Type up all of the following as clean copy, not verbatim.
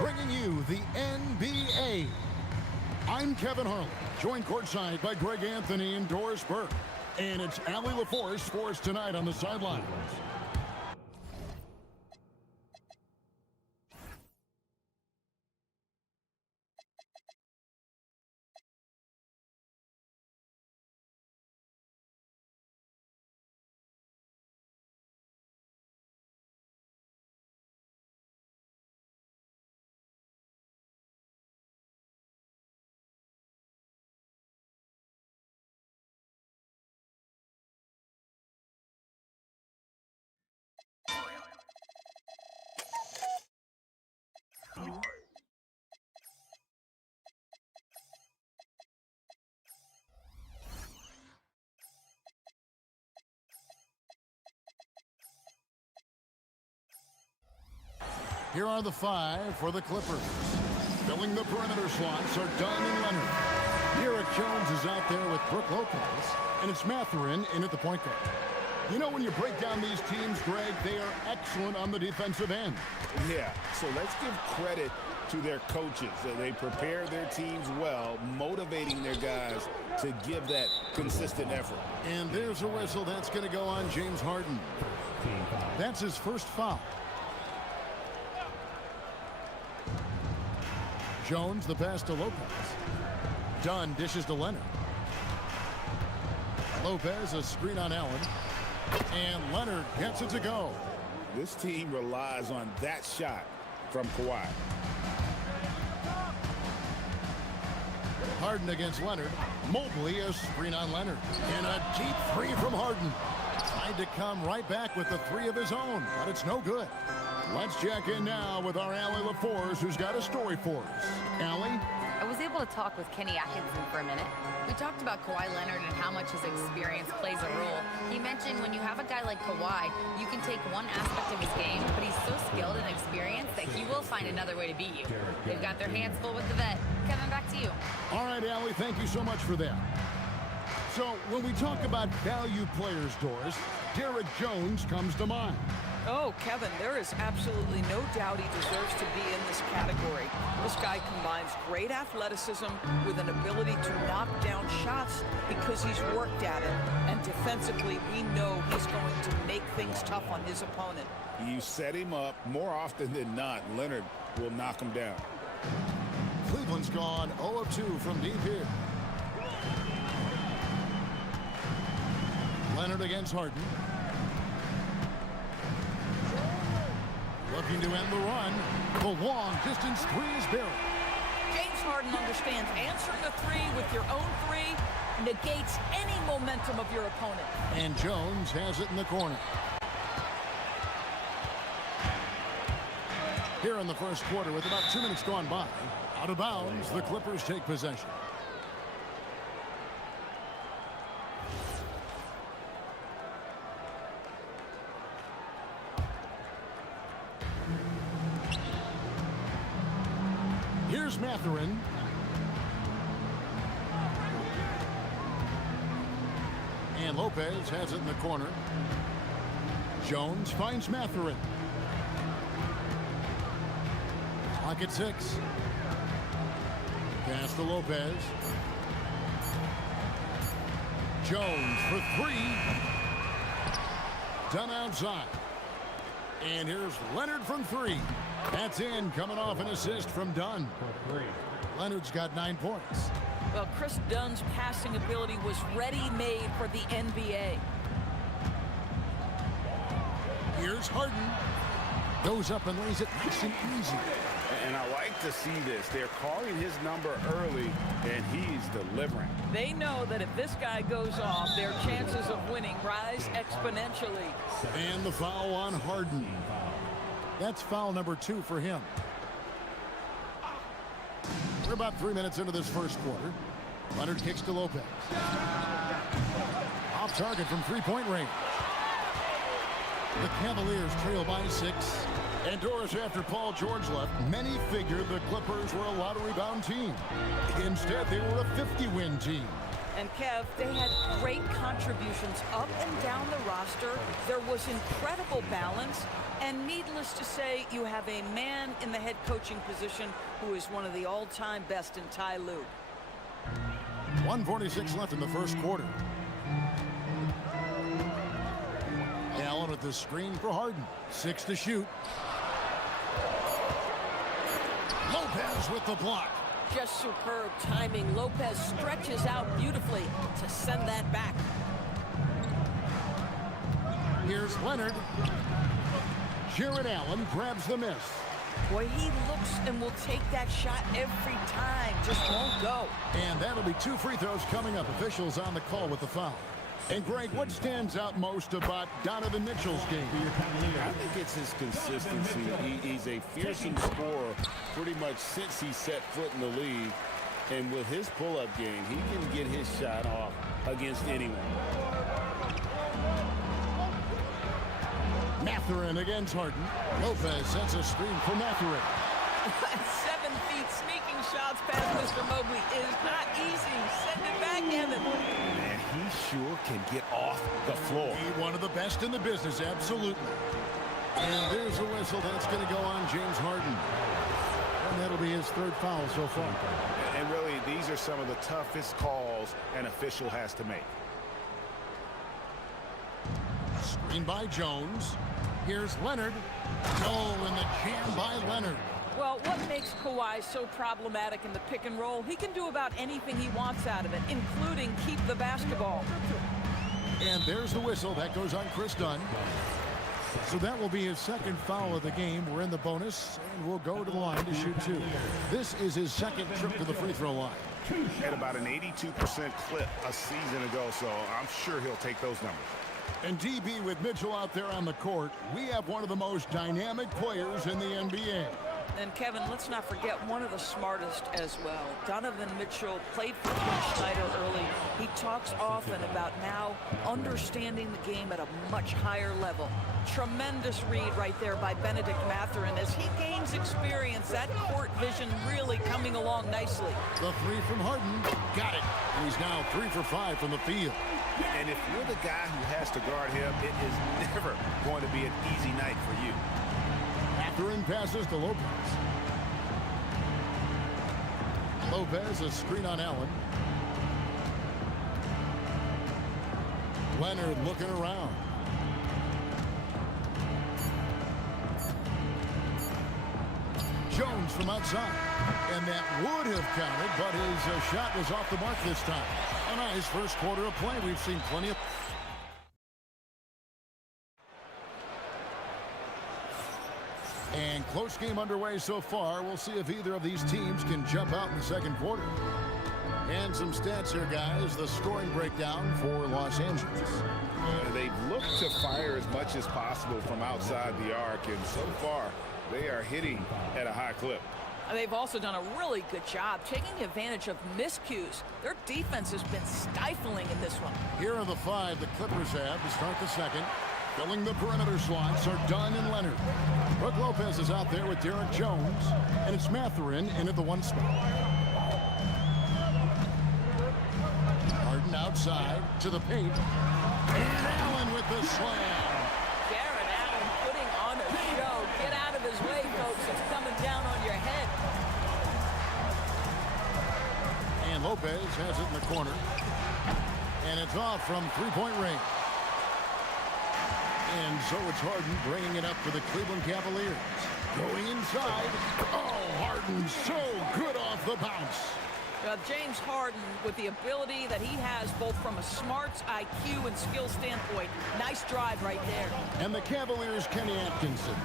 bringing you the NBA. I'm Kevin Harlan, joined courtside by Greg Anthony and Doris Burke. And it's Allie LaForce for us tonight on the sidelines. Here are the five for the Clippers. Filling the perimeter slots are Dunn and Leonard. Derek Jones is out there with Brook Lopez, and it's Mathurin in at the point guard. You know, when you break down these teams, Greg, they are excellent on the defensive end. Yeah, so let's give credit to their coaches. They prepare their teams well, motivating their guys to give that consistent effort. And there's a whistle. That's going to go on James Harden. That's his first foul. Jones, the pass to Lopez. Dunn dishes to Leonard. Lopez, a screen on Allen. And Leonard gets it to go. This team relies on that shot from Kawhi. Harden against Leonard. Mobley, a screen on Leonard. And a deep three from Harden. Tried to come right back with the three of his own, but it's no good. Let's check in now with our Allie LaForce, who's got a story for us. Allie? I was able to talk with Kenny Atkinson for a minute. We talked about Kawhi Leonard and how much his experience plays a role. He mentioned when you have a guy like Kawhi, you can take one aspect of his game, but he's so skilled and experienced that he will find another way to beat you. They've got their hands full with the vet. Kevin, back to you. All right, Allie, thank you so much for that. So, when we talk about value players, Doris, Derek Jones comes to mind. Oh, Kevin, there is absolutely no doubt he deserves to be in this category. This guy combines great athleticism with an ability to knock down shots because he's worked at it. And defensively, we know he's going to make things tough on his opponent. You set him up, more often than not, Leonard will knock him down. Cleveland's gone 0 of 2 from deep here. Leonard against Harden. Looking to end the run. The long distance three is buried. James Harden understands answering a three with your own three negates any momentum of your opponent. And Jones has it in the corner. Here in the first quarter with about 2 minutes gone by. Out of bounds, the Clippers take possession. Here's Mathurin. And Lopez has it in the corner. Jones finds Mathurin. Clock at 6. Pass to Lopez. Jones for three. Done outside. And here's Leonard from three. That's in, coming off an assist from Dunn. Leonard's got 9 points. Well, Chris Dunn's passing ability was ready-made for the NBA. Here's Harden. Goes up and lays it nice and easy. And I like to see this. They're calling his number early, and he's delivering. They know that if this guy goes off, their chances of winning rise exponentially. And the foul on Harden. That's foul number 2 for him. We're about 3 minutes into this first quarter. Leonard kicks to Lopez. Off target from three-point range. The Cavaliers trail by 6. And Doris, after Paul George left, many figured the Clippers were a lottery-bound team. Instead, they were a 50-win team. And Kev, they had great contributions up and down the roster. There was incredible balance. And needless to say, you have a man in the head coaching position who is one of the all-time best in Ty Lue. 1:46 left in the first quarter. Allen at the screen for Harden. 6 to shoot. Lopez with the block. Just superb timing. Lopez stretches out beautifully to send that back. Here's Leonard. Jared Allen grabs the miss. Boy, he looks and will take that shot every time. Just won't go. And that'll be 2 free throws coming up. Officials on the call with the foul. And Greg, what stands out most about Donovan Mitchell's game? I think it's his consistency. He's a fearsome scorer pretty much since he set foot in the league. And with his pull-up game, he can get his shot off against anyone. Mathurin against Harden. Lopez sets a screen for Mathurin. 7 feet sneaking shots past Mr. Mobley is not easy. Send it back, Evan. Man, he sure can get off the floor. One of the best in the business, absolutely. And there's a whistle that's going to go on James Harden. And that'll be his 3rd foul so far. And really, these are some of the toughest calls an official has to make. Screen by Jones. Here's Leonard. Oh, and the jam by Leonard. Well, what makes Kawhi so problematic in the pick and roll? He can do about anything he wants out of it, including keep the basketball. And there's the whistle. That goes on Chris Dunn. So that will be his 2nd foul of the game. We're in the bonus, and we'll go to the line to shoot 2. This is his 2nd trip to the free throw line. At about an 82% clip a season ago, so I'm sure he'll take those numbers. And DB, with Mitchell out there on the court, we have one of the most dynamic players in the NBA. And Kevin, let's not forget one of the smartest as well. Donovan Mitchell played for Quinn Snyder early. He talks often about now understanding the game at a much higher level. Tremendous read right there by Benedict Mathurin as he gains experience. That court vision really coming along nicely. The 3 from Harden. Got it. And he's now 3 for 5 from the field. And if you're the guy who has to guard him, it is never going to be an easy night for you. Mathurin passes to Lopez. Lopez, a screen on Allen. Leonard looking around. Jones from outside. And that would have counted, but his shot was off the mark this time. A nice first quarter of play. We've seen plenty of... And close game underway so far. We'll see if either of these teams can jump out in the 2nd quarter. And some stats here, guys. The scoring breakdown for Los Angeles. They've looked to fire as much as possible from outside the arc, and so far they are hitting at a high clip. They've also done a really good job taking advantage of miscues. Their defense has been stifling in this one. Here are the 5 the Clippers have to start the 2nd. Filling the perimeter slots are Dunn and Leonard. Brook Lopez is out there with Derek Jones, and it's Mathurin in at the 1 spot. Harden outside to the paint. And Allen with the slam. Jared Allen putting on a show. Get out of his way, folks. It's coming down on your head. And Lopez has it in the corner. And it's off from 3-point range. And so it's Harden bringing it up for the Cleveland Cavaliers. Going inside. Oh, Harden so good off the bounce. James Harden, with the ability that he has both from a smarts, IQ, and skill standpoint, nice drive right there. And the Cavaliers' Kenny Atkinson.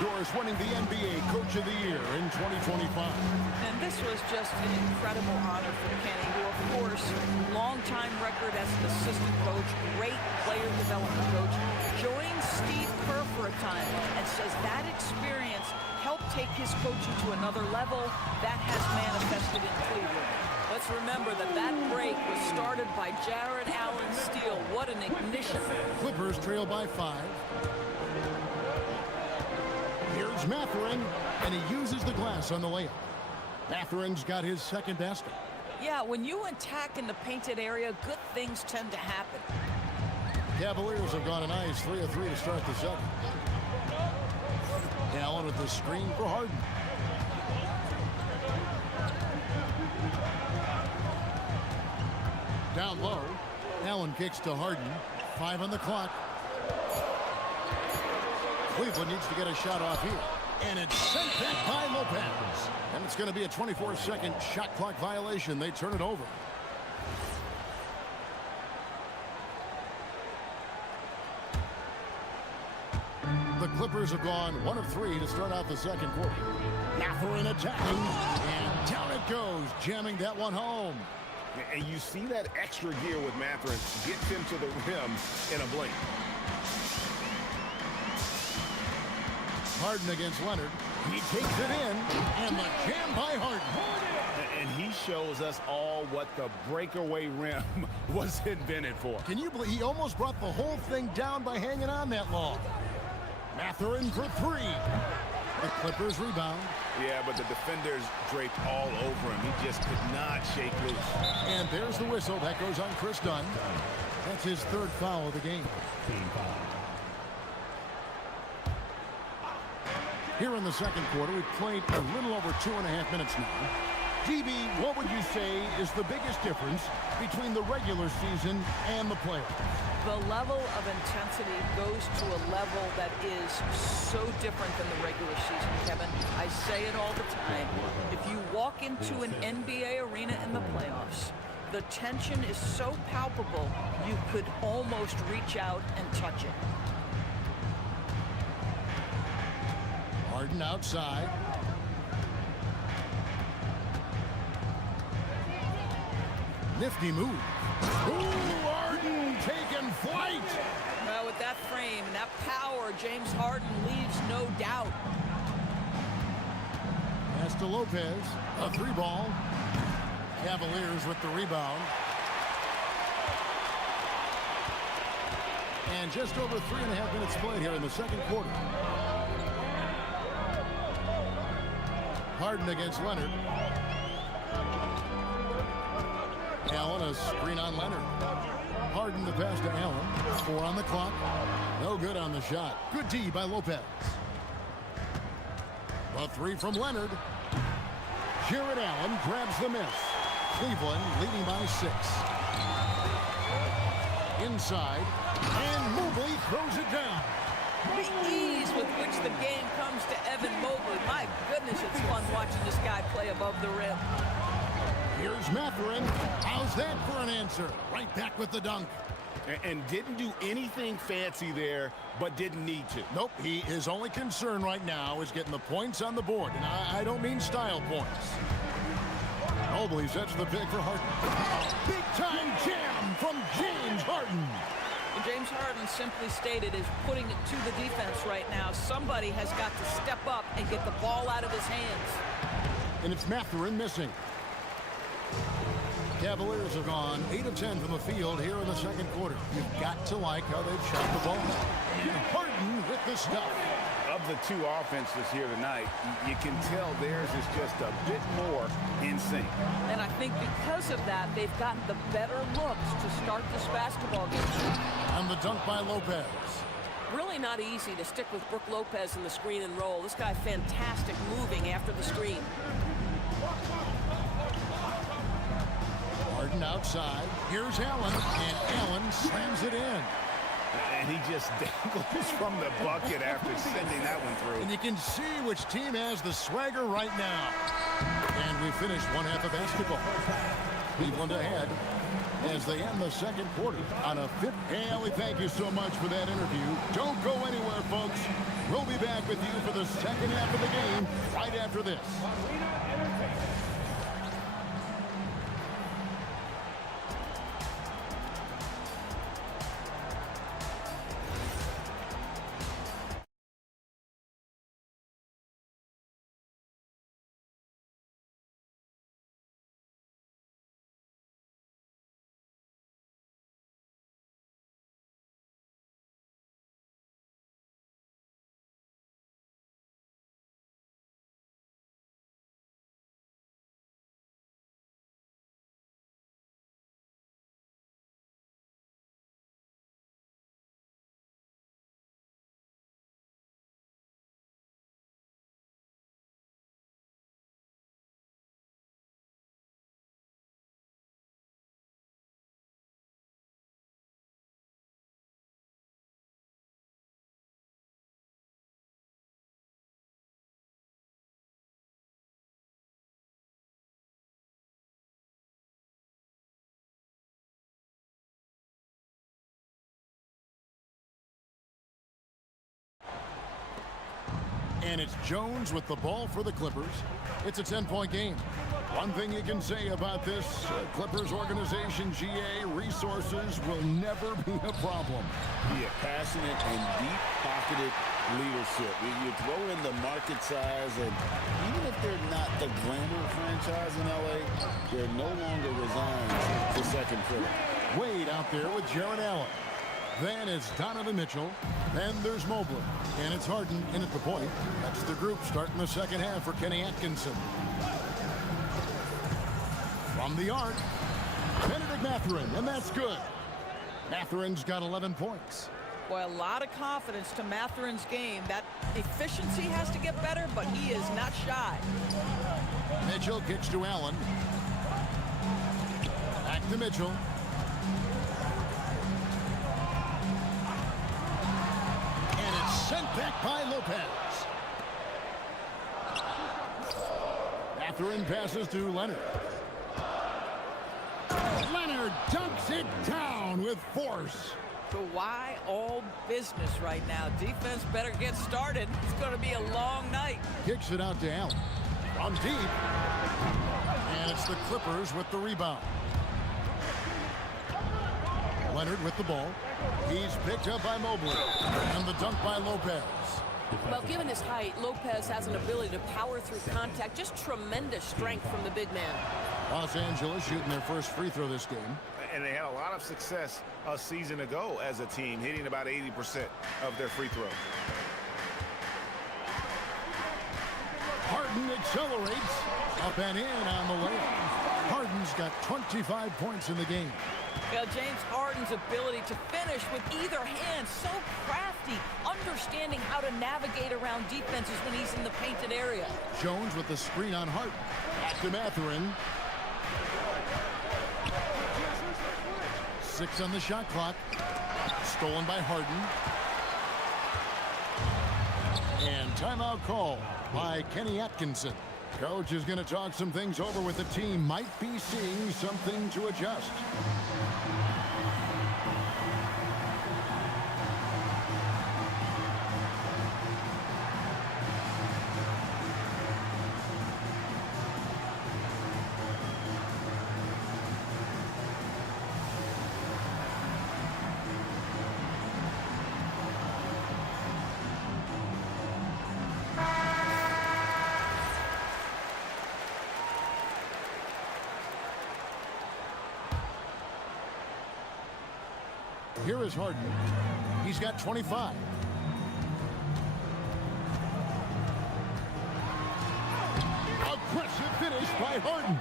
Doris winning the NBA Coach of the Year in 2025. And this was just an incredible honor for Kenny, who, of course, long-time record as an assistant coach, great player development coach, joined Steve Kerr for a time and says that experience helped take his coaching to another level. That has manifested in Cleveland. Let's remember that that break was started by Jared Allen's steal. What an ignition. Clippers trail by 5. Here's Mathurin, and he uses the glass on the layup. Mathurin's got his 2nd basket. Yeah, when you attack in the painted area, good things tend to happen. Cavaliers have gone a nice 3 of 3 to start the second. Allen at the screen for Harden. Down low. Allen kicks to Harden. 5 on the clock. Cleveland needs to get a shot off here. And it's sent back by Lopez. And it's going to be a 24-second shot clock violation. They turn it over. The Clippers have gone 1 of 3 to start out the second quarter. Mathurin attacking. And down it goes, jamming that one home. And you see that extra gear with Mathurin. Gets him to the rim in a blink. Harden against Leonard. He takes it in, and the jam by Harden. And he shows us all what the breakaway rim was invented for. Can you believe he almost brought the whole thing down by hanging on that long? Mathurin for 3. The Clippers rebound. Yeah, but the defenders draped all over him. He just could not shake loose. And there's the whistle. That goes on Chris Dunn. That's his 3rd foul of the game. Here in the second quarter, we've played a little over 2.5 minutes now. GB, what would you say is the biggest difference between the regular season and the playoffs? The level of intensity goes to a level that is so different than the regular season, Kevin. I say it all the time. If you walk into an NBA arena in the playoffs, the tension is so palpable, you could almost reach out and touch it. Harden outside. Nifty move. Ooh, Harden taking flight. Well, with that frame and that power, James Harden leaves no doubt. Pass to Lopez. A 3-ball. Cavaliers with the rebound. And just over 3.5 minutes played here in the second quarter. Harden against Leonard. Allen, a screen on Leonard. Harden the pass to Allen. 4 on the clock. No good on the shot. Good D by Lopez. A 3 from Leonard. Jared Allen grabs the miss. Cleveland leading by 6. Inside. And Mobley throws it down. The ease with which the game comes to Evan Mobley. My goodness, it's fun watching this guy play above the rim. Here's Mathurin. How's that for an answer? Right back with the dunk. And didn't do anything fancy there, but didn't need to. Nope, his only concern right now is getting the points on the board. And I don't mean style points. Mobley sets the pick for Harden. A big-time jam from James Harden. And James Harden, simply stated, is putting it to the defense right now. Somebody has got to step up and get the ball out of his hands. And it's Mathurin missing. Cavaliers have gone 8 of 10 from the field here in the second quarter. You've got to like how they've shot the ball. And Harden with the stuff. Of the 2 offenses here tonight, you can tell theirs is just a bit more in sync. And I think because of that, they've gotten the better looks to start this basketball game. And the dunk by Lopez. Really not easy to stick with Brook Lopez in the screen and roll. This guy fantastic moving after the screen. Harden outside. Here's Allen, and Allen slams it in. And he just dangles from the bucket after sending that one through. And you can see which team has the swagger right now. And we finished one half of basketball. Cleveland ahead as they end the second quarter on a 5th. Hey, Ellie, thank you so much for that interview. Don't go anywhere, folks. We'll be back with you for the second half of the game right after this. And it's Jones with the ball for the Clippers. It's a 10-point game. One thing you can say about this Clippers organization, GA, resources will never be a problem. Yeah, passionate and deep-pocketed leadership. You throw in the market size, and even if they're not the glamour franchise in LA, they're no longer resigned to second fiddle. Wade out there with Jared Allen. Then it's Donovan Mitchell. Then there's Mobley. And it's Harden in at the point. That's the group starting the second half for Kenny Atkinson. From the arc, Benedict Mathurin, and that's good. Mathurin's got 11 points. Boy, a lot of confidence to Mathurin's game. That efficiency has to get better, but he is not shy. Mitchell kicks to Allen. Back to Mitchell. And it's sent back by Lopez. Mathurin passes to Leonard. Leonard dunks it down with force. Kawhi all business right now. Defense better get started. It's going to be a long night. Kicks it out to Allen. From deep. And it's the Clippers with the rebound. Leonard with the ball. He's picked up by Mobley. And the dunk by Lopez. Well, given his height, Lopez has an ability to power through contact. Just tremendous strength from the big man. Los Angeles shooting their first free throw this game. And they had a lot of success a season ago as a team, hitting about 80% of their free throws. Harden accelerates. Up and in on the layup. Harden's got 25 points in the game. Well, James Harden's ability to finish with either hand, so crafty, understanding how to navigate around defenses when he's in the painted area. Jones with the screen on Harden. Back to Mathurin. 6 on the shot clock. Stolen by Harden. And timeout call by Kenny Atkinson. Coach is going to talk some things over with the team. Might be seeing something to adjust. Here is Harden. He's got 25. Aggressive finish by Harden.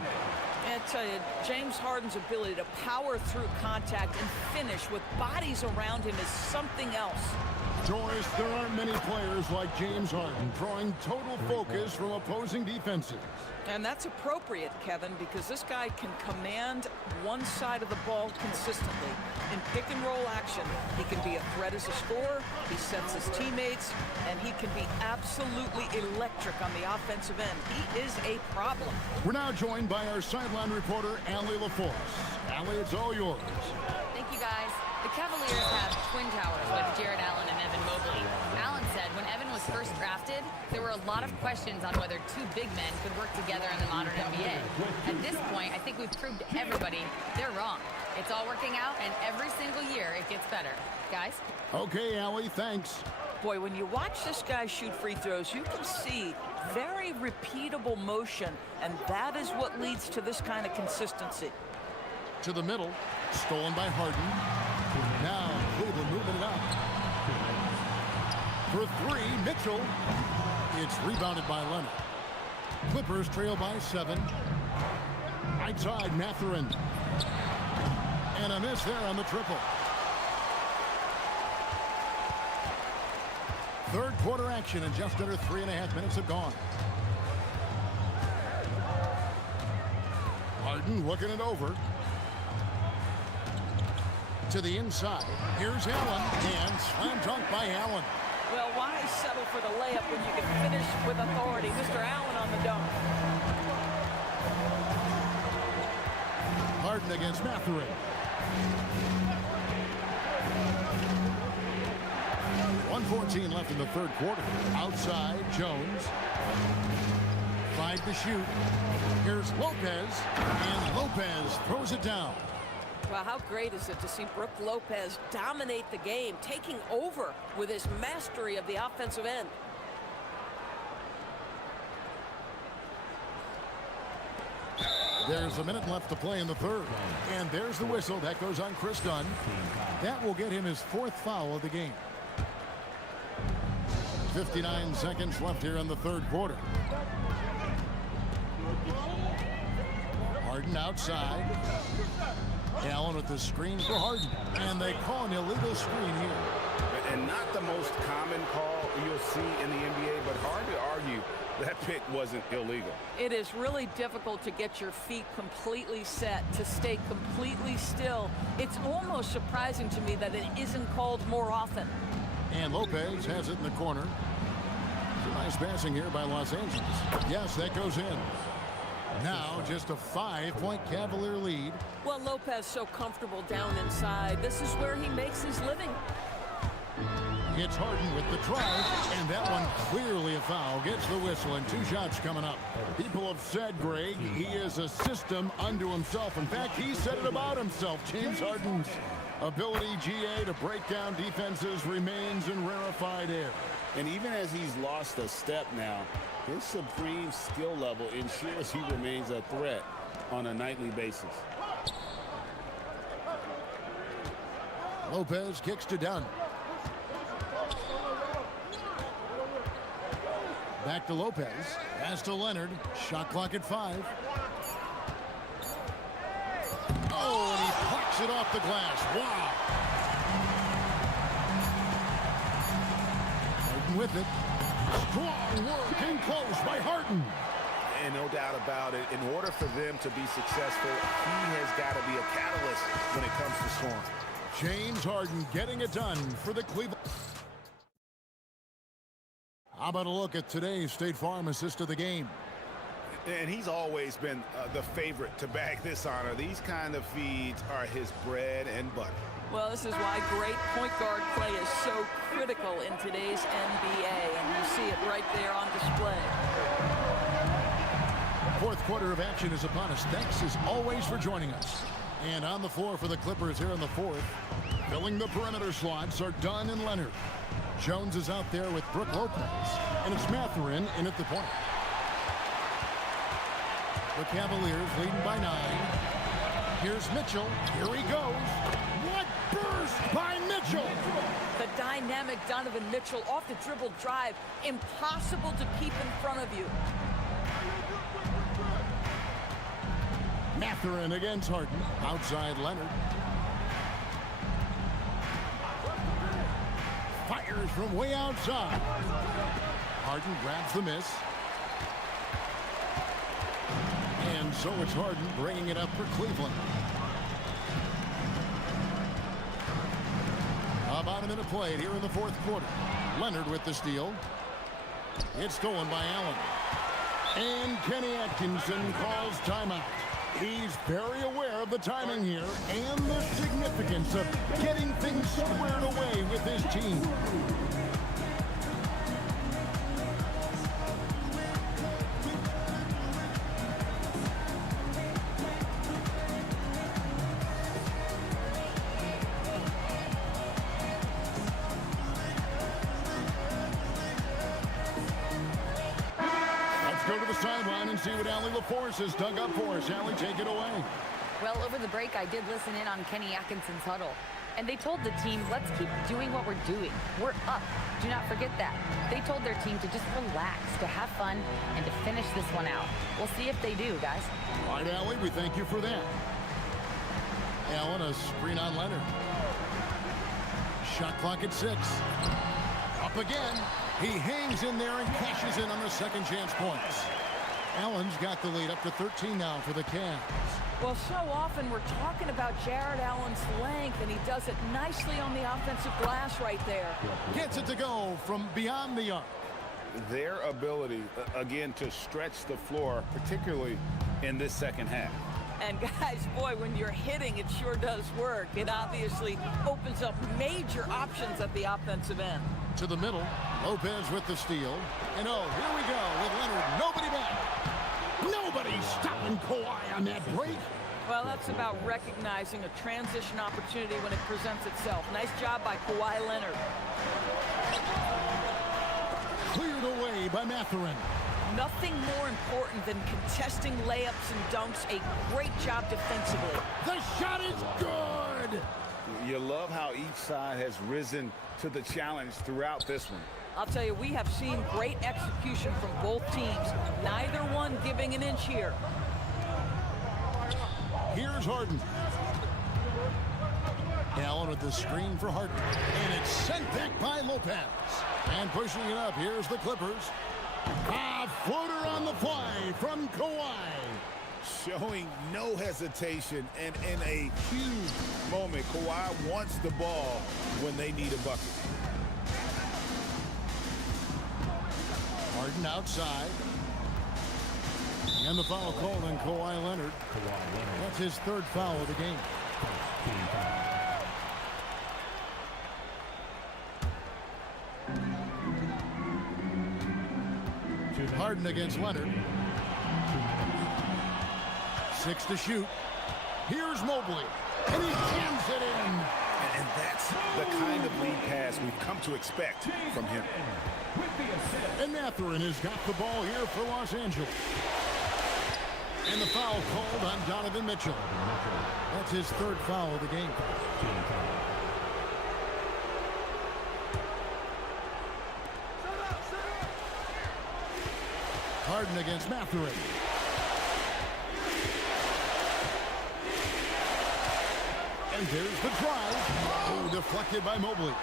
And I tell you, James Harden's ability to power through contact and finish with bodies around him is something else. Doris, there aren't many players like James Harden drawing total focus from opposing defenses. And that's appropriate, Kevin, because this guy can command one side of the ball consistently. In pick-and-roll action, he can be a threat as a scorer, he sets his teammates, and he can be absolutely electric on the offensive end. He is a problem. We're now joined by our sideline reporter, Allie LaForce. Allie, it's all yours. Thank you, guys. The Cavaliers have twin towers with Jared Allen and Evan Mobley. Allen said when Evan was first drafted, there were a lot of questions on whether two big men could work together in the modern NBA. At this point, I think we've proved to everybody they're wrong. It's all working out, and every single year it gets better. Guys? Okay, Allie, thanks. Boy, when you watch this guy shoot free throws, you can see very repeatable motion, and that is what leads to this kind of consistency. To the middle, stolen by Harden. Now Cleveland moving it up. For three, Mitchell. It's rebounded by Leonard. Clippers trail by 7. Right side, Mathurin. And a miss there on the triple. Third quarter action, and just under 3.5 minutes have gone. Harden looking it over. To the inside. Here's Allen, and slam dunk by Allen. Well, why settle for the layup when you can finish with authority? Mr. Allen on the dunk. Harden against Mathurin. 1:14 left in the third quarter. Outside, Jones. 5 to shoot. Here's Lopez, and Lopez throws it down. Well, how great is it to see Brook Lopez dominate the game, taking over with his mastery of the offensive end. There's a minute left to play in the third. And there's the whistle. That goes on Chris Dunn. That will get him his 4th foul of the game. 59 seconds left here in the third quarter. Harden outside. Allen with the screen for Harden. And they call an illegal screen here. And not the most common call you'll see in the NBA, but hard to argue that pick wasn't illegal. It is really difficult to get your feet completely set, to stay completely still. It's almost surprising to me that it isn't called more often. And Lopez has it in the corner. Some nice passing here by Los Angeles. Yes, that goes in. Now just a 5-point Cavalier lead. Well, Lopez so comfortable down inside. This is where he makes his living. It's Harden with the drive, and that one clearly a foul. Gets the whistle, and 2 shots coming up. People have said, Greg, he is a system unto himself. In fact, he said it about himself. James Harden's ability, GA, to break down defenses remains in rarefied air. And even as he's lost a step now, his supreme skill level ensures he remains a threat on a nightly basis. Lopez kicks to Dunn. Back to Lopez. Pass to Leonard. Shot clock at 5. Oh, and he pucks it off the glass. Wow. Harden with it. Strong work in close by Harden. And no doubt about it, in order for them to be successful, he has got to be a catalyst when it comes to scoring. James Harden getting it done for the Cleveland. How about a look at today's State Farm assist of the game? And he's always been the favorite to bag this honor. These kind of feeds are his bread and butter. Well, this is why great point guard play is so critical in today's NBA, and you see it right there on display. Fourth quarter of action is upon us. Thanks as always for joining us. And on the floor for the Clippers here in the fourth, filling the perimeter slots are Dunn and Leonard. Jones is out there with Brook Lopez, and it's Mathurin in at the point. The Cavaliers leading by 9. Here's Mitchell. Here he goes. What burst by Mitchell! The dynamic Donovan Mitchell off the dribble drive. Impossible to keep in front of you. Mathurin against Harden. Outside Leonard. Fires from way outside. Harden grabs the miss. And so it's Harden bringing it up for Cleveland. About a minute played here in the fourth quarter. Leonard with the steal. It's stolen by Allen. And Kenny Atkinson calls timeout. He's very aware of the timing here and the significance of getting things squared away with his team. Go to the sideline and see what Allie LaForce has dug up for us. Allie, take it away. Well, over the break, I did listen in on Kenny Atkinson's huddle. And they told the team, let's keep doing what we're doing. We're up. Do not forget that. They told their team to just relax, to have fun, and to finish this one out. We'll see if they do, guys. All right, Allie, we thank you for that. Allen, a screen on Leonard. Shot clock at 6. Up again. He hangs in there and cashes in on the second chance points. Allen's got the lead up to 13 now for the Cavs. Well, so often we're talking about Jared Allen's length, and he does it nicely on the offensive glass right there. Gets it to go from beyond the arc. Their ability, again, to stretch the floor, particularly in this second half. And guys, boy, when you're hitting, it sure does work. It obviously opens up major options at the offensive end. To the middle, Lopez with the steal. And oh, here we go with Leonard. Nobody back. Nobody stopping Kawhi on that break. Well, that's about recognizing a transition opportunity when it presents itself. Nice job by Kawhi Leonard. Cleared away by Mathurin. Nothing more important than contesting layups and dunks. A great job defensively. The shot is good. You love how each side has risen to the challenge throughout this one. I'll tell you, we have seen great execution from both teams. Neither one giving an inch here. Here's Harden. Allen with the screen for Harden. And it's sent back by Lopez. And pushing it up, here's the Clippers. A floater on the fly from Kawhi. Showing no hesitation, and in a huge moment, Kawhi wants the ball when they need a bucket. Harden outside. And the foul called on Kawhi Leonard. That's his third foul of the game. Harden against Leonard. 6 to shoot. Here's Mobley. And he jams it in. And that's the kind of lead pass we've come to expect from him. And Mathurin has got the ball here for Los Angeles. And the foul called on Donovan Mitchell. That's his third foul of the game. Harden against Mathurin. And there's the drive. Oh, deflected by Mobley.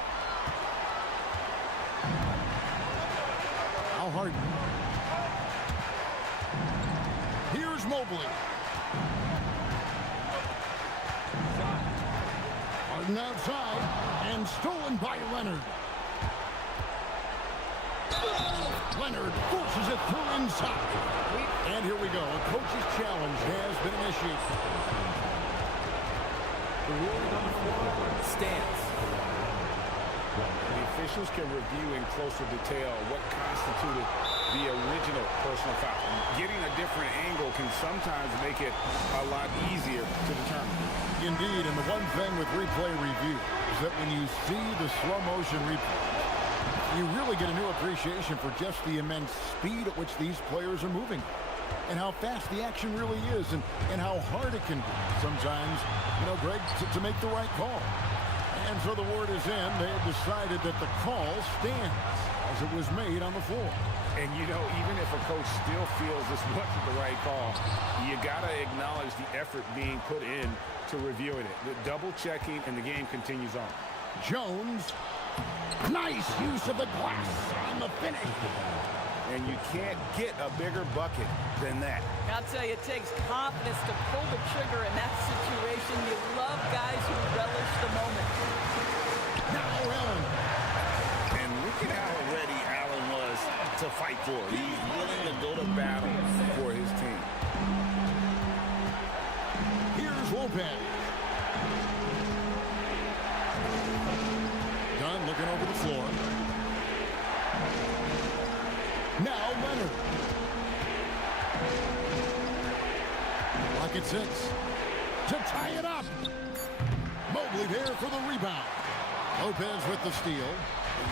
Now Harden. Here's Mobley. Harden outside and stolen by Leonard. Leonard forces it through inside. And here we go. A coach's challenge has been initiated. The ruling on the floor stands. The officials can review in closer detail what constituted the original personal foul. Getting a different angle can sometimes make it a lot easier to determine. Indeed, and the one thing with replay review is that when you see the slow motion replay, you really get a new appreciation for just the immense speed at which these players are moving and how fast the action really is and how hard it can be sometimes, you know, Greg, to make the right call. And so the word is in. They have decided that the call stands as it was made on the floor. And, you know, even if a coach still feels this wasn't the right call, you got to acknowledge the effort being put in to reviewing it. The double checking, and the game continues on. Jones. Nice use of the glass on the finish. And you can't get a bigger bucket than that. I'll tell you, it takes confidence to pull the trigger in that situation. You love guys who relish the moment. Now Allen. And look at how ready Allen was to fight for it. He's willing to go to battle for his team. Here's Lopez. Dunn looking over the floor. Now Leonard. Lock at 6. To tie it up. Mobley there for the rebound. Lopez with the steal.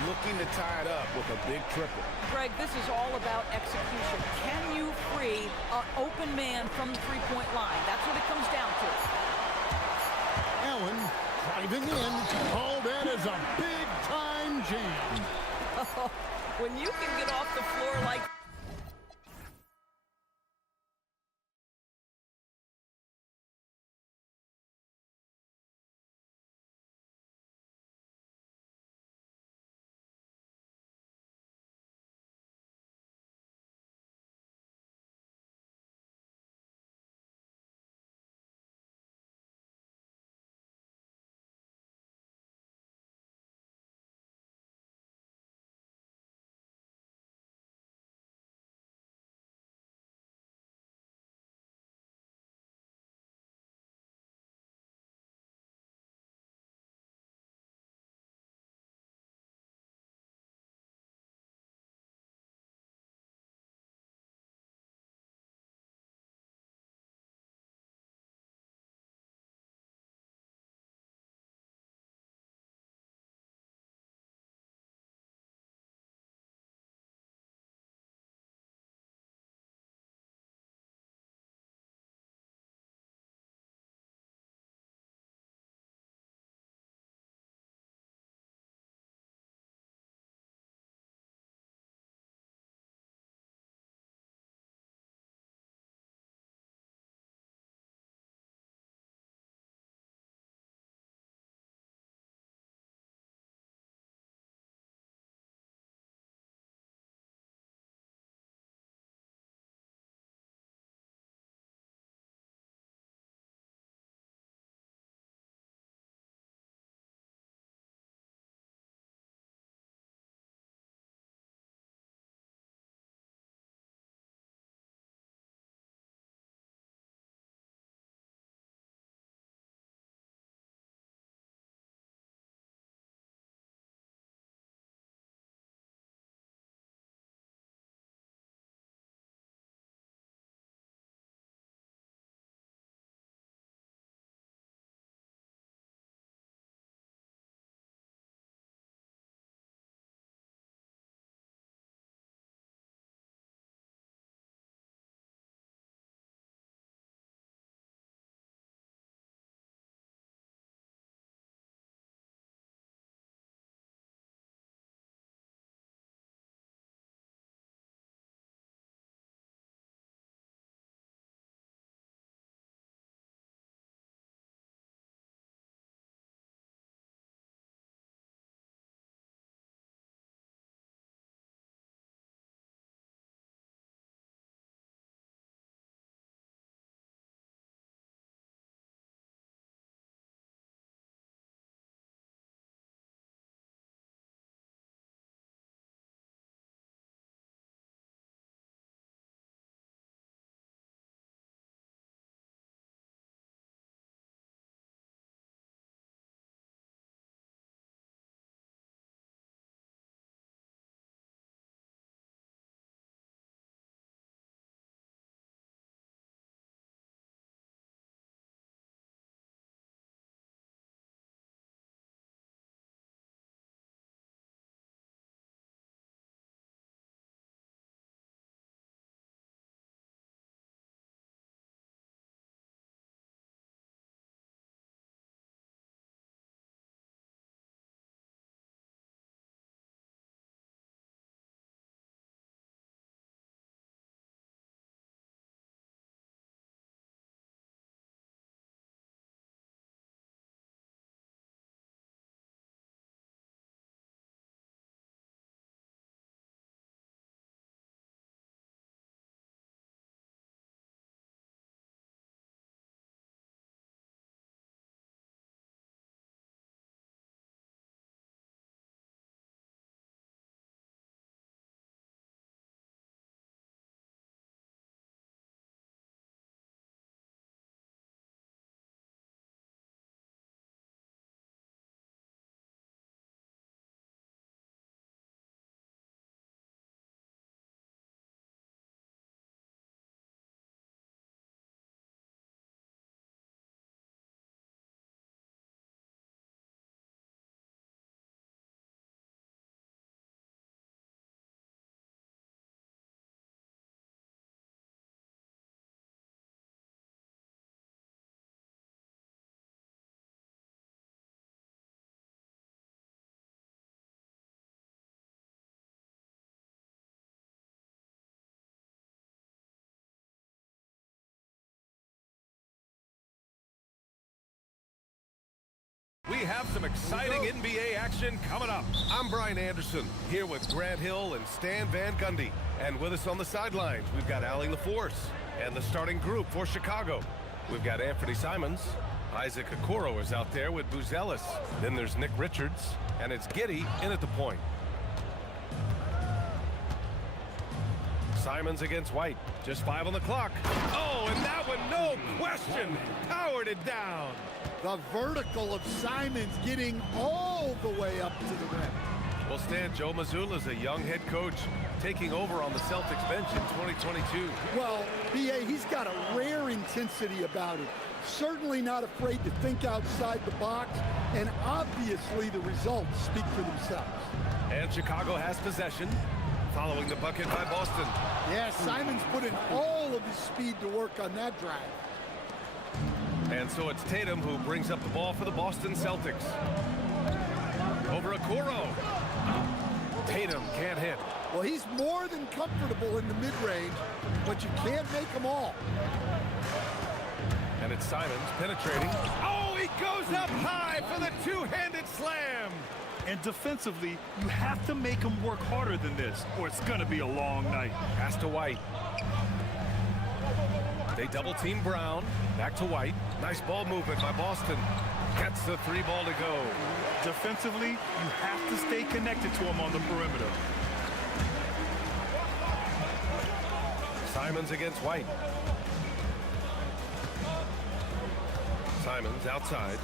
Looking to tie it up with a big triple. Greg, this is all about execution. Can you free an open man from the three-point line? That's what it comes down to. Allen driving in. Oh, that is a big-time jam. When you can get off the floor like We have some exciting NBA action coming up. I'm Brian Anderson, here with Grant Hill and Stan Van Gundy. And with us on the sidelines, we've got Allie LaForce and the starting group for Chicago. We've got Anthony Simons. Isaac Okoro is out there with Buzelis. Then there's Nick Richards, and it's Giddey in at the point. Simons against White. Just 5 on the clock. Oh, and that one, no question, powered it down. The vertical of Simons getting all the way up to the rim. Well, Stan, Joe Mazzulla's a young head coach taking over on the Celtics bench in 2022. Well, B.A., he's got a rare intensity about him. Certainly not afraid to think outside the box, and obviously the results speak for themselves. And Chicago has possession following the bucket by Boston. Yeah, Simons put in all of his speed to work on that drive. And so it's Tatum who brings up the ball for the Boston Celtics. Over Okoro. Tatum can't hit. Well, he's more than comfortable in the mid-range, but you can't make them all. And it's Simons penetrating. Oh, he goes up high for the two-handed slam. And defensively, you have to make them work harder than this, or it's going to be a long night. Pass to White. They double-team Brown. Back to White. Nice ball movement by Boston. Gets the 3 ball to go. Defensively, you have to stay connected to him on the perimeter. Simons against White. Simons outside.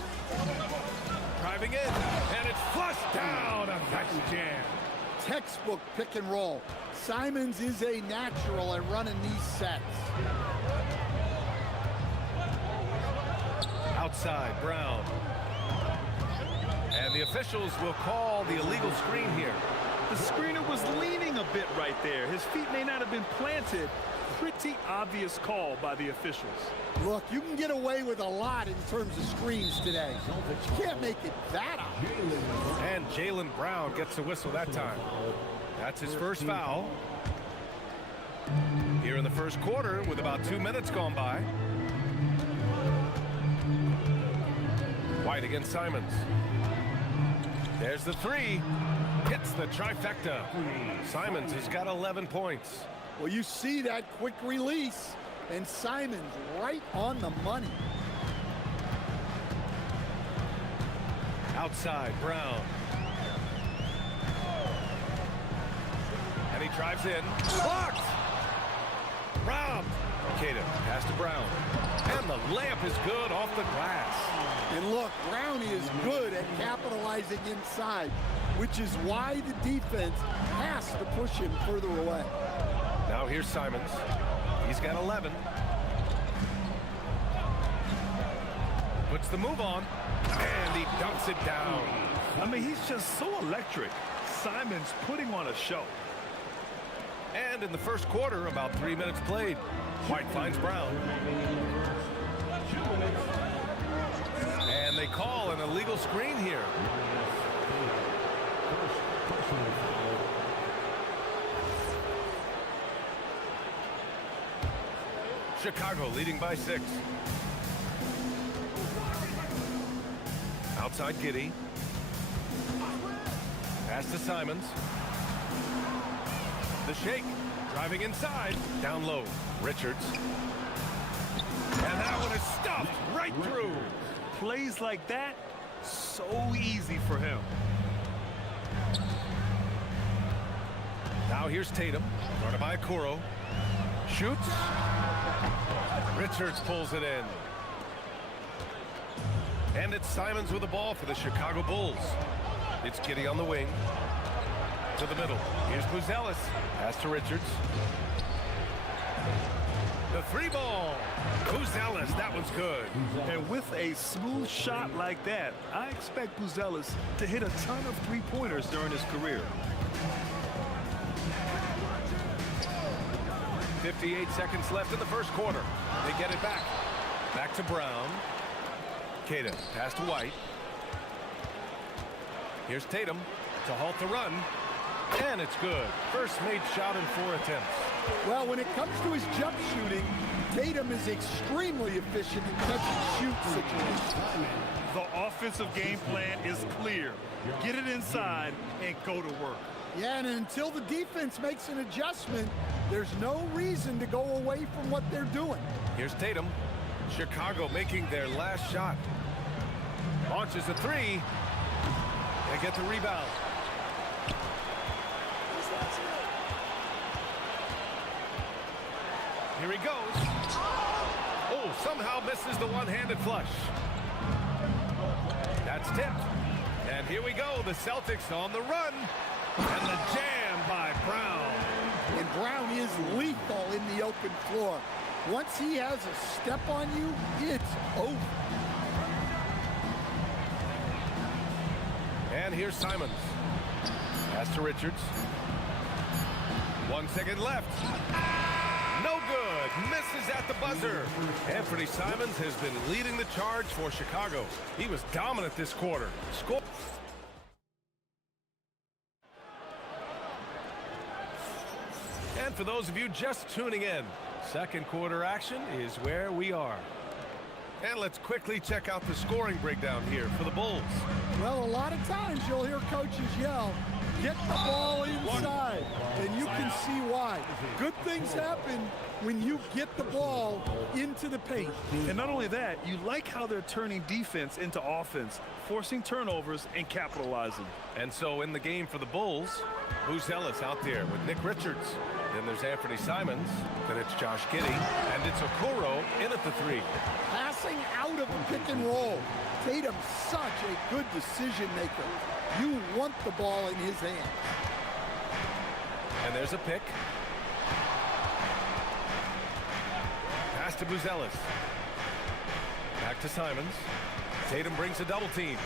Driving in, and it's flushed down. A nice jam. Textbook pick and roll. Simons is a natural at running these sets. Outside, Brown. And the officials will call the illegal screen here. The screener was leaning a bit right there. His feet may not have been planted. Pretty obvious call by the officials. Look, you can get away with a lot in terms of screens today, but you can't make it that obvious. And Jaylen Brown gets a whistle that time. That's his first foul. Here in the first quarter with about 2 minutes gone by. White against Simons. There's the 3. Hits the trifecta. Simons has got 11 points. Well, you see that quick release, and Simons right on the money. Outside, Brown. And he drives in. Blocked! Robbed! Caden, pass to Brown. And the layup is good off the glass. And look, Brown is good at capitalizing inside, which is why the defense has to push him further away. Now here's Simons. He's got 11. Puts the move on, and he dunks it down. I mean, he's just so electric. Simons putting on a show. And in the first quarter, about 3 minutes played. White finds Brown. And they call an illegal screen here. Chicago leading by 6. Outside Giddey. Pass to Simons. The shake. Driving inside. Down low. Richards. And that one is stuffed right through. Plays like that, so easy for him. Now here's Tatum. Guarded by Okoro. Shoots. Richards pulls it in. And it's Simons with the ball for the Chicago Bulls. It's Giddey on the wing. To the middle. Here's Buzelis. Pass to Richards. The 3 ball. Buzelis, that one's good. And with a smooth shot like that, I expect Buzelis to hit a ton of 3-pointers during his career. 58 seconds left in the first quarter. They get it back. Back to Brown. Caden, pass to White. Here's Tatum to halt the run. And it's good. First made shot in 4 attempts. Well, when it comes to his jump shooting, Tatum is extremely efficient in catch-and-shoot situations. The offensive game plan is clear. Get it inside and go to work. Yeah, and until the defense makes an adjustment, there's no reason to go away from what they're doing. Here's Tatum. Chicago making their last shot. Launches a three. They get the rebound. Here he goes. Oh, somehow misses the one-handed flush. That's tipped. And here we go. The Celtics on the run. And the jam by Brown. And Brown is lethal in the open floor. Once he has a step on you, it's over. And here's Simons. Pass to Richards. 1 second left. No good. Misses at the buzzer. Anthony Simons has been leading the charge for Chicago. He was dominant this quarter. Score. And for those of you just tuning in, second quarter action is where we are. And let's quickly check out the scoring breakdown here for the Bulls. Well, a lot of times you'll hear coaches yell, get the ball inside, and you can see why. Good things happen when you get the ball into the paint. And not only that, you like how they're turning defense into offense, forcing turnovers and capitalizing. And so in the game for the Bulls, Ellis out there with Nick Richards. Then there's Anthony Simons. Then it's Josh Giddey. And it's Okoro in at the three. Passing out of a pick and roll. Tatum's such a good decision maker. You want the ball in his hands. And there's a pick. Pass to Ellis. Back to Simons. Tatum brings a double team.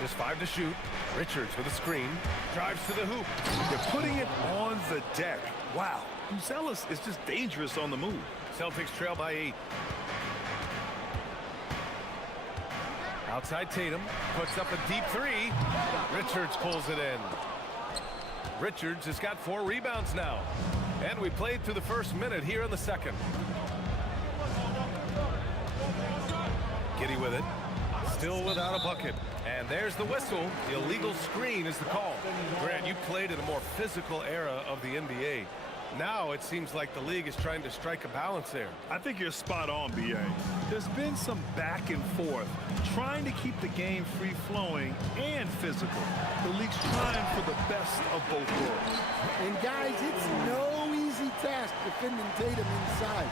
Just 5 to shoot. Richards with a screen. Drives to the hoop. They're putting it on the deck. Wow. Ellis is just dangerous on the move. Celtics trail by 8. Outside Tatum. Puts up a deep three. Richards pulls it in. Richards has got 4 rebounds now. And we played through the first minute here in the second. Giddey with it. Still without a bucket. And there's the whistle. The illegal screen is the call. Grant, you played in a more physical era of the NBA. Now it seems like the league is trying to strike a balance there. I think you're spot on, B.A. There's been some back and forth, trying to keep the game free-flowing and physical. The league's trying for the best of both worlds. And guys, it's no easy task defending Tatum inside.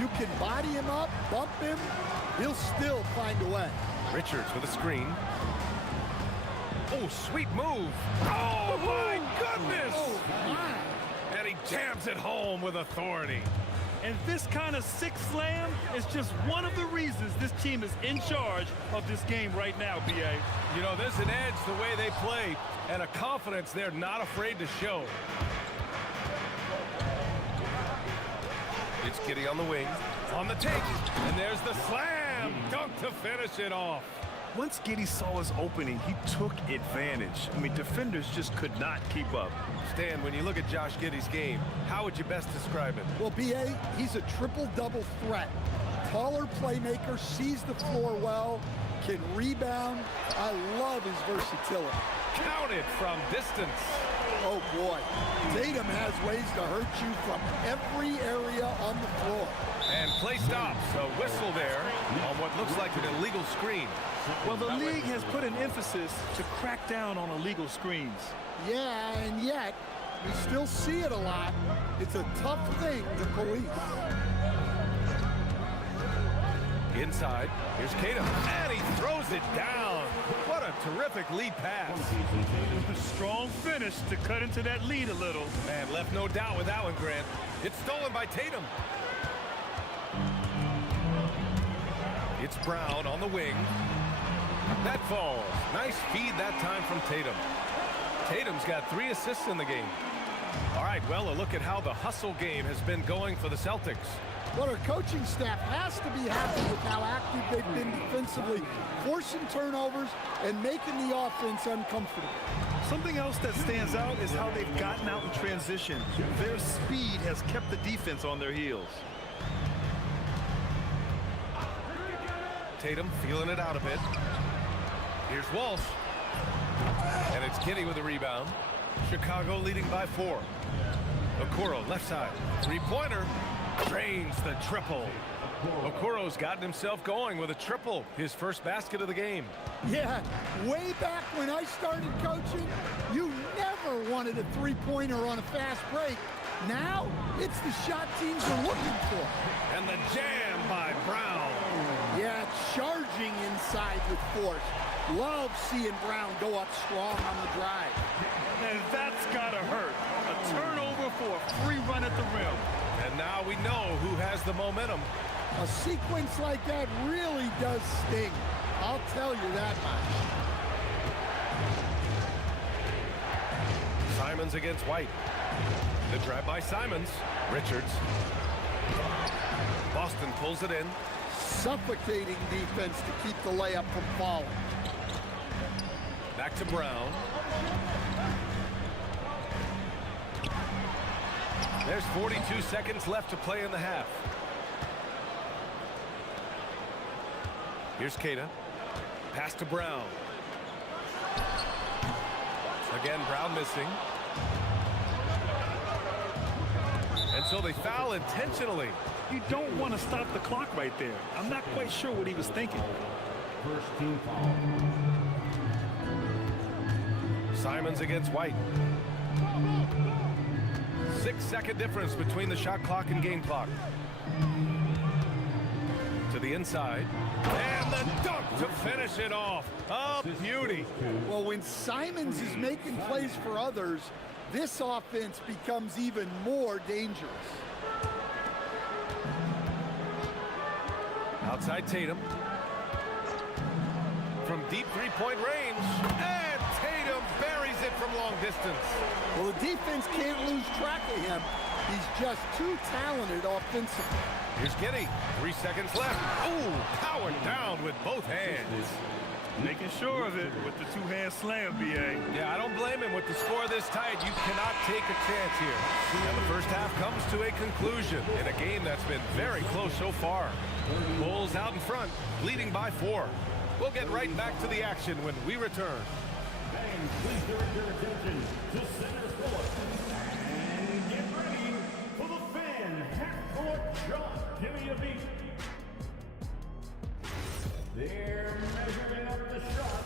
You can body him up, bump him, he'll still find a way. Richards with a screen. Oh, sweet move. Oh, my goodness. Oh, my. And he jams it home with authority. And this kind of six slam is just one of the reasons this team is in charge of this game right now, B.A. You know, there's an edge the way they play and a confidence they're not afraid to show. It's Giddey on the wing, on the take, and there's the slam dunk to finish it off. Once Giddey saw his opening, he took advantage. I mean, defenders just could not keep up. Stan, when you look at Josh Giddey's game, how would you best describe it? Well, B.A., he's a triple-double threat. Taller playmaker, sees the floor well, can rebound. I love his versatility. Counted from distance. Oh, boy. Tatum has ways to hurt you from every area on the floor. And play stops. A whistle there on what looks like an illegal screen. Well, the league has put an emphasis to crack down on illegal screens. Yeah, and yet, we still see it a lot. It's a tough thing to police. Inside, here's Tatum, and he throws it down. What a terrific lead pass. Strong finish to cut into that lead a little. Man, left no doubt with that one, Grant. It's stolen by Tatum. It's Brown on the wing. That falls. Nice feed that time from Tatum. Tatum's got 3 assists in the game. All right, well, a look at how the hustle game has been going for the Celtics. Well, our coaching staff has to be happy with how active they've been defensively, forcing turnovers and making the offense uncomfortable. Something else that stands out is how they've gotten out in transition. Their speed has kept the defense on their heels. Tatum feeling it out a bit. Here's Walsh. And it's Kinney with the rebound. Chicago leading by 4. Okoro, left side. Three-pointer. Drains the triple. Okoro's gotten himself going with a triple. His first basket of the game. Yeah, way back when I started coaching, you never wanted a three-pointer on a fast break. Now, it's the shot teams are looking for. And the jam by Brown. Yeah, charging inside with force. Love seeing Brown go up strong on the drive. And that's gotta hurt. A turnover for a free run at the rim. And now we know who has the momentum. A sequence like that really does sting. I'll tell you that much. Simons against White. The drive by Simons. Richards. Boston pulls it in. Suffocating defense to keep the layup from falling. Back to Brown. There's 42 seconds left to play in the half. Here's Keita. Pass to Brown. Again, Brown missing. And so they foul intentionally. You don't want to stop the clock right there. I'm not quite sure what he was thinking. First team foul. Simons against White. 6-second difference between the shot clock and game clock. To the inside. And the dunk to finish it off. A beauty. Well, when Simons is making plays for others, this offense becomes even more dangerous. Outside Tatum. From deep three-point range. And Tatum buries it from long distance. Well, the defense can't lose track of him. He's just too talented offensively. Here's Kinney. 3 seconds left. Ooh, powered down with both hands. Making sure of it with the two-hand slam, B.A. Yeah, I don't blame him. With the score this tight, you cannot take a chance here. And the first half comes to a conclusion in a game that's been very close so far. Bulls out in front, leading by 4. We'll get right back to the action when we return. Fans, please direct your attention to center court. And get ready for the fan half-court shot. Give me a beat. They're measuring up the shot.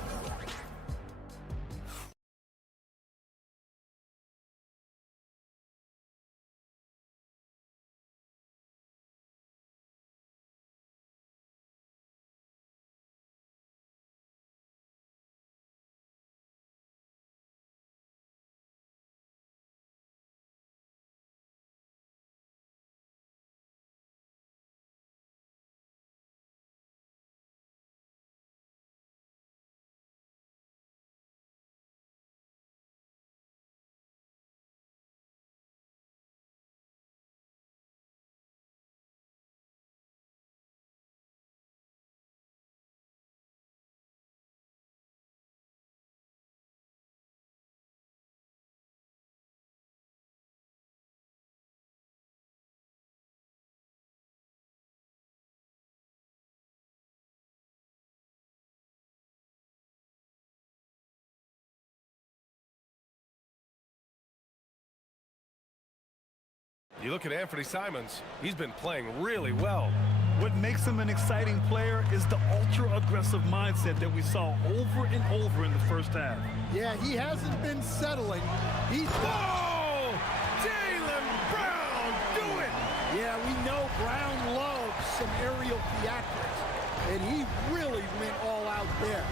You look at Anthony Simons, he's been playing really well. What makes him an exciting player is the ultra-aggressive mindset that we saw over and over in the first half. Yeah, he hasn't been settling. He's... Whoa! Jaylen Brown, do it! Yeah, we know Brown loves some aerial theatrics, and he really went all out there.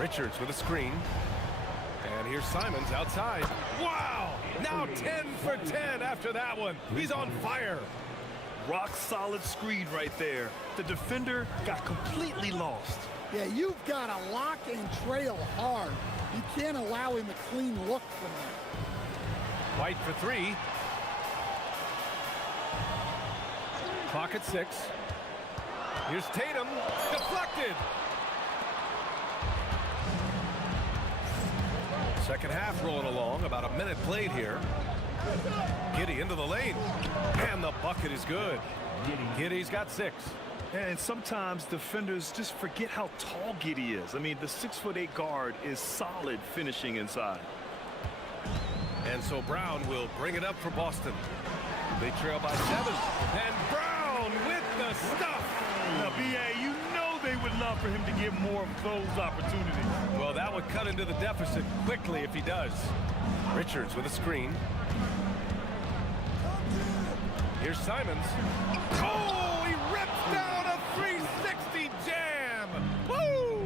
Richards with a screen. And here's Simons outside. Wow! Now 10 for 10 after that one. He's on fire. Rock solid screen right there. The defender got completely lost. Yeah, you've got to lock and trail hard. You can't allow him a clean look from there. White for 3. Clock at 6. Here's Tatum. Deflected. Second half rolling along, about a minute played here. Giddey into the lane, and the bucket is good. Giddey's got 6. And sometimes defenders just forget how tall Giddey is. I mean, the 6'8" guard is solid finishing inside. And so Brown will bring it up for Boston. They trail by 7. And Brown with the stuff. Now, B.A., you know they would love for him to get more of those opportunities. Well, that would cut into the deficit quickly if he does. Richards with a screen. Here's Simons. Oh, he rips down a 360 jam. Woo!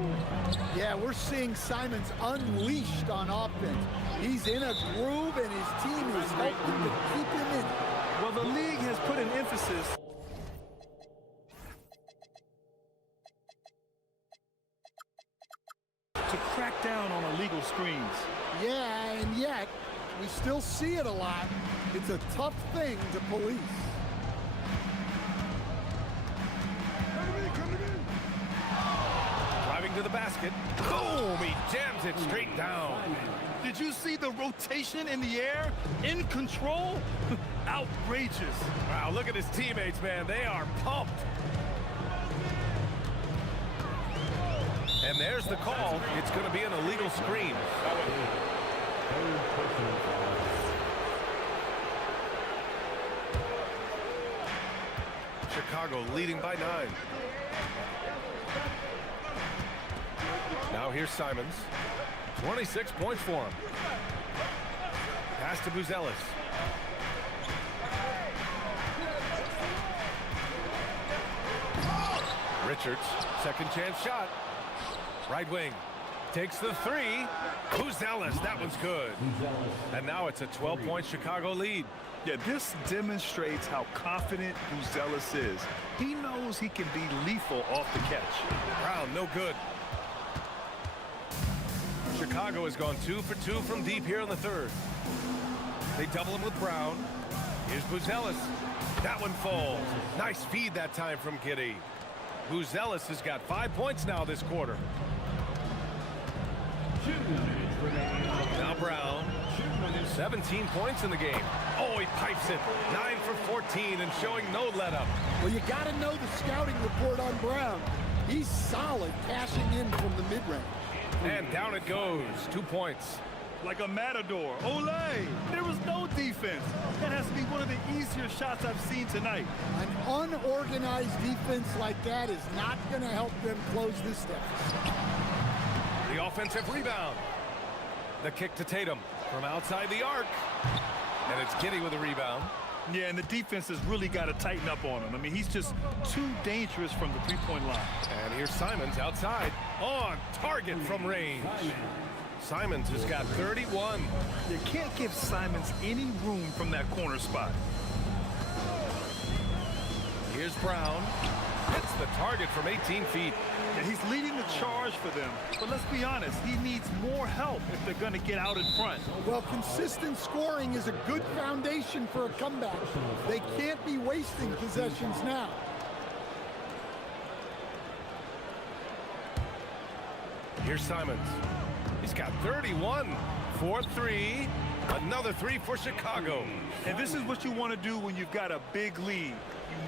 Yeah, we're seeing Simons unleashed on offense. He's in a groove, and his team is helping to keep him in. Well, the league has put an emphasis to crack down on illegal screens. Yeah, and yet, we still see it a lot. It's a tough thing to police. Driving to the basket. Boom! He jams it straight down. Did you see the rotation in the air? In control? Outrageous. Wow, look at his teammates, man. They are pumped. And there's the call. It's going to be an illegal screen. Chicago leading by 9. Now here's Simons. 26 points for him. Pass to Buzelis. Richards, second chance shot. Right wing. Takes the 3. Buzelis, that one's good. And now it's a 12-point Chicago lead. Yeah, this demonstrates how confident Buzelis is. He knows he can be lethal off the catch. Brown, no good. Chicago has gone 2 for 2 from deep here in the third. They double him with Brown. Here's Buzelis. That one falls. Nice feed that time from Giddey. Buzelis has got 5 points now this quarter. Now Brown. 17 points in the game. Oh, he pipes it. 9 for 14 and showing no let-up. Well, you got to know the scouting report on Brown. He's solid cashing in from the mid-range. And down it goes. 2 points. Like a matador. Olay! There was no defense. That has to be one of the easier shots I've seen tonight. An unorganized defense like that is not going to help them close this deficit. The offensive rebound. The kick to Tatum from outside the arc. And it's Giddey with a rebound. Yeah, and the defense has really got to tighten up on him. I mean, he's just too dangerous from the three-point line. And here's Simons outside. On target from range. Simons has got 31. You can't give Simons any room from that corner spot. Here's Brown. Hits the target from 18 feet. And he's leading the charge for them. But let's be honest, he needs more help if they're going to get out in front. Well, consistent scoring is a good foundation for a comeback. They can't be wasting possessions now. Here's Simons. He's got 31. 4-3. Another 3 for Chicago. And this is what you want to do when you've got a big lead.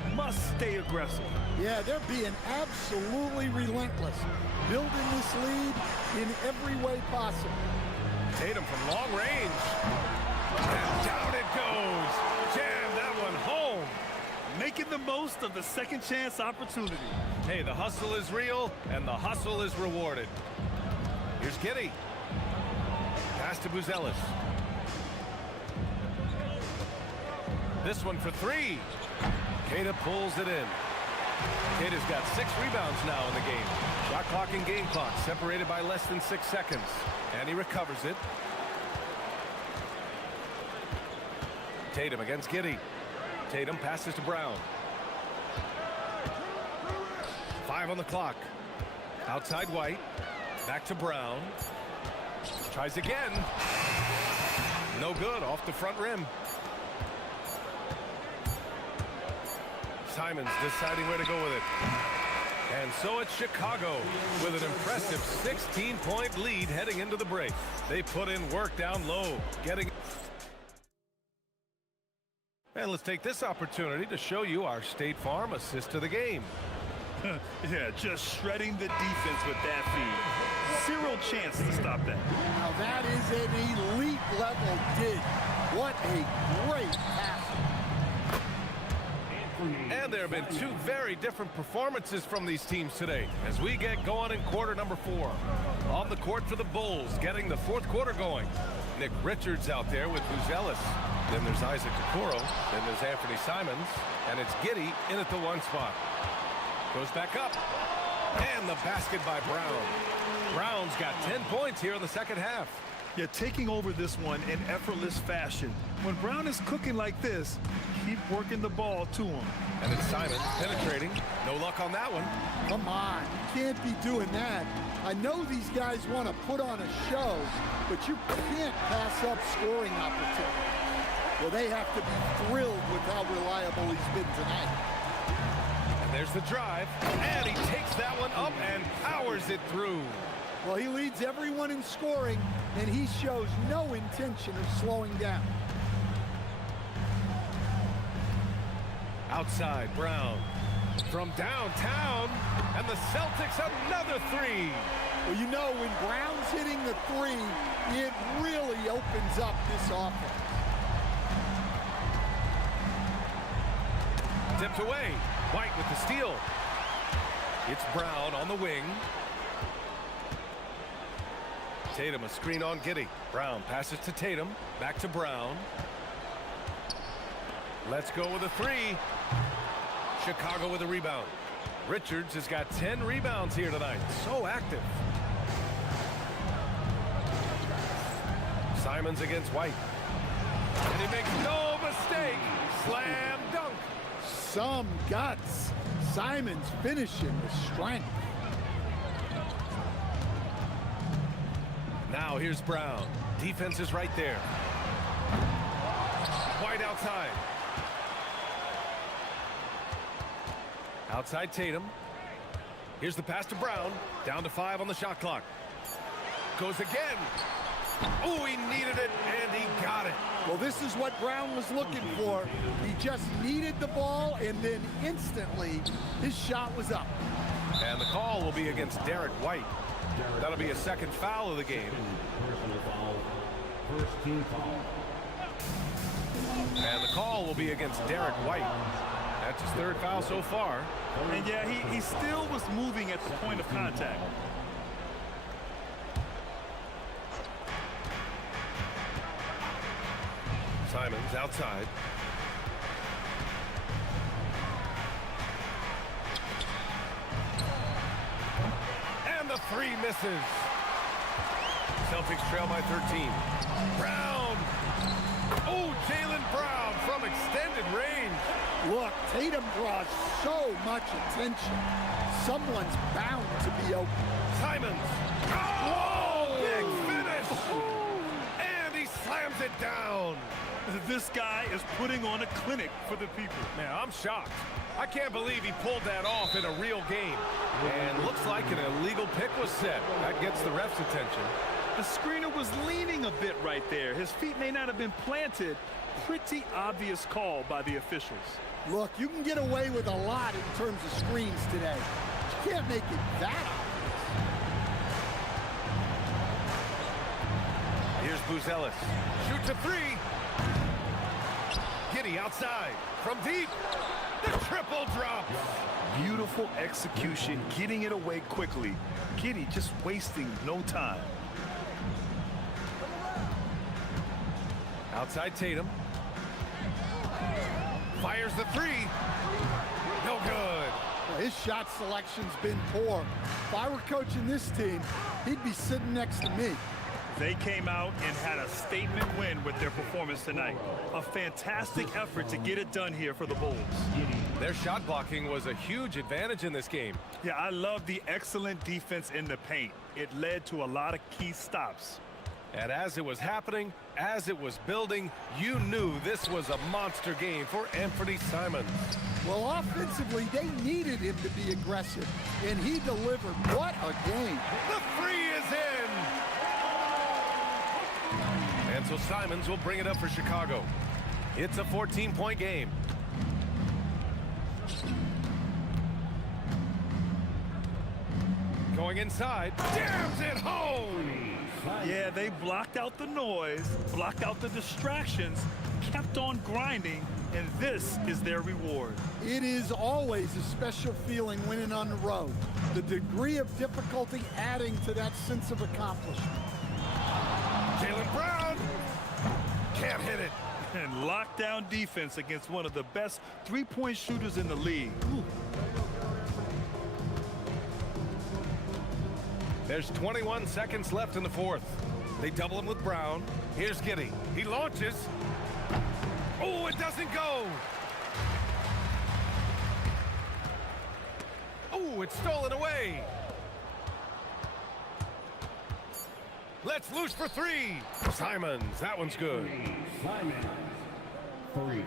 You must stay aggressive. Yeah, they're being absolutely relentless, building this lead in every way possible. Tatum from long range. And down it goes. Jam that one home. Making the most of the second chance opportunity. Hey, the hustle is real, and the hustle is rewarded. Here's Giddey. Pass to Buzelis. This one for 3. Queta pulls it in. Queta's got 6 rebounds now in the game. Shot clock and game clock separated by less than 6 seconds. And he recovers it. Tatum against Giddey. Tatum passes to Brown. 5 on the clock. Outside White. Back to Brown. Tries again. No good, off the front rim. Simons deciding where to go with it. And so it's Chicago with an impressive 16-point lead heading into the break. They put in work down low, getting... And let's take this opportunity to show you our State Farm assist to the game. Yeah, just shredding the defense with that feed. Zero chance to stop that. Now that is an elite level dig. What a great pass. And there have been two very different performances from these teams today as we get going in quarter number 4. On the court for the Bulls, getting the fourth quarter going. Nick Richards out there with Buzelis. Then there's Isaac Okoro. Then there's Anthony Simons. And it's Giddey in at the 1 spot. Goes back up. And the basket by Brown. Brown's got 10 points here in the second half. Yeah, taking over this one in effortless fashion. When Brown is cooking like this, keep working the ball to him. And it's Simons penetrating. No luck on that one. Come on, you can't be doing that. I know these guys want to put on a show, but you can't pass up scoring opportunities. Well, they have to be thrilled with how reliable he's been tonight. And there's the drive. And he takes that one up and powers it through. Well, he leads everyone in scoring, and he shows no intention of slowing down. Outside, Brown. From downtown, and the Celtics another 3. Well, you know, when Brown's hitting the 3, it really opens up this offense. Tipped away. White with the steal. It's Brown on the wing. Tatum a screen on Giddey. Brown passes to Tatum. Back to Brown. Let's go with a 3. Chicago with a rebound. Richards has got 10 rebounds here tonight. So active. Simons against White. And he makes no mistake. Slam dunk. Some guts. Simons finishing with strength. Now here's Brown. Defense is right there. White outside. Outside Tatum. Here's the pass to Brown. Down to 5 on the shot clock. Goes again. Oh, he needed it, and he got it. Well, this is what Brown was looking for. He just needed the ball, and then instantly his shot was up. And the call will be against Derek White. That'll be a second foul of the game. First team foul. And the call will be against Derek White. That's his 3rd foul so far. And yeah, he still was moving at the point of contact. Simons outside. And the 3 misses. Celtics trail by 13. Brown. Oh, Jaylen Brown from extended range. Look, Tatum draws so much attention. Someone's bound to be open. Simons. Oh, big finish. And he slams it down. This guy is putting on a clinic for the people. Man, I'm shocked. I can't believe he pulled that off in a real game. And looks like an illegal pick was set. That gets the ref's attention. The screener was leaning a bit right there. His feet may not have been planted. Pretty obvious call by the officials. Look, you can get away with a lot in terms of screens today. You can't make it that obvious. Here's Buzelis. Shoots a 3. Giddey outside. From deep. The triple drop. Beautiful execution, getting it away quickly. Giddey just wasting no time. Outside Tatum. Fires the 3. No good. Well, his shot selection's been poor. If I were coaching this team, he'd be sitting next to me. They came out and had a statement win with their performance tonight. A fantastic effort to get it done here for the Bulls. Their shot blocking was a huge advantage in this game. Yeah, I love the excellent defense in the paint. It led to a lot of key stops. And as it was happening, as it was building, you knew this was a monster game for Anthony Simons. Well, offensively, they needed him to be aggressive, and he delivered. What a game. The 3 is in. And so Simons will bring it up for Chicago. It's a 14-point game. Going inside. Jams it home! Yeah, they blocked out the noise, blocked out the distractions, kept on grinding, and this is their reward. It is always a special feeling winning on the road. The degree of difficulty adding to that sense of accomplishment. Jaylen Brown can't hit it. And lockdown defense against one of the best three-point shooters in the league. Ooh. There's 21 seconds left in the fourth. They double him with Brown. Here's Giddey. He launches. Oh, it doesn't go. Oh, it's stolen away. Let's loose for three. Simons, that one's good. Simons, 3.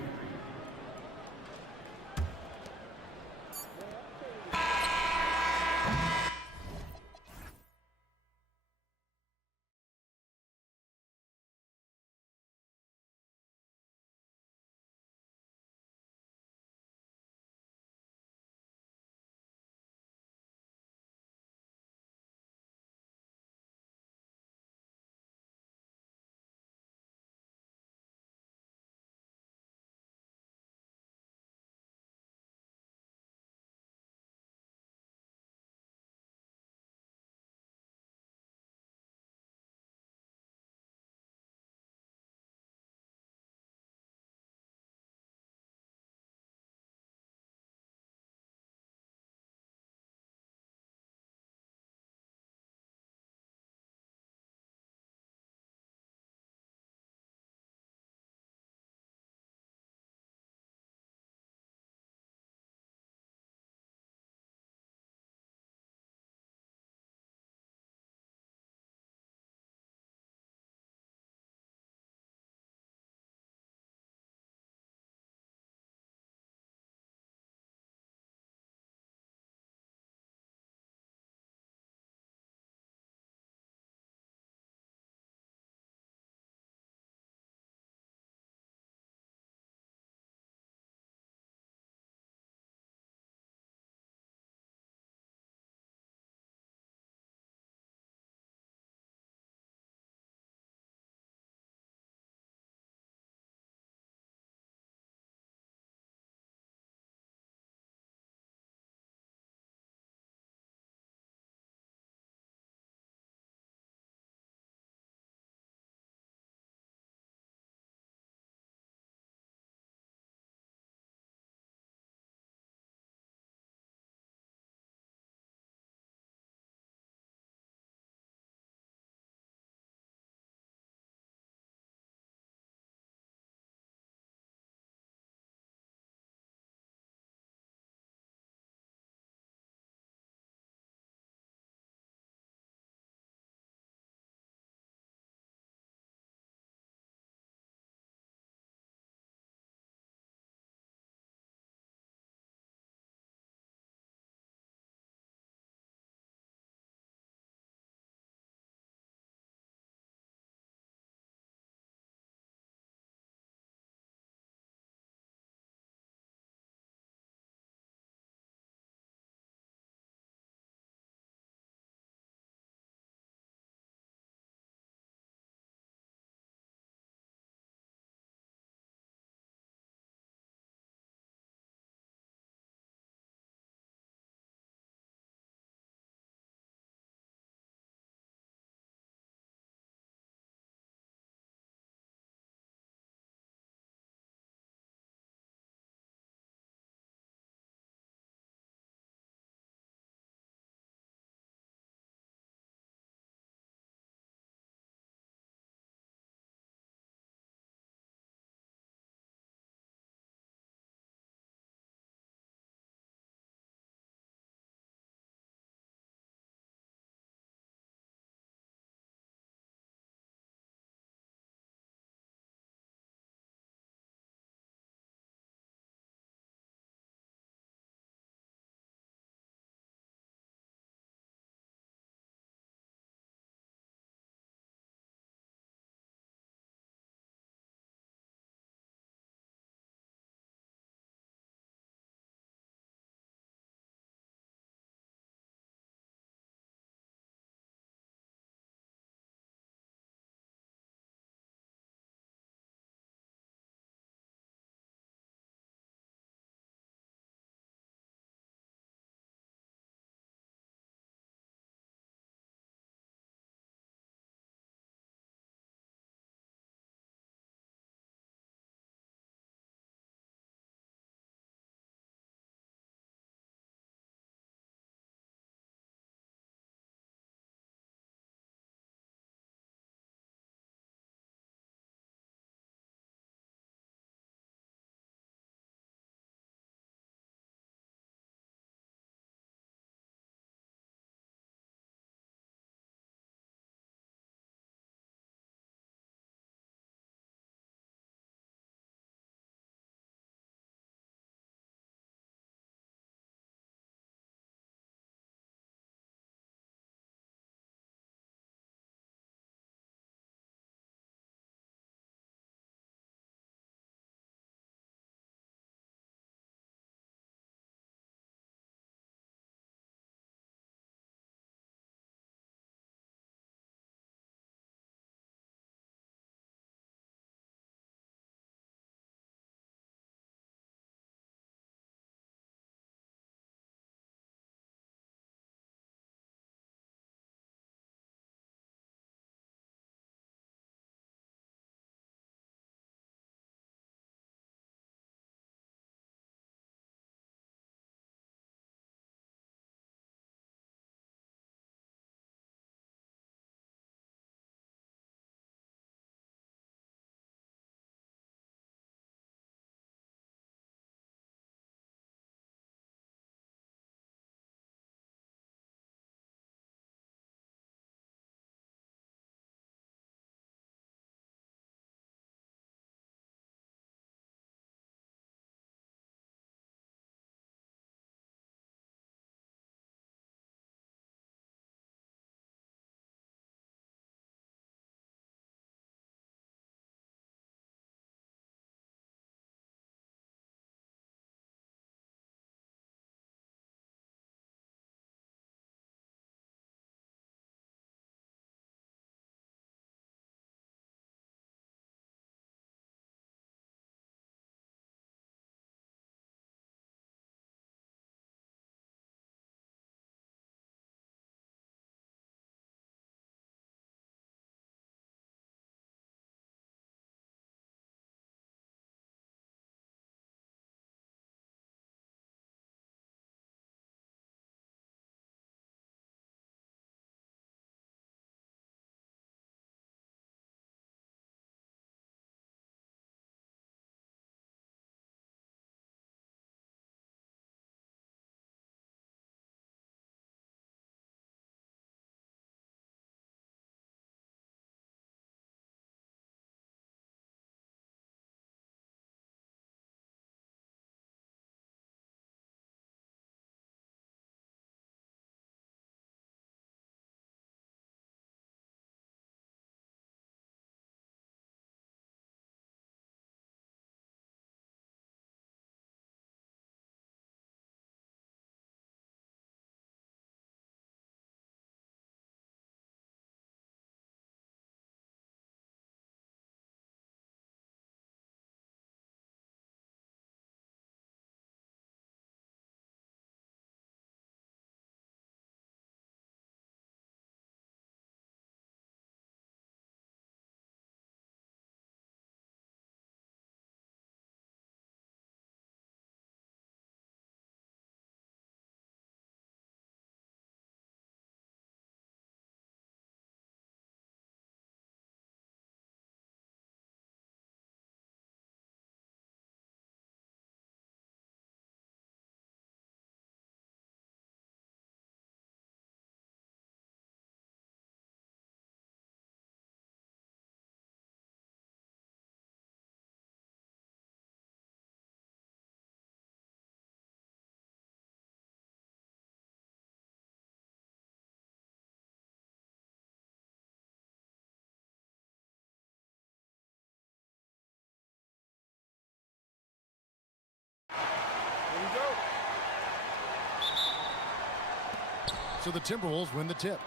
So the Timberwolves win the tip.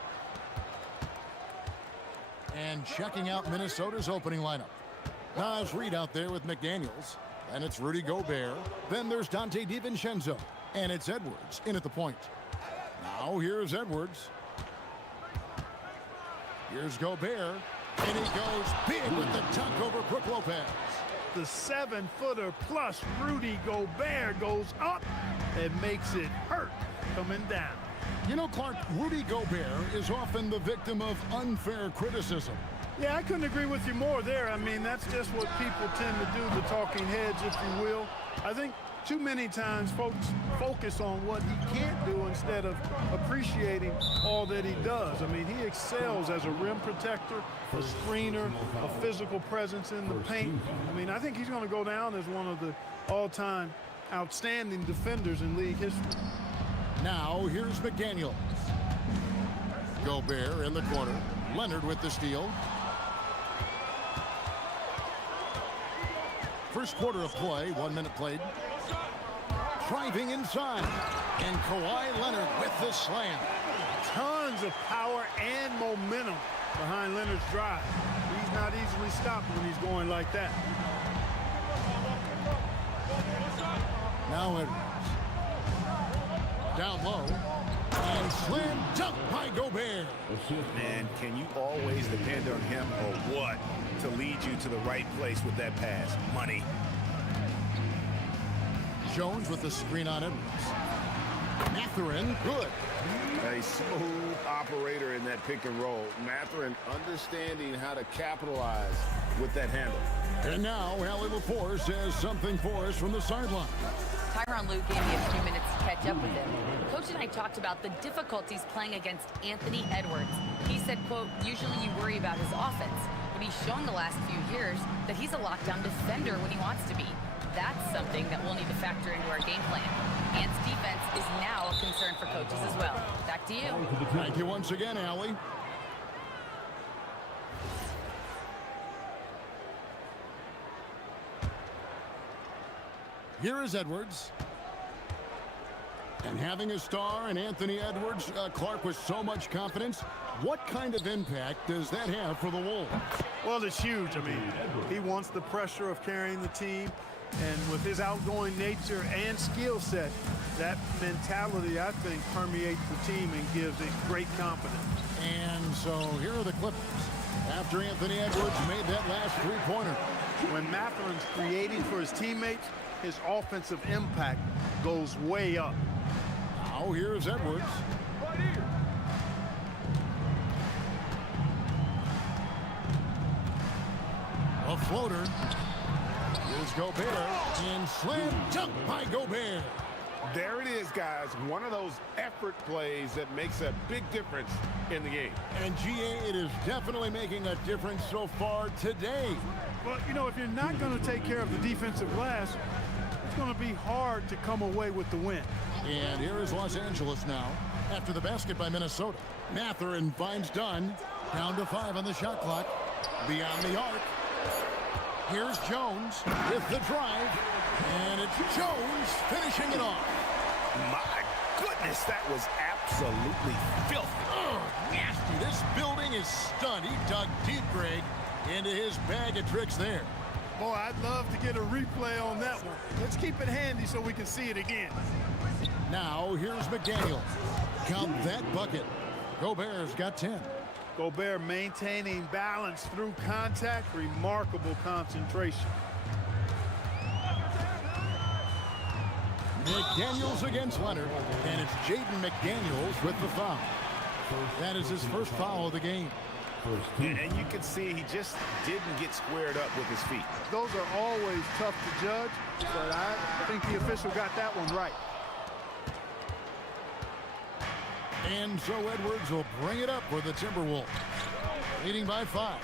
And checking out Minnesota's opening lineup. Nas Reed out there with McDaniels. And it's Rudy Gobert. Then there's Dante DiVincenzo. And it's Edwards in at the point. Now here's Edwards. Here's Gobert. And he goes big with the dunk over Brook Lopez. The 7-footer plus Rudy Gobert goes up and makes it hurt coming down. You know, Clark, Rudy Gobert is often the victim of unfair criticism. Yeah, I couldn't agree with you more there. I mean, that's just what people tend to do, the talking heads, if you will. I think too many times folks focus on what he can't do instead of appreciating all that he does. I mean, he excels as a rim protector, a screener, a physical presence in the paint. I mean, I think he's going to go down as one of the all-time outstanding defenders in league history. Now, here's McDaniels. Gobert in the corner. Leonard with the steal. First quarter of play, 1 minute played. Driving inside. And Kawhi Leonard with the slam. Tons of power and momentum behind Leonard's drive. He's not easily stopped when he's going like that. Now Edwards. Down low. And slam dunk by Gobert. Man, can you always depend on him or what to lead you to the right place with that pass? Money. Jones with the screen on Edwards. Mathurin, good. A smooth operator in that pick and roll. Mathurin understanding how to capitalize with that handle. And now, Allie Lepore says something for us from the sideline. Tyronn Lue gave me a few minutes to catch up with him. Coach and I talked about the difficulties playing against Anthony Edwards. He said, quote, usually you worry about his offense, but he's shown the last few years that he's a lockdown defender when he wants to be. That's something that we'll need to factor into our game plan. Ant's defense is now a concern for coaches as well. Back to you. Thank you once again, Allie. Here is Edwards. And having a star in Anthony Edwards, Clark, with so much confidence, what kind of impact does that have for the Wolves? Well, it's huge. I mean, he wants the pressure of carrying the team. And with his outgoing nature and skill set, that mentality, I think, permeates the team and gives it great confidence. And so here are the Clippers. After Anthony Edwards made that last three-pointer. When Mathurin's creating for his teammates, his offensive impact goes way up. Now here's Edwards. A floater. Here's Gobert. And slam dunk by Gobert. There it is, guys. One of those effort plays that makes a big difference in the game. And GA, it is definitely making a difference so far today. Well, you know, if you're not going to take care of the defensive glass, it's going to be hard to come away with the win. And here is Los Angeles now after the basket by Minnesota. Mathurin finds Dunn. Down to 5 on the shot clock. Beyond the arc. Here's Jones with the drive. And it's Jones finishing it off. My goodness, that was absolutely filthy. Oh, nasty. This building is stunned. He dug deep, Greg, into his bag of tricks there. Boy, I'd love to get a replay on that one. Let's keep it handy so we can see it again. Now, here's McDaniels. Count that bucket. Gobert's got 10. Gobert maintaining balance through contact. Remarkable concentration. McDaniels against Leonard. And it's Jaden McDaniels with the foul. That is his first foul of the game. And you can see he just didn't get squared up with his feet. Those are always tough to judge, but I think the official got that one right. And so Edwards will bring it up for the Timberwolves, leading by 5.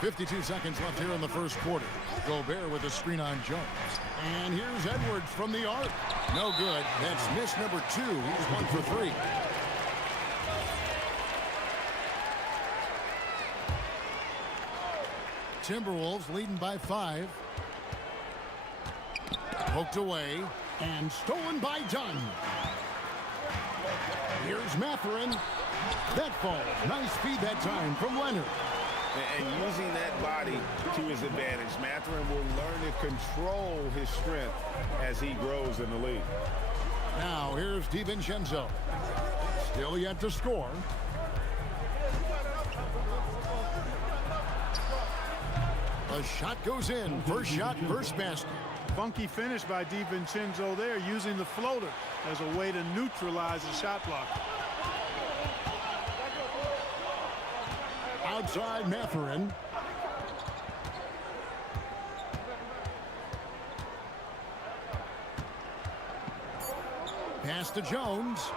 52 seconds left here in the first quarter. Gobert with a screen on Jones. And here's Edwards from the arc. No good. That's miss number 2. He's 1 for 3. Timberwolves leading by 5. Poked away. And stolen by Dunn. Here's Mathurin. That falls. Nice feed that time from Leonard. And using that body to his advantage, Mathurin will learn to control his strength as he grows in the league. Now here's DiVincenzo. Still yet to score. A shot goes in. First shot, first basket. Funky finish by DiVincenzo there, using the floater as a way to neutralize the shot block. Outside Mathurin. Pass to Jones.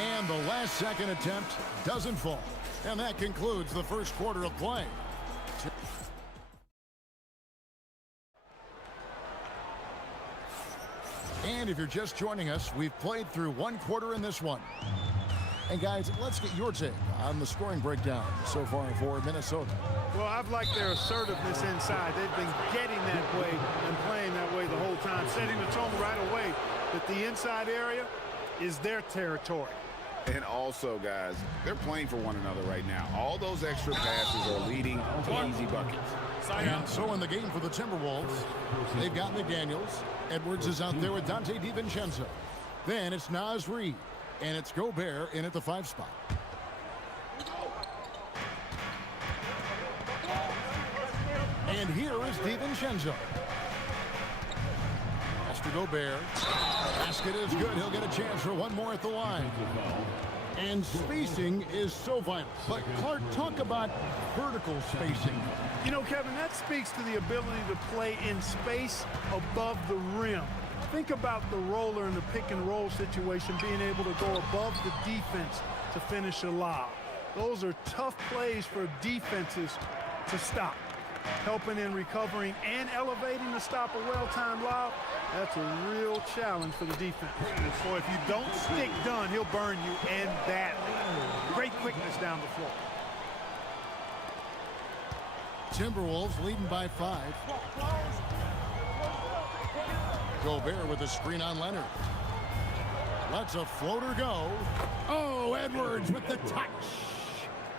And the last second attempt doesn't fall. And that concludes the first quarter of play. And if you're just joining us, we've played through one quarter in this one. And guys, let's get your take on the scoring breakdown so far for Minnesota. Well, I've liked their assertiveness inside. They've been getting that way and playing that way the whole time, setting the tone right away that the inside area is their territory. And also, guys, they're playing for one another right now. All those extra passes are leading to easy buckets. And so in the game for the Timberwolves, they've got McDaniels. Edwards is out there with Dante DiVincenzo. Then it's Naz Reid. And it's Gobert in at the 5 spot. And here is DiVincenzo. Pass to Gobert. Basket is good. He'll get a chance for one more at the line. And spacing is so vital. But Clark, talk about vertical spacing. You know, Kevin, that speaks to the ability to play in space above the rim. Think about the roller in the pick and roll situation, being able to go above the defense to finish a lob. Those are tough plays for defenses to stop. Helping in recovering and elevating to stop a well-timed lob, that's a real challenge for the defense. So if you don't stick Dunn, he'll burn you, and badly. Great quickness down the floor. Timberwolves leading by 5. Gobert with a screen on Leonard. Lets a floater go. Oh, Edwards with the touch.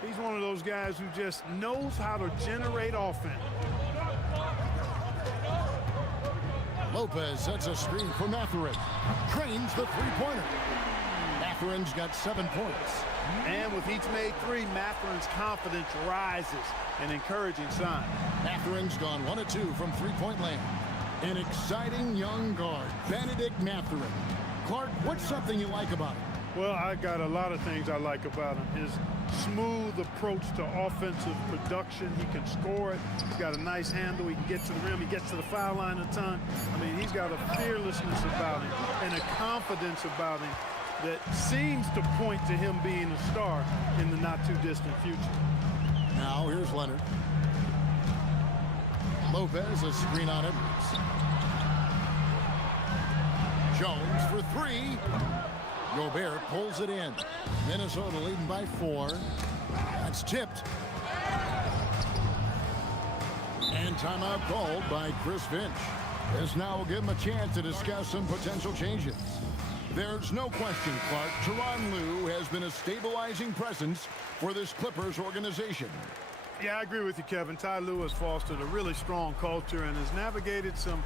He's one of those guys who just knows how to generate offense. Lopez sets a screen for Mathurin. Trains the three-pointer. Mathurin's got 7 points. And with each made 3, Mathurin's confidence rises, an encouraging sign. Mathurin's gone 1 of 2 from three-point land. An exciting young guard, Benedict Mathurin. Clark, what's something you like about him? Well, I got a lot of things I like about him. His smooth approach to offensive production. He can score it. He's got a nice handle. He can get to the rim. He gets to the foul line a ton. I mean, he's got a fearlessness about him and a confidence about him that seems to point to him being a star in the not-too-distant future. Now, here's Leonard. Lopez, a screen on Edwards. Jones for 3. Gobert pulls it in. Minnesota leading by 4. That's tipped. And timeout called by Chris Finch. This now will give him a chance to discuss some potential changes. There's no question, Clark, Tyronn Lue has been a stabilizing presence for this Clippers organization. Yeah, I agree with you, Kevin. Ty Lue has fostered a really strong culture and has navigated some,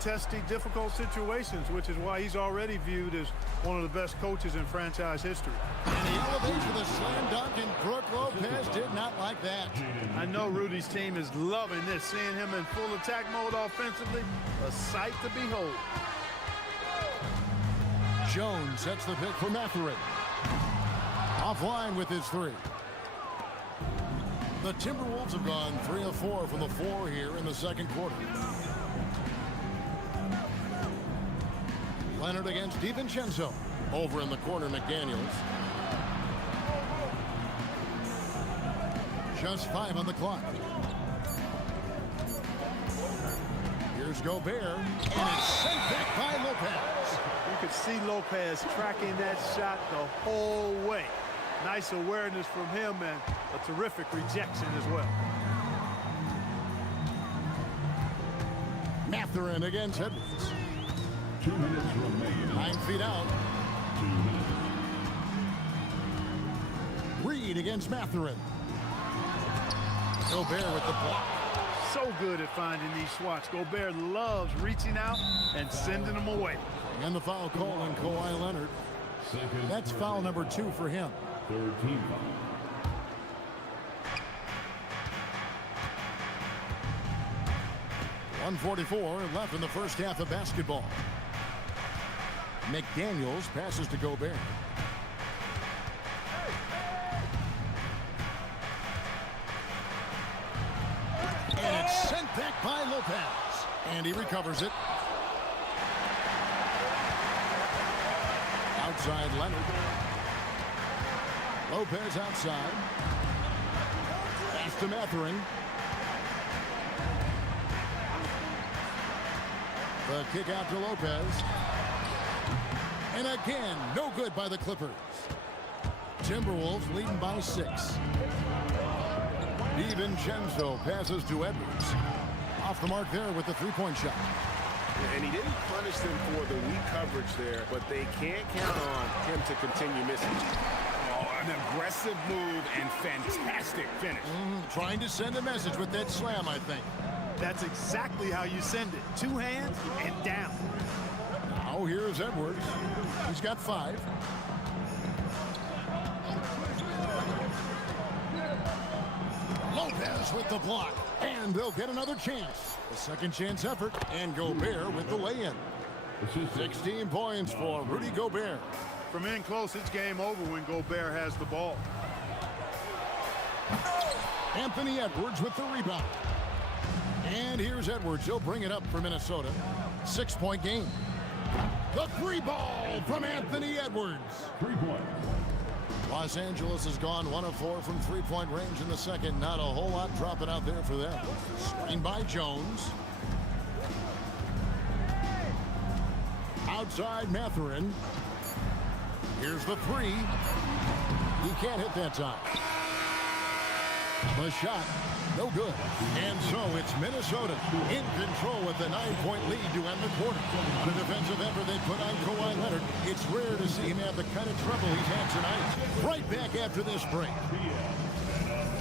testy, difficult situations, which is why he's already viewed as one of the best coaches in franchise history. And the elevation of the slam dunk, and Brook Lopez did not like that. I know Rudy's team is loving this, seeing him in full attack mode offensively, a sight to behold. Jones sets the pick for Mathurin. Offline with his 3. The Timberwolves have gone 3 of 4 from the floor here in the second quarter. Leonard against DiVincenzo. Over in the corner, McDaniels. Just 5 on the clock. Here's Gobert, and it's sent back by Lopez. You could see Lopez tracking that shot the whole way. Nice awareness from him and a terrific rejection as well. Mathurin against Edwards. 2 minutes remaining. 9 feet out. 2 minutes. Reed against Mathurin. Gobert with the block. So good at finding these swats. Gobert loves reaching out and sending them away. And the foul call on Kawhi Leonard. That's foul number 2 for him. 13 foul. .144 left in the first half of basketball. McDaniels passes to Gobert. And it's sent back by Lopez. And he recovers it. Outside Leonard. Lopez outside. Pass to Mathurin. The kick out to Lopez. And again, no good by the Clippers. Timberwolves leading by 6. DiVincenzo passes to Edwards. Off the mark there with the three-point shot. And he didn't punish them for the weak coverage there, but they can't count on him to continue missing. Oh, an aggressive move and fantastic finish. Trying to send a message with that slam, I think. That's exactly how you send it. 2 hands and down. Now here's Edwards. He's got 5. Lopez with the block. And they'll get another chance. A second chance effort. And Gobert with the lay-in. 16 points for Rudy Gobert. From in close, it's game over when Gobert has the ball. Anthony Edwards with the rebound. And here's Edwards. He'll bring it up for Minnesota. 6-point game. The 3 ball from Anthony Edwards. 3 points. Los Angeles has gone 1 of 4 from 3-point range in the second. Not a whole lot dropping out there for them. Screen by Jones. Outside Mathurin. Here's the 3. He can't hit that time. The shot, no good. And so it's Minnesota in control with the 9-point lead to end the quarter. On a defensive effort they put on Kawhi Leonard. It's rare to see him have the kind of trouble he's had tonight. Right back after this break.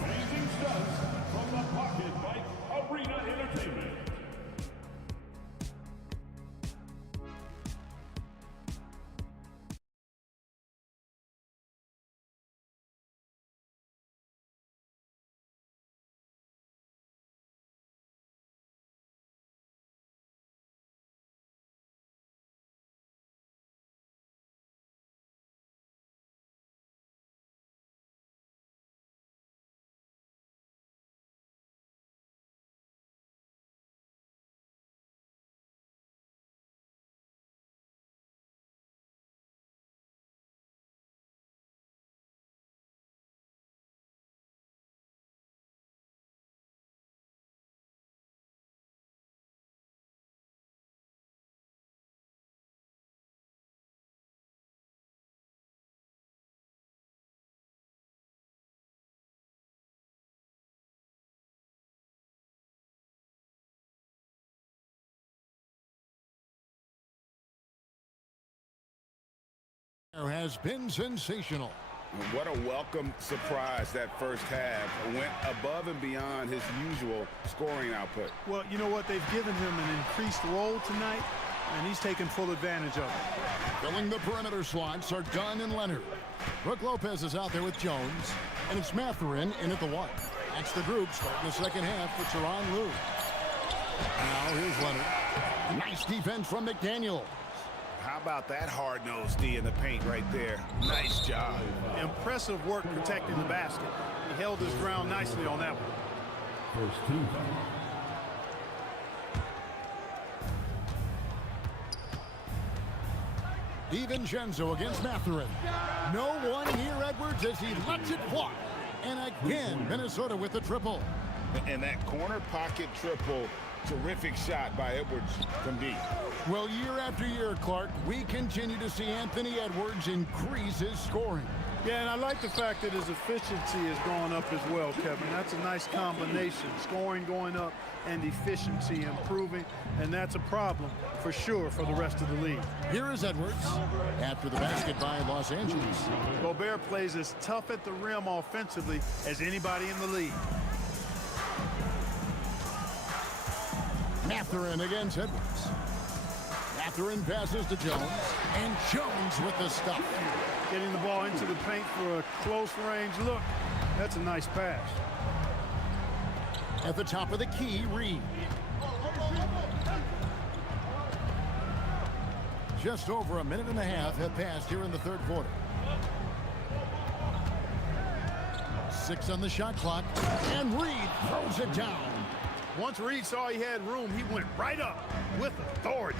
Amazing stunts from the Pocket Bike Arena Entertainment. Has been sensational. What a welcome surprise that first half. Went above and beyond his usual scoring output. Well, you know what? They've given him an increased role tonight, and he's taken full advantage of it. Filling the perimeter slots are Dunn and Leonard. Brook Lopez is out there with Jones, and it's Mathurin in at the 1. That's the group starting the second half for Tyronn Lue. Now here's Leonard. Nice defense from McDaniels. How about that hard-nosed D in the paint right there? Nice job. Impressive work protecting the basket. He held his ground nicely on that one. First team foul. DiVincenzo against Mathurin. No one near Edwards as he lets it fly. And again, Minnesota with the triple. And that corner pocket triple, terrific shot by Edwards from deep. Well, year after year, Clark, we continue to see Anthony Edwards increase his scoring. Yeah, and I like the fact that his efficiency has gone up as well, Kevin. That's a nice combination. Scoring going up and efficiency improving, and that's a problem for sure for the rest of the league. Here is Edwards after the basket by Los Angeles. Gobert plays as tough at the rim offensively as anybody in the league. Mathurin against Edwards. Mathurin passes to Jones, and Jones with the stuff. Getting the ball into the paint for a close range look. That's a nice pass. At the top of the key, Reed. Just over a minute and a half have passed here in the third quarter. 6 on the shot clock, and Reed throws it down. Once Reed saw he had room, he went right up with authority.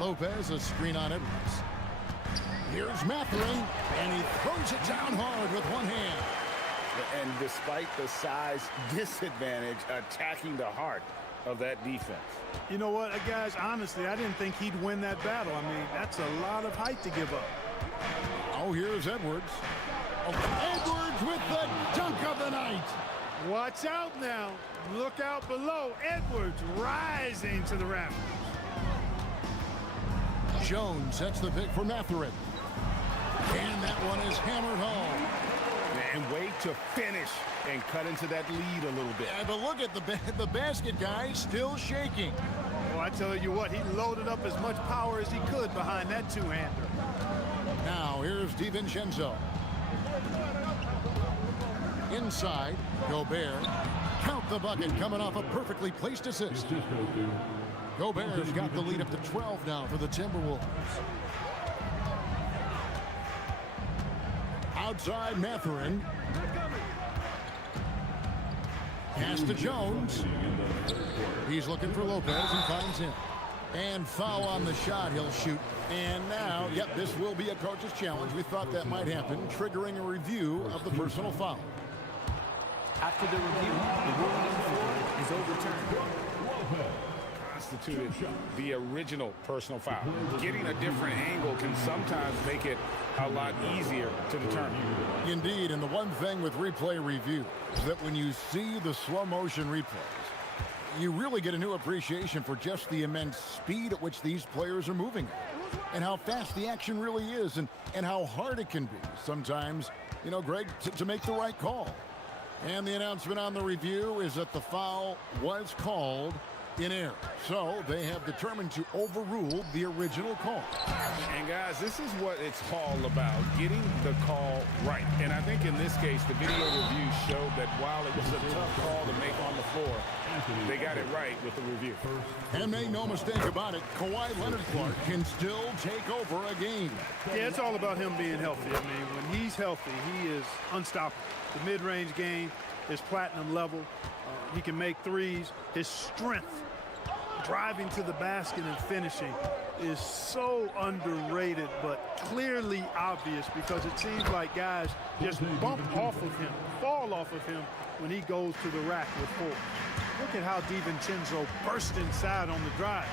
Lopez, a screen on Edwards. Here's Mathurin, and he throws it down hard with one hand. And despite the size disadvantage, attacking the heart of that defense. You know what, guys, honestly, I didn't think he'd win that battle. I mean, that's a lot of height to give up. Oh, here's Edwards. Oh, Edwards with the dunk of the night. Watch out now. Look out below. Edwards rising to the rafters. Jones sets the pick for Mathurin. And that one is hammered home. And wait to finish and cut into that lead a little bit. Yeah, but look at the basket guy still shaking. Well, I tell you what, he loaded up as much power as he could behind that two-hander. Now, here's DiVincenzo. Inside, Gobert. Count the bucket coming off a perfectly placed assist. Gobert's got the lead up to 12 now for the Timberwolves. Outside Mathurin. Pass to Jones. He's looking for Lopez and finds him. And foul on the shot, he'll shoot. And now, yep, this will be a coach's challenge. We thought that might happen, triggering a review of the personal foul. After the review, the ruling on the floor is overturned. Constituted the original personal foul. Getting a different angle can sometimes make it a lot easier to determine. Indeed, and the one thing with replay review is that when you see the slow motion replays, you really get a new appreciation for just the immense speed at which these players are moving and how fast the action really is and how hard it can be sometimes, you know, Greg, to make the right call. And the announcement on the review is that the foul was called in error. So they have determined to overrule the original call. And guys, this is what it's all about, getting the call right. And I think in this case, the video review showed that while it was a tough call to make on the floor, they got it right with the review. And make no mistake about it, Kawhi Leonard-Clark can still take over a game. Yeah, it's all about him being healthy. I mean, when he's healthy, he is unstoppable. The mid-range game is platinum level. He can make threes. His strength, driving to the basket and finishing, is so underrated, but clearly obvious because it seems like guys just bump off of him, fall off of him when he goes to the rack with force. Look at how DiVincenzo burst inside on the drive.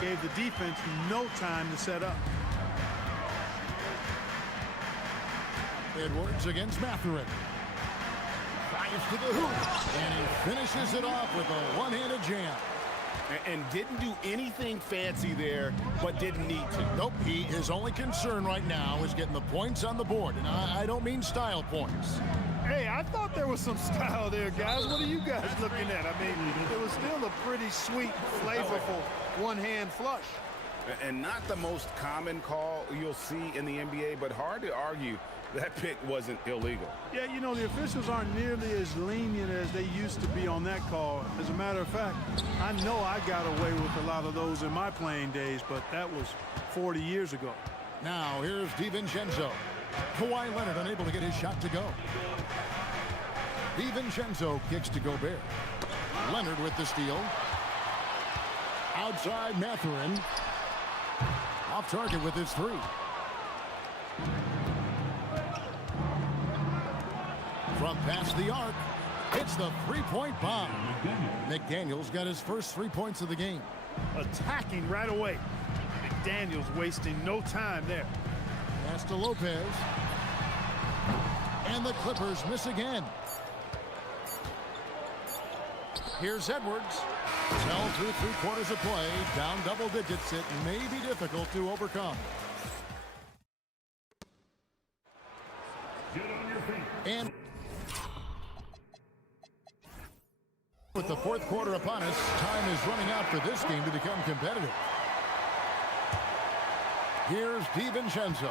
Gave the defense no time to set up. Edwards against Mathurin. Drives to the hoop, and he finishes it off with a one-handed jam. And didn't do anything fancy there, but didn't need to. Nope, his only concern right now is getting the points on the board, and I don't mean style points. Hey, I thought there was some style there, guys. What are you guys looking at? I mean, it was still a pretty sweet, flavorful one-hand flush. And not the most common call you'll see in the NBA, but hard to argue that pick wasn't illegal. Yeah, you know, the officials aren't nearly as lenient as they used to be on that call. As a matter of fact, I know I got away with a lot of those in my playing days, but that was 40 years ago. Now, here's DiVincenzo. Kawhi Leonard unable to get his shot to go. DiVincenzo kicks to Gobert. Leonard with the steal. Outside Mathurin. Off target with his three. From past the arc, it's the three-point bomb. McDaniels got his first 3 points of the game. Attacking right away. McDaniels wasting no time there. Pass to Lopez. And the Clippers miss again. Here's Edwards. Fell through 3/4 of play. Down double digits. It may be difficult to overcome. Get on your feet. And with the fourth quarter upon us, time is running out for this game to become competitive. Here's DiVincenzo.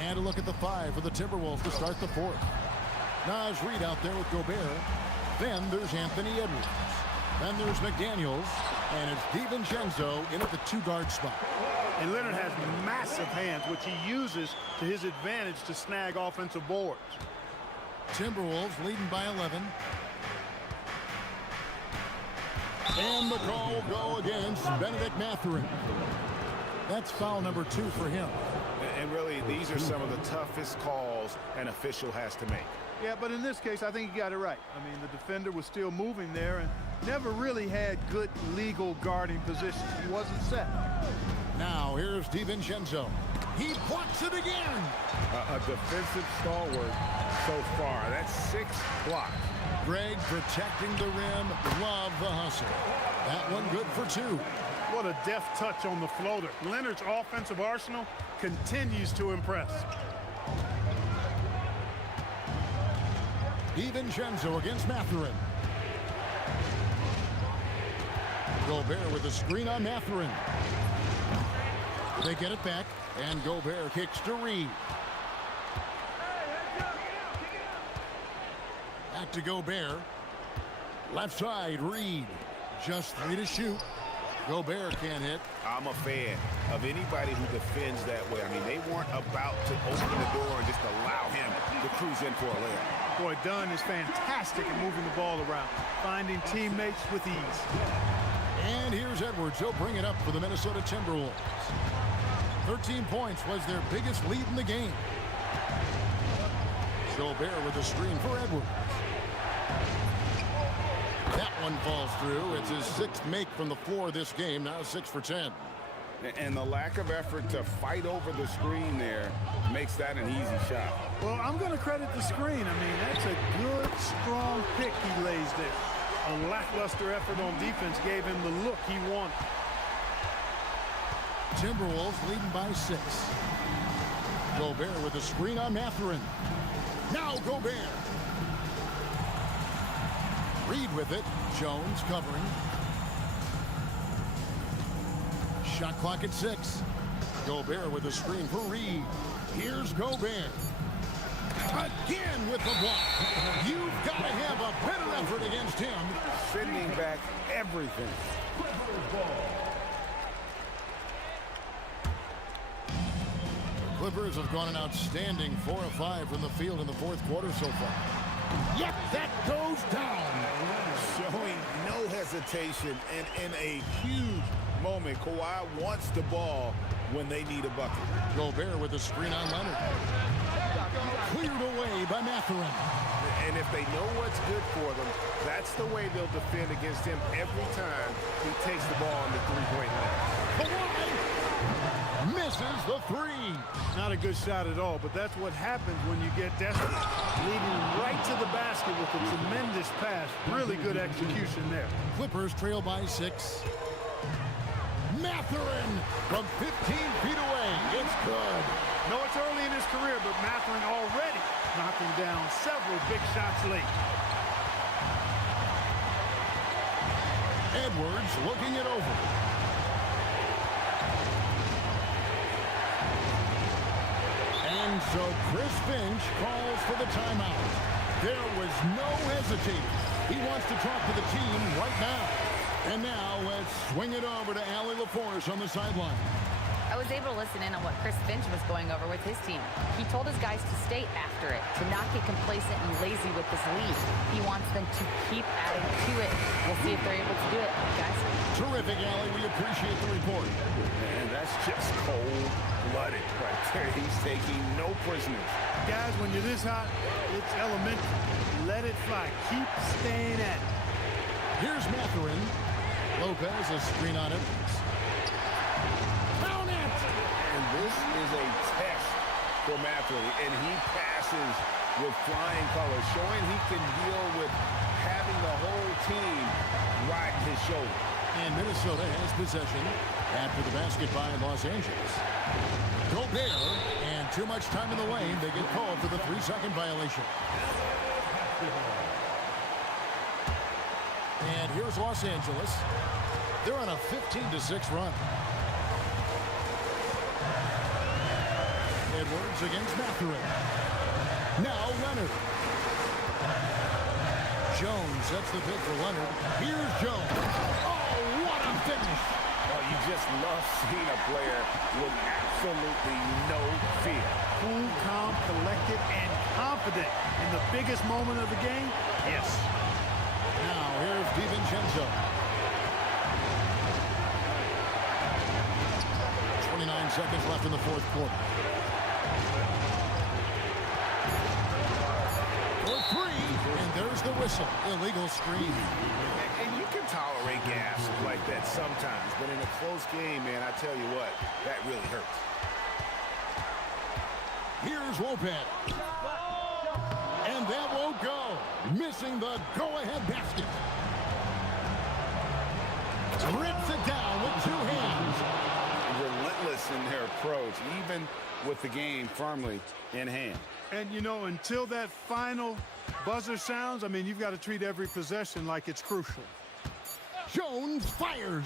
And a look at the 5 for the Timberwolves to start the fourth. Naz Reid out there with Gobert. Then there's Anthony Edwards. Then there's McDaniels. And it's DiVincenzo in at the 2-guard spot. And Leonard has massive hands, which he uses to his advantage to snag offensive boards. Timberwolves leading by 11. And the call will go against Benedict Mathurin. That's foul number 2 for him. And really, these are some of the toughest calls an official has to make. Yeah, but in this case, I think he got it right. I mean, the defender was still moving there and never really had good legal guarding position. He wasn't set. Now, here's DiVincenzo. He blocks it again. A defensive stalwart so far. That's 6 blocks. Greg protecting the rim. Love the hustle. That one good for 2. What a deft touch on the floater. Leonard's offensive arsenal continues to impress. DiVincenzo against Mathurin. Gobert with a screen on Mathurin. They get it back, and Gobert kicks to Reid. Back to Gobert. Left side, Reid. Just 3 to shoot. Gobert can't hit. I'm a fan of anybody who defends that way. I mean, they weren't about to open the door and just allow him to cruise in for a layup. Boy, Dunn is fantastic at moving the ball around, finding teammates with ease. And here's Edwards. He'll bring it up for the Minnesota Timberwolves. 13 points was their biggest lead in the game. Gobert with a screen for Edwards. That one falls through. It's his 6th make from the floor this game, now 6 for 10. And the lack of effort to fight over the screen there makes that an easy shot. Well, I'm going to credit the screen. I mean, that's a good, strong pick he lays there. A lackluster effort on defense gave him the look he wanted. Timberwolves leading by 6. Gobert with a screen on Mathurin. Now Gobert. Reid with it. Jones covering. Shot clock at 6. Gobert with a screen for Reid. Here's Gobert. Again with the block. You've got to have a better effort against him. Sending back everything. Clippers have gone an outstanding 4 of 5 from the field in the fourth quarter so far. Yep, that goes down. Showing no hesitation and in a huge moment, Kawhi wants the ball when they need a bucket. Gobert with a screen on Leonard. Cleared away by Mathurin. And if they know what's good for them, that's the way they'll defend against him every time he takes the ball in the three-point line. Kawhi misses the 3. Not a good shot at all, but that's what happens when you get desperate. Leading right to the basket with a tremendous pass. Really good execution there. Clippers trail by 6. Mathurin from 15 feet away. It's good. No, it's early in his career, but Mathurin already knocking down several big shots late. Edwards looking it over. And so Chris Finch calls for the timeout. There was no hesitating. He wants to talk to the team right now. And now let's swing it over to Allie LaForce on the sideline. I was able to listen in on what Chris Finch was going over with his team. He told his guys to stay after it, to not get complacent and lazy with this lead. He wants them to keep adding to it. We'll see if they're able to do it, guys. Terrific, Allie. We appreciate the report. Man, that's just cold-blooded right there. He's taking no prisoners. Guys, when you're this hot, it's elementary. Let it fly. Keep staying at it. Here's Mathurin. Lopez, a screen on it. Count it! And this is a test for Matthew, and he passes with flying colors, showing he can deal with having the whole team riding his shoulder. And Minnesota has possession after the basket by Los Angeles. Gobert, and too much time in the lane. They get called for the 3-second violation. And here's Los Angeles. They're on a 15-6 run. Edwards against Mathurin. Now Leonard. Jones sets the pick for Leonard. Here's Jones. Oh, what a finish. Oh, you just love seeing a player with absolutely no fear. Cool, calm, collected, and confident in the biggest moment of the game. Yes. Now here's DiVincenzo. 29 seconds left in the fourth quarter. For three, and there's the whistle. Illegal screen. And you can tolerate gas like that sometimes, but in a close game, man, I tell you what, that really hurts. Here's Lopez. And that won't go. Missing the go-ahead basket. Rips it down with two hands. Relentless in their approach, even with the game firmly in hand. And, you know, until that final buzzer sounds, I mean, you've got to treat every possession like it's crucial. Jones fires.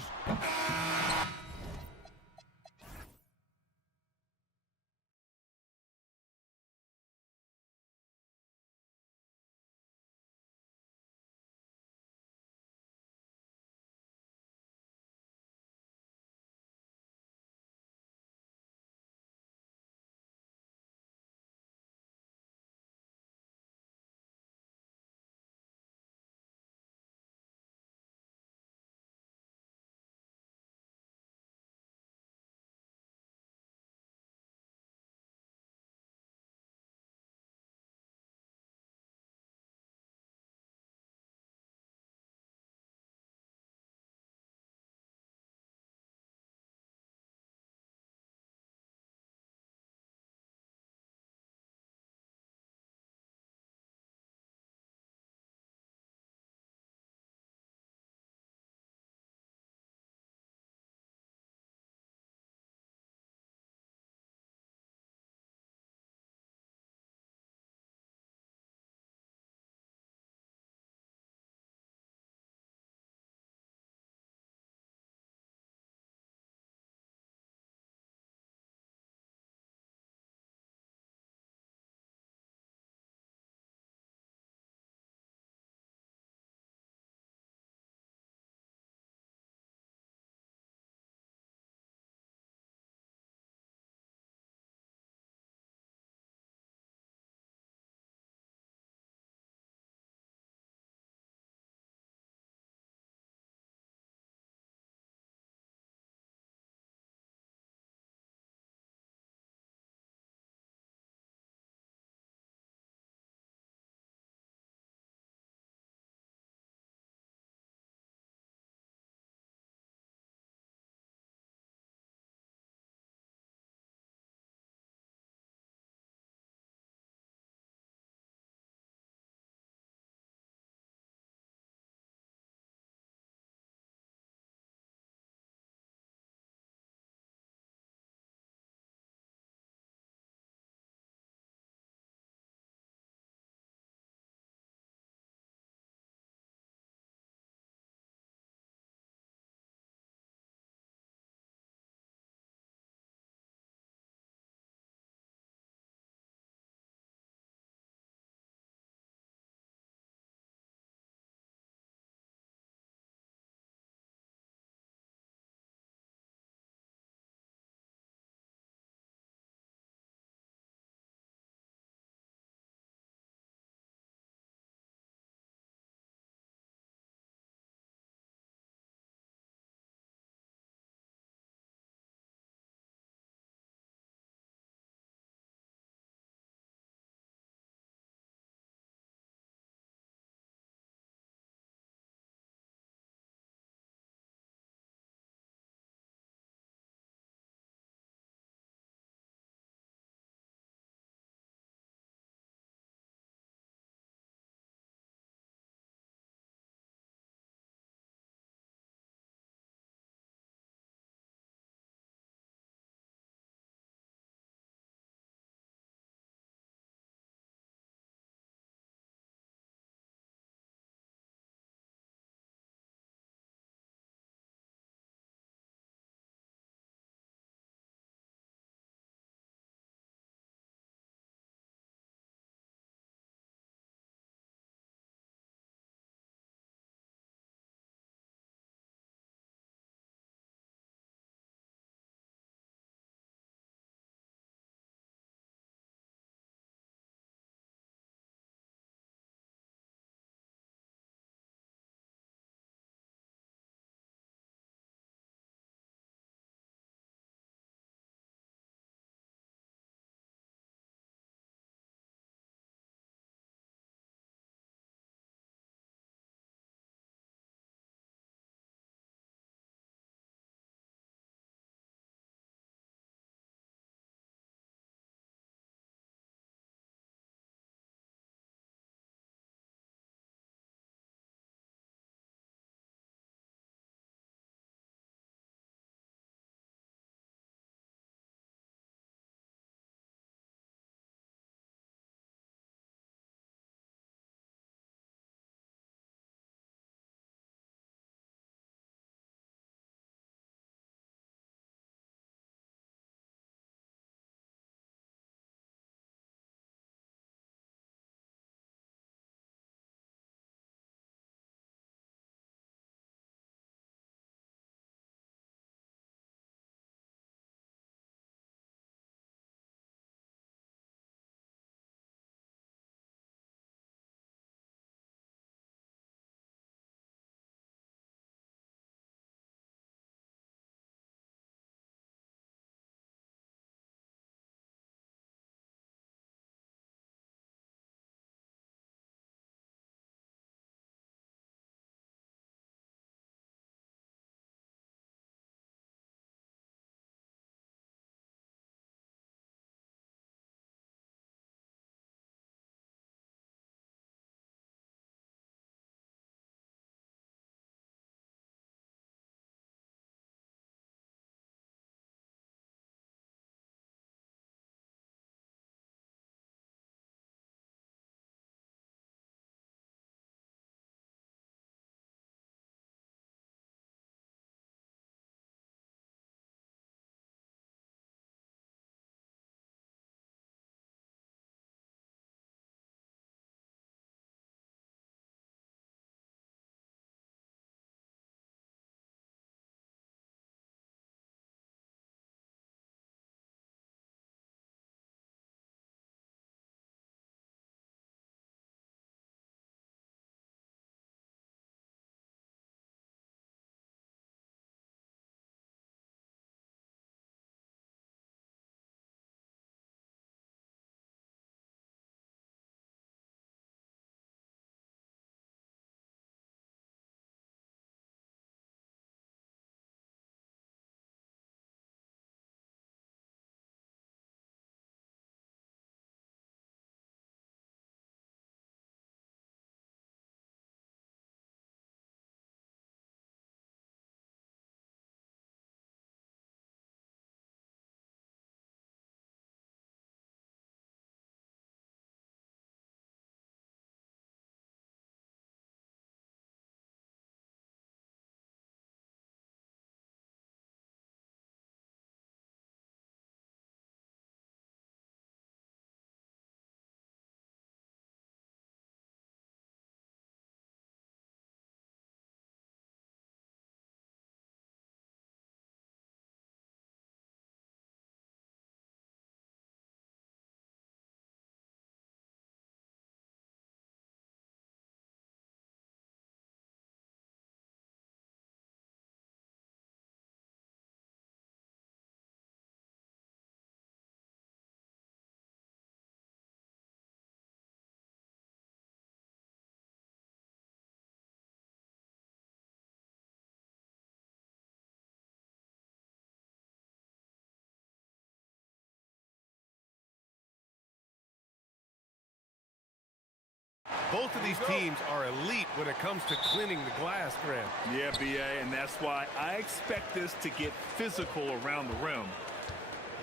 Both of these teams are elite when it comes to cleaning the glass, Grant. Yeah, B.A., and that's why I expect this to get physical around the rim,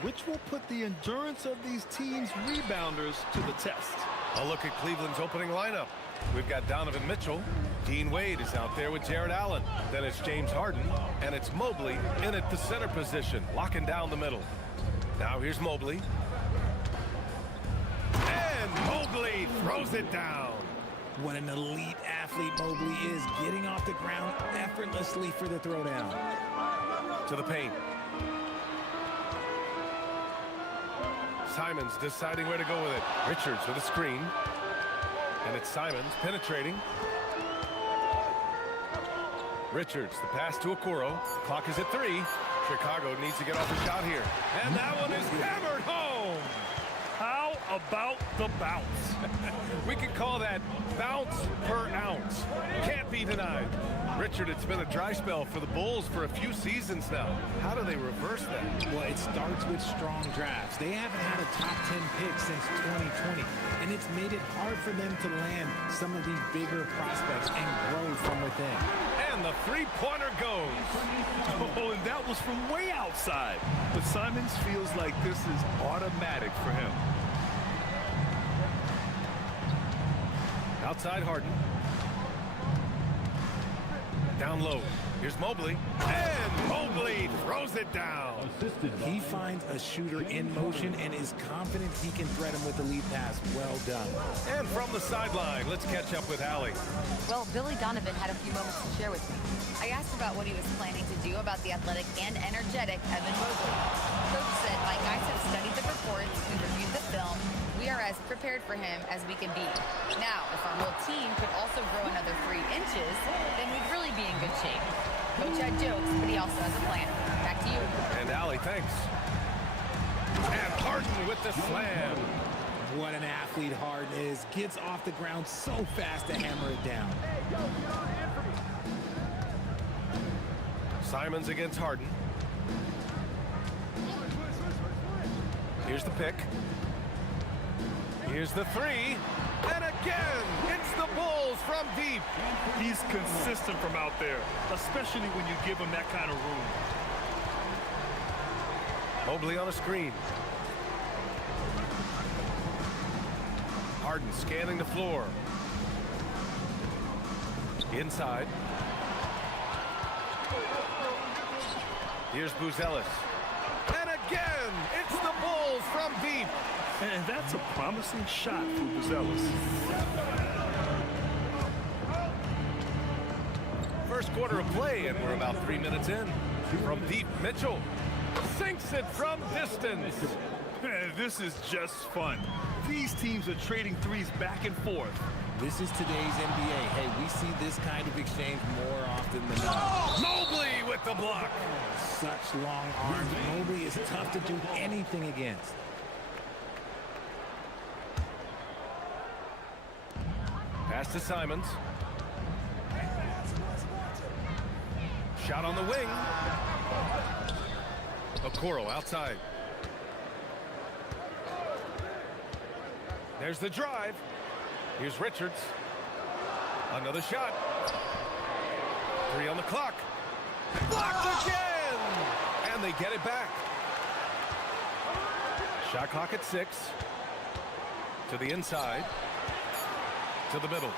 which will put the endurance of these teams' rebounders to the test. A look at Cleveland's opening lineup. We've got Donovan Mitchell. Dean Wade is out there with Jared Allen. Then it's James Harden, and it's Mobley in at the center position, locking down the middle. Now here's Mobley. And Mobley throws it down. What an elite athlete Mobley is, getting off the ground effortlessly for the throwdown. To the paint. Simons deciding where to go with it. Richards with a screen. And it's Simons penetrating. Richards, the pass to Okoro. Clock is at 3. Chicago needs to get off a shot here. And that one is hammered home. How about the bounce? We could call that bounce per ounce. Can't be denied. Richard, it's been a dry spell for the Bulls for a few seasons now. How do they reverse that? Well, it starts with strong drafts. They haven't had a top 10 pick since 2020, and it's made it hard for them to land some of these bigger prospects and grow from within. And the three-pointer goes. Oh, and that was from way outside. But Simons feels like this is automatic for him. Outside Harden. Down low. Here's Mobley. And Mobley throws it down. He finds a shooter in motion and is confident he can thread him with the lead pass. Well done. And from the sideline, let's catch up with Allie. Well, Billy Donovan had a few moments to share with me. I asked about what he was planning to do about the athletic and energetic Evan Mobley. Coach said, my guys have studied the reports, we've reviewed the film, we are as prepared for him as we can be. Now, if our whole team could also grow another 3 inches, then we'd really be in good shape. Coach had jokes, but he also has a plan. Back to you. And Allie, thanks. And Harden with the slam. What an athlete Harden is. Gets off the ground so fast to hammer it down. Simons against Harden. Here's the pick. Here's the 3. And again, it's the Bulls from deep. He's consistent from out there, especially when you give him that kind of room. Mobley on a screen. Harden scanning the floor. Inside. Here's Buzelis. And again, it's the Bulls from deep. And that's a promising shot for Buzelis. First quarter of play, and we're about 3 minutes in. From deep, Mitchell sinks it from distance. This is just fun. These teams are trading threes back and forth. This is today's NBA. Hey, we see this kind of exchange more often than not. Mobley with the block. Such long arms. Mobley is tough to do anything against. Pass to Simons. Shot on the wing. Okoro outside. There's the drive. Here's Richards. Another shot. 3 on the clock. Blocked again! And they get it back. Shot clock at 6. To the inside. To the middle.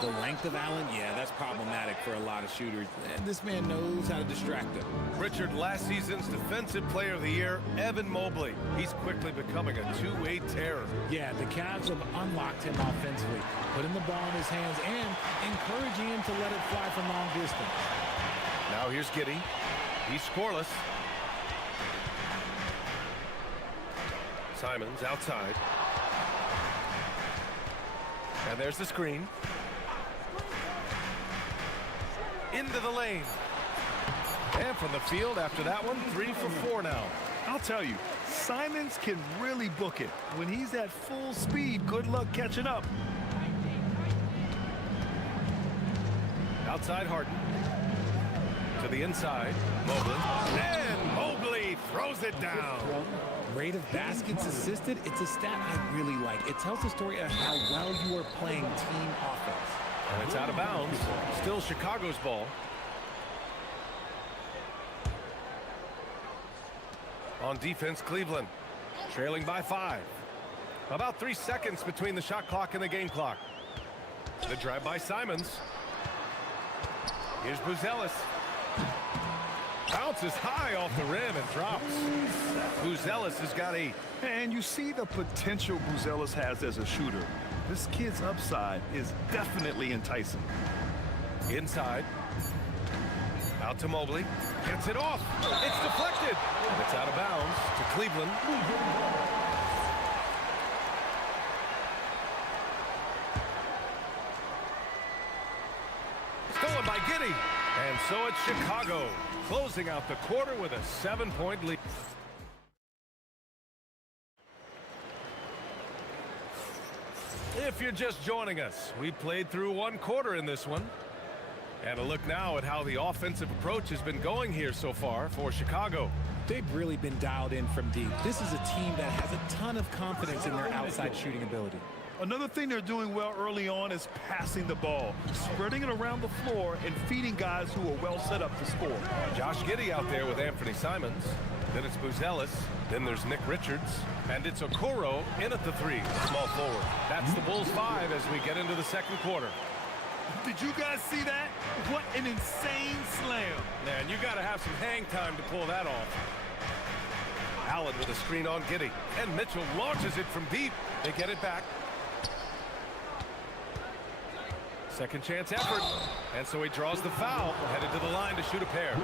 The length of Allen, yeah, that's problematic for a lot of shooters. And this man knows how to distract them. Richard, last season's Defensive Player of the Year, Evan Mobley. He's quickly becoming a two-way terror. Yeah, the Cavs have unlocked him offensively, putting the ball in his hands and encouraging him to let it fly from long distance. Now here's Giddey. He's scoreless. Simons outside. And there's the screen. Into the lane. And from the field after that one, 3 for 4 now. I'll tell you, Simons can really book it. When he's at full speed, good luck catching up. Outside Harden. To the inside, Mobley. And Mobley throws it down. rate of baskets assisted, it's a stat I really like. It tells the story of how well you are playing team offense. And it's out of bounds. Still Chicago's ball. On defense, Cleveland, trailing by 5. About 3 seconds between the shot clock and the game clock. The drive by Simons. Here's Buzelis. Bounces high off the rim and drops. Buzelis has got 8. And you see the potential Buzelis has as a shooter. This kid's upside is definitely enticing. Inside. Out to Mobley. Gets it off. It's deflected. And it's out of bounds to Cleveland. Stolen by Giddey. And so it's Chicago closing out the quarter with a 7-point lead. If you're just joining us, we played through 1 quarter in this one. And a look now at how the offensive approach has been going here so far for Chicago. They've really been dialed in from deep. This is a team that has a ton of confidence in their outside shooting ability. Another thing they're doing well early on is passing the ball, spreading it around the floor and feeding guys who are well set up to score. Josh Giddey out there with Anthony Simons. Then it's Buzelis. Then there's Nick Richards. And it's Okoro in at the 3, small forward. That's the Bulls 5 as we get into the second quarter. Did you guys see that? What an insane slam. Man, you got to have some hang time to pull that off. Allen with a screen on Giddey. And Mitchell launches it from deep. They get it back. Second chance effort. And so he draws the foul, headed to the line to shoot a pair.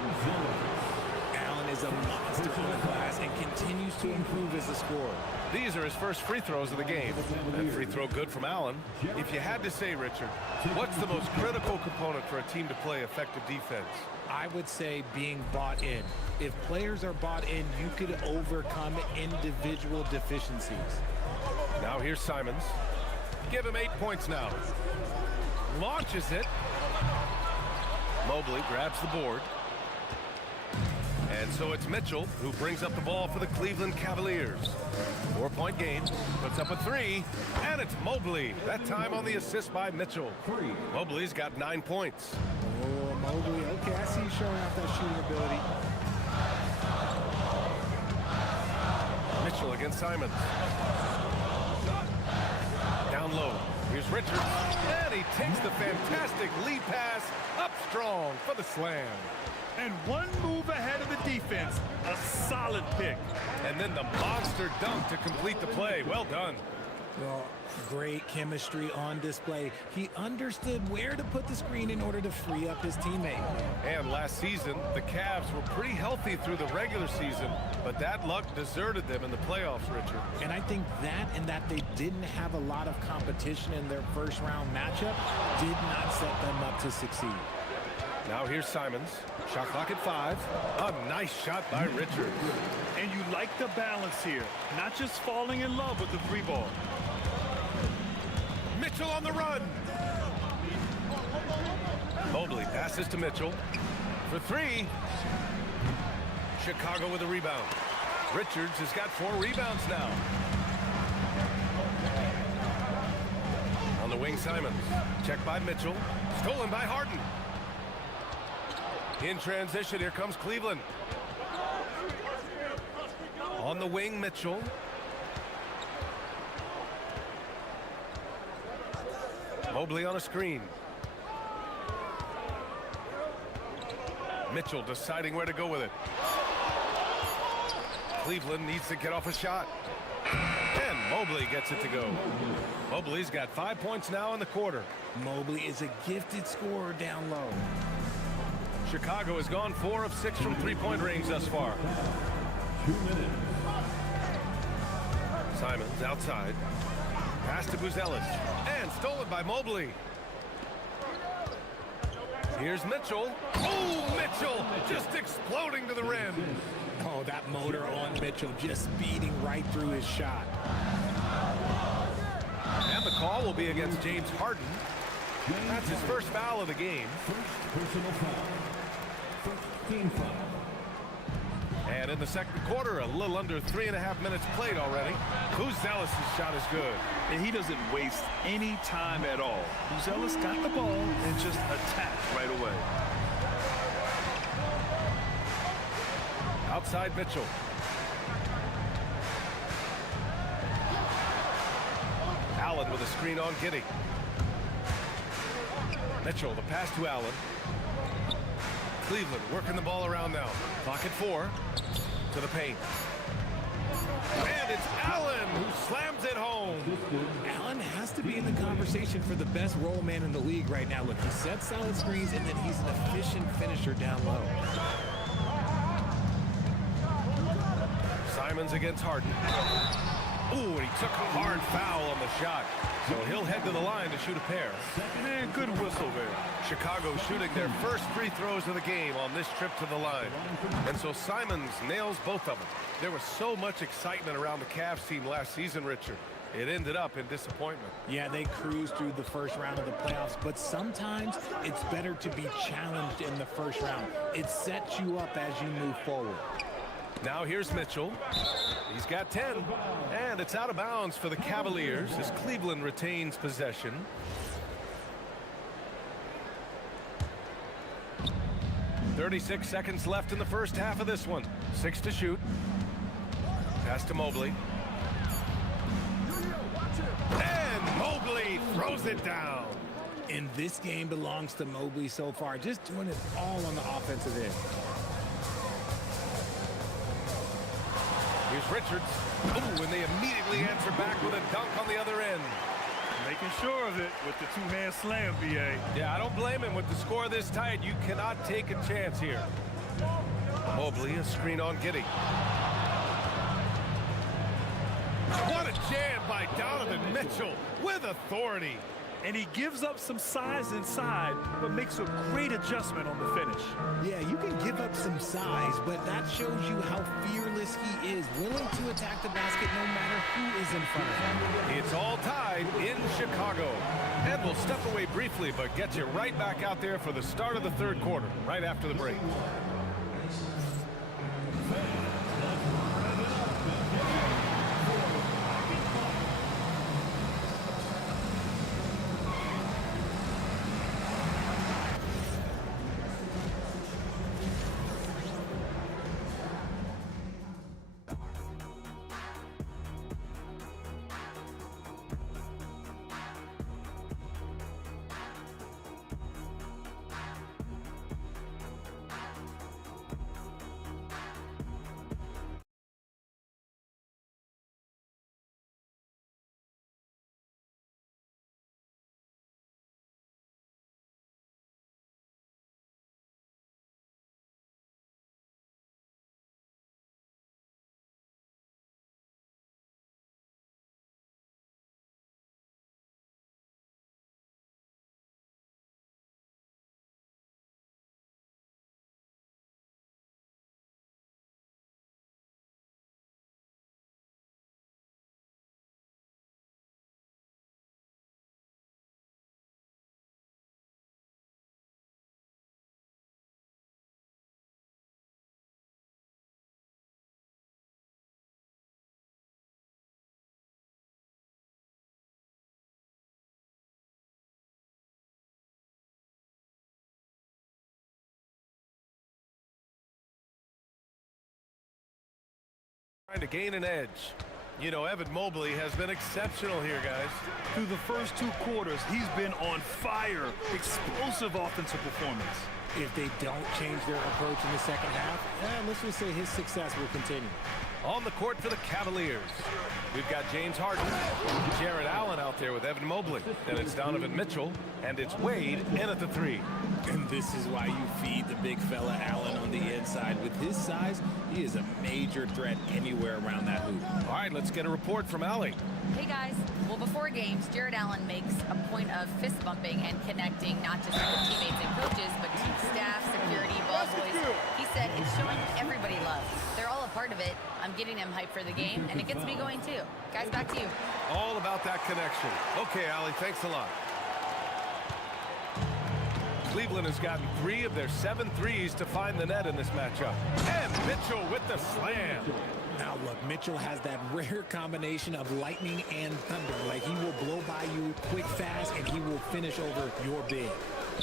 Allen is a monster on the glass and continues to improve as a scorer. These are his first free throws of the game. That free throw good from Allen. If you had to say, Richard, what's the most critical component for a team to play effective defense? I would say being bought in. If players are bought in, you could overcome individual deficiencies. Now here's Simons. Give him 8 points now. Launches it. Mobley grabs the board. And so it's Mitchell who brings up the ball for the Cleveland Cavaliers. 4-point game, puts up a 3, and it's Mobley. That time on the assist by Mitchell. Mobley's got 9 points. Oh, Mobley, okay, I see you showing off that shooting ability. Mitchell against Simons. Down low, here's Richards, and he takes the fantastic lead pass up strong for the slam. And one move ahead of the defense. A solid pick. And then the monster dunk to complete the play. Well done. Well, great chemistry on display. He understood where to put the screen in order to free up his teammate. And last season, the Cavs were pretty healthy through the regular season, but that luck deserted them in the playoffs, Richard. And I think that and that they didn't have a lot of competition in their first round matchup did not set them up to succeed. Now here's Simons. Shot clock at 5. A nice shot by Richards. And you like the balance here. Not just falling in love with the free ball. Mitchell on the run. Mobley passes to Mitchell. For 3. Chicago with a rebound. Richards has got 4 rebounds now. On the wing, Simons. Checked by Mitchell. Stolen by Harden. In transition, here comes Cleveland. On the wing, Mitchell. Mobley on a screen. Mitchell deciding where to go with it. Cleveland needs to get off a shot. And Mobley gets it to go. Mobley's got 5 points now in the quarter. Mobley is a gifted scorer down low. Chicago has gone 4 of 6 from three-point range thus far. 2 minutes. Simons outside. Pass to Buzelis. And stolen by Mobley. Here's Mitchell. Oh, Mitchell just exploding to the rim. Oh, that motor on Mitchell just speeding right through his shot. And the call will be against James Harden. That's his first foul of the game. First personal foul. First team foul. And in the second quarter, a little under 3.5 minutes played already. Kuzelis' shot is good. And he doesn't waste any time at all. Kuzelis got the ball and just attacked right away. Outside Mitchell. Allen with a screen on Giddy. Mitchell, the pass to Allen. Cleveland working the ball around now. Clock at 4. To the paint. And it's Allen who slams it home. Allen has to be in the conversation for the best roll man in the league right now. Look, he sets solid screens, and then he's an efficient finisher down low. Simons against Harden. Ooh, and he took a hard foul on the shot. So he'll head to the line to shoot a pair. And good whistle there. Chicago shooting their first free throws of the game on this trip to the line. And so Simons nails both of them. There was so much excitement around the Cavs team last season, Richard. It ended up in disappointment. Yeah, they cruised through the first round of the playoffs, but sometimes it's better to be challenged in the first round. It sets you up as you move forward. Now here's Mitchell. He's got 10. And it's out of bounds for the Cavaliers as Cleveland retains possession. .36 seconds left in the first half of this one. 6 to shoot. Pass to Mobley. And Mobley throws it down. And this game belongs to Mobley so far, just doing it all on the offensive end. Here's Richards. Oh, and they immediately answer back with a dunk on the other end. Making sure of it with the two-hand slam, BA. Yeah, I don't blame him. With the score this tight, you cannot take a chance here. Mobley, a screen on Giddy. What a jam by Donovan Mitchell with authority. And he gives up some size inside, but makes a great adjustment on the finish. Yeah, you can give up some size, but that shows you how fearless he is, willing to attack the basket no matter who is in front of him. It's all tied in Chicago. And we'll step away briefly, but get you right back out there for the start of the third quarter, right after the break. Trying to gain an edge. You know, Evan Mobley has been exceptional here, guys. Through the first 2 quarters, he's been on fire. Explosive offensive performance. If they don't change their approach in the second half, let's just say his success will continue. On the court for the Cavaliers, we've got James Harden, Jared Allen out there with Evan Mobley. Then it's Donovan Mitchell, and it's Wade in at the 3. And this is why you feed the big fella Allen on the inside. With his size, he is a major threat anywhere around that hoop. All right, let's get a report from Allie. Hey guys, well before games, Jared Allen makes a point of fist bumping and connecting not just with teammates and coaches, but team staff, security, ball boys. He said it's showing everybody love. They're all a part of it. I'm getting them hyped for the game, and it gets me going too. Guys, back to you. All about that connection. Okay, Allie, thanks a lot. Cleveland has gotten 3 of their 7 threes to find the net in this matchup. And Mitchell with the slam. Now look, Mitchell has that rare combination of lightning and thunder. Like, he will blow by you quick, fast, and he will finish over your big.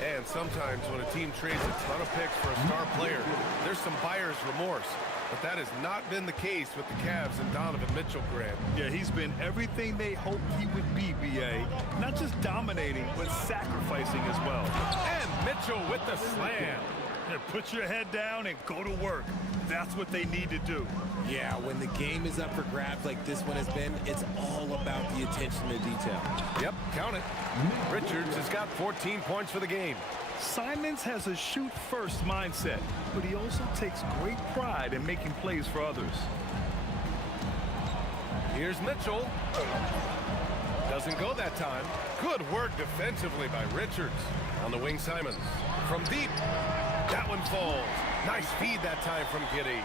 And sometimes when a team trades a ton of picks for a star player, there's some buyer's remorse. But that has not been the case with the Cavs and Donovan Mitchell, Grant. Yeah, he's been everything they hoped he would be, B.A. Not just dominating, but sacrificing as well. And Mitchell with the slam. Yeah, put your head down and go to work. That's what they need to do. Yeah, when the game is up for grabs like this one has been, it's all about the attention to detail. Yep, count it. Richards has got 14 points for the game. Simons has a shoot-first mindset, but he also takes great pride in making plays for others. Here's Mitchell. Doesn't go that time. Good work defensively by Richards. On the wing, Simons. From deep. That one falls. Nice feed that time from Giddey.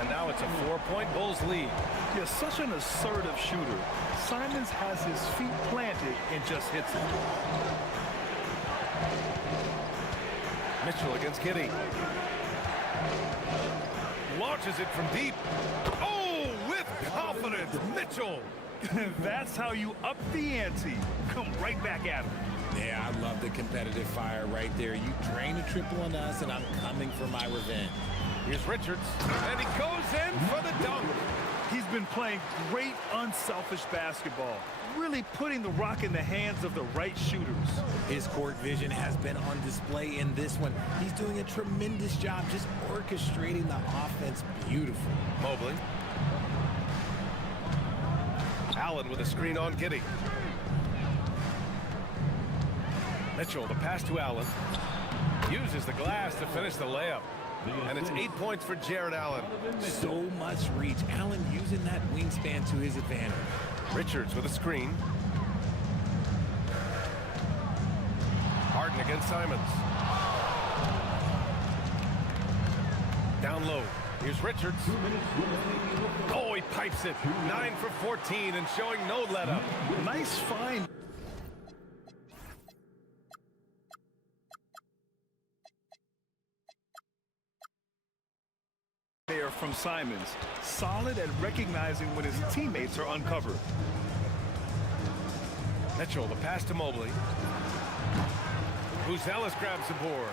And now it's a 4-point Bulls lead. Yeah, such an assertive shooter. Simons has his feet planted and just hits it. Mitchell against Giddey. Launches it from deep. Oh, with confidence, Mitchell. That's how you up the ante. Come right back at him. Yeah, I love the competitive fire right there. You drain a triple on us, and I'm coming for my revenge. Here's Richards, and he goes in for the dunk. He's been playing great, unselfish basketball, really putting the rock in the hands of the right shooters. His court vision has been on display in this one. He's doing a tremendous job just orchestrating the offense beautifully. Mobley. Allen with a screen on Giddey. Mitchell, the pass to Allen. Uses the glass to finish the layup. And it's 8 points for Jared Allen. So much reach. Allen using that wingspan to his advantage. Richards with a screen. Harden against Simons. Down low. Here's Richards. Oh, he pipes it. 9 for 14 and showing no let-up. Nice find. There from Simons. Solid at recognizing when his teammates are uncovered. Mitchell, the pass to Mobley. Buzelis grabs the board.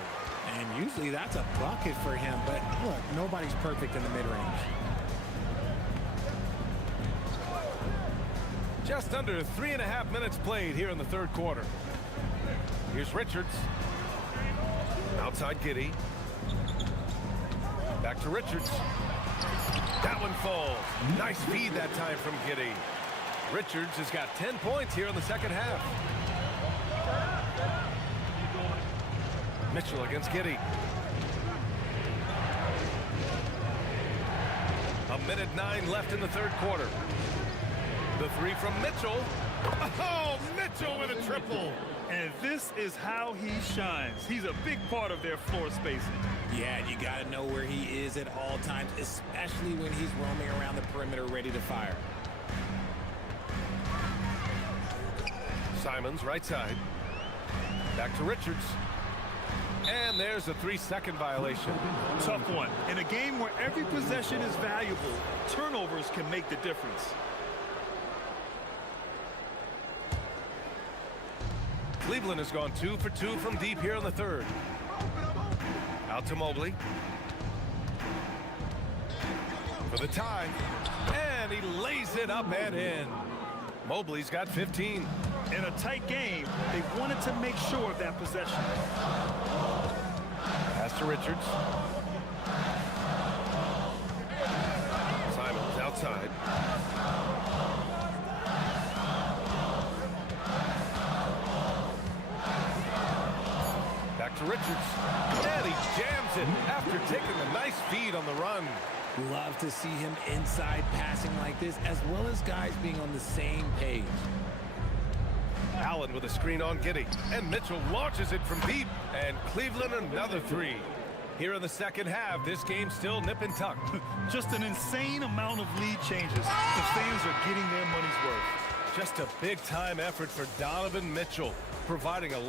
And usually that's a bucket for him, but look, nobody's perfect in the mid-range. Just under 3.5 minutes played here in the third quarter. Here's Richards. Outside Giddey. Back to Richards. That one falls. Nice feed that time from Giddey. Richards has got 10 points here in the second half. Mitchell against Giddey. 1:09 left in the third quarter. The three from Mitchell. Oh, Mitchell with a triple. And this is how he shines. He's a big part of their floor spacing. Yeah, you got to know where he is at all times, especially when he's roaming around the perimeter ready to fire. Simons, right side. Back to Richards. And there's a 3-second violation. Tough one. In a game where every possession is valuable, turnovers can make the difference. Cleveland has gone 2 for 2 from deep here in the third. Out to Mobley. For the tie. And he lays it up and in. Mobley's got 15. In a tight game, they wanted to make sure of that possession. Pass to Richards. Simons outside. Back to Richards. And he jams it after taking a nice feed on the run. Love to see him inside passing like this, as well as guys being on the same page. Allen with a screen on Giddey. And Mitchell launches it from deep. And Cleveland another three. Here in the second half, this game's still nip and tuck. Just an insane amount of lead changes. The fans are getting their money's worth. Just a big-time effort for Donovan Mitchell, providing a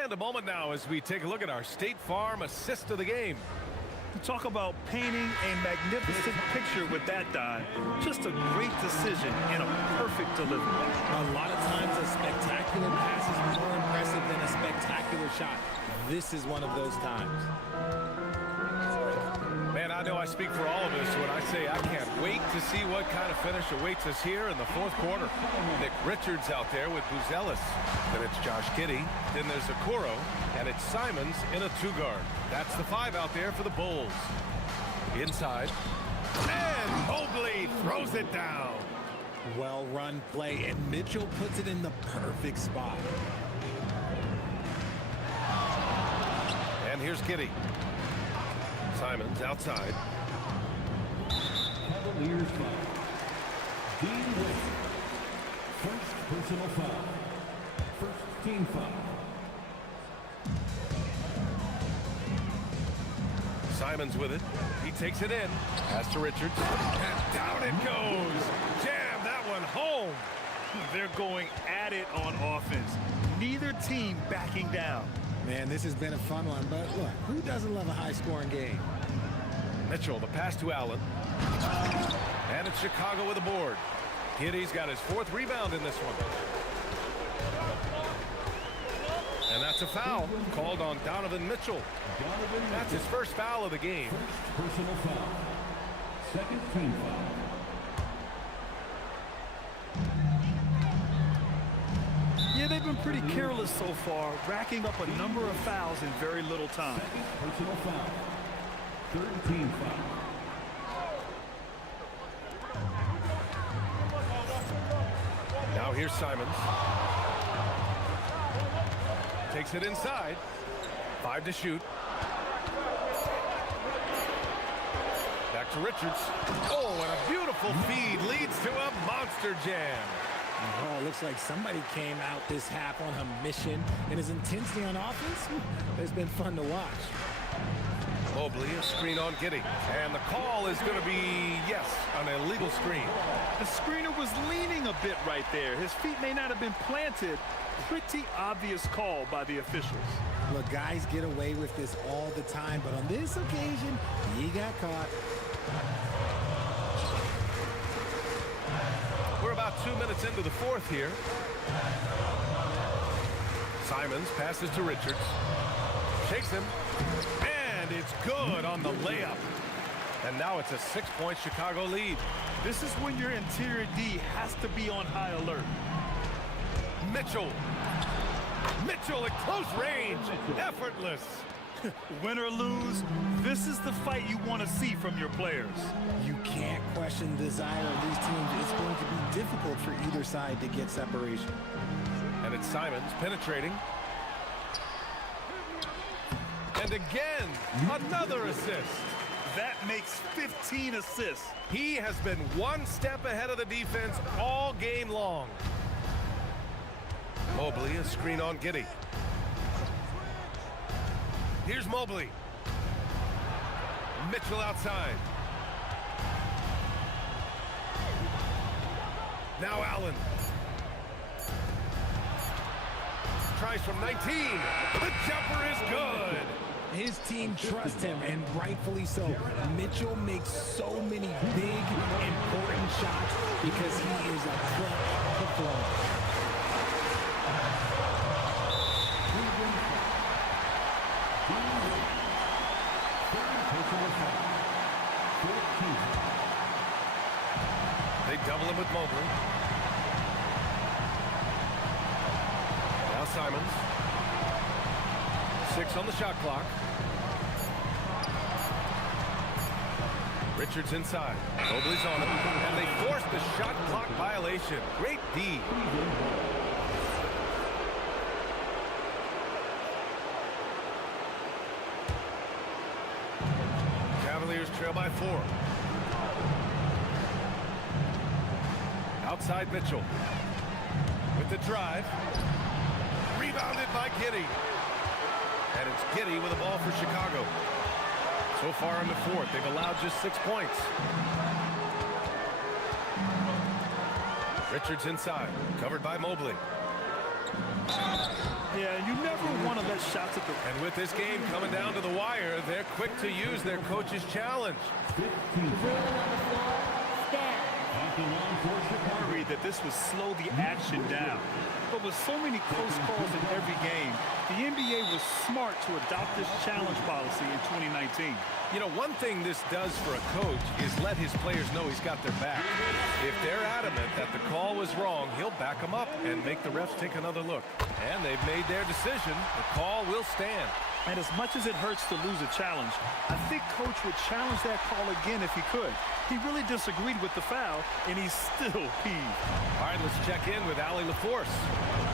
And a moment now as we take a look at our State Farm assist of the game. You talk about painting a magnificent picture with that dive. Just a great decision and a perfect delivery. A lot of times a spectacular pass is more impressive than a spectacular shot. This is one of those times. Man, I know I speak for all of us when I say I can't wait to see what kind of finish awaits us here in the fourth quarter. Nick Richards out there with Buzelis. Then it's Josh Giddey. Then there's Okoro. And it's Simons in a two-guard. That's the 5 out there for the Bulls. Inside. And Mobley throws it down. Well-run play, and Mitchell puts it in the perfect spot. And here's Giddey. Simons outside. Cavaliers foul. Dean Wade. First personal foul. First team foul. Simons with it. He takes it in. Pass to Richards. And down it goes. Jam that one home. They're going at it on offense. Neither team backing down. Man, this has been a fun one, but look, who doesn't love a high-scoring game? Mitchell, the pass to Allen. And it's Chicago with a board. Giddey's got his 4th rebound in this one. And that's a foul called on Donovan Mitchell. That's his first foul of the game. First personal foul. Second team foul. Yeah, they've been pretty careless so far, racking up a number of fouls in very little time. Personal foul. Third team foul. Now here's Simons. Takes it inside. 5 to shoot. Back to Richards. Oh, and a beautiful feed leads to a monster jam. Oh, it looks like somebody came out this half on a mission, and his intensity on offense has been fun to watch. Mobley, a screen on Giddey. And the call is going to be, yes, an illegal screen. The screener was leaning a bit right there. His feet may not have been planted. Pretty obvious call by the officials. Look, guys get away with this all the time, but on this occasion, he got caught. We're about 2 minutes into the fourth here. Simons passes to Richards. Shakes him. And it's good on the layup. And now it's a 6-point Chicago lead. This is when your interior D has to be on high alert. Mitchell. Mitchell at close range. Effortless. Win or lose, this is the fight you want to see from your players. You can't question the desire of these teams. It's going to be difficult for either side to get separation. And it's Simons penetrating. And again, another assist. That makes 15 assists. He has been one step ahead of the defense all game long. Mobley, a screen on Giddey. Here's Mobley. Mitchell outside. Now Allen. Tries from 19. The jumper is good. His team trusts him, and rightfully so. Mitchell makes so many big, important shots because he is a clutch performer. They double him with Mobley. Now Simons. 6 on the shot clock. Richards inside. Mobley's on him. And they force the shot clock violation. Great D. Cavaliers trail by 4. Outside Mitchell. With the drive. Rebounded by Giddey. And it's Giddey with the ball for Chicago. So far in the fourth, they've allowed just 6 points. Richards inside, covered by Mobley. Yeah, you never want to shots at the... And with this game coming down to the wire, they're quick to use their coach's challenge. Worried that this would slow the action down. But with so many close calls in every game, the NBA was smart to adopt this challenge policy in 2019. You know, one thing this does for a coach is let his players know he's got their back. If they're adamant that the call was wrong, he'll back them up and make the refs take another look. And they've made their decision. The call will stand. And as much as it hurts to lose a challenge, I think Coach would challenge that call again if he could. He really disagreed with the foul, and he's still peeved. All right, let's check in with Allie LaForce.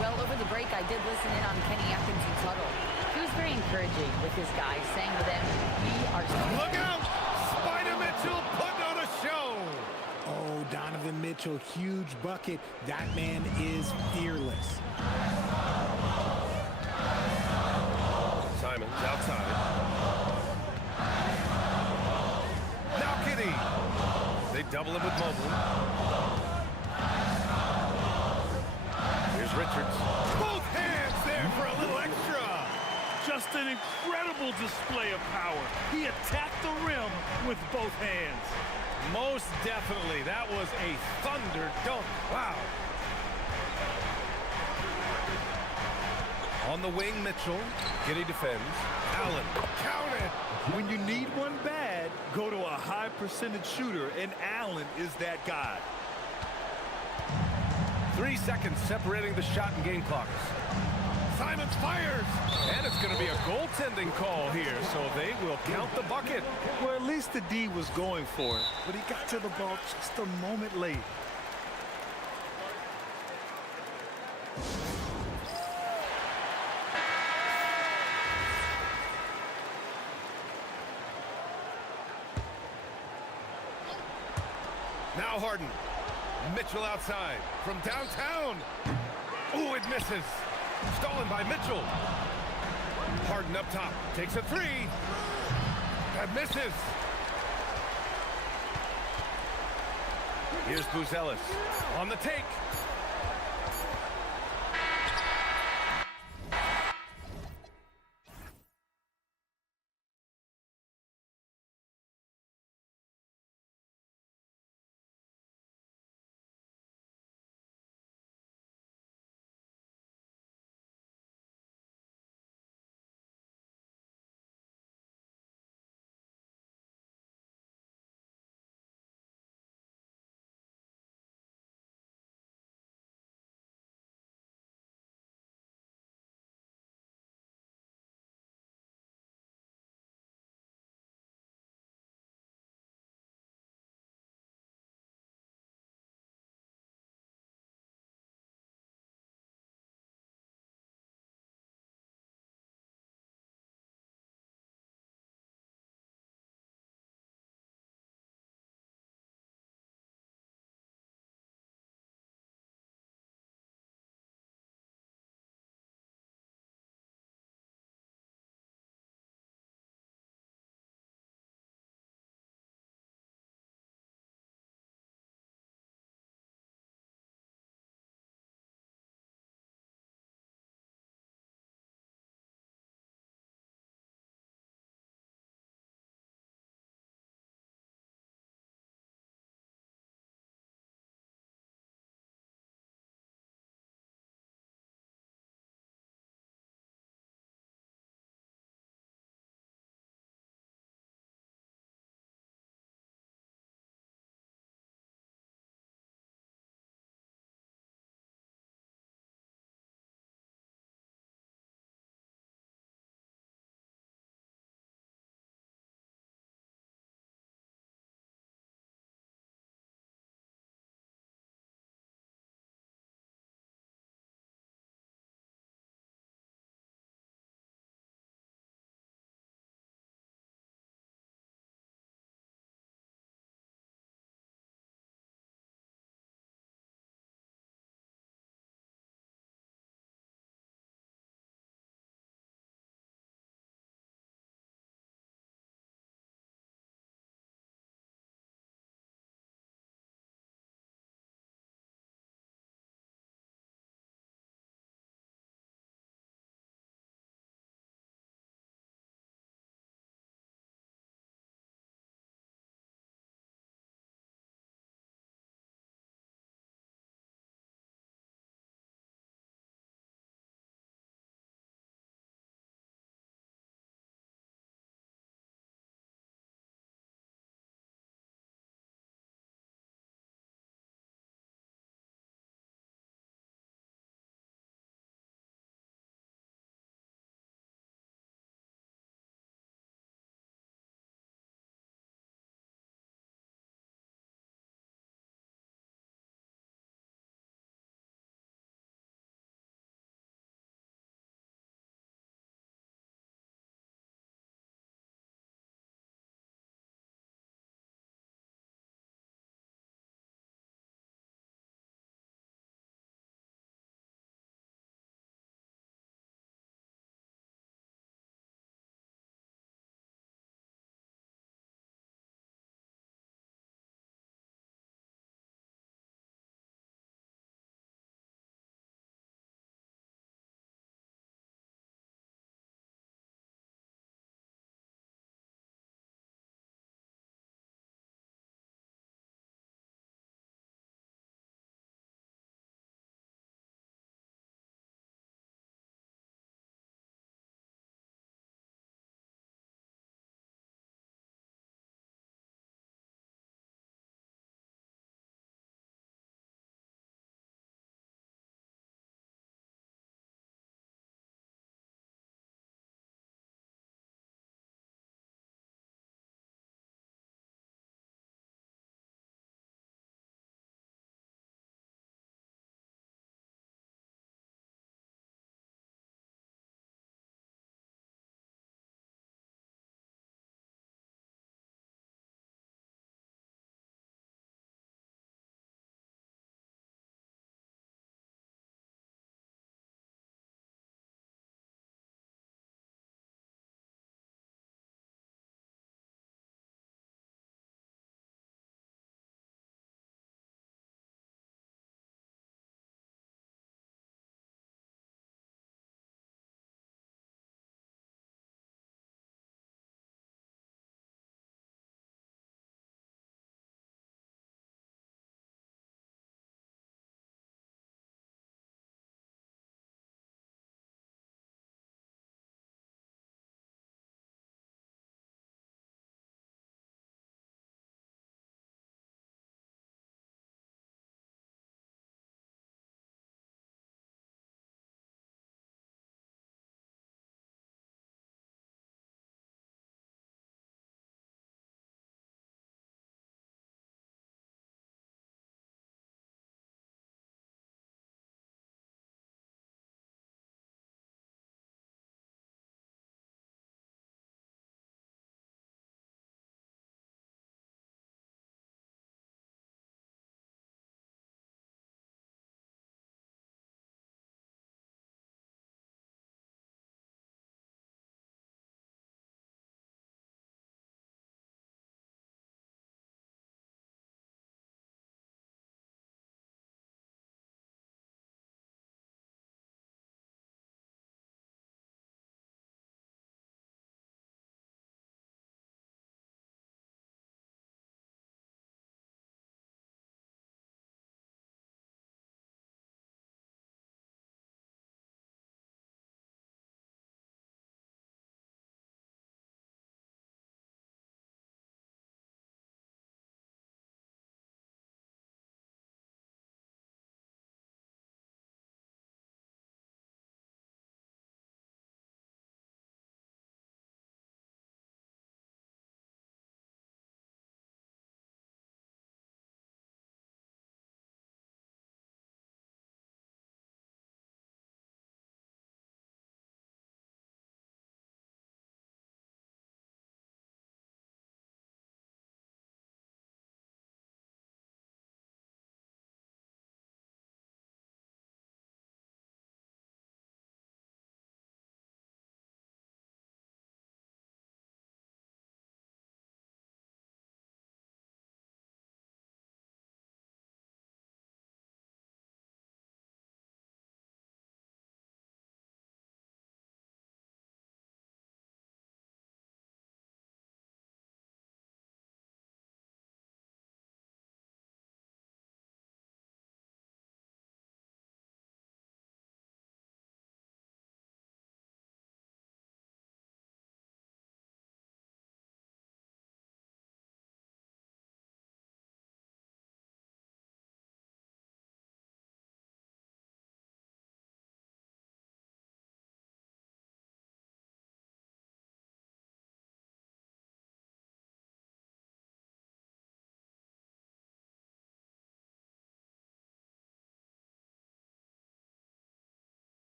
Well, over the break, I did listen in on Kenny Atkinson's huddle. He was very encouraging with his guys, saying to them, we are... Look out! Spider Mitchell putting on a show! Oh, Donovan Mitchell, huge bucket. That man is fearless. Simons outside. Now Kitty. They double him with Mobley. Here's Richards. Both hands there for a little extra. Just an incredible display of power. He attacked the rim with both hands. Most definitely. That was a thunder dunk. Wow. On the wing, Mitchell. Kitty defends. Allen. Counted. When you need one bad, go to a high percentage shooter, and Allen is that guy. 3 seconds separating the shot and game clocks. Simons fires. And it's going to be a goaltending call here, so they will count the bucket. Well, at least the D was going for it, but he got to the ball just a moment late. Now Harden. Mitchell outside from downtown. Ooh, it misses. Stolen by Mitchell. Harden up top. Takes a three. That misses. Here's Buzelis on the take.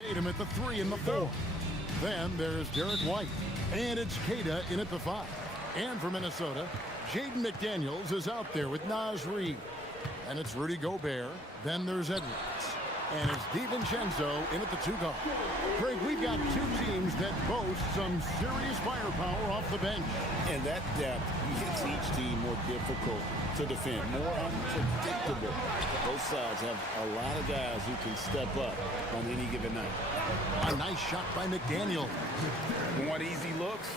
Tatum at the 3 and the 4. Then there's Derek White. And it's Kata in at the 5. And for Minnesota, Jaden McDaniels is out there with Naz Reid. And it's Rudy Gobert. Then there's Edwards. And it's DiVincenzo in at the 2 guard. Craig, we've got two teams that boast some serious firepower off the bench. And that depth makes each team more difficult to defend, more unpredictable. Both sides have a lot of guys who can step up on any given night. A nice shot by McDaniel. Want easy looks?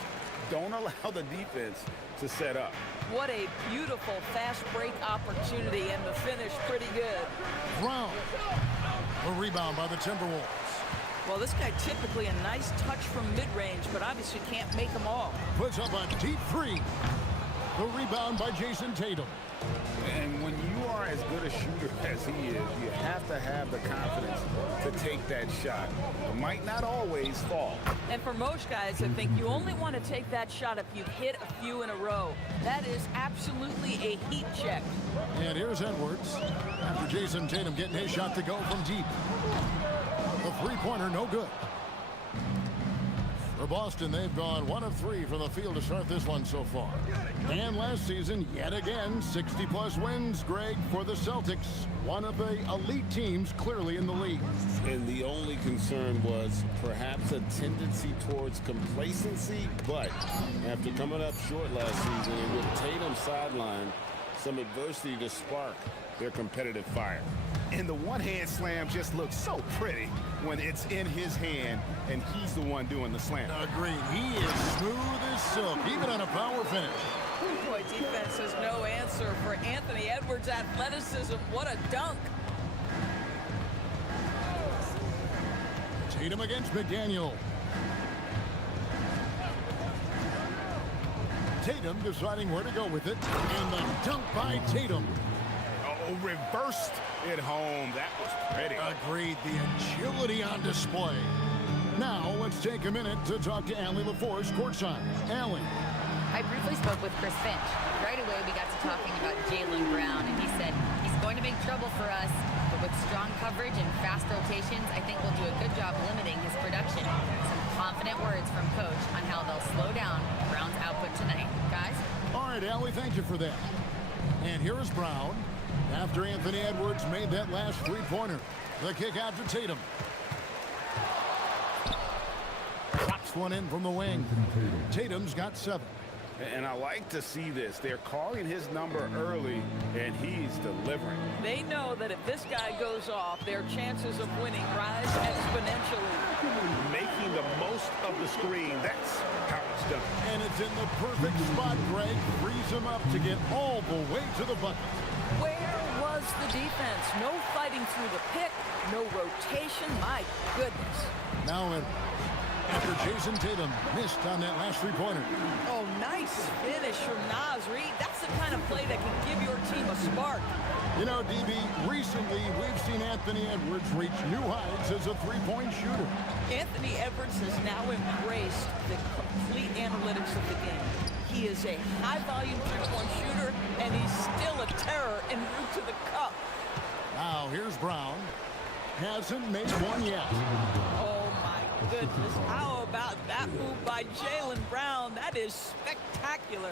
Don't allow the defense to set up. What a beautiful fast break opportunity, and the finish pretty good. Brown. A rebound by the Timberwolves. Well, this guy typically a nice touch from mid-range, but obviously can't make them all. Puts up a deep 3. The rebound by Jason Tatum. And when you are as good a shooter as he is, you have to have the confidence to take that shot. It might not always fall. And for most guys, I think you only want to take that shot if you've hit a few in a row. That is absolutely a heat check. And here's Edwards. After Jason Tatum getting his shot to go from deep. The three-pointer no good. For Boston, they've gone 1 of 3 from the field to start this one so far. And last season, yet again, 60-plus wins, Greg, for the Celtics. One of the elite teams clearly in the league. And the only concern was perhaps a tendency towards complacency, but after coming up short last season and with Tatum sidelined, some adversity to spark their competitive fire. And the one-hand slam just looks so pretty when it's in his hand and he's the one doing the slam. Agreed. He is smooth as silk, even on a power finish. Boy, defense has no answer for Anthony Edwards' athleticism. What a dunk. Tatum against McDaniel. Tatum deciding where to go with it. And the dunk by Tatum. Oh, reversed it home. That was pretty. Agreed. The agility on display. Now, let's take a minute to talk to Allie LaForce courtside. Allie. I briefly spoke with Chris Finch. Right away, we got to talking about Jaylen Brown, and he said he's going to make trouble for us, but with strong coverage and fast rotations, I think we'll do a good job limiting his production. Some confident words from Coach on how they'll slow down Brown's output tonight. Guys? All right, Allie, thank you for that. And here is Brown. After Anthony Edwards made that last three-pointer. The kick out to Tatum. Drops one in from the wing. Tatum's got 7. And I like to see this. They're calling his number early, and he's delivering. They know that if this guy goes off, their chances of winning rise exponentially. Making the most of the screen. That's how it's done. And it's in the perfect spot, Greg. Frees him up to get all the way to the bucket. Where was the defense? No fighting through the pick, no rotation. My goodness. Now after Jason Tatum missed on that last three-pointer. Oh, nice finish from Naz Reid. That's the kind of play that can give your team a spark. You know, DB, recently we've seen Anthony Edwards reach new heights as a three-point shooter. Anthony Edwards has now embraced the complete analytics of the game. He is a high-volume three-point shooter, and he's still a terror en route to the cup. Now, here's Brown. Hasn't made one yet. Oh, my goodness. How about that move by Jaylen Brown? That is spectacular.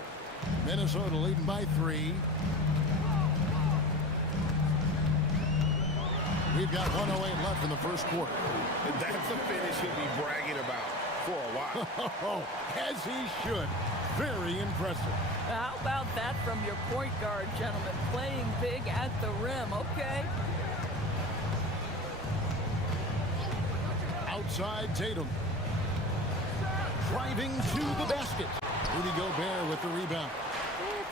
Minnesota leading by 3. We've got 1:08 left in the first quarter. That's a finish he'll be bragging about for a while. As he should. Very impressive. How about that from your point guard, gentlemen? Playing big at the rim, okay? Outside Tatum. Driving to the basket. Rudy Gobert with the rebound.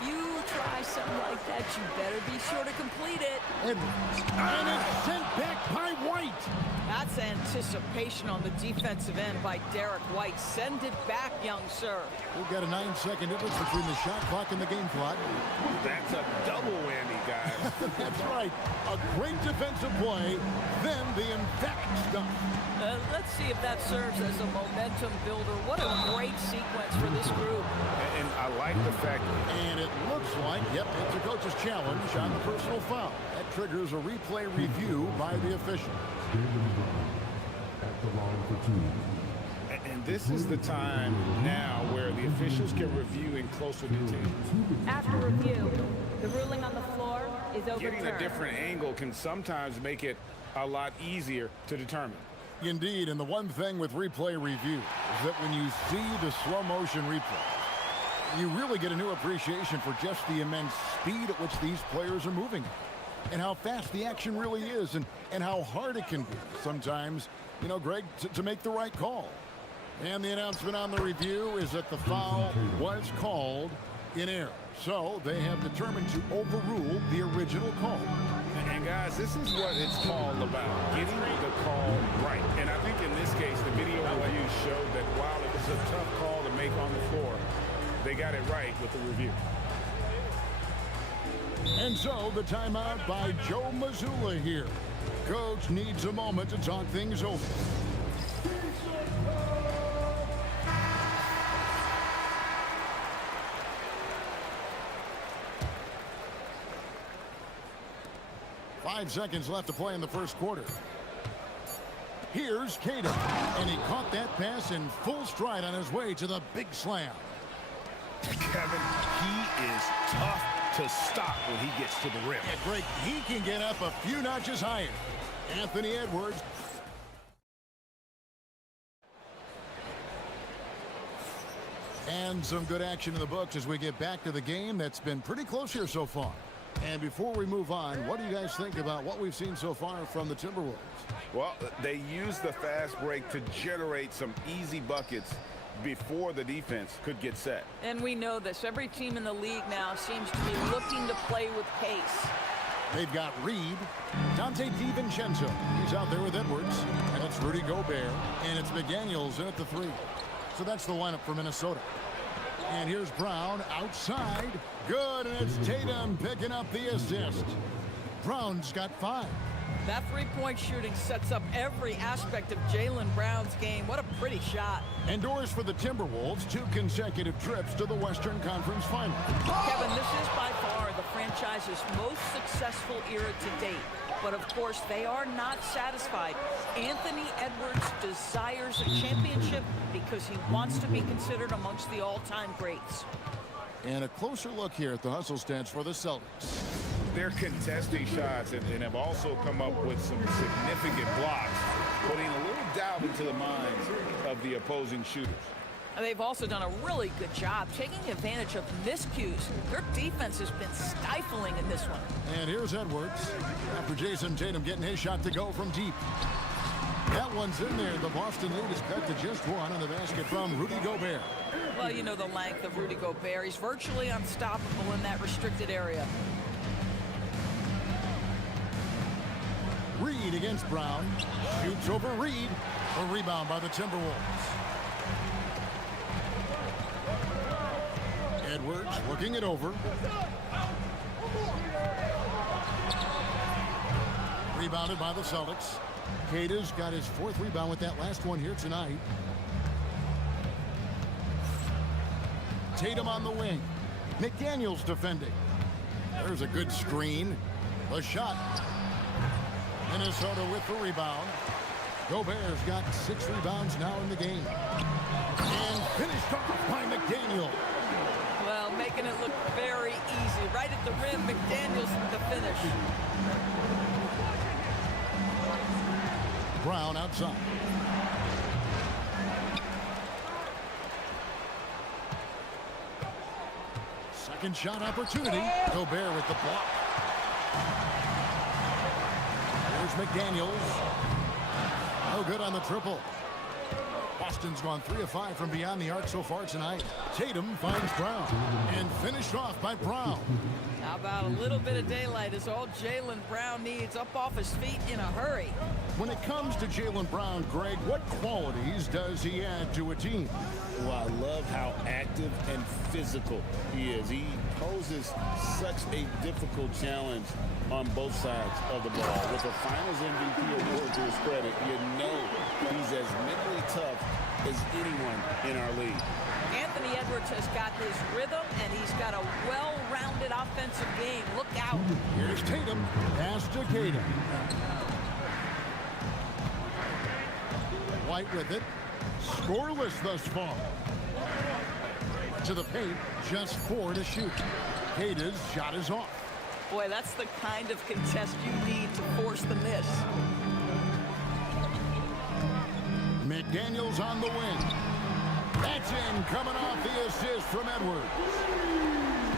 If you try something like that, you better be sure to complete it. Edwards. And it's sent back by White. That's anticipation on the defensive end by Derek White. Send it back, young sir. We've got a 9-second difference between the shot clock and the game clock. That's a double whammy, guys. That's right. A great defensive play, then the emphatic stuff. Let's see if that serves as a momentum builder. What a great sequence for this group. And I like the fact And it looks like, yep, it's a coach's challenge on the personal foul. That triggers a replay review by the official. at the line for two. And this is the time now where the officials can review in closer detail. After review, the ruling on the floor is overturned. Getting a different angle can sometimes make it a lot easier to determine. Indeed, and the one thing with replay review is that when you see the slow motion replay, you really get a new appreciation for just the immense speed at which these players are moving and how fast the action really is and how hard it can be sometimes, you know, Greg, to make the right call. And the announcement on the review is that the foul was called in error. So they have determined to overrule the original call. And guys, this is what it's called about, getting the call right. And I think in this case, the video review showed that while it was a tough call to make on the floor, they got it right with the review. And so the timeout by Joe Mazzulla here. Coach needs a moment to talk things over. Five seconds left to play in the first quarter. Here's Cato, and he caught that pass in full stride on his way to the big slam. Kevin, he is tough to stop when he gets to the rim. Yeah, Greg, he can get up a few notches higher. Anthony Edwards. And some good action in the books as we get back to the game that's been pretty close here so far. And before we move on, what do you guys think about what we've seen so far from the Timberwolves? Well, they used the fast break to generate some easy buckets before the defense could get set. And we know this. Every team in the league now seems to be looking to play with pace. They've got Reed, Dante DiVincenzo. He's out there with Edwards. And it's Rudy Gobert. And it's McDaniels in at the three. So that's the lineup for Minnesota. And here's Brown outside. Good, and it's Tatum picking up the assist. Brown's got 5. That three-point shooting sets up every aspect of Jaylen Brown's game. What a pretty shot. Endures for the Timberwolves 2 consecutive trips to the Western Conference Final. Kevin, this is by far the franchise's most successful era to date. But of course, they are not satisfied. Anthony Edwards desires a championship because he wants to be considered amongst the all-time greats. And a closer look here at the hustle stats for the Celtics. They're contesting shots and have also come up with some significant blocks, putting a little doubt into the minds of the opposing shooters. And they've also done a really good job taking advantage of miscues. Their defense has been stifling in this one. And here's Edwards after Jason Tatum getting his shot to go from deep. That one's in there. The Boston lead is cut to just 1 on the basket from Rudy Gobert. Well, you know the length of Rudy Gobert. He's virtually unstoppable in that restricted area. Reed against Brown. Shoots over Reed. A rebound by the Timberwolves. Edwards looking it over. Rebounded by the Celtics. Cato's got his 4th rebound with that last one here tonight. Tatum on the wing. McDaniels defending. There's a good screen. The shot. Minnesota with the rebound. Gobert's got 6 rebounds now in the game. And finished off by McDaniel. Well, making it look very easy. Right at the rim, McDaniels with the finish. Brown outside. Second shot opportunity. Gobert with the block. There's McDaniels. No good on the triple. Boston's gone 3 of 5 from beyond the arc so far tonight. Tatum finds Brown and finished off by Brown. How about a little bit of daylight is all Jaylen Brown needs, up off his feet in a hurry. When it comes to Jaylen Brown, Greg, what qualities does he add to a team? Well, I love how active and physical he is. He poses such a difficult challenge on both sides of the ball. With a Finals MVP award to his credit, you know he's as mentally tough as anyone in our league. Anthony Edwards has got his rhythm, and he's got a well-rounded offensive game. Look out. Here's Tatum. Pass to Tatum. right with it. Scoreless thus far. To the paint, just 4 to shoot. Keita's shot is off. Boy, that's the kind of contest you need to force the miss. McDaniels on the wing. That's in, coming off the assist from Edwards.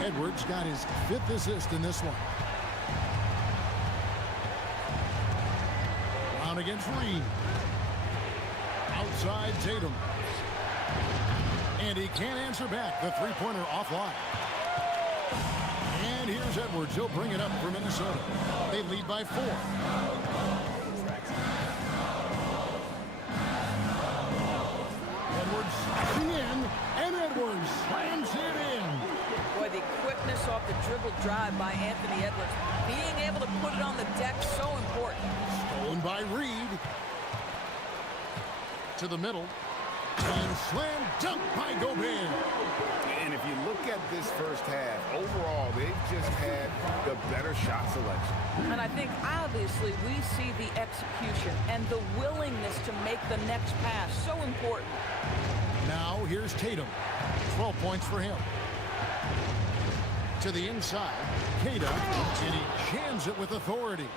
Edwards got his 5th assist in this one. Brown against Reed. Outside Tatum. And he can't answer back. The three-pointer offline. And here's Edwards. He'll bring it up for Minnesota. They lead by 4. Edwards in, and Edwards slams it in. Boy, the quickness off the dribble drive by Anthony Edwards. Being able to put it on the deck, so important. Stolen by Reed. To the middle. And slam dunk by Gobert. And if you look at this first half, overall, they've just had the better shot selection. And I think, obviously, we see the execution and the willingness to make the next pass so important. Now, here's Tatum. 12 points for him. To the inside, Keita, and he jams it with authority.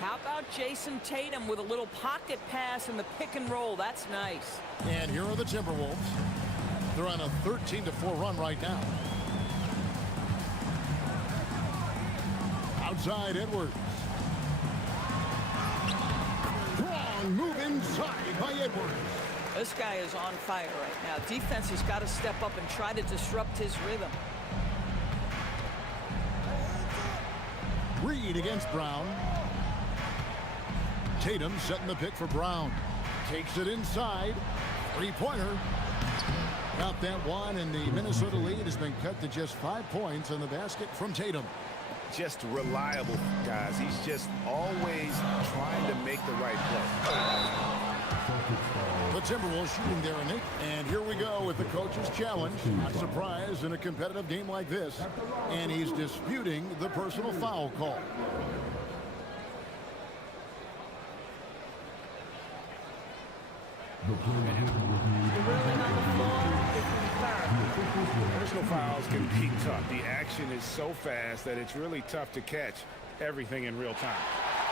How about Jason Tatum with a little pocket pass in the pick and roll? That's nice. And here are the Timberwolves. They're on a 13-4 run right now. Outside Edwards. Strong move inside by Edwards. This guy is on fire right now. Defense has got to step up and try to disrupt his rhythm. Reed against Brown. Tatum setting the pick for Brown. Takes it inside. Three-pointer. Got that one, and the Minnesota lead has been cut to just 5 points on the basket from Tatum. Just reliable, guys. He's just always trying to make the right play. The Timberwolves shooting there, and here we go with the coach's challenge. Not surprised in a competitive game like this. And he's disputing the personal foul call. The ruling on the floor is confirmed. Personal fouls can be tough. The action is so fast that it's really tough to catch everything in real time.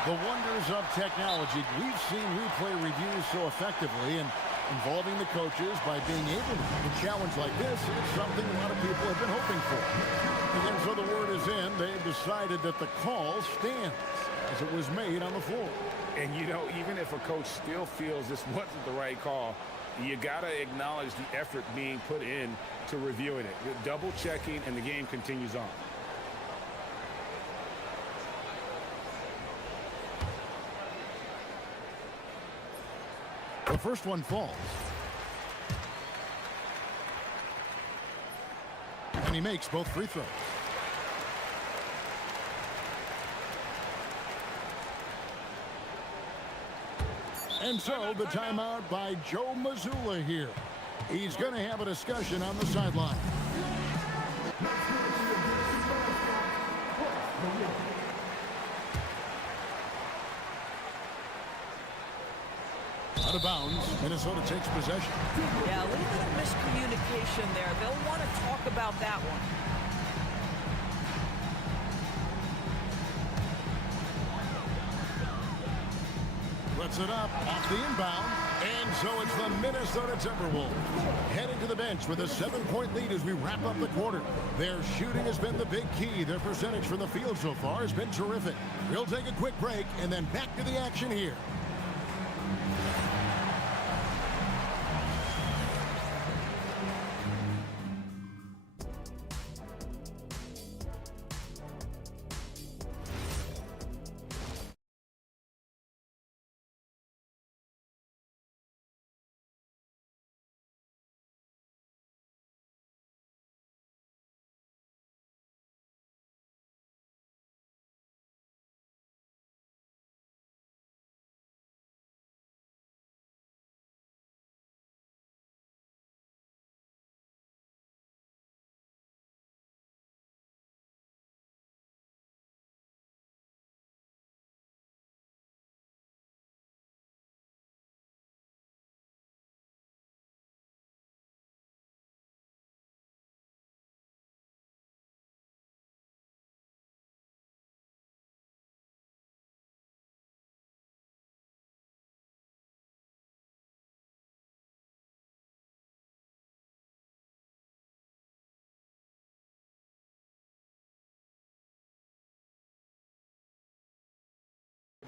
The wonders of technology. We've seen replay reviews so effectively, and involving the coaches by being able to make a challenge like this is something a lot of people have been hoping for. And so the word is in. They've decided that the call stands as it was made on the floor. And, you know, even if a coach still feels this wasn't the right call, you got to acknowledge the effort being put in to reviewing it. Double checking, and the game continues on. The first one falls. And he makes both free throws. And so the timeout by Joe Mazzulla here. He's going to have a discussion on the sideline. Out of bounds, Minnesota takes possession. Yeah, a little bit of miscommunication there. They'll want to talk about that one. Puts it up off the inbound. And so it's the Minnesota Timberwolves heading to the bench with a 7-point lead as we wrap up the quarter. Their shooting has been the big key. Their percentage from the field so far has been terrific. We'll take a quick break and then back to the action here.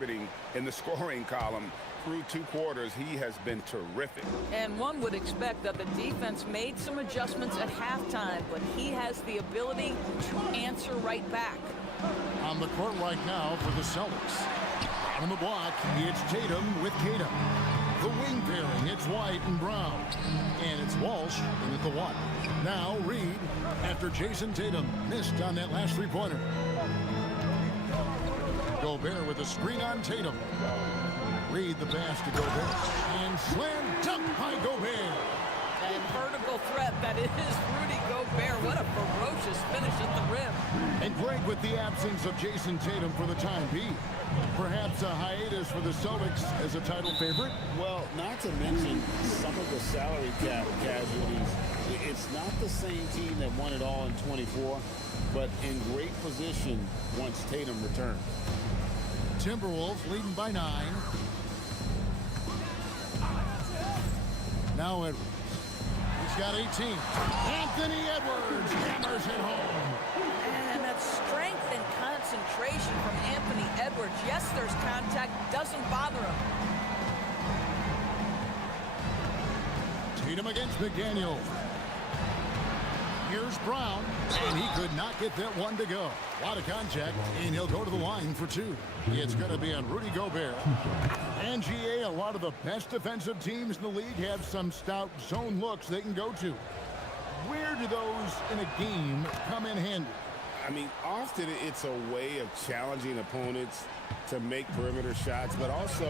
In the scoring column through 2 quarters, he has been terrific. And one would expect that the defense made some adjustments at halftime, but he has the ability to answer right back. On the court right now for the Celtics. On the block, it's Tatum with Tatum. The wing pairing, it's White and Brown. And it's Walsh in at the 1. Now Reed after Jason Tatum missed on that last three-pointer. Gobert with a screen on Tatum. Reed the pass to Gobert. And slam dunk by Gobert. And vertical threat that is Rudy Gobert. What a ferocious finish at the rim. And Greg with the absence of Jason Tatum for the time being. Perhaps a hiatus for the Celtics as a title favorite? Well, not to mention some of the salary cap casualties. It's not the same team that won it all in 24, but in great position once Tatum returned. Timberwolves leading by 9. Now Edwards. He's got 18. Anthony Edwards hammers it home. And that strength and concentration from Anthony Edwards. Yes, there's contact. Doesn't bother him. Tatum against McDaniel. Here's Brown, and he could not get that one to go. A lot of contact, and he'll go to the line for 2. It's going to be on Rudy Gobert. And GA, a lot of the best defensive teams in the league have some stout zone looks they can go to. Where do those in a game come in handy? I mean, often it's a way of challenging opponents to make perimeter shots, but also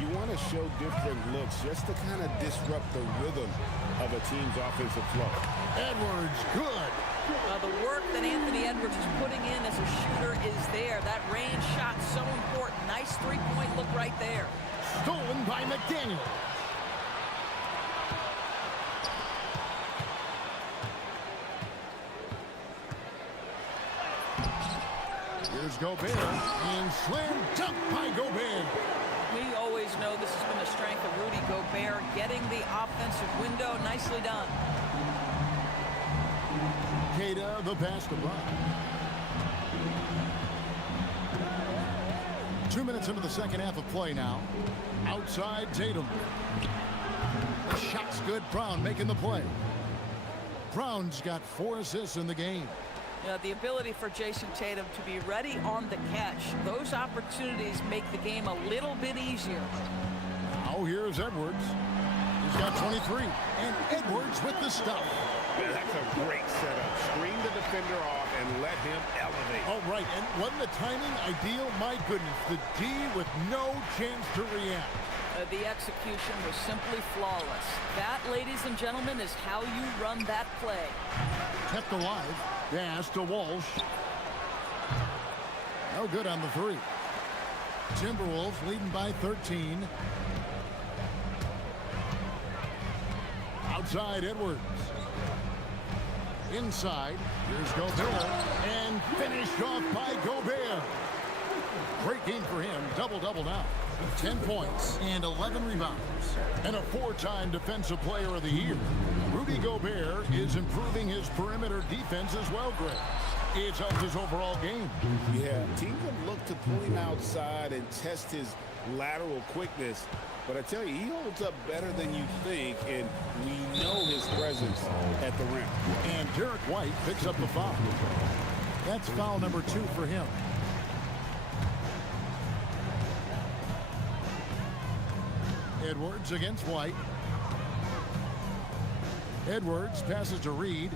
you want to show different looks just to kind of disrupt the rhythm of a team's offensive flow. Edwards, good. The work that Anthony Edwards is putting in as a shooter is there. That range shot so important. Nice three-point look right there. Stolen by McDaniel. Here's Gobert, and slam dunk by Gobert. We always know this has been the strength of Rudy Gobert, getting the offensive window. Nicely done. Queta, the pass to Brown. 2 minutes into the second half of play now. Outside Tatum. The shot's good. Brown making the play. Brown's got 4 assists in the game. The ability for Jason Tatum to be ready on the catch. Those opportunities make the game a little bit easier. Now here's Edwards. He's got 23. And Edwards with the stuff. Man, that's a great setup. Screen the defender off and let him elevate. All right, and wasn't the timing ideal? My goodness, the D with no chance to react. The execution was simply flawless. That, ladies and gentlemen, is how you run that play. Kept alive. Pass to Walsh. No good on the 3. Timberwolves leading by 13. Outside Edwards. Inside, here's Gobert, and finished off by Gobert. Great game for him, double-double now. 10 points and 11 rebounds. And a 4-time Defensive Player of the Year. Rudy Gobert is improving his perimeter defense as well, Greg. It's helped his overall game. Yeah, teams have looked to pull him outside and test his lateral quickness. But I tell you, he holds up better than you think, and we know his presence at the rim. And Derek White picks up the foul. That's foul number 2 for him. Edwards against White. Edwards passes to Reed.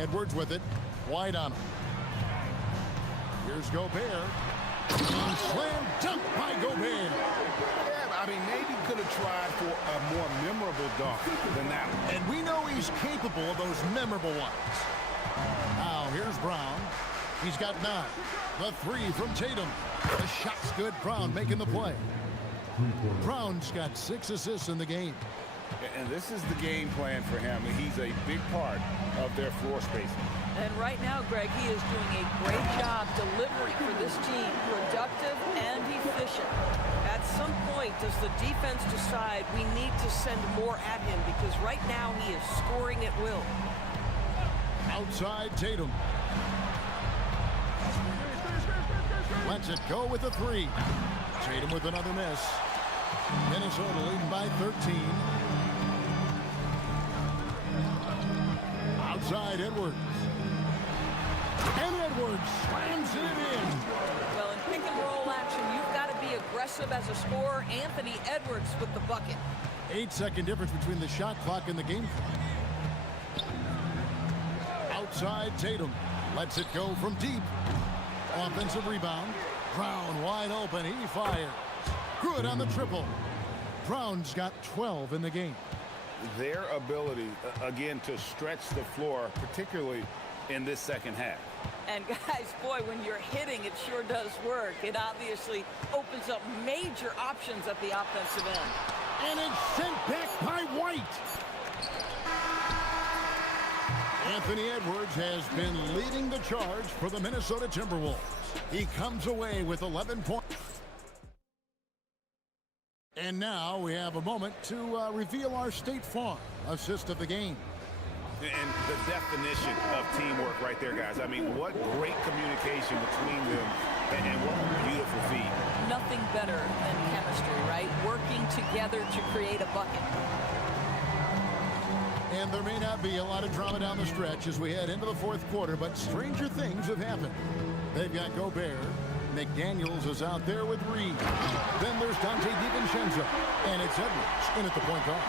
Edwards with it. White on him. Here's Gobert. And slam dunk by Gobert. Yeah, I mean, maybe could have tried for a more memorable dunk than that one. And we know he's capable of those memorable ones. Now, here's Brown. He's got 9. The 3 from Tatum. The shot's good. Brown making the play. Brown's got 6 assists in the game. And this is the game plan for him. He's a big part of their floor spacing. And right now, Greg, he is doing a great job delivering for this team, productive and efficient. At some point, does the defense decide we need to send more at him? Because right now, he is scoring at will. Outside Tatum. lets it go with a three. Tatum with another miss. Minnesota leading by 13. Outside Edwards. And Edwards slams it in. Well, in pick and roll action, you've got to be aggressive as a scorer. Anthony Edwards with the bucket. 8-second difference between the shot clock and the game clock. Outside Tatum. Lets it go from deep. Offensive rebound. Brown wide open. He fires. Good on the triple. Brown's got 12 in the game. Their ability, again, to stretch the floor, particularly in this second half. And guys, boy, when you're hitting, it sure does work. It obviously opens up major options at the offensive end. And it's sent back by White. Anthony Edwards has been leading the charge for the Minnesota Timberwolves. He comes away with 11 points. And now we have a moment to reveal our State Farm assist of the game. And the definition of teamwork right there, guys. I mean, what great communication between them, and what a beautiful feat. Nothing better than chemistry, right? Working together to create a bucket. And there may not be a lot of drama down the stretch as we head into the fourth quarter, but stranger things have happened. They've got Gobert. McDaniels is out there with Reed. Then there's Dante DiVincenzo. And it's Edwards in at the point guard.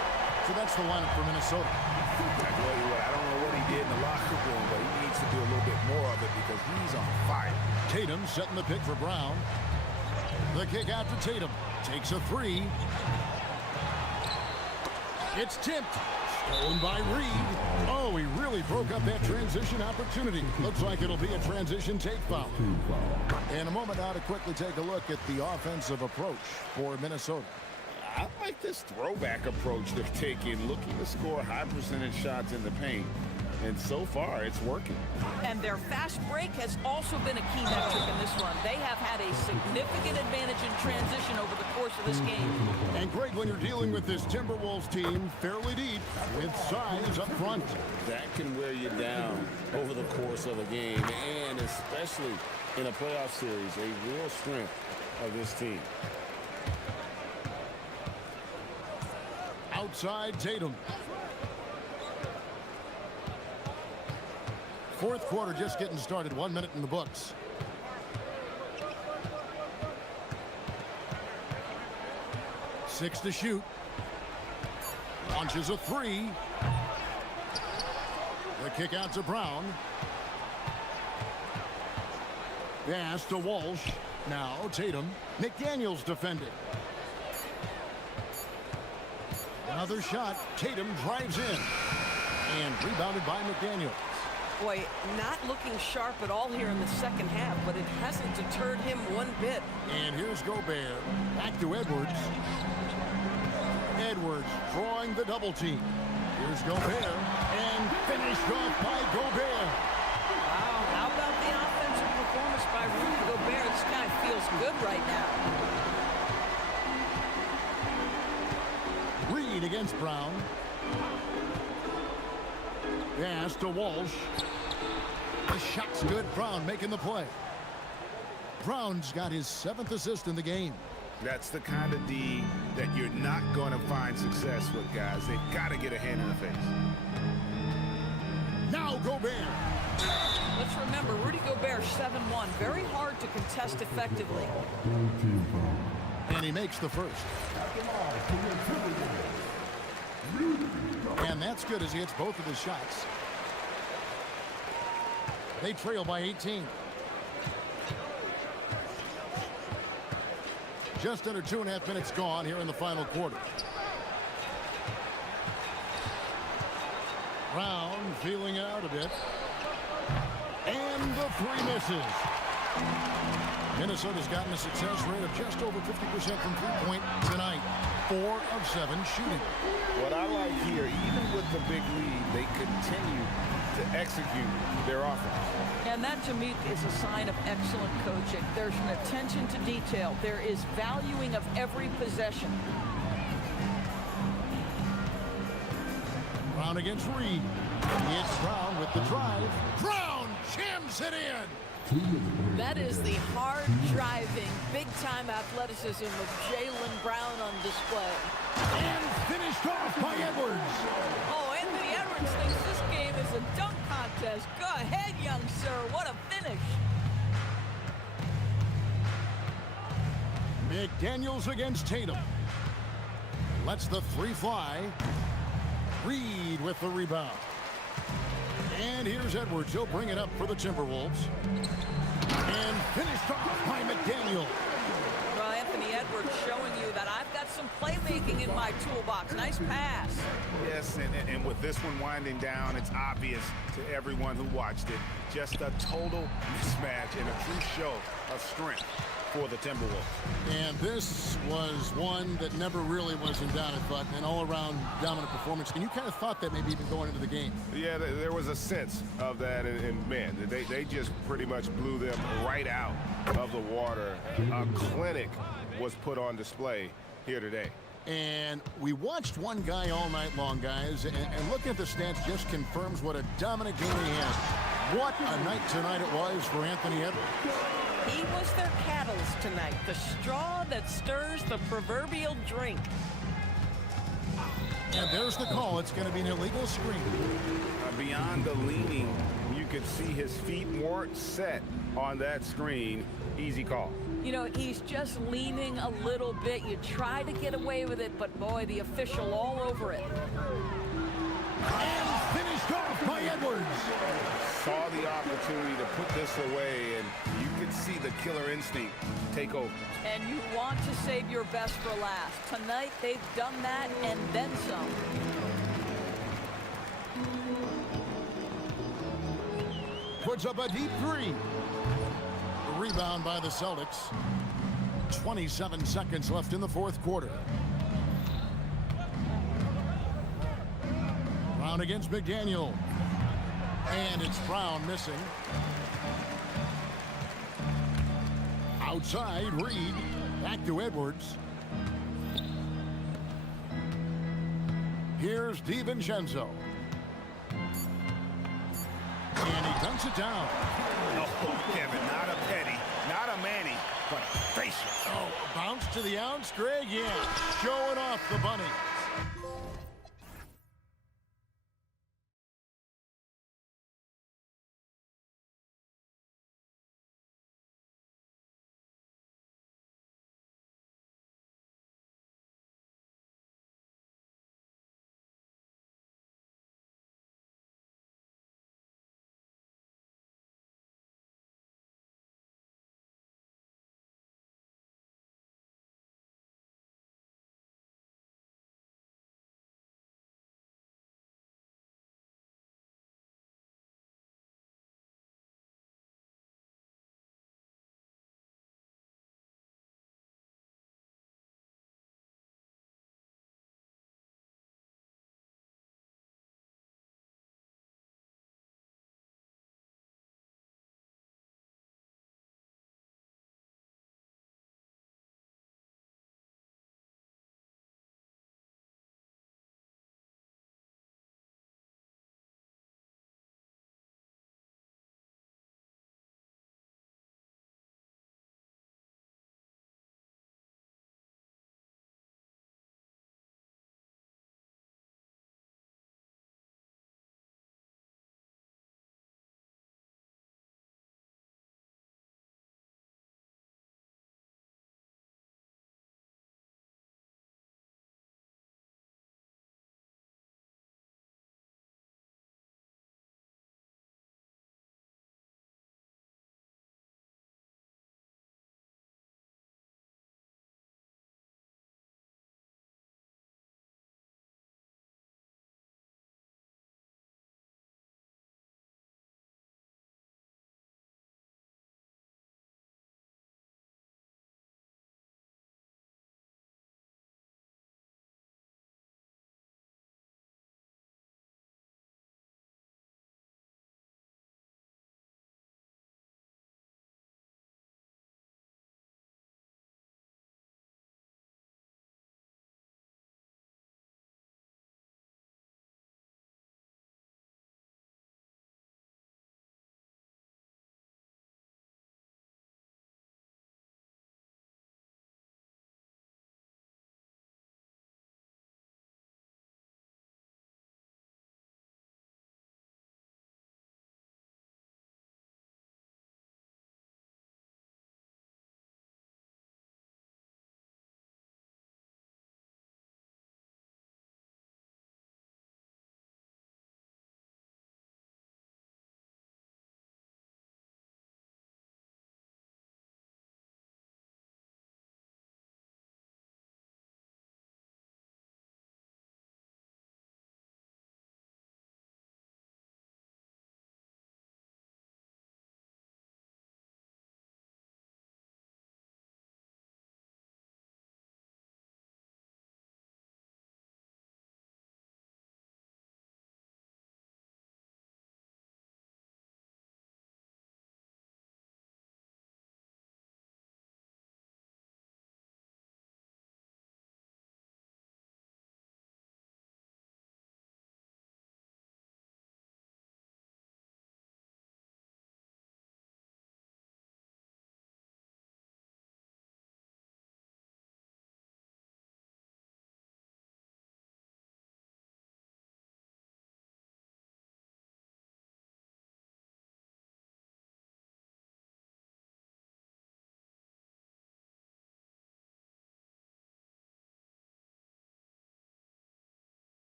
So that's the lineup for Minnesota. I tell you what, I don't know what he did in the locker room, but he needs to do a little bit more of it because he's on fire. Tatum setting the pick for Brown. The kick out to Tatum. Takes a three. It's tipped. Stolen by Reed. Oh, he really broke up that transition opportunity. Looks like it'll be a transition take foul. In a moment now to quickly take a look at the offensive approach for Minnesota. I like this throwback approach they're taking, looking to score high percentage shots in the paint. And so far, it's working. And their fast break has also been a key metric in this one. They have had a significant advantage in transition over the course of this game. And great when you're dealing with this Timberwolves team fairly deep with size up front. That can wear you down over the course of a game, and especially in a playoff series, a real strength of this team. Outside Tatum. Fourth quarter just getting started. 1 minute in the books. Six to shoot. Launches a three. The kick out to Brown. Pass to Walsh. Now Tatum. McDaniels defending. Another shot. Tatum drives in. And rebounded by McDaniels. Boy, not looking sharp at all here in the second half, but it hasn't deterred him one bit. And here's Gobert. Back to Edwards. Edwards drawing the double team. Here's Gobert. And finished off by Gobert. Wow, how about the offensive performance by Rudy Gobert? This guy feels good right now. Reed against Brown. Pass to Walsh. The shot's good. Brown making the play. Brown's got his 7th assist in the game. That's the kind of D that you're not going to find success with, guys. They've got to get a hand in the face. Now Gobert. Let's remember, Rudy Gobert, 7-1. Very hard to contest effectively. And he makes the first. And that's good as he hits both of his shots. They trail by 18. Just under 2.5 minutes gone here in the final quarter. Brown feeling out a bit. And the three misses. Minnesota's gotten a success rate of just over 50% from three-point tonight. 4 of 7 shooting. What I like here, even with the big lead, they continue to execute their offense. And that, to me, is a sign of excellent coaching. There's an attention to detail. There is valuing of every possession. Brown against Reed. It's Brown with the drive. Brown jams it in. That is the hard-driving, big-time athleticism of Jaylen Brown on display. And finished off by Edwards. Oh, Anthony Edwards thinks this game is a dunk contest. Go ahead, young sir. What a finish. McDaniels against Tatum. Lets the three fly. Reed with the rebound. And here's Edwards. He'll bring it up for the Timberwolves. And finished off by McDaniel. Well, Anthony Edwards showing you that I've got some playmaking in my toolbox. Nice pass. Yes, and with this one winding down, it's obvious to everyone who watched it. Just a total mismatch and a true show of strength for the Timberwolves. And this was one that never really was in doubt, I thought, an all-around dominant performance. And you kind of thought that maybe even going into the game. Yeah, there was a sense of that, and man, they just pretty much blew them right out of the water. A clinic was put on display here today. And we watched one guy all night long, guys, and looking at the stats just confirms what a dominant game he had. What a night tonight it was for Anthony Edwards. He was their catalyst tonight, the straw that stirs the proverbial drink. And there's the call. It's going to be an illegal screen. Beyond the leaning, you could see his feet weren't set on that screen. Easy call. You know, he's just leaning a little bit. You try to get away with it, but boy, the official all over it. And finished off by Edwards. Saw the opportunity to put this away, and you could see the killer instinct take over. And you want to save your best for last. Tonight, they've done that and then some. Puts up a deep three. Rebound by the Celtics. 27 seconds left in the fourth quarter. Brown against McDaniel. And it's Brown missing. Outside, Reed. Back to Edwards. Here's DiVincenzo. And he dunks it down. Oh, Kevin, not a Petty, not a Manny, but a facial. Oh, bounce to the ounce, Greg, yeah. Showing off the bunny.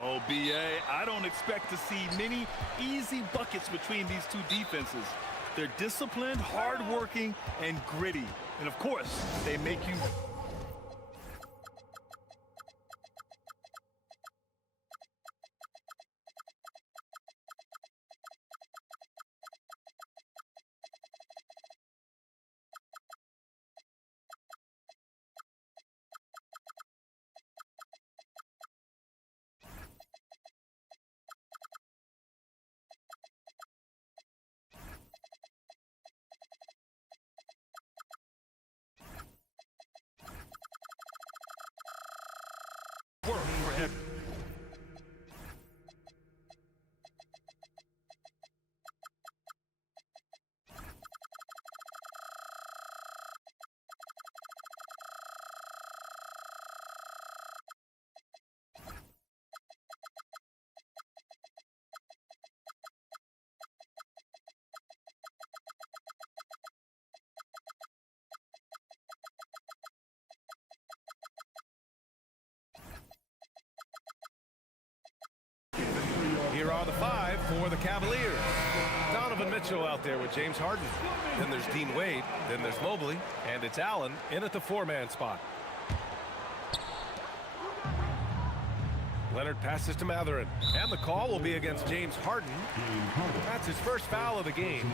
Oh, BA, I don't expect to see many easy buckets between these two defenses. They're disciplined, hardworking, and gritty. And of course, they make you... work for him. Here are the 5 for the Cavaliers. Donovan Mitchell out there with James Harden. Then there's Dean Wade. Then there's Mobley. And it's Allen in at the 4-man spot. Leonard passes to Mathurin. And the call will be against James Harden. That's his first foul of the game.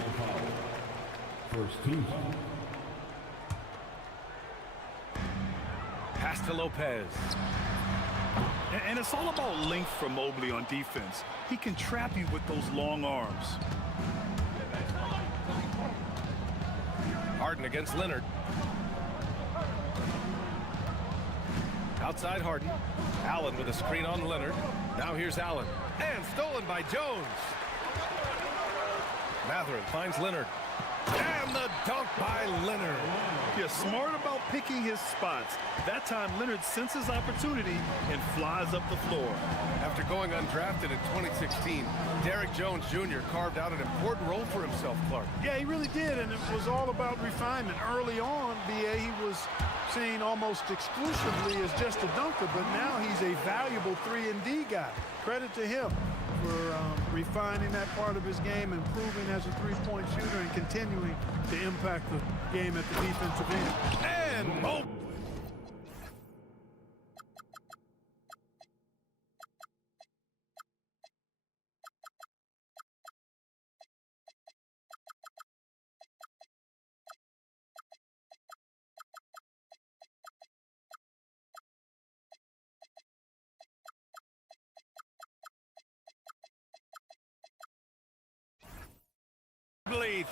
First team. Pass to Lopez. And it's all about length for Mobley on defense. He can trap you with those long arms. Harden against Leonard. Outside Harden. Allen with a screen on Leonard. Now here's Allen. And stolen by Jones. Mathurin finds Leonard. And the dunk by Leonard. Yeah, smart about picking his spots. That time, Leonard senses opportunity and flies up the floor. After going undrafted in 2016, Derrick Jones Jr. carved out an important role for himself, Clark. Yeah, he really did, and it was all about refinement. Early on, BA, he was seen almost exclusively as just a dunker, but now he's a valuable 3-and-D guy. Credit to him for refining that part of his game, improving as a three-point shooter, and continuing to impact the game at the defensive end. And Mobley.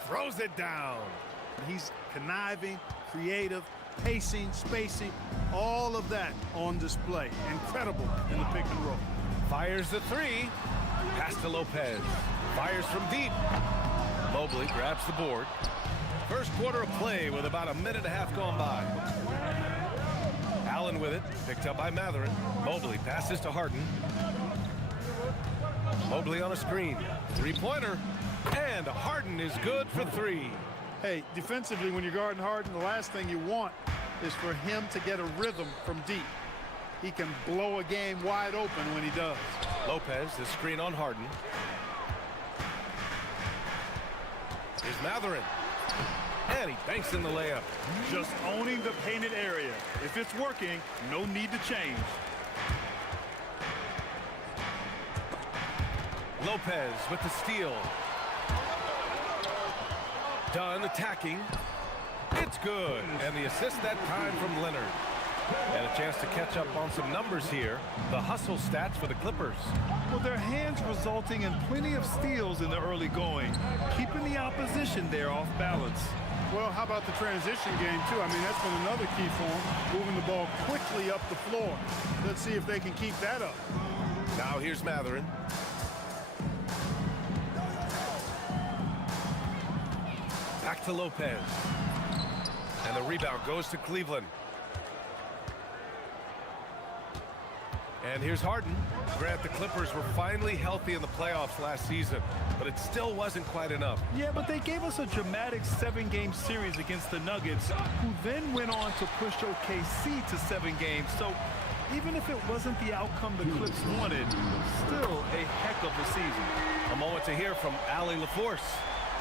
Throws it down. He's conniving, creative, pacing, spacing, all of that on display. Incredible in the pick and roll. Fires the 3. Pass to Lopez. Fires from deep. Mobley grabs the board. First quarter of play with about a minute and a half gone by. Allen with it. Picked up by Mathurin. Mobley passes to Harden. Mobley on a screen. Three-pointer. And Harden is good for 3. Hey, defensively, when you're guarding Harden, the last thing you want is for him to get a rhythm from deep. He can blow a game wide open when he does. Lopez, the screen on Harden. Here's Mathurin. And he banks in the layup. Just owning the painted area. If it's working, no need to change. Lopez with the steal. Dunn attacking. It's good. And the assist that time from Leonard. And a chance to catch up on some numbers here. The hustle stats for the Clippers. Well, their hands resulting in plenty of steals in the early going, keeping the opposition there off balance. Well, how about the transition game, too? I mean, that's been another key for them, moving the ball quickly up the floor. Let's see if they can keep that up. Now here's Mathurin. Back to Lopez. And the rebound goes to Cleveland. And here's Harden. Grant, the Clippers were finally healthy in the playoffs last season, but it still wasn't quite enough. Yeah, but they gave us a dramatic 7-game series against the Nuggets, who then went on to push OKC to 7 games. So Even if it wasn't the outcome the Clips wanted, still a heck of a season. A moment to hear from Allie LaForce.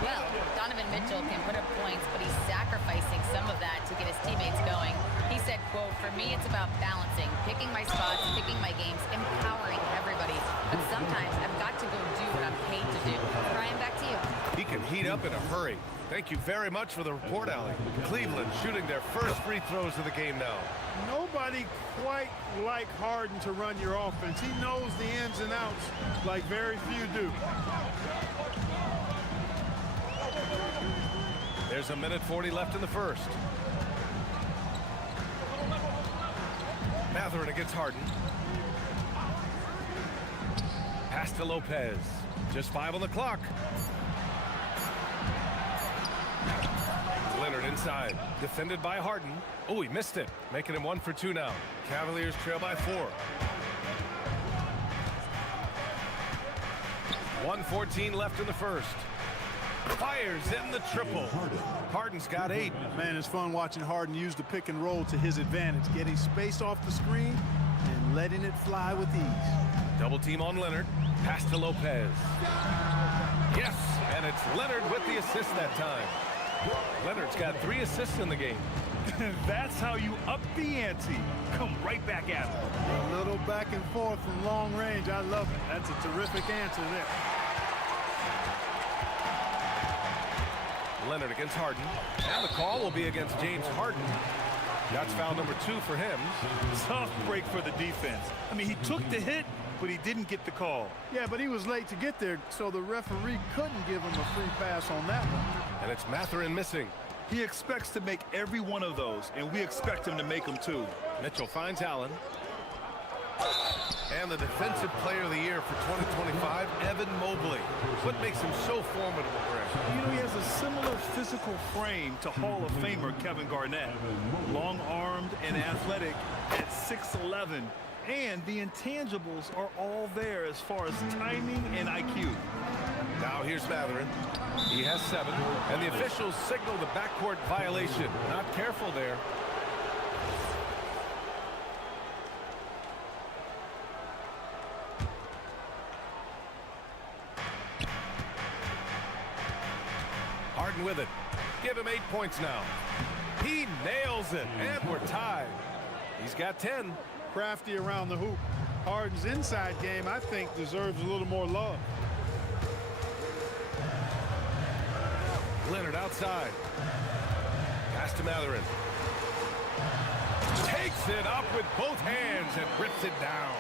Well, Donovan Mitchell can put up points, but he's sacrificing some of that to get his teammates going. He said, quote, "For me, it's about balancing, picking my spots, picking my games, empowering everybody. But sometimes I've got to go do what I'm paid to do." Brian, back to you. He can heat up in a hurry. Thank you very much for the report, Allie. Cleveland shooting their first free throws of the game now. Nobody quite like Harden to run your offense. He knows the ins and outs like very few do. There's a minute 40 left in the first. Mathurin against Harden. Pass to Lopez. Just 5 on the clock. Leonard inside. Defended by Harden. Oh, he missed it. Making him 1 for 2 now. Cavaliers trail by 4. 1:14 left in the first. Fires in the triple. Harden's got 8. Man, it's fun watching Harden use the pick and roll to his advantage, getting space off the screen and letting it fly with ease. Double team on Leonard. Pass to Lopez. Yes, and it's Leonard with the assist that time. Leonard's got 3 assists in the game. That's how you up the ante. Come right back at him. A little back and forth from long range. I love it. That's a terrific answer there. Leonard against Harden. And the call will be against James Harden. That's foul number 2 for him. Tough break for the defense. I mean, he took the hit, but he didn't get the call. Yeah, but he was late to get there, so the referee couldn't give him a free pass on that one. And it's Mathurin missing. He expects to make every one of those, and we expect him to make them too. Mitchell finds Allen. And the Defensive Player of the Year for 2025, Evan Mobley. What makes him so formidable, Greg? You know, he has a similar physical frame to Hall of Famer Kevin Garnett. Long-armed and athletic at 6'11". And the intangibles are all there as far as timing and IQ. Now here's Mathurin. He has 7. And the officials signal the backcourt violation. Not careful there. Harden with it. Give him 8 points now. He nails it, and we're tied. He's got 10. Crafty around the hoop. Harden's inside game, I think, deserves a little more love. Leonard outside. Pass to Mathurin. Takes it up with both hands and rips it down.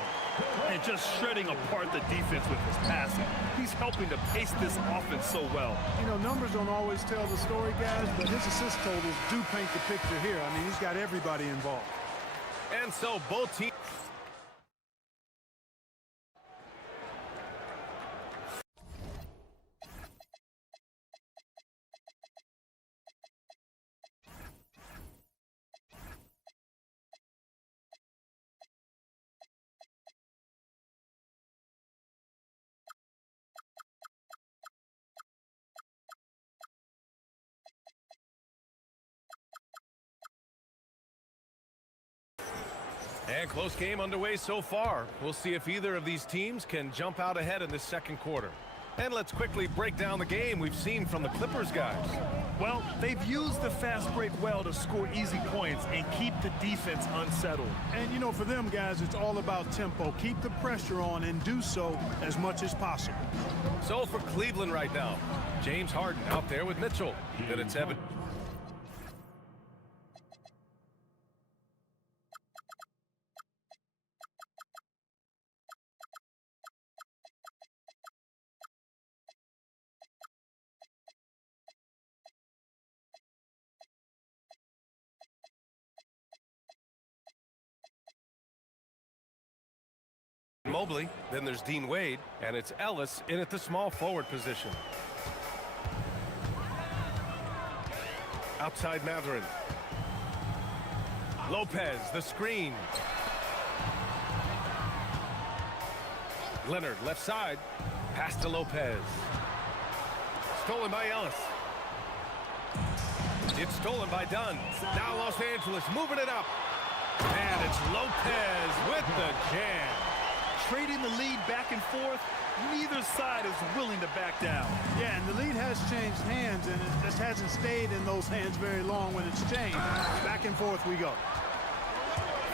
And just shredding apart the defense with his passing. He's helping to pace this offense so well. You know, numbers don't always tell the story, guys, but his assist totals do paint the picture here. I mean, he's got everybody involved. And so both teams. And close game underway so far. We'll see if either of these teams can jump out ahead in this second quarter. And let's quickly break down the game we've seen from the Clippers guys. Well, they've used the fast break well to score easy points and keep the defense unsettled. And, you know, for them guys, it's all about tempo. Keep the pressure on and do so as much as possible. So for Cleveland right now, James Harden out there with Mitchell. Then it's Evan. Mobley, then there's Dean Wade, and it's Ellis in at the small forward position. Outside Mathurin. Lopez, the screen. Leonard, left side. Pass to Lopez. Stolen by Ellis. It's stolen by Dunn. Now Los Angeles moving it up. And it's Lopez with the jam. Trading the lead back and forth, neither side is willing to back down. Yeah, and the lead has changed hands, and it just hasn't stayed in those hands very long when it's changed. Back and forth we go.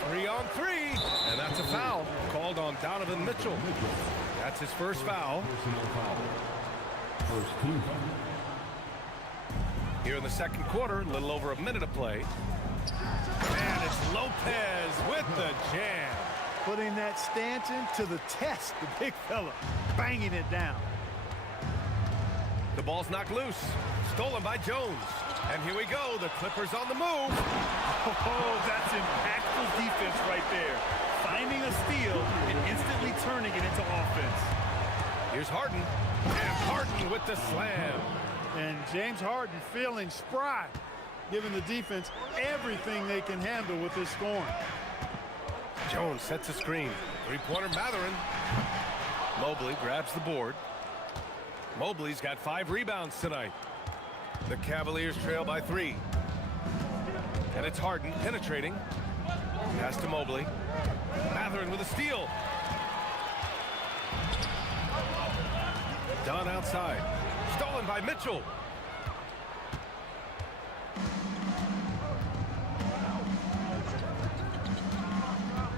3-on-3, and that's a foul called on Donovan Mitchell. That's his first foul. First team foul. Here in the second quarter, a little over a minute of play. And it's Lopez with the jam. Putting that Stanton to the test, the big fella, banging it down. The ball's knocked loose, stolen by Jones. And here we go, the Clippers on the move. Oh, that's impactful defense right there. Finding a steal and instantly turning it into offense. Here's Harden, and Harden with the slam. And James Harden feeling spry, giving the defense everything they can handle with this scoring. Jones sets a screen. Three-pointer Mathurin. Mobley grabs the board. Mobley's got 5 rebounds tonight. The Cavaliers trail by 3. And it's Harden penetrating. Pass to Mobley. Mathurin with a steal. Dunn outside. Stolen by Mitchell.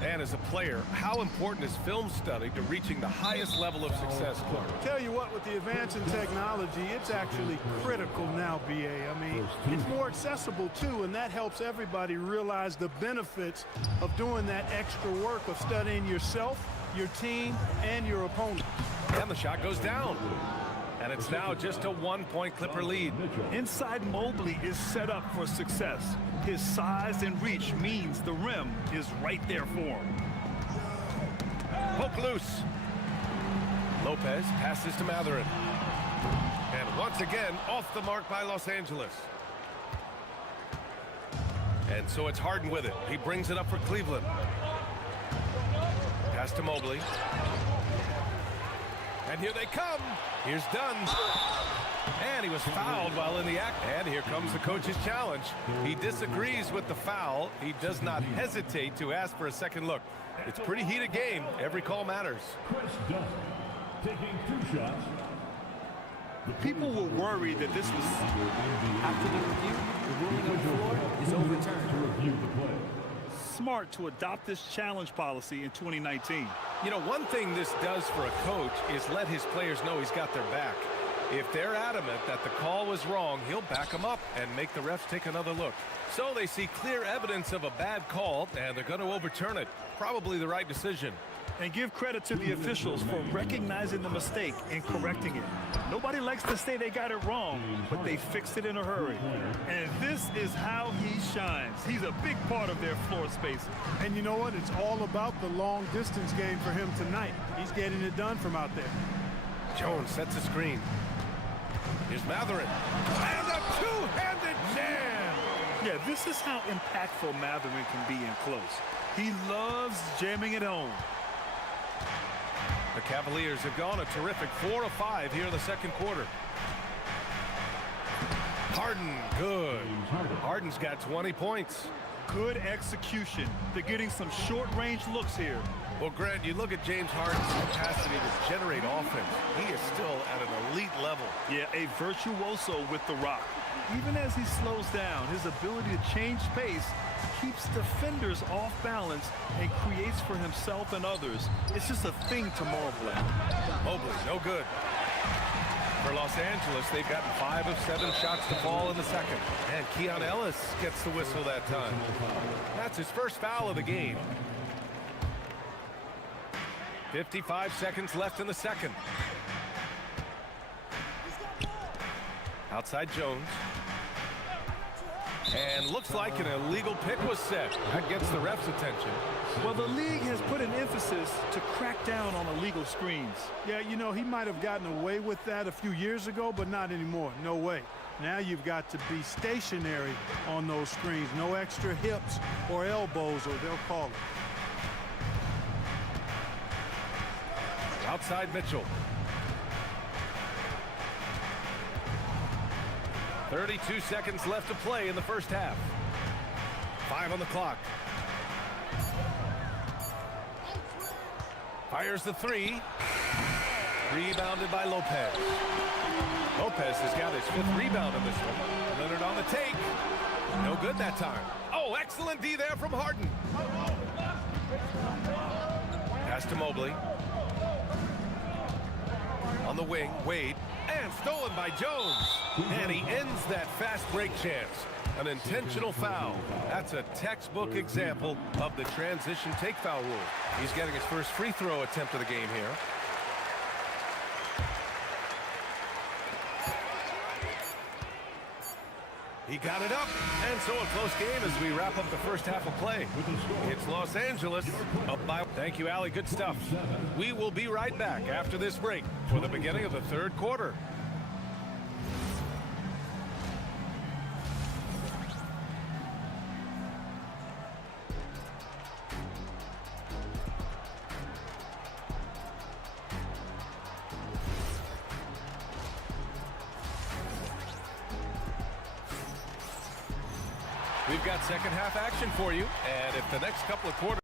And as a player, how important is film study to reaching the highest level of success, Clark? Tell you what, with the advance in technology, it's actually critical now, BA. I mean, it's more accessible too, and that helps everybody realize the benefits of doing that extra work of studying yourself, your team, and your opponent. And the shot goes down. And it's now just a 1-point Clipper lead. Inside Mobley is set up for success. His size and reach means the rim is right there for him. Poke loose. Lopez passes to Mathurin. And once again, off the mark by Los Angeles. And so it's Harden with it. He brings it up for Cleveland. Pass to Mobley. And here they come. Here's Dunn. And he was fouled while in the act. And here comes the coach's challenge. He disagrees with the foul. He does not hesitate to ask for a second look. It's a pretty heated game. Every call matters. Chris Dunn taking 2 shots. People were worried that this was... After the review, the ruling on the floor is overturned. To review the play. Smart to adopt this challenge policy in 2019. You know, one thing this does for a coach is let his players know he's got their back. If they're adamant that the call was wrong, he'll back them up and make the refs take another look. So they see clear evidence of a bad call, and they're going to overturn it. Probably the right decision. And give credit to the officials for recognizing the mistake and correcting it. Nobody likes to say they got it wrong, but they fixed it in a hurry. And this is how he shines. He's a big part of their floor space. And you know what? It's all about the long distance game for him tonight. He's getting it done from out there. Jones sets a screen. Here's Mathurin. And a two-handed jam! Yeah, this is how impactful Mathurin can be in close. He loves jamming it home. The Cavaliers have gone a terrific 4 of 5 here in the second quarter. Harden, good. Harden's got 20 points. Good execution. They're getting some short-range looks here. Well, Grant, you look at James Harden's capacity to generate offense. He is still at an elite level. Yeah, a virtuoso with the rock. Even as he slows down, his ability to change pace keeps defenders off balance and creates for himself and others. It's just a thing to marvel at. Mobley, no good. For Los Angeles, they've gotten 5 of 7 shots to fall in the second. And Keon Ellis gets the whistle that time. That's his first foul of the game. 55 seconds left in the second. Outside Jones. And looks like an illegal pick was set. That gets the ref's attention. Well, the league has put an emphasis to crack down on illegal screens. Yeah, you know, he might have gotten away with that a few years ago, but not anymore. No way. Now you've got to be stationary on those screens. No extra hips or elbows, or they'll call it. Outside Mitchell. 32 seconds left to play in the first half. 5 on the clock. Fires the three. Rebounded by Lopez. Lopez has got his 5th rebound in this one. Leonard on the take. No good that time. Oh, excellent D there from Harden. Pass to Mobley. On the wing, Wade. And stolen by Jones. And he ends that fast break chance. An intentional foul. That's a textbook example of the transition take foul rule. He's getting his first free throw attempt of the game here. He got it up, and so a close game as we wrap up the first half of play. It's Los Angeles up by... Thank you, Allie. Good stuff. We will be right back after this break for the beginning of the third quarter. We've got second half action for you, and if the next couple of quarters...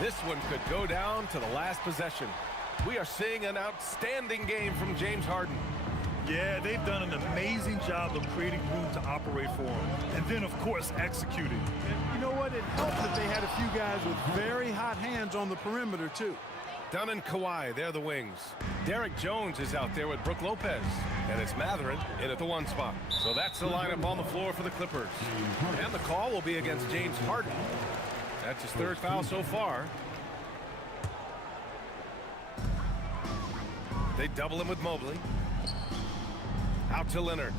This one could go down to the last possession. We are seeing an outstanding game from James Harden. Yeah, they've done an amazing job of creating room to operate for him. And then, of course, executing. And you know what? It helped that they had a few guys with very hot hands on the perimeter, too. Dunn and Kawhi, they're the wings. Derek Jones is out there with Brook Lopez. And it's Matherin in at the 1 spot. So that's the lineup on the floor for the Clippers. And the call will be against James Harden. That's his 3rd foul so far. They double him with Mobley. Out to Leonard.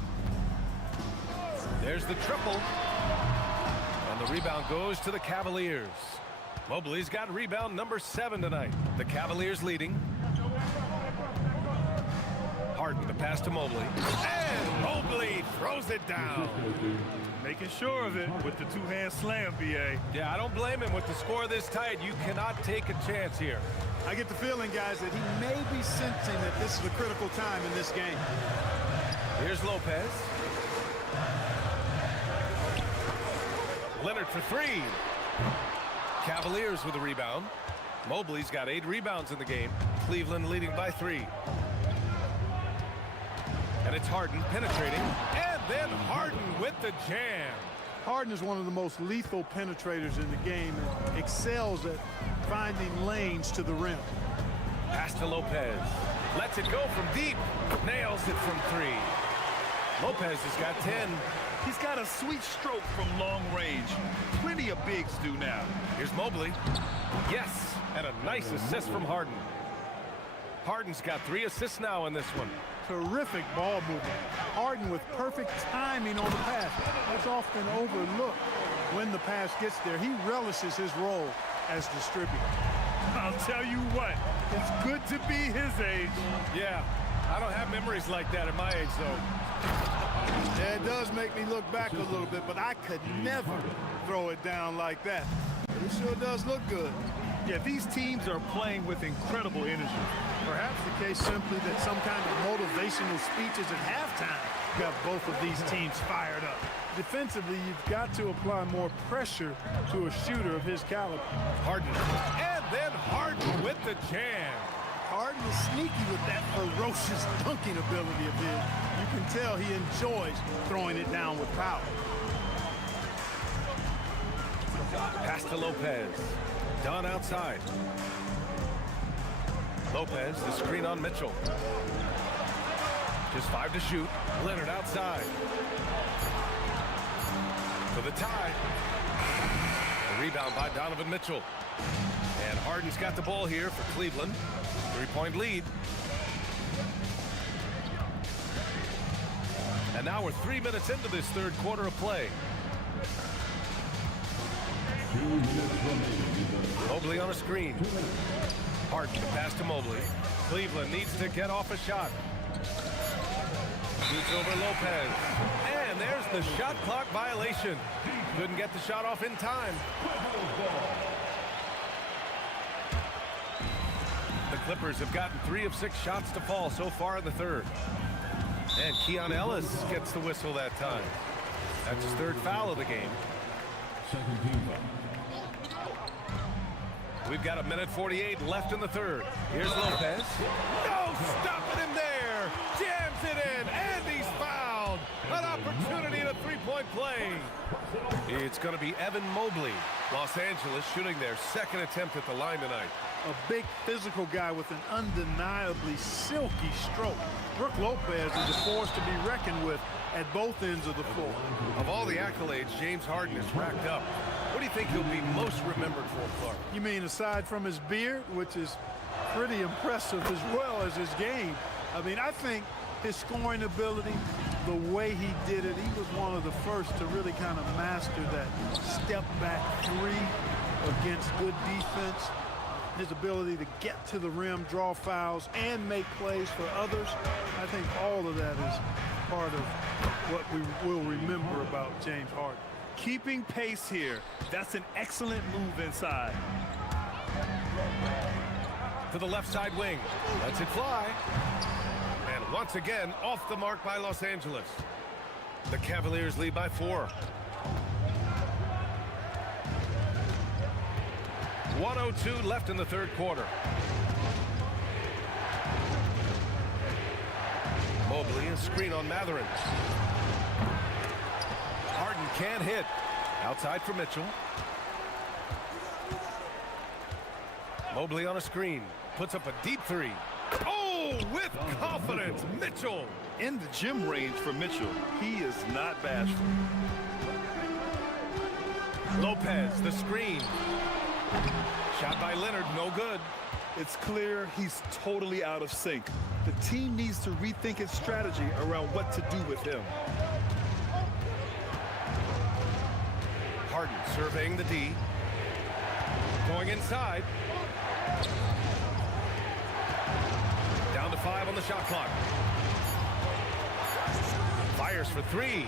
There's the triple. And the rebound goes to the Cavaliers. Mobley's got rebound number 7 tonight. The Cavaliers leading. Harden, the pass to Mobley. And Mobley throws it down. Making sure of it with the 2-hand slam, B.A. Yeah, I don't blame him. With the score this tight, you cannot take a chance here. I get the feeling, guys, that he may be sensing that this is a critical time in this game. Here's Lopez. Leonard for 3. Cavaliers with a rebound. Mobley's got 8 rebounds in the game. Cleveland leading by 3. And it's Harden penetrating. And then Harden with the jam. Harden is one of the most lethal penetrators in the game and excels at finding lanes to the rim. Pass to Lopez. Lets it go from deep. Nails it from 3. Lopez has got 10. He's got a sweet stroke from long range. Plenty of bigs do now. Here's Mobley. Yes, and a nice assist from Harden. Harden's got 3 assists now in this one. Terrific ball movement. Harden with perfect timing on the pass. That's often overlooked when the pass gets there. He relishes his role as distributor. I'll tell you what, it's good to be his age. Yeah, I don't have memories like that at my age, though. Yeah, it does make me look back a little bit, but I could never throw it down like that. It sure does look good. Yeah, these teams are playing with incredible energy. Perhaps the case simply that some kind of motivational speeches at halftime got both of these teams fired up. Defensively, you've got to apply more pressure to a shooter of his caliber. Harden. And then Harden with the jam. Harden is sneaky with that ferocious dunking ability of his. You can tell he enjoys throwing it down with power. Pass to Lopez. Dunn outside. Lopez, the screen on Mitchell. Just 5 to shoot. Leonard outside. For the tie. A rebound by Donovan Mitchell. And Harden's got the ball here for Cleveland. 3-point lead. And now we're 3 minutes into this third quarter of play. Mobley on a screen. Harden to pass to Mobley. Cleveland needs to get off a shot. Shoots over Lopez. And there's the shot clock violation. Couldn't get the shot off in time. The Clippers have gotten 3 of 6 shots to fall so far in the third. And Keon Ellis gets the whistle that time. That's his 3rd foul of the game. We've got 1:48 left in the third. Here's Lopez. No stopping him there. Jams it in, and he's fouled. An opportunity at a 3-point play. It's going to be Evan Mobley. Los Angeles shooting their 2nd attempt at the line tonight. A big physical guy with an undeniably silky stroke. Brook Lopez is a force to be reckoned with at both ends of the floor. Of all the accolades James Harden has racked up, what do you think he'll be most remembered for, Clark? You mean aside from his beard, which is pretty impressive as well as his game? I mean, I think his scoring ability, the way he did it, he was one of the first to really kind of master that step-back 3 against good defense. His ability to get to the rim, draw fouls, and make plays for others. I think all of that is part of what we will remember about James Harden. Keeping pace here. That's an excellent move inside. To the left side wing. Lets it fly. And once again, off the mark by Los Angeles. The Cavaliers lead by 4. 1:02 left in the third quarter. Mobley, a screen on Matherin. Harden can't hit. Outside for Mitchell. Mobley on a screen. Puts up a deep 3. Oh, with confidence, Mitchell. In the gym range for Mitchell. He is not bashful. Lopez, the screen. Shot by Leonard, no good. It's clear he's totally out of sync. The team needs to rethink its strategy around what to do with him. Harden surveying the D. Going inside. Down to 5 on the shot clock. Fires for 3.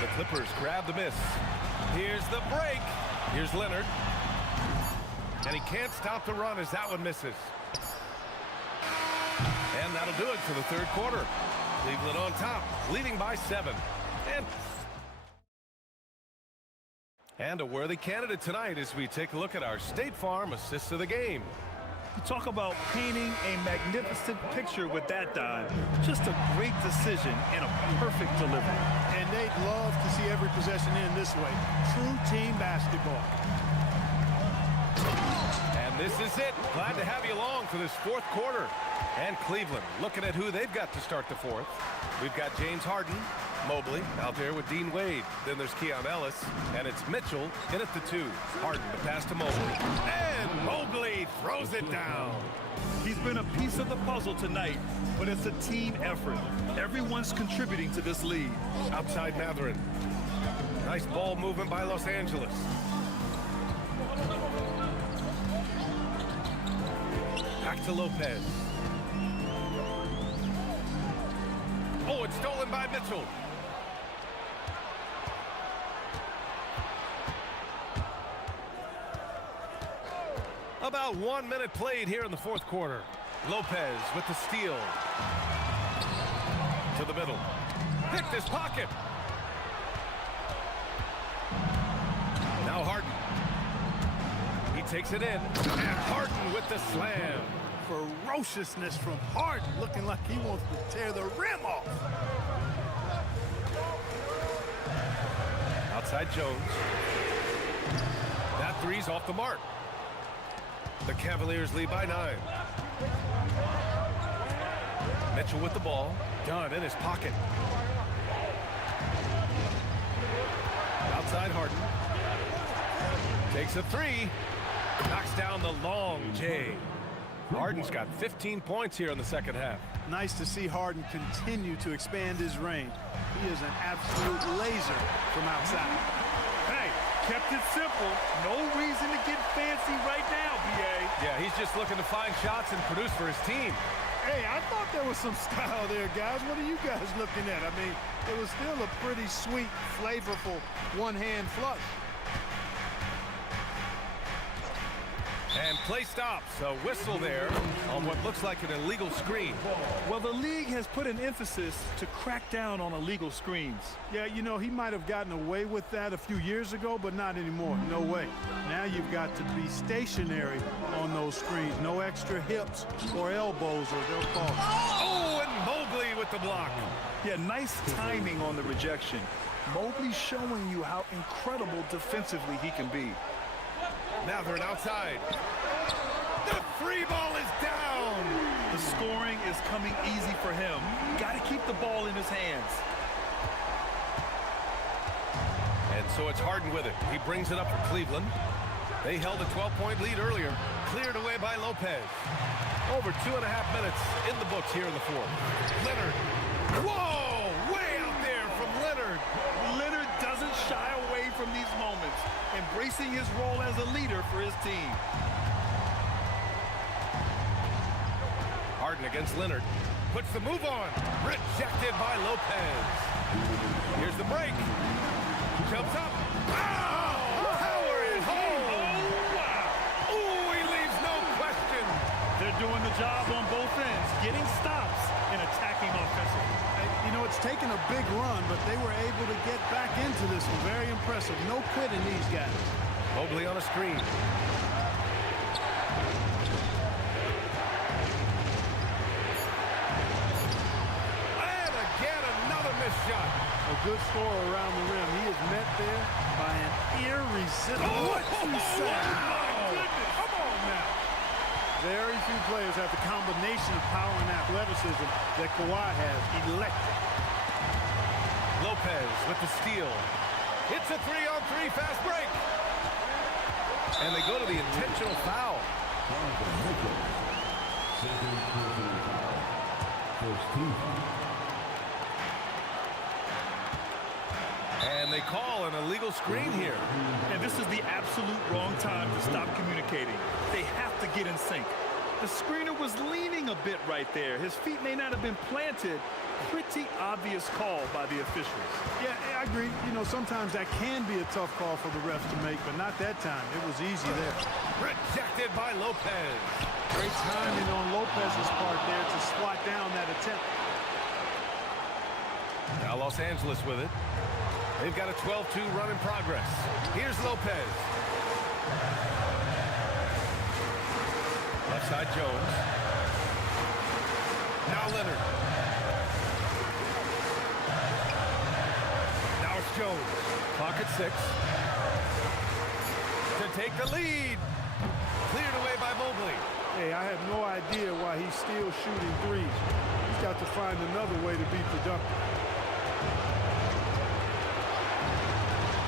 The Clippers grab the miss. Here's the break. Here's Leonard. And he can't stop the run as that one misses. And that'll do it for the third quarter. Cleveland on top, leading by 7. And a worthy candidate tonight as we take a look at our State Farm assists of the game. You talk about painting a magnificent picture with that dive. Just a great decision and a perfect delivery. And they'd love to see every possession end this way. True team basketball. And this is it. Glad to have you along for this fourth quarter. And Cleveland looking at who they've got to start the fourth. We've got James Harden, Mobley out there with Dean Wade. Then there's Keon Ellis, and it's Mitchell in at the 2. Harden to pass to Mobley. And Mobley throws it down. He's been a piece of the puzzle tonight, but it's a team effort. Everyone's contributing to this lead. Outside Matherin. Nice ball movement by Los Angeles. Back to Lopez. Oh, it's stolen by Mitchell. About 1 minute played here in the fourth quarter. Lopez with the steal. To the middle. Picked his pocket. Now Harden. He takes it in. And Harden with the slam. Ferociousness from Harden, looking like he wants to tear the rim off. Outside Jones. That three's off the mark. The Cavaliers lead by 9. Mitchell with the ball. Dunn in his pocket. Outside Harden. Takes a 3. Knocks down the long J. Harden's got 15 points here in the second half. Nice to see Harden continue to expand his range. He is an absolute laser from outside. Hey, kept it simple. No reason to get fancy right now, B.A. Yeah, he's just looking to find shots and produce for his team. Hey, I thought there was some style there, guys. What are you guys looking at? I mean, it was still a pretty sweet, flavorful one-hand flush. And play stops. A whistle there on what looks like an illegal screen. Well, the league has put an emphasis to crack down on illegal screens. Yeah, you know, he might have gotten away with that a few years ago, but not anymore. No way. Now you've got to be stationary on those screens. No extra hips or elbows or they'll fall. Oh, and Mobley with the block. Yeah, nice timing on the rejection. Mobley showing you how incredible defensively he can be. Mathurin outside. The free ball is down. The scoring is coming easy for him. Got to keep the ball in his hands. And so it's Harden with it. He brings it up for Cleveland. They held a 12-point lead earlier. Cleared away by Lopez. Over 2.5 minutes in the books here in the fourth. Leonard. Whoa! Way out there from Leonard. Leonard doesn't shy away from these moments, embracing his role as a leader for his team. Harden against Leonard. Puts the move on. Rejected by Lopez. Here's the break. Jumps up. Oh! Power is home. Oh, wow. Ooh, he leaves no question. They're doing the job on both ends, getting stops and attacking offensively. You know, it's taken a big run, but they were able to get back into this one. Very impressive. No quitting these guys. Mobley on a screen. And again, another missed shot. A good score around the rim. He is met there by an irresistible. What you say? My goodness. Come on now. Very few players have the combination of power and athleticism that Kawhi has. Electric. Lopez with the steal. It's a 3-on-3 fast break. And they go to the intentional foul. And they call an illegal screen here. And this is the absolute wrong time to stop communicating. They have to get in sync. The screener was leaning a bit right there. His feet may not have been planted. Pretty obvious call by the officials. Yeah, I agree. You know, sometimes that can be a tough call for the refs to make, but not that time. It was easy there. Rejected by Lopez. Great timing on Lopez's part there to swat down that attempt. Now Los Angeles with it. They've got a 12-2 run in progress. Here's Lopez. Left side Jones. Now Leonard. Now it's Jones. Clock at 6. To take the lead. Cleared away by Mobley. Hey, I have no idea why he's still shooting threes. He's got to find another way to be productive.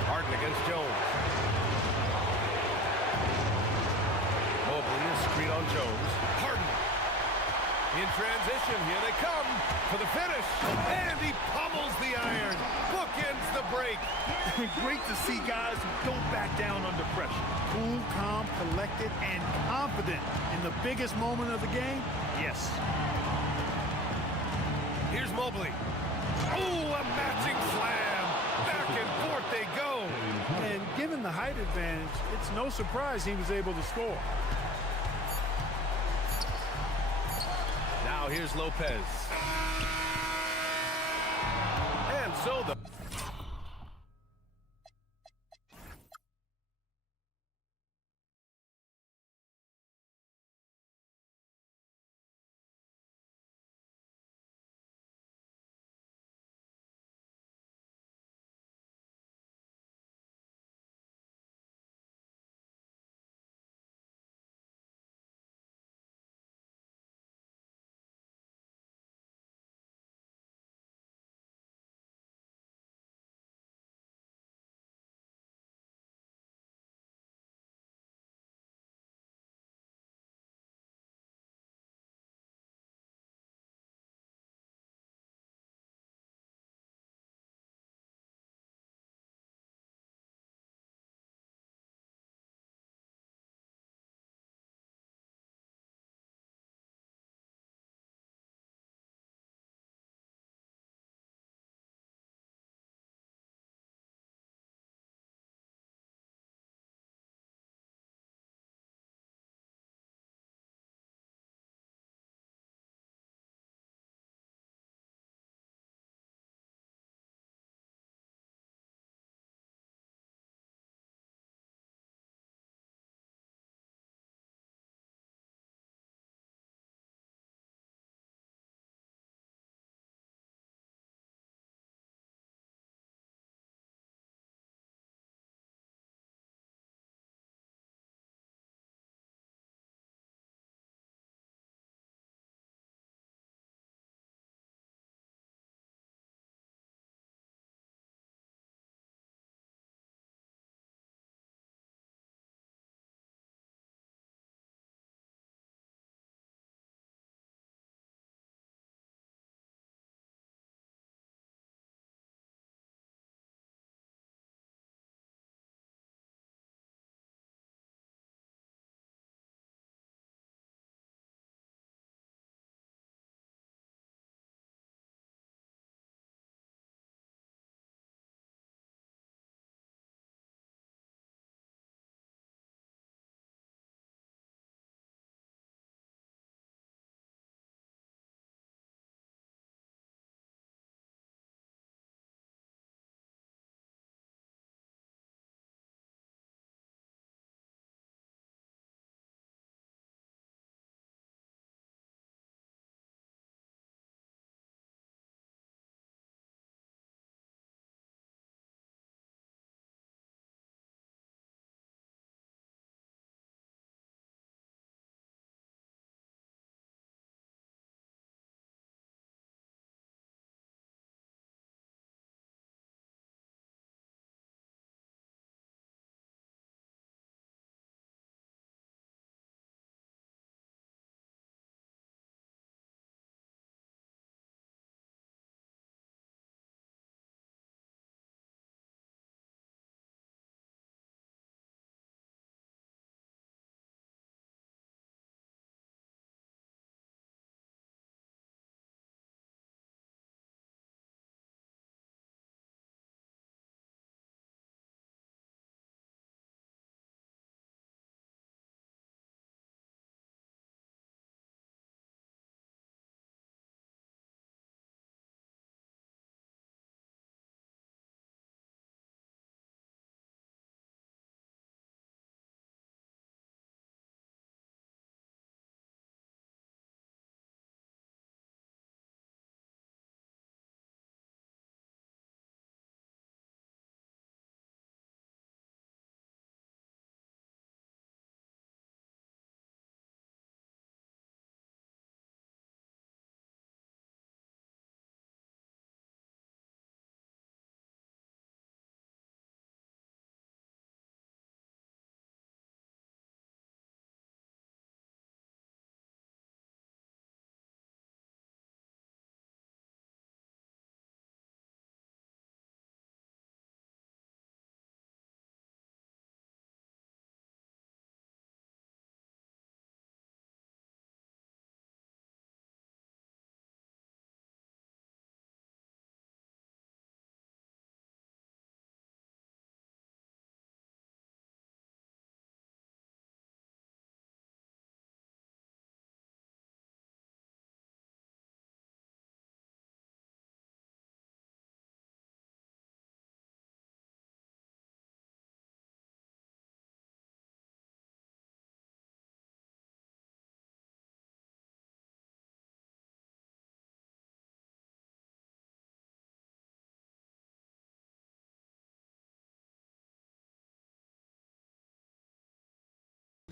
Harden against Jones. Mobley, a screen on Jones. Harden. In transition, here they come for the finish. And he pummels the iron. Bookends the break. Great to see guys who don't back down under pressure. Cool, calm, collected, and confident in the biggest moment of the game. Yes. Here's Mobley. Oh, a matching slam. Back and forth they go. And given the height advantage, it's no surprise he was able to score. Now here's Lopez. And so the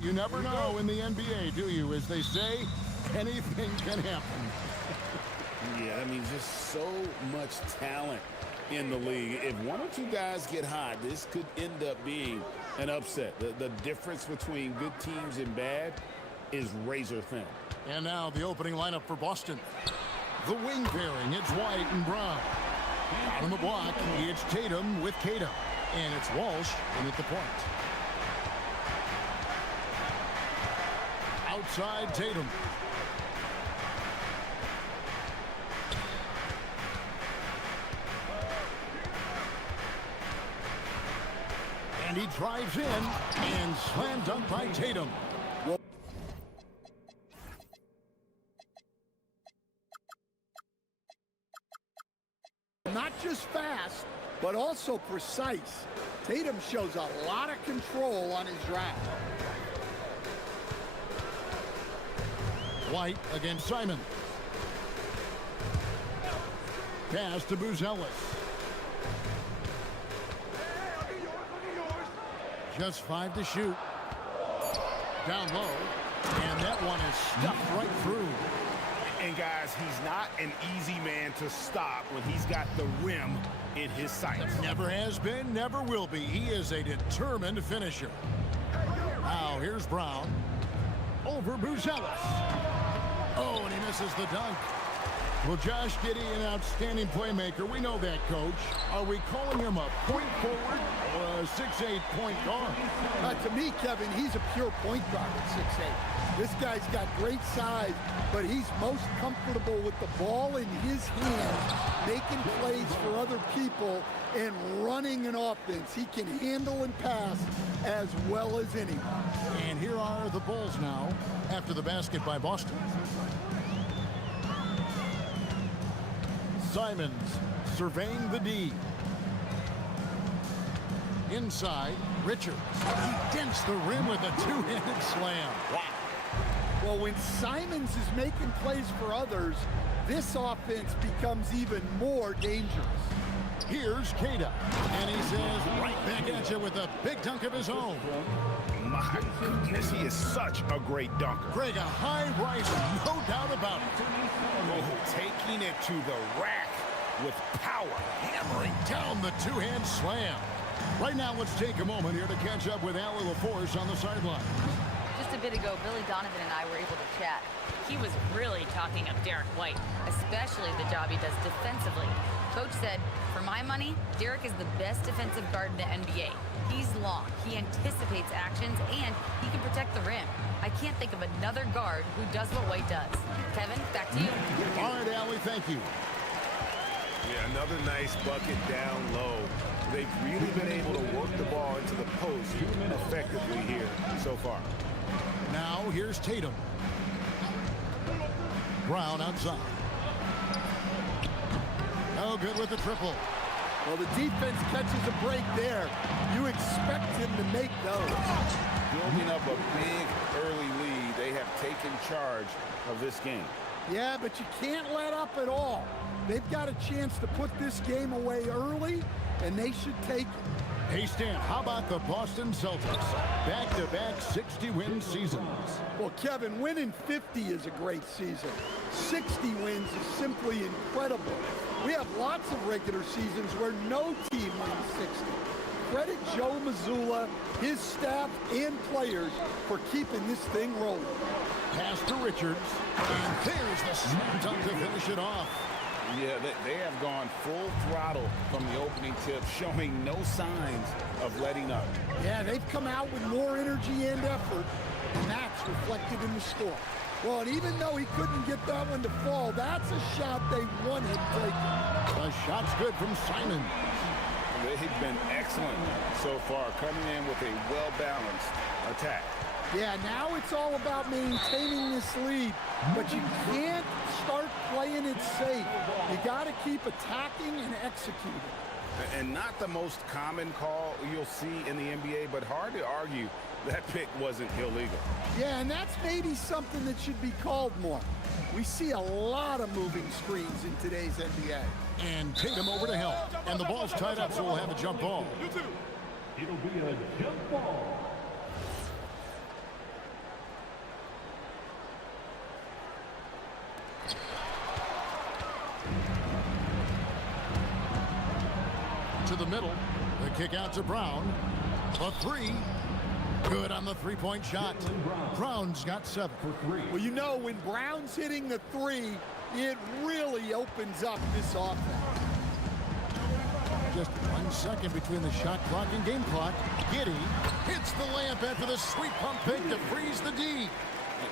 You never know in the NBA, do you? As they say, anything can happen. Yeah, I mean, just so much talent in the league. If one or two guys get hot, this could end up being an upset. The difference between good teams and bad is razor thin. And now the opening lineup for Boston. The wing pairing, it's White and Brown. Out on the block, it's Tatum with Tatum. And it's Walsh in at the point. Outside Tatum. And he drives in and slam dunk by Tatum. Not just fast, but also precise. Tatum shows a lot of control on his drive. White against Simon. Pass to Buzelis. Just 5 to shoot. Down low. And that one is stuffed right through. And guys, he's not an easy man to stop when he's got the rim in his sights. Never has been, never will be. He is a determined finisher. Now here's Brown. Over Buzelis. Oh, and he misses the dunk. Well, Josh Giddey, an outstanding playmaker. We know that, Coach. Are we calling him a point forward or a 6'8" point guard? To me, Kevin, he's a pure point guard at 6'8". This guy's got great size, but he's most comfortable with the ball in his hands, making plays for other people and running an offense. He can handle and pass as well as anyone. And here are the Bulls now after the basket by Boston. Simons surveying the D. Inside, Richards. He dents the rim with a two-handed slam. Wow. Well, when Simons is making plays for others, this offense becomes even more dangerous. Here's Kada, and he says right back at you with a big dunk of his own. My goodness, he is such a great dunker. Greg, a high riser, no doubt about it. Oh, taking it to the rack with power. Hammering down the two-hand slam. Right now, let's take a moment here to catch up with Allie LaForce on the sideline. Just a bit ago, Billy Donovan and I were able to chat. He was really talking up Derek White, especially the job he does defensively. Coach said, for my money, Derek is the best defensive guard in the NBA. He's long, he anticipates actions, and he can protect the rim. I can't think of another guard who does what White does. Kevin, back to you. All right, Allie, thank you. Yeah, another nice bucket down low. They've really been able to work the ball into the post effectively here so far. Now here's Tatum. Brown outside. Oh, good with the triple. Well, the defense catches a break there. You expect him to make those. Building up a big early lead, they have taken charge of this game. Yeah, but you can't let up at all. They've got a chance to put this game away early, and they should take it. Hey, Stan, how about the Boston Celtics? Back-to-back 60-win seasons. Well, Kevin, winning 50 is a great season. 60 wins is simply incredible. We have lots of regular seasons where no team wins 60. Credit Joe Mazzulla, his staff, and players for keeping this thing rolling. Pass to Richards, and there's the slam dunk to finish it off. Yeah, they have gone full throttle from the opening tip, showing no signs of letting up. Yeah, they've come out with more energy and effort, and that's reflected in the score. Well, and even though he couldn't get that one to fall, that's a shot they wanted taken. The shot's good from Simon. They've been excellent so far, coming in with a well-balanced attack. Yeah, now it's all about maintaining this lead, but you can't start playing it safe. You got to keep attacking and executing. And not the most common call you'll see in the NBA, but hard to argue that pick wasn't illegal. Yeah, and that's maybe something that should be called more. We see a lot of moving screens in today's NBA. And Tatum over to help. And the ball's tied up, so we'll have a jump ball. It'll be a jump ball. to the middle. The kick out to Brown. The three. Good on the three-point shot. Brown's got 7. Well, you know, when Brown's hitting the three, it really opens up this offense. Just 1 second between the shot clock and game clock. Giddey hits the layup after the sweet pump fake to freeze the D.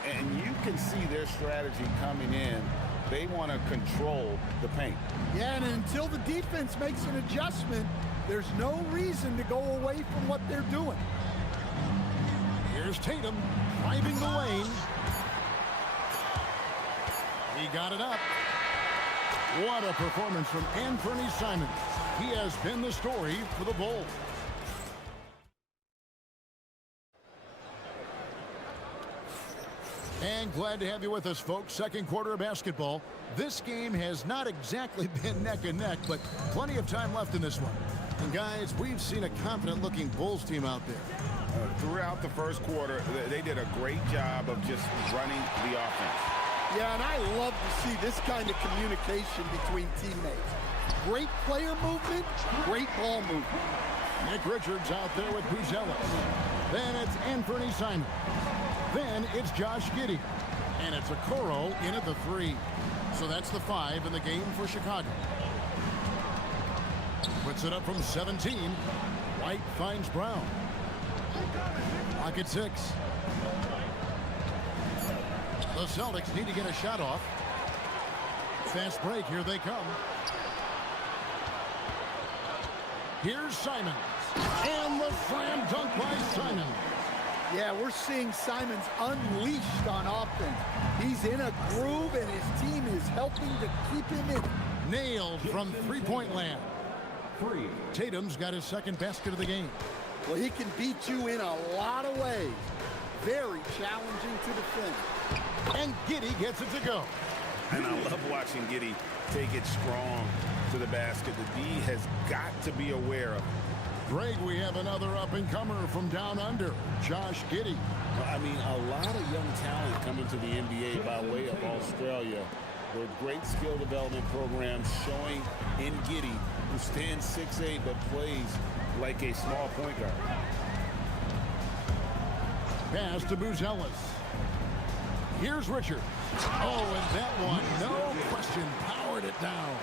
And you can see their strategy coming in. They want to control the paint. Yeah, and until the defense makes an adjustment, there's no reason to go away from what they're doing. Here's Tatum driving the lane. He got it up. What a performance from Anthony Simons. He has been the story for the Bulls. And glad to have you with us, folks. Second quarter of basketball. This game has not exactly been neck and neck, but plenty of time left in this one. And guys, we've seen a confident-looking Bulls team out there. Throughout the first quarter, they did a great job of just running the offense. Yeah, and I love to see this kind of communication between teammates. Great player movement, great ball movement. Nick Richards out there with Buzelis. Then it's Anthony Simons. Then it's Josh Giddey. And it's Okoro in at the 3. So that's the 5 in the game for Chicago. Puts it up from 17. White finds Brown. Clock at 6. The Celtics need to get a shot off. Fast break, here they come. Here's Simons. And the slam dunk by Simons. Yeah, we're seeing Simons unleashed on offense. He's in a groove, and his team is helping to keep him in. Nailed from three-point land. Tatum's got his second basket of the game. Well, he can beat you in a lot of ways. Very challenging to defend. And Giddey gets it to go. And I love watching Giddey take it strong to the basket. The D has got to be aware of it. Greg, we have another up-and-comer from down under, Josh Giddey. I mean, a lot of young talent coming to the NBA by way of Australia. There are great skill development programs showing in Giddey, who stands 6'8", but plays like a small point guard. Pass to Buzelis. Here's Richard. Oh, and that one, no question, powered it down.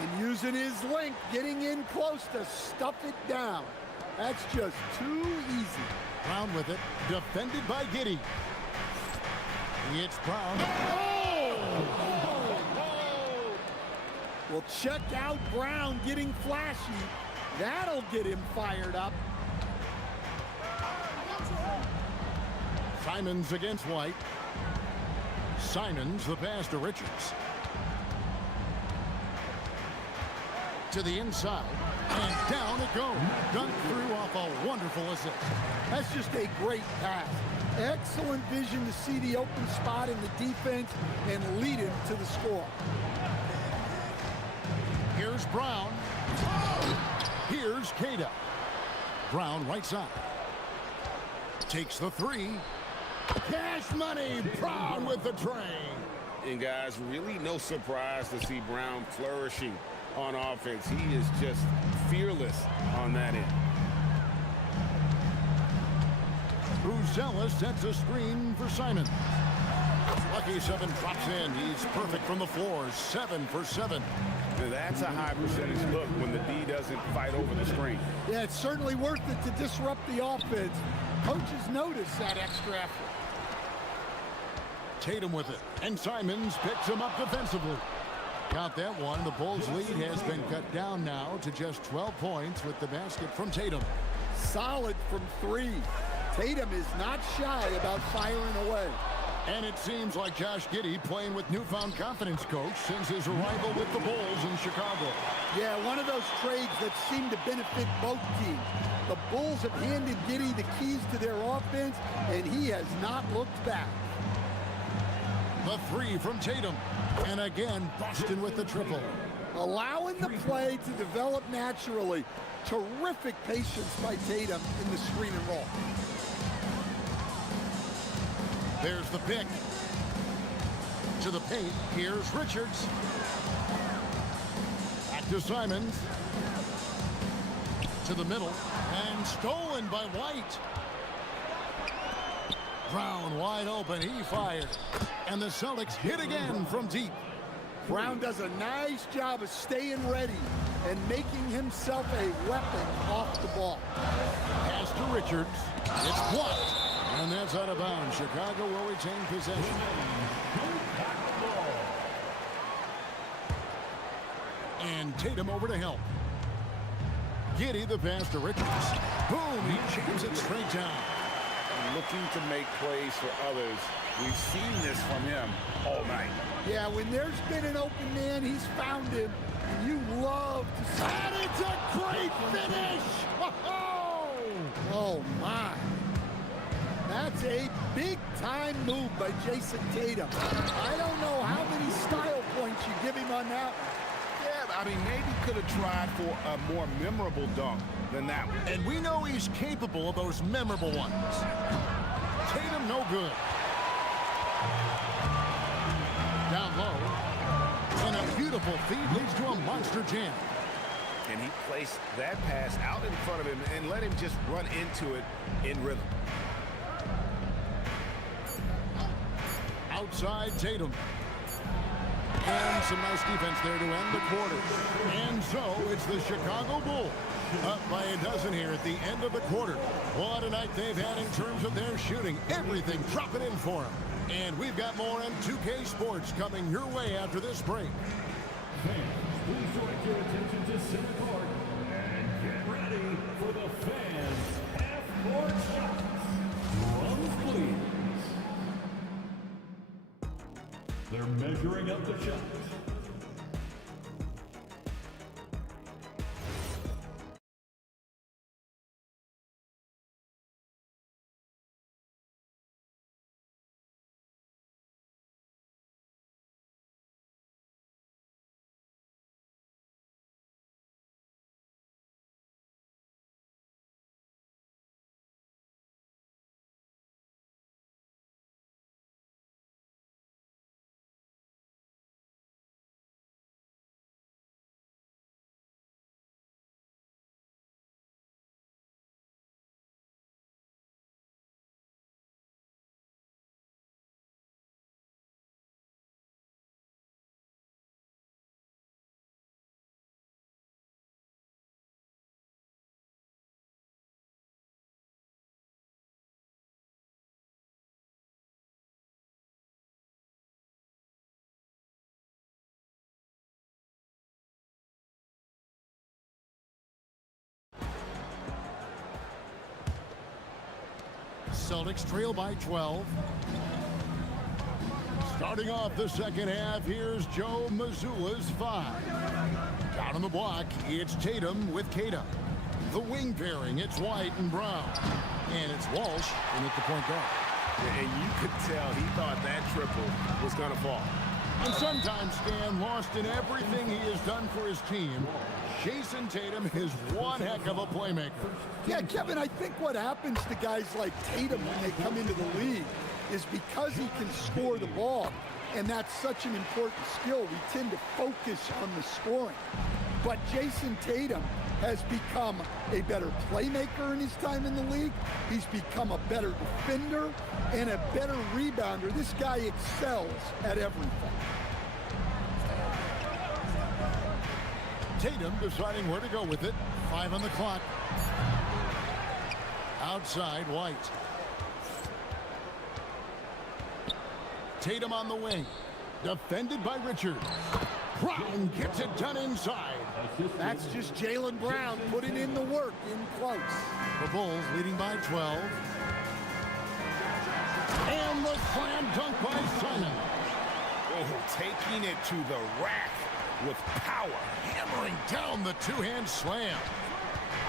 And using his length, getting in close to stuff it down. That's just too easy. Brown with it, defended by Giddey. It's Brown. Well, check out Brown getting flashy. That'll get him fired up. Simons against White. Simons, the pass to Richards. To the inside, and down it goes. Dunked through off a wonderful assist. That's just a great pass. Excellent vision to see the open spot in the defense and lead him to the score. Here's Brown. Here's Cada. Brown right side. Takes the 3. Cash money. Brown with the train. And guys, really no surprise to see Brown flourishing on offense. He is just fearless on that end. Buzelis sets a screen for Simons. Lucky 7 drops in. He's perfect from the floor. 7 for 7. That's a high percentage look when the D doesn't fight over the screen. Yeah, it's certainly worth it to disrupt the offense. Coaches notice that extra effort. Tatum with it, and Simons picks him up defensively. Got that one. The Bulls' lead has been cut down now to just 12 points with the basket from Tatum. Solid from 3. Tatum is not shy about firing away. And it seems like Josh Giddey playing with newfound confidence, coach, since his arrival with the Bulls in Chicago. Yeah, one of those trades that seem to benefit both teams. The Bulls have handed Giddey the keys to their offense, and he has not looked back. The 3 from Tatum. And again, Boston with the triple. Allowing the play to develop naturally. Terrific patience by Tatum in the screen and roll. There's the pick. To the paint. Here's Richards. Back to Simons. to the middle and stolen by White. Brown wide open, he fired. And the Celtics hit again from deep. Brown does a nice job of staying ready and making himself a weapon off the ball. Pass to Richards. It's blocked. And that's out of bounds. Chicago will retain possession. And Tatum over to help. Giddy the pass to Richards. Boom, he jams it straight down. Looking to make plays for others. We've seen this from him all night. Yeah, when there's been an open man, he's found him. And you love to see. And it's a great finish! Oh, my. That's a big-time move by Jason Tatum. I don't know how many style points you give him on that one. Yeah, I mean, maybe could have tried for a more memorable dunk than that one. And we know he's capable of those memorable ones. Tatum no good. Down low. And a beautiful feed leads to a monster jam. And he placed that pass out in front of him and let him just run into it in rhythm. Outside Tatum. And some nice defense there to end the quarter. And so it's the Chicago Bulls up by a dozen here at the end of the quarter. What a night they've had in terms of their shooting. Everything dropping in for them. And we've got more on 2K Sports coming your way after this break. Fans, please direct your attention to center court and get ready for the fans' half-court shots. Drums, please. They're measuring up the shots. Celtics trail by 12. Starting off the second half, here's Joe Mazzulla's 5. Down on the block, it's Tatum with Kata. The wing pairing, it's White and Brown. And it's Walsh in at the point guard. And you could tell he thought that triple was going to fall. And sometimes, Stan, lost in everything he has done for his team, Jason Tatum is one heck of a playmaker. Yeah, Kevin, I think what happens to guys like Tatum when they come into the league is because he can score the ball, and that's such an important skill, we tend to focus on the scoring. But Jason Tatum has become a better playmaker in his time in the league. He's become a better defender and a better rebounder. This guy excels at everything. Tatum deciding where to go with it. 5 on the clock. Outside, White. Tatum on the wing. Defended by Richards. Brown gets it done inside. That's just Jaylen Brown putting in the work in close. The Bulls leading by 12. And the slam dunk by Simon. Oh, taking it to the rack with power. Hammering down the two-hand slam.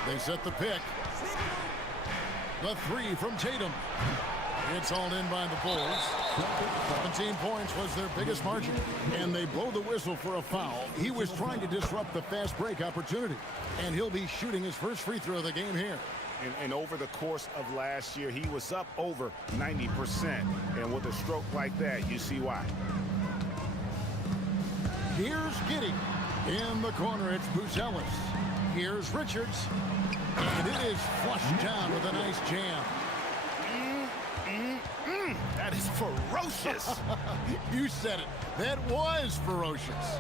They set the pick. The 3 from Tatum. It's all in by the Bulls. 17 points was their biggest margin. And they blow the whistle for a foul. He was trying to disrupt the fast break opportunity. And he'll be shooting his first free throw of the game here. And over the course of last year, he was up over 90%. And with a stroke like that, you see why. Here's Giddy. In the corner, it's Buzelis. Here's Richards. And it is flushed down with a nice jam. That is ferocious. You said it. That was ferocious.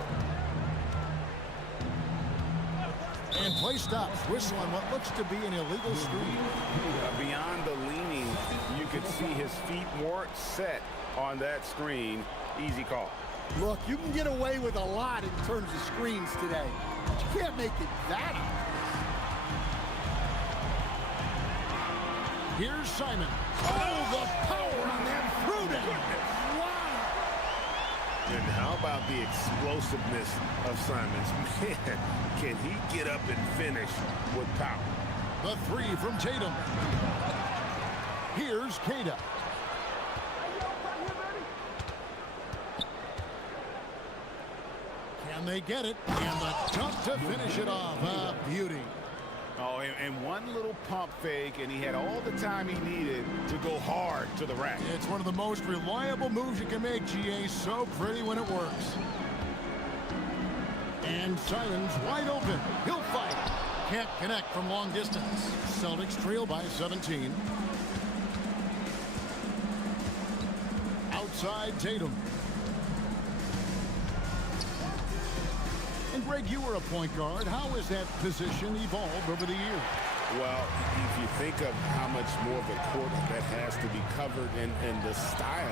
And play stops. Whistle on what looks to be an illegal screen. Beyond the leaning, you could see his feet weren't set on that screen. Easy call. Look, you can get away with a lot in terms of screens today, but you can't make it that obvious. Here's Simon. Oh, the power on that Pruden. Wow. And how about the explosiveness of Simons? Man, can he get up and finish with power? The three from Tatum. Here's Kada. Can they get it? And the dunk to finish it off. A beauty. Oh, and one little pump fake, and he had all the time he needed to go hard to the rack. It's one of the most reliable moves you can make, GA. So pretty when it works. And Simons wide open. He'll fight. Can't connect from long distance. Celtics trail by 17. Outside Tatum. And Greg, you were a point guard. How has that position evolved over the years? Well, if you think of how much more of a court that has to be covered and the style,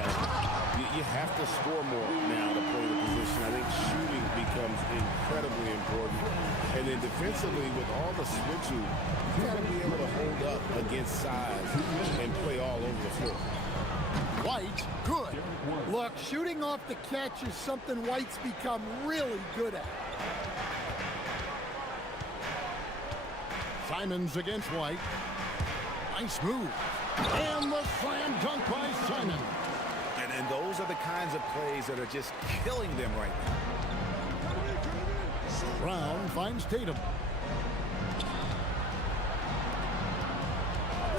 you have to score more now to play the position. I think shooting becomes incredibly important. And then defensively, with all the switching, you got to be able to hold up against size and play all over the floor. White, good. Look, shooting off the catch is something White's become really good at. Simons against White. Nice move. And the slam dunk by Simon. And those are the kinds of plays that are just killing them right now. Brown finds Tatum.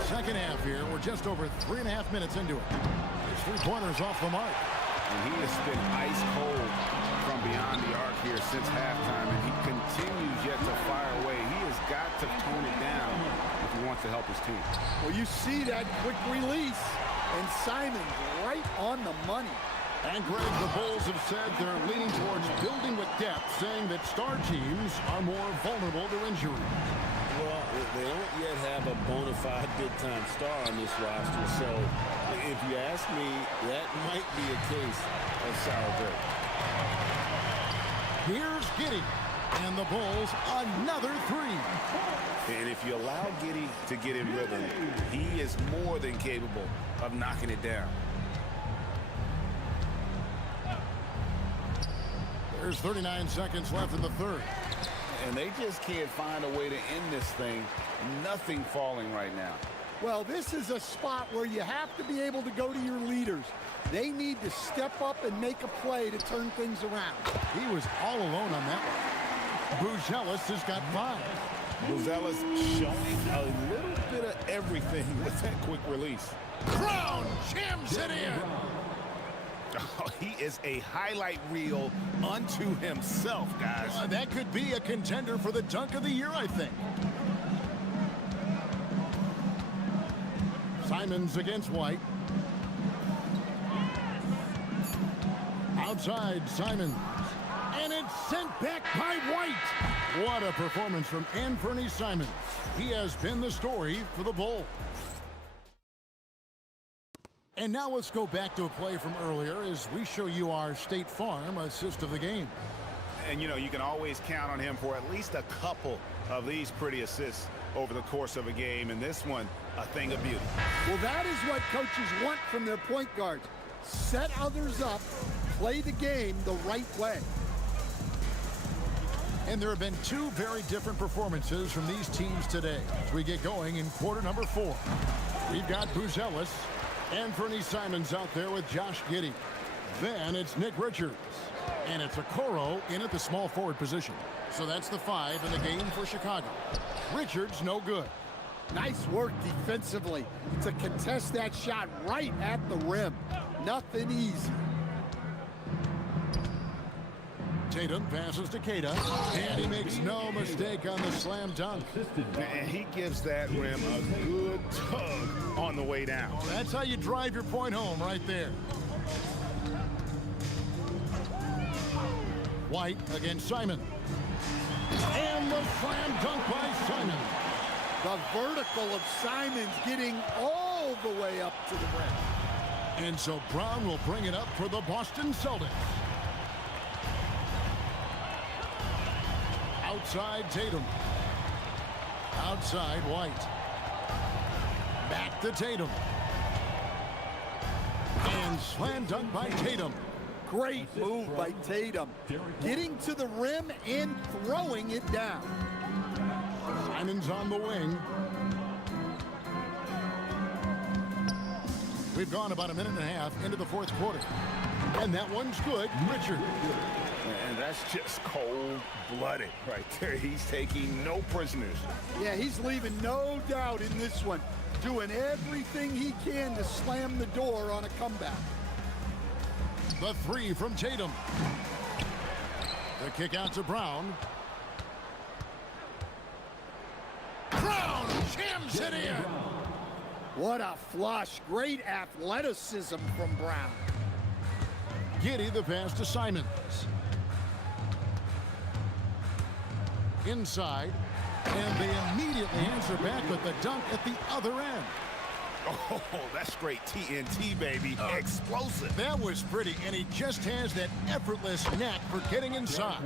Second half here. We're just over 3.5 minutes into it. His three-pointers off the mark. And he has been ice cold from beyond the arc here since halftime, and he continues yet to fire away. He has got to tone it down if he wants to help his team. Well, you see that quick release, and Simon's right on the money. And Greg, the Bulls have said they're leaning towards building with depth, saying that star teams are more vulnerable to injury. Well, they don't yet have a bona fide big-time star on this roster, so if you ask me, that might be a case of sour grapes. Here's Giddey, and the Bulls another three. And if you allow Giddey to get in rhythm, he is more than capable of knocking it down. There's 39 seconds left in the third. And they just can't find a way to end this thing. Nothing falling right now. Well, this is a spot where you have to be able to go to your leaders. They need to step up and make a play to turn things around. He was all alone on that one. Buzelis has got 5. Buzelis showing a little bit of everything with that quick release. Brown jams it in. Oh, he is a highlight reel unto himself, guys. That could be a contender for the dunk of the year, I think. Simons against White. Outside, Simons. And it's sent back by White. What a performance from Anthony Simons. He has been the story for the Bulls. And now let's go back to a play from earlier as we show you our State Farm assist of the game. And, you know, you can always count on him for at least a couple of these pretty assists over the course of a game. And this one, a thing of beauty. Well, that is what coaches want from their point guards. Set others up, play the game the right way. And there have been two very different performances from these teams today as we get going in quarter number 4. We've got Buzelis and Anthony Simons out there with Josh Giddey. Then it's Nick Richards. And it's Okoro in at the small forward position. So that's the 5 in the game for Chicago. Richards, no good. Nice work defensively to contest that shot right at the rim. Nothing easy. Tatum passes to Keita, and he makes no mistake on the slam dunk. And he gives that rim a good tug on the way down. That's how you drive your point home right there. White against Simon. And the slam dunk by Simon. The vertical of Simon's getting all the way up to the rim. And so Brown will bring it up for the Boston Celtics. Outside Tatum. Outside White. Back to Tatum. And slam dunk by Tatum. Great move by Tatum. Getting to the rim and throwing it down. Simon's on the wing. We've gone about a minute and a half into the fourth quarter. And that one's good. Richard. And that's just cold-blooded right there. He's taking no prisoners. Yeah, he's leaving no doubt in this one. Doing everything he can to slam the door on a comeback. The three from Tatum. The kick out to Brown. Brown jams it in. What a flush. Great athleticism from Brown. Giddy the pass to Simons. Inside. And they immediately answer back with the dunk at the other end. Oh, that's great TNT, baby. Explosive. That was pretty, and he just has that effortless knack for getting inside.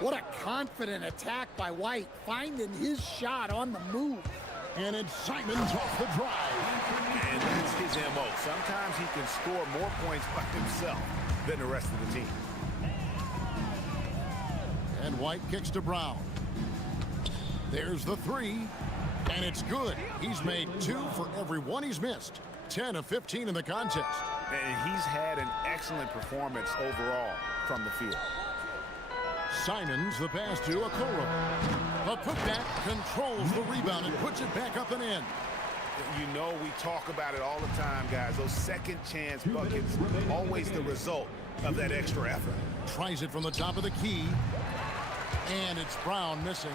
What a confident attack by White, finding his shot on the move. And it's Simons off the drive. And that's his MO. Sometimes he can score more points by himself than the rest of the team. And White kicks to Brown. There's the three. And it's good. He's made 2 for every one he's missed. 10 of 15 in the contest. And he's had an excellent performance overall from the field. Simons, the pass to Okoro. A putback controls the rebound and puts it back up and in. You know, we talk about it all the time, guys. Those second chance buckets, always the result of that extra effort. Tries it from the top of the key. And it's Brown missing.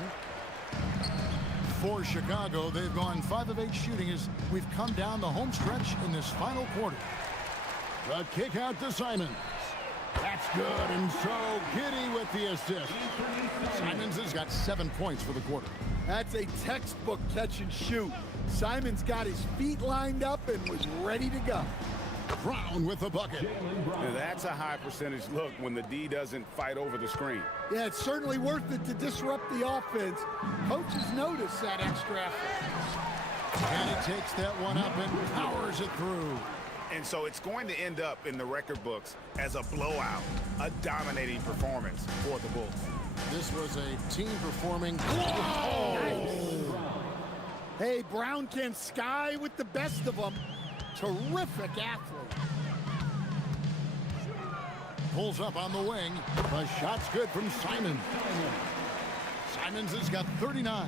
For Chicago, they've gone 5 of 8 shooting as we've come down the home stretch in this final quarter. The kick out to Simons. That's good, and so Giddy with the assist. Simons has got 7 points for the quarter. That's a textbook catch and shoot. Simons got his feet lined up and was ready to go. Brown with the bucket. That's a high percentage look when the D doesn't fight over the screen. Yeah, it's certainly worth it to disrupt the offense. Coaches notice that extra effort. And he takes that one up and powers it through. And so it's going to end up in the record books as a blowout, a dominating performance for the Bulls. This was a team performing. Oh! Hey, Brown can sky with the best of them. Terrific athlete. Pulls up on the wing. The shot's good from Simons. Simons has got 39.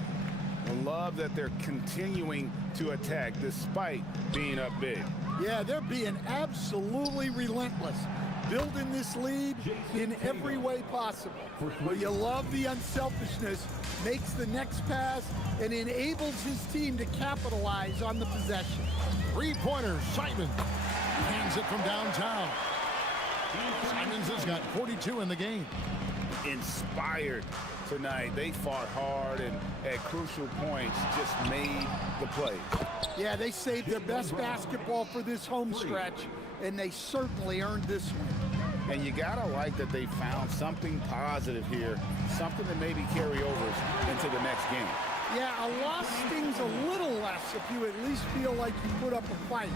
I love that they're continuing to attack despite being up big. Yeah, they're being absolutely relentless. Building this lead in every way possible. Well, you love the unselfishness, makes the next pass, and enables his team to capitalize on the possession. Three-pointer, Simons. Hands it from downtown. Simons has got 42 in the game. Inspired tonight. They fought hard and at crucial points just made the play. Yeah, they saved their best basketball for this home stretch, and they certainly earned this one. And you gotta like that they found something positive here, something that maybe carry overs into the next game. Yeah, a loss stings a little less if you at least feel like you put up a fight,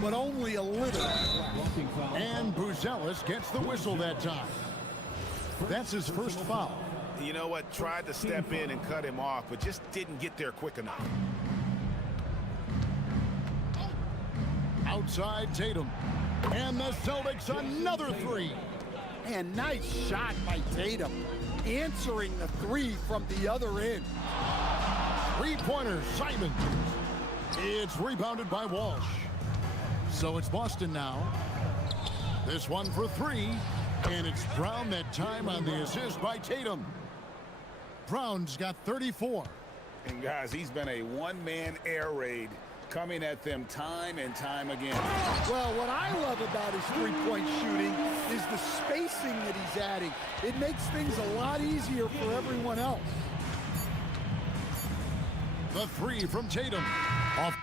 but only a little less. And Buzelis gets the whistle that time. That's his first foul. You know what? Tried to step in and cut him off, but just didn't get there quick enough. Outside Tatum. And the Celtics another three. And nice shot by Tatum. Answering the three from the other end. Three-pointer, Simons. It's rebounded by Walsh. So it's Boston now. This one for three. And it's Brown that time on the assist by Tatum. Brown's got 34. And guys, he's been a one-man air raid coming at them time and time again. Well, what I love about his three-point shooting is the spacing that he's adding. It makes things a lot easier for everyone else. The three from Tatum. Off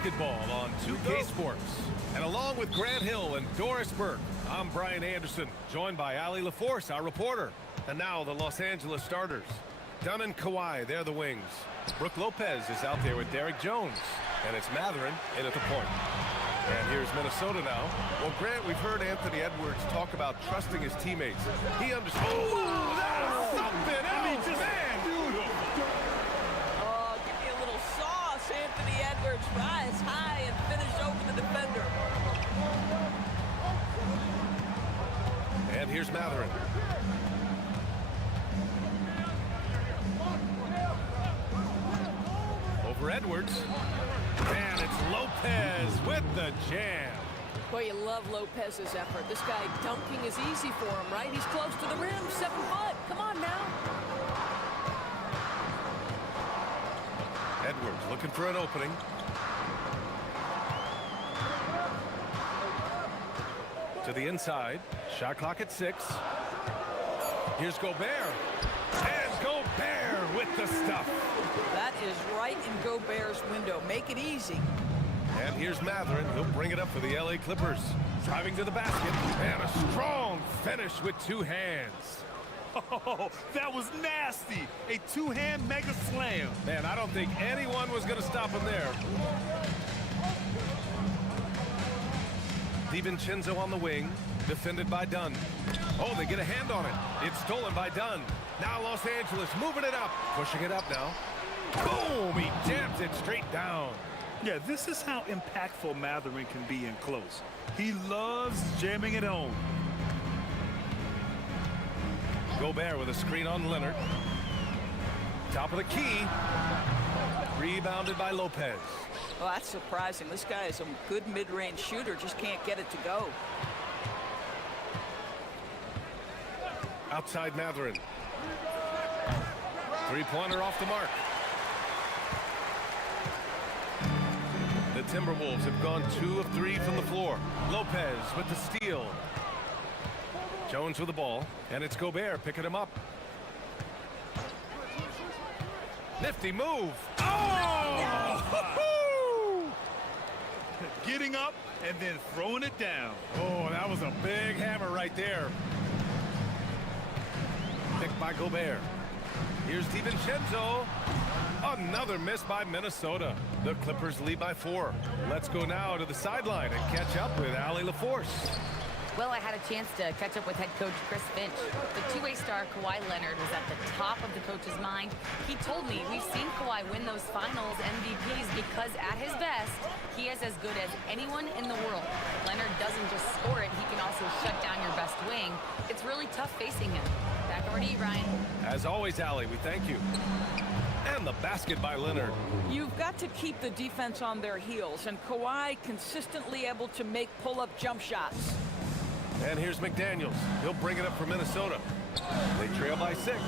Basketball on 2K Sports. And along with Grant Hill and Doris Burke, I'm Brian Anderson, joined by Ali LaForce, our reporter. And now the Los Angeles starters. Dunn and Kawhi, they're the wings. Brooke Lopez is out there with Derek Jones. And it's Matherin in at the point. And here's Minnesota now. Well, Grant, we've heard Anthony Edwards talk about trusting his teammates. He understands. Oh, that's something else, man! Oh, give me a little sauce. Anthony Edwards rise high and finish over the defender. And here's Matherin. Over Edwards. And it's Lopez with the jam. Well, you love Lopez's effort. This guy dunking is easy for him, right? He's close to the rim, 7 foot. Come on now. Edwards looking for an opening. To the inside. Shot clock at 6. Here's Gobert. And Gobert with the stuff. That is right in Gobert's window. Make it easy. And here's Matherin. He'll bring it up for the LA Clippers. Driving to the basket. And a strong finish with 2 hands. Oh, that was nasty. A two-hand mega slam. Man, I don't think anyone was going to stop him there. DiVincenzo on the wing. Defended by Dunn. Oh, they get a hand on it. It's stolen by Dunn. Now Los Angeles moving it up. Pushing it up now. Boom! He jams it straight down. Yeah, this is how impactful Matherin can be in close. He loves jamming it home. Gobert with a screen on Leonard. Top of the key. Rebounded by Lopez. Well, that's surprising. This guy is a good mid-range shooter, just can't get it to go. Outside Matherin. Three-pointer off the mark. The Timberwolves have gone 2 of 3 from the floor. Lopez with the steal. Jones with the ball, and it's Gobert picking him up. Nifty move. Oh! Getting up and then throwing it down. Oh, that was a big hammer right there. Picked by Gobert. Here's DiVincenzo. Another miss by Minnesota. The Clippers lead by 4. Let's go now to the sideline and catch up with Ali LaForce. Well, I had a chance to catch up with head coach Chris Finch. The two-way star Kawhi Leonard was at the top of the coach's mind. He told me we've seen Kawhi win those finals MVPs because at his best, he is as good as anyone in the world. Leonard doesn't just score it, he can also shut down your best wing. It's really tough facing him. Back over to you, Ryan. As always, Ali, we thank you. And the basket by Leonard. You've got to keep the defense on their heels, and Kawhi consistently able to make pull-up jump shots. And here's McDaniels. He'll bring it up for Minnesota. They trail by 6.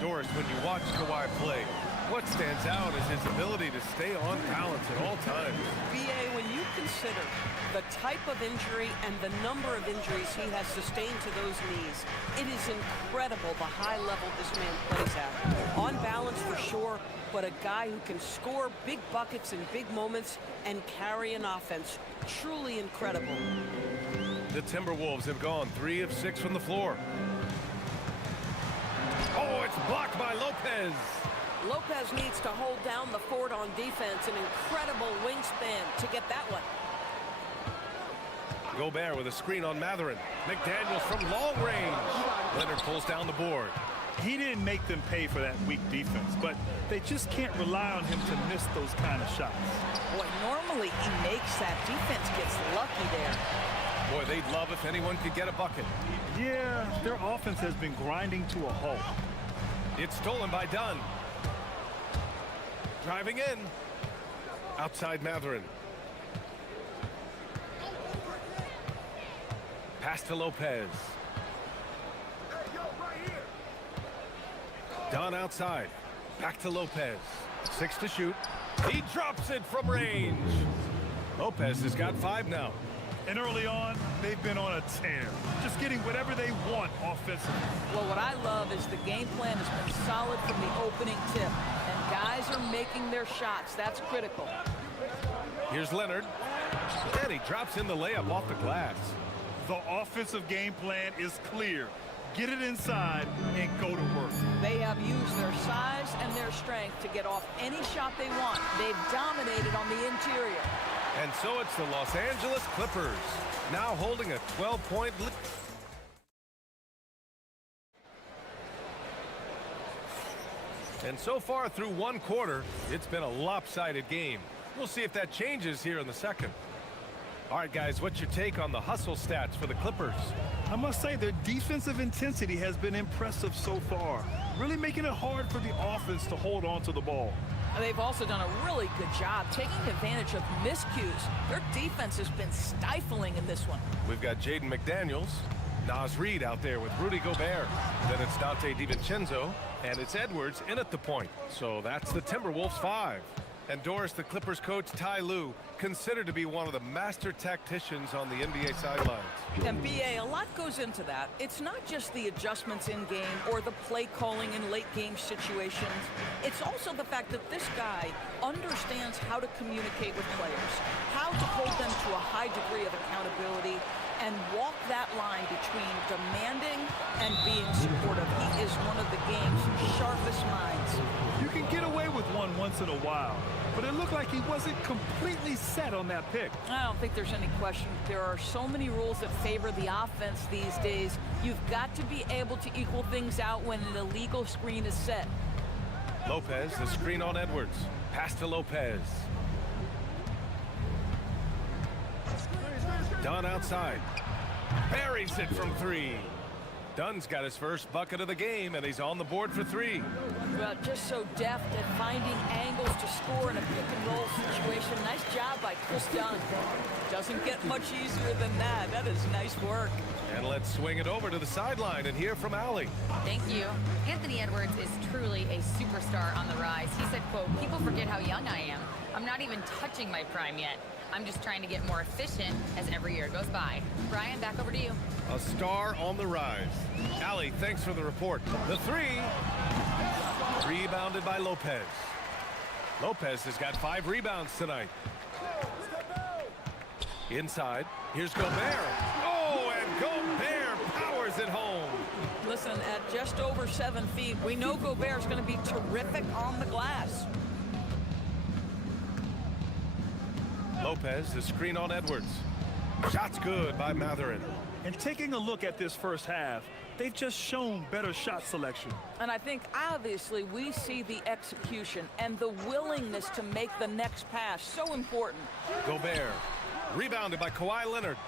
Doris, when you watch Kawhi play, what stands out is his ability to stay on balance at all times. B.A., when you consider the type of injury and the number of injuries he has sustained to those knees, it is incredible the high level this man plays at. On balance for sure, but a guy who can score big buckets in big moments and carry an offense. Truly incredible. The Timberwolves have gone 3 of 6 from the floor. Oh, it's blocked by Lopez. Lopez needs to hold down the fort on defense. An incredible wingspan to get that one. Gobert with a screen on Matherin. McDaniels from long range. Leonard pulls down the board. He didn't make them pay for that weak defense, but they just can't rely on him to miss those kind of shots. Boy, normally he makes that. Defense gets lucky there. Boy, they'd love if anyone could get a bucket. Yeah, their offense has been grinding to a halt. It's stolen by Dunn. Driving in. Outside Matherin. Pass to Lopez. Dunn outside. Back to Lopez. 6 to shoot. He drops it from range. Lopez has got 5 now. And early on, they've been on a tear, just getting whatever they want offensively. Well, what I love is the game plan has been solid from the opening tip. And guys are making their shots. That's critical. Here's Leonard. And he drops in the layup off the glass. The offensive game plan is clear. Get it inside and go to work. They have used their size and their strength to get off any shot they want. They've dominated on the interior. And so it's the Los Angeles Clippers, now holding a 12-point lead. And so far through one quarter, it's been a lopsided game. We'll see if that changes here in the second. All right, guys, what's your take on the hustle stats for the Clippers? I must say their defensive intensity has been impressive so far, really making it hard for the offense to hold on to the ball. They've also done a really good job taking advantage of miscues. Their defense has been stifling in this one. We've got Jaden McDaniels, Naz Reid out there with Rudy Gobert. Then it's Dante DiVincenzo, and it's Edwards in at the point. So that's the Timberwolves 5. And Doris, the Clippers coach Ty Lue, considered to be one of the master tacticians on the NBA sidelines. And BA, a lot goes into that. It's not just the adjustments in game or the play calling in late game situations. It's also the fact that this guy understands how to communicate with players, how to hold them to a high degree of accountability, and walk that line between demanding and being supportive. He is one of the game's sharpest minds. You can get away with one once in a while, but it looked like he wasn't completely set on that pick. I don't think there's any question. There are so many rules that favor the offense these days. You've got to be able to equal things out when an illegal screen is set. Lopez, the screen on Edwards. Pass to Lopez. Dunn outside. Buries it from 3. Dunn's got his first bucket of the game, and he's on the board for 3. Well, just so deft at finding angles to score in a pick-and-roll situation. Nice job by Chris Dunn. Doesn't get much easier than that. That is nice work. And let's swing it over to the sideline and hear from Allie. Thank you. Anthony Edwards is truly a superstar on the rise. He said, quote, "People forget how young I am. I'm not even touching my prime yet. I'm just trying to get more efficient as every year goes by." Brian, back over to you. A star on the rise. Allie, thanks for the report. The 3. Rebounded by Lopez. Lopez has got 5 rebounds tonight. Inside. Here's Gobert. Oh, and Gobert powers it home. Listen, at just over 7 feet, we know Gobert's going to be terrific on the glass. Lopez, the screen on Edwards. Shot's good by Matherin. And taking a look at this first half, they've just shown better shot selection. And I think, obviously, we see the execution and the willingness to make the next pass so important. Gobert, rebounded by Kawhi Leonard.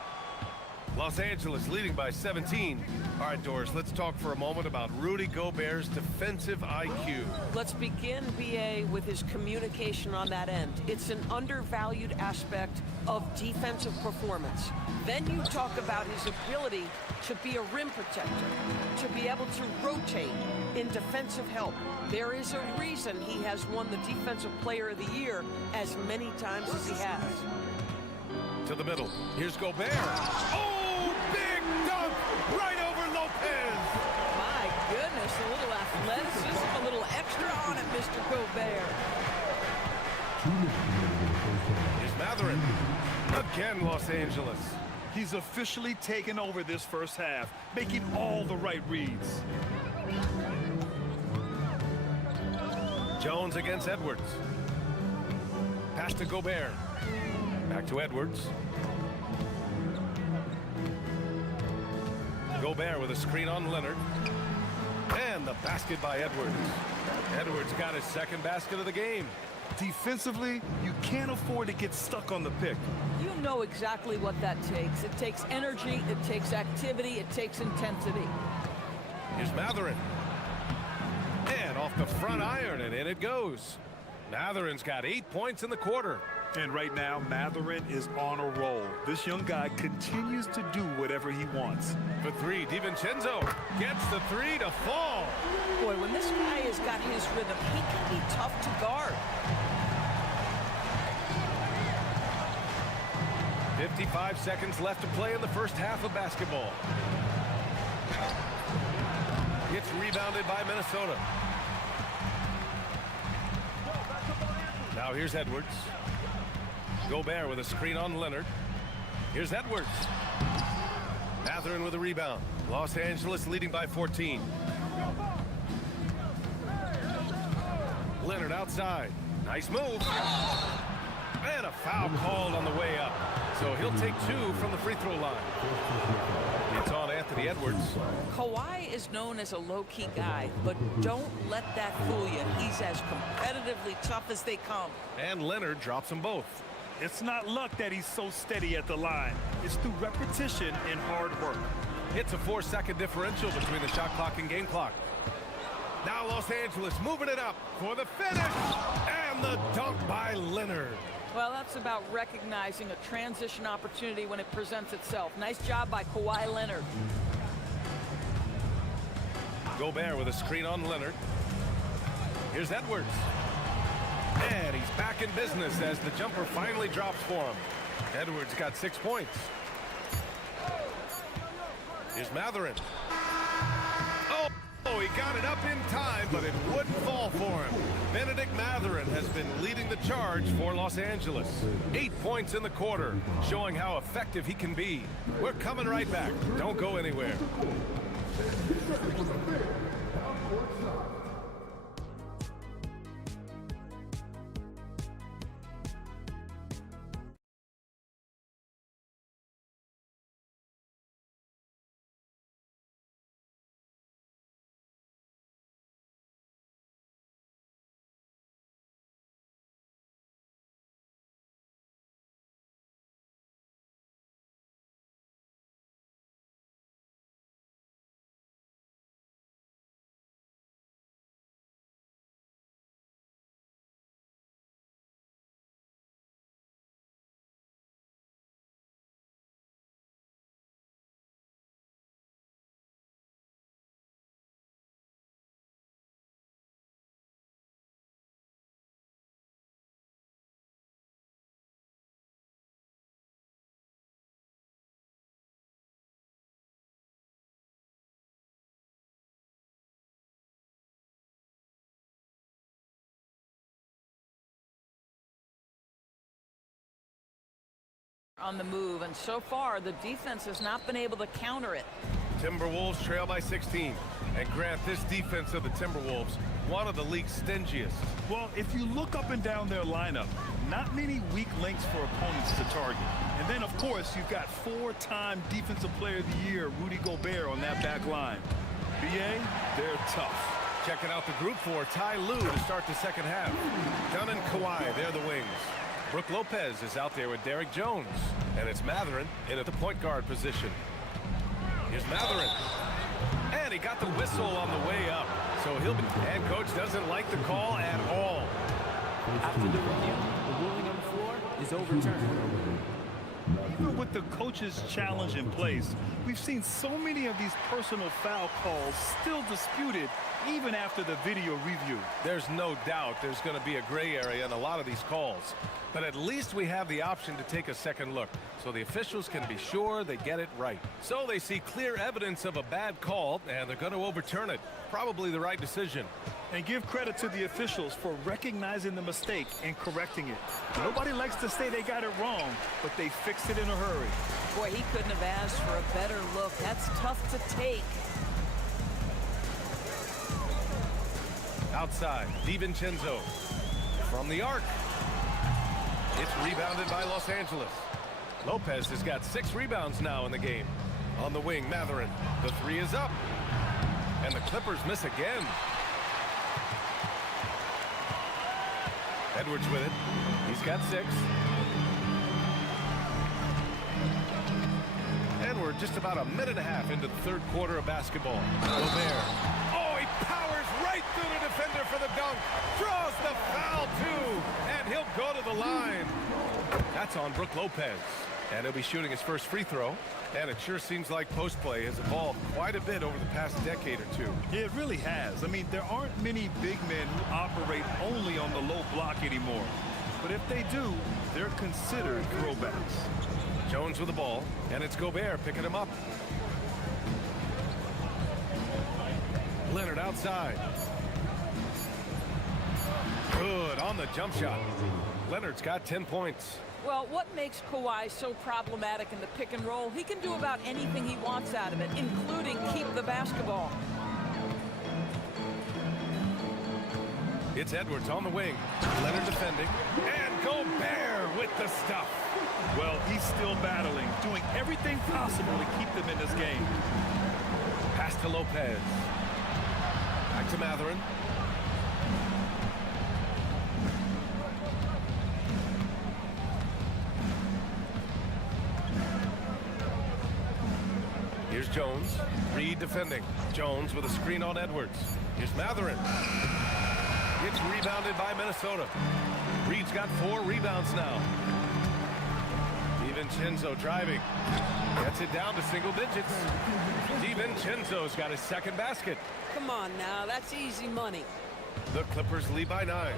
Los Angeles leading by 17. All right, Doris, let's talk for a moment about Rudy Gobert's defensive IQ. Let's begin, BA, with his communication on that end. It's an undervalued aspect of defensive performance. Then you talk about his ability to be a rim protector, to be able to rotate in defensive help. There is a reason he has won the Defensive Player of the Year as many times as he has. To the middle. Here's Gobert. Oh, big dunk right over Lopez. My goodness, a little athleticism, a little extra on it, Mr. Gobert. Here's Matherin. Again, Los Angeles. He's officially taken over this first half, making all the right reads. Jones against Edwards. Pass to Gobert. Back to Edwards. Gobert with a screen on Leonard. And the basket by Edwards. Edwards got his second basket of the game. Defensively, you can't afford to get stuck on the pick. You know exactly what that takes. It takes energy, it takes activity, it takes intensity. Here's Matherin. And off the front iron, and in it goes. Matherin's got 8 points in the quarter. And right now, Matherin is on a roll. This young guy continues to do whatever he wants. For 3, DiVincenzo gets the 3 to fall. Boy, when this guy has got his rhythm, he can be tough to guard. 55 seconds left to play in the first half of basketball. It's rebounded by Minnesota. Now here's Edwards. Gobert with a screen on Leonard. Here's Edwards. Mathurin with a rebound. Los Angeles leading by 14. Leonard outside. Nice move. And a foul called on the way up. So he'll take 2 from the free throw line. It's on Anthony Edwards. Kawhi is known as a low-key guy, but don't let that fool you. He's as competitively tough as they come. And Leonard drops them both. It's not luck that he's so steady at the line. It's through repetition and hard work. It's a 4-second differential between the shot clock and game clock. Now Los Angeles moving it up for the finish. And the dunk by Leonard. Well, that's about recognizing a transition opportunity when it presents itself. Nice job by Kawhi Leonard. Gobert with a screen on Leonard. Here's Edwards. And he's back in business as the jumper finally drops for him. Edwards got 6 points. Here's Mathurin. Oh, he got it up in time, but it wouldn't fall for him. Benedict Mathurin has been leading the charge for Los Angeles. 8 points in the quarter, showing how effective he can be. We're coming right back. Don't go anywhere. On the move, and so far the defense has not been able to counter it. Timberwolves trail by 16. And Grant, this defense of the Timberwolves, one of the league's stingiest. Well, if you look up and down their lineup, not many weak links for opponents to target. And then, of course, you've got 4-time Defensive Player of the Year, Rudy Gobert, on that back line. BA, they're tough. Checking out the group for Ty Lue to start the second half. Dunn and Kawhi, they're the wings. Brook Lopez is out there with Derek Jones. And it's Mathurin in at the point guard position. Here's Mathurin. And he got the whistle on the way up. So he'll be... And coach doesn't like the call at all. After the review, the ruling on the floor is overturned. Even with the coach's challenge in place, we've seen so many of these personal foul calls still disputed even after the video review. There's no doubt there's going to be a gray area in a lot of these calls. But at least we have the option to take a second look, so the officials can be sure they get it right. So they see clear evidence of a bad call, and they're going to overturn it. Probably the right decision. And give credit to the officials for recognizing the mistake and correcting it. Nobody likes to say they got it wrong, but they fixed it in a hurry. Boy, he couldn't have asked for a better look. That's tough to take. Outside, DiVincenzo from the arc. It's rebounded by Los Angeles. Lopez has got 6 rebounds now in the game. On the wing, Mathurin. The 3 is up. And the Clippers miss again. Edwards with it. He's got 6. And we're just about a minute and a half into the third quarter of basketball. Gobert. Oh, he powers right through the defender for the dunk. Draws the foul, too. And he'll go to the line. That's on Brook Lopez. And he'll be shooting his first free throw. And it sure seems like post play has evolved quite a bit over the past decade or two. Yeah, it really has. I mean, there aren't many big men who operate only on the low block anymore. but if they do, they're considered throwbacks. Jones with the ball, and it's Gobert picking him up. Leonard outside. Good on the jump shot. Leonard's got 10 points. Well, what makes Kawhi so problematic in the pick and roll? He can do about anything he wants out of it, including keep the basketball. It's Edwards on the wing. Leonard defending. And Gobert with the stuff. Well, he's still battling, doing everything possible to keep them in this game. Pass to Lopez. Back to Matherin. Here's Jones. Reed defending. Jones with a screen on Edwards. Here's Matherin. It's rebounded by Minnesota. Reed's got 4 rebounds now. DiVincenzo driving. Gets it down to single digits. DiVincenzo's got his second basket. Come on now, that's easy money. The Clippers lead by 9.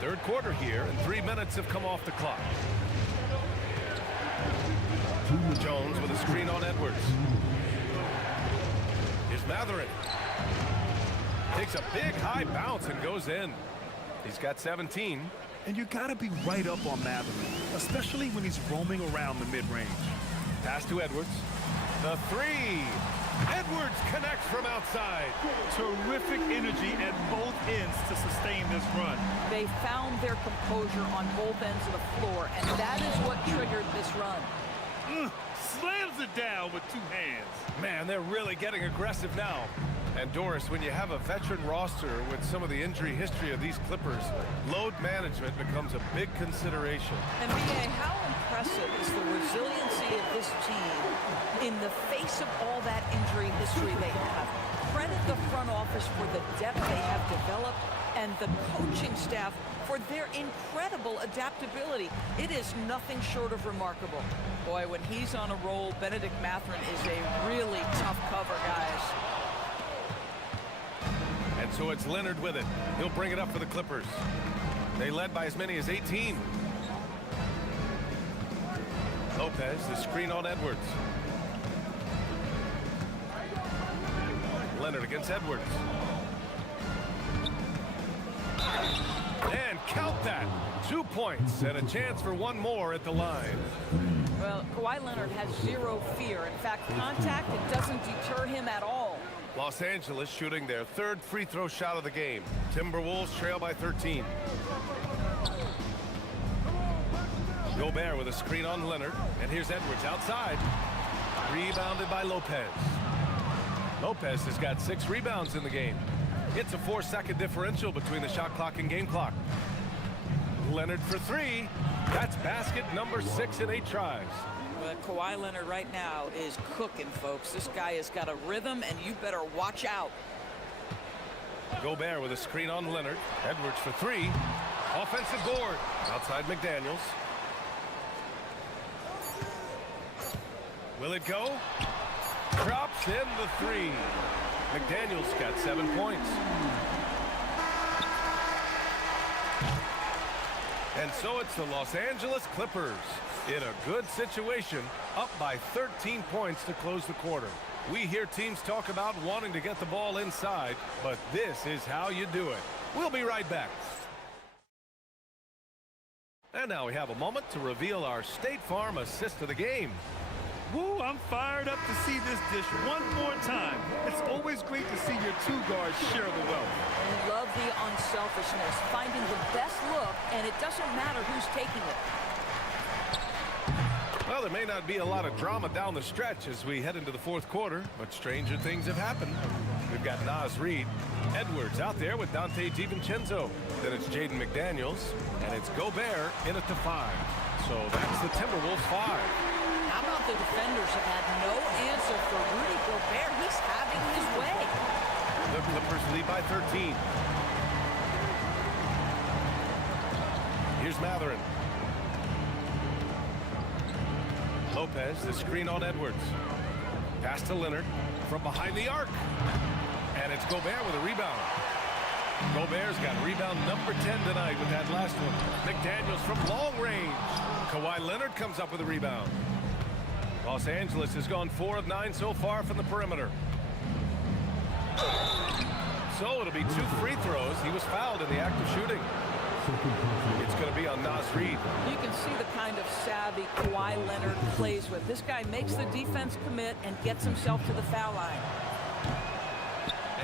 Third quarter here, and 3 minutes have come off the clock. Jones with a screen on Edwards. Here's Matherin. Takes a big high bounce and goes in. He's got 17. And you gotta be right up on Matherin, especially when he's roaming around the mid-range. Pass to Edwards. The 3. Edwards connects from outside. Terrific energy at both ends to sustain this run. They found their composure on both ends of the floor, and that is what triggered this run. Slams it down with 2 hands. Man, they're really getting aggressive now. And Doris, when you have a veteran roster with some of the injury history of these Clippers, load management becomes a big consideration. And B.A., how impressive is the resiliency of this team in the face of all that injury history they have? Credit the front office for the depth they have developed and the coaching staff for their incredible adaptability. It is nothing short of remarkable. Boy, when he's on a roll, Benedict Matherin is a really tough cover, guys. And so it's Leonard with it. He'll bring it up for the Clippers. They led by as many as 18. Lopez, the screen on Edwards. Leonard against Edwards. And count that. 2 points and a chance for one more at the line. Well, Kawhi Leonard has zero fear. In fact, contact, it doesn't deter him at all. Los Angeles shooting their 3rd free throw shot of the game. Timberwolves trail by 13. Gobert with a screen on Leonard. And here's Edwards outside. Rebounded by Lopez. Lopez has got 6 rebounds in the game. It's a 4-second differential between the shot clock and game clock. Leonard for 3. That's basket number 6 in 8 tries. But Kawhi Leonard right now is cooking, folks. This guy has got a rhythm, and you better watch out. Gobert with a screen on Leonard. Edwards for 3. Offensive board. Outside McDaniels. Will it go? Drops in the 3. McDaniels got 7 points. And so it's the Los Angeles Clippers in a good situation, up by 13 points to close the quarter. We hear teams talk about wanting to get the ball inside, but this is how you do it. We'll be right back. And now we have a moment to reveal our State Farm assist of the game. Woo, I'm fired up to see this dish one more time. It's always great to see your 2 guards share the wealth. You love the unselfishness, finding the best look, and it doesn't matter who's taking it. Well, there may not be a lot of drama down the stretch as we head into the 4th quarter, but stranger things have happened. We've got Naz Reid, Edwards out there with Dante DiVincenzo. Then it's Jaden McDaniels, and it's Gobert in at the 5. So that's the Timberwolves 5. How about the defenders have had no answer for Rudy Gobert? He's having his way. The Clippers lead by 13. Here's Matherin. Lopez, the screen on Edwards. Pass to Leonard from behind the arc. And it's Gobert with a rebound. Gobert's got rebound number 10 tonight with that last one. McDaniels from long range. Kawhi Leonard comes up with a rebound. Los Angeles has gone 4 of 9 so far from the perimeter. So it'll be 2 free throws. He was fouled in the act of shooting. It's going to be on Nas Reed. You can see the kind of savvy Kawhi Leonard plays with. This guy makes the defense commit and gets himself to the foul line.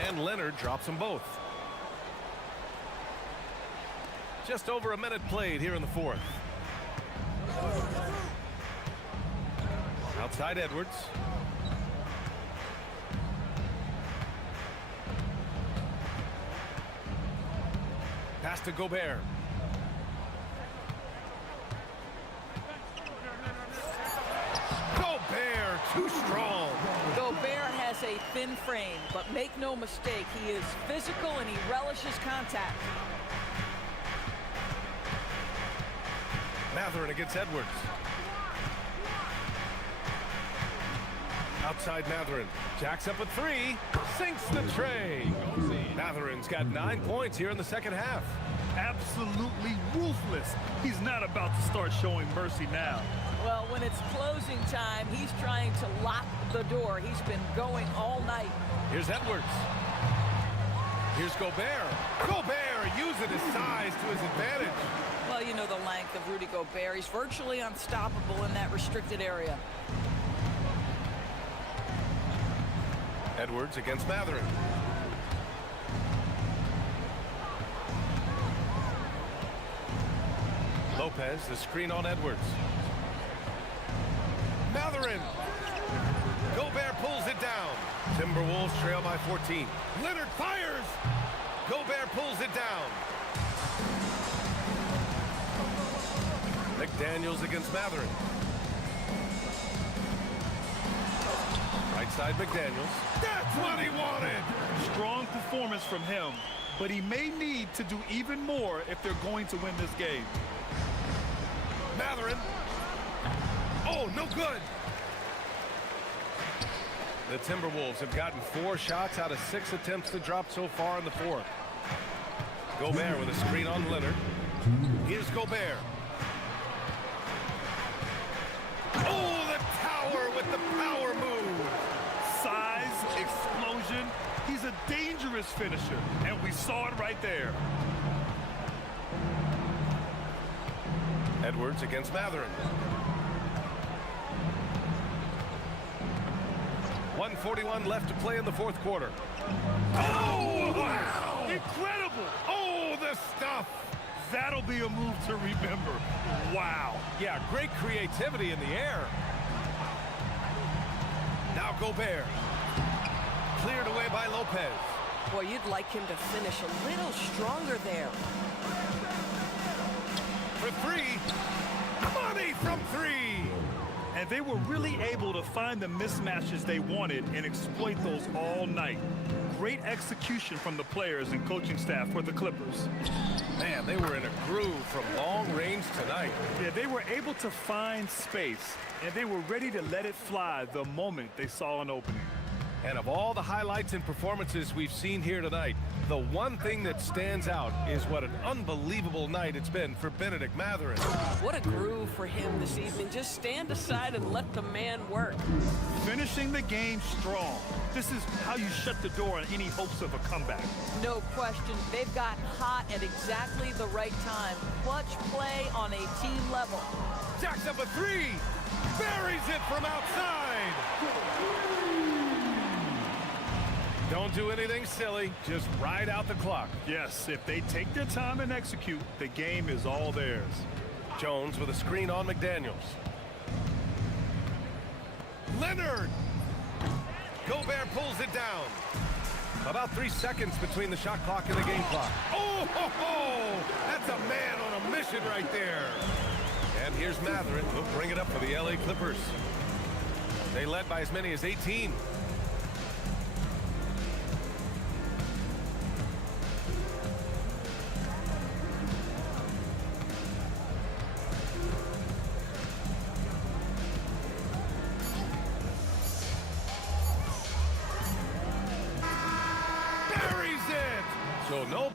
And Leonard drops them both. Just over a minute played here in the fourth. Outside Edwards. Pass to Gobert. Gobert, too strong. Gobert has a thin frame, but make no mistake, he is physical and he relishes contact. Mathurin against Edwards. Outside Mathurin. Jacks up a 3. Sinks the tray. Mathurin's got 9 points here in the second half. Absolutely ruthless. He's not about to start showing mercy now. Well, when it's closing time, he's trying to lock the door. He's been going all night. Here's Edwards. Here's Gobert. Gobert using his size to his advantage. Well, you know the length of Rudy Gobert. He's virtually unstoppable in that restricted area. Edwards against Mathurin. Lopez, the screen on Edwards. Mathurin. Gobert pulls it down. Timberwolves trail by 14. Leonard fires. Gobert pulls it down. McDaniels against Mathurin. Right side McDaniels. That's what he wanted. Strong performance from him, but he may need to do even more if they're going to win this game. Mathurin. Oh, no good. The Timberwolves have gotten 4 shots out of 6 attempts to drop so far in the fourth. Gobert with a screen on Leonard. Here's Gobert. Oh, the tower with the power move. Size, explosion. He's a dangerous finisher, and we saw it right there. Edwards against Mathurin. 1:41 left to play in the fourth quarter. Oh, wow! Incredible! Oh, the stuff! That'll be a move to remember. Wow. Yeah, great creativity in the air. Now Gobert. Cleared away by Lopez. Boy, you'd like him to finish a little stronger there. For 3. Money from 3. And they were really able to find the mismatches they wanted and exploit those all night. Great execution from the players and coaching staff for the Clippers. Man, they were in a groove from long range tonight. Yeah, they were able to find space, and they were ready to let it fly the moment they saw an opening. And of all the highlights and performances we've seen here tonight, the one thing that stands out is what an unbelievable night it's been for Benedict Mathurin. What a groove for him this evening. Just stand aside and let the man work. Finishing the game strong. This is how you shut the door on any hopes of a comeback. No question. They've gotten hot at exactly the right time. Clutch play on a team level. Jacks up a 3. Buries it from outside. Don't do anything silly. Just ride out the clock. Yes, if they take their time and execute, the game is all theirs. Jones with a screen on McDaniels. Leonard! Gobert pulls it down. About 3 seconds between the shot clock and the game clock. Oh, ho, ho! That's a man on a mission right there. And here's Mathurin. He'll bring it up for the LA Clippers. They led by as many as 18. So So no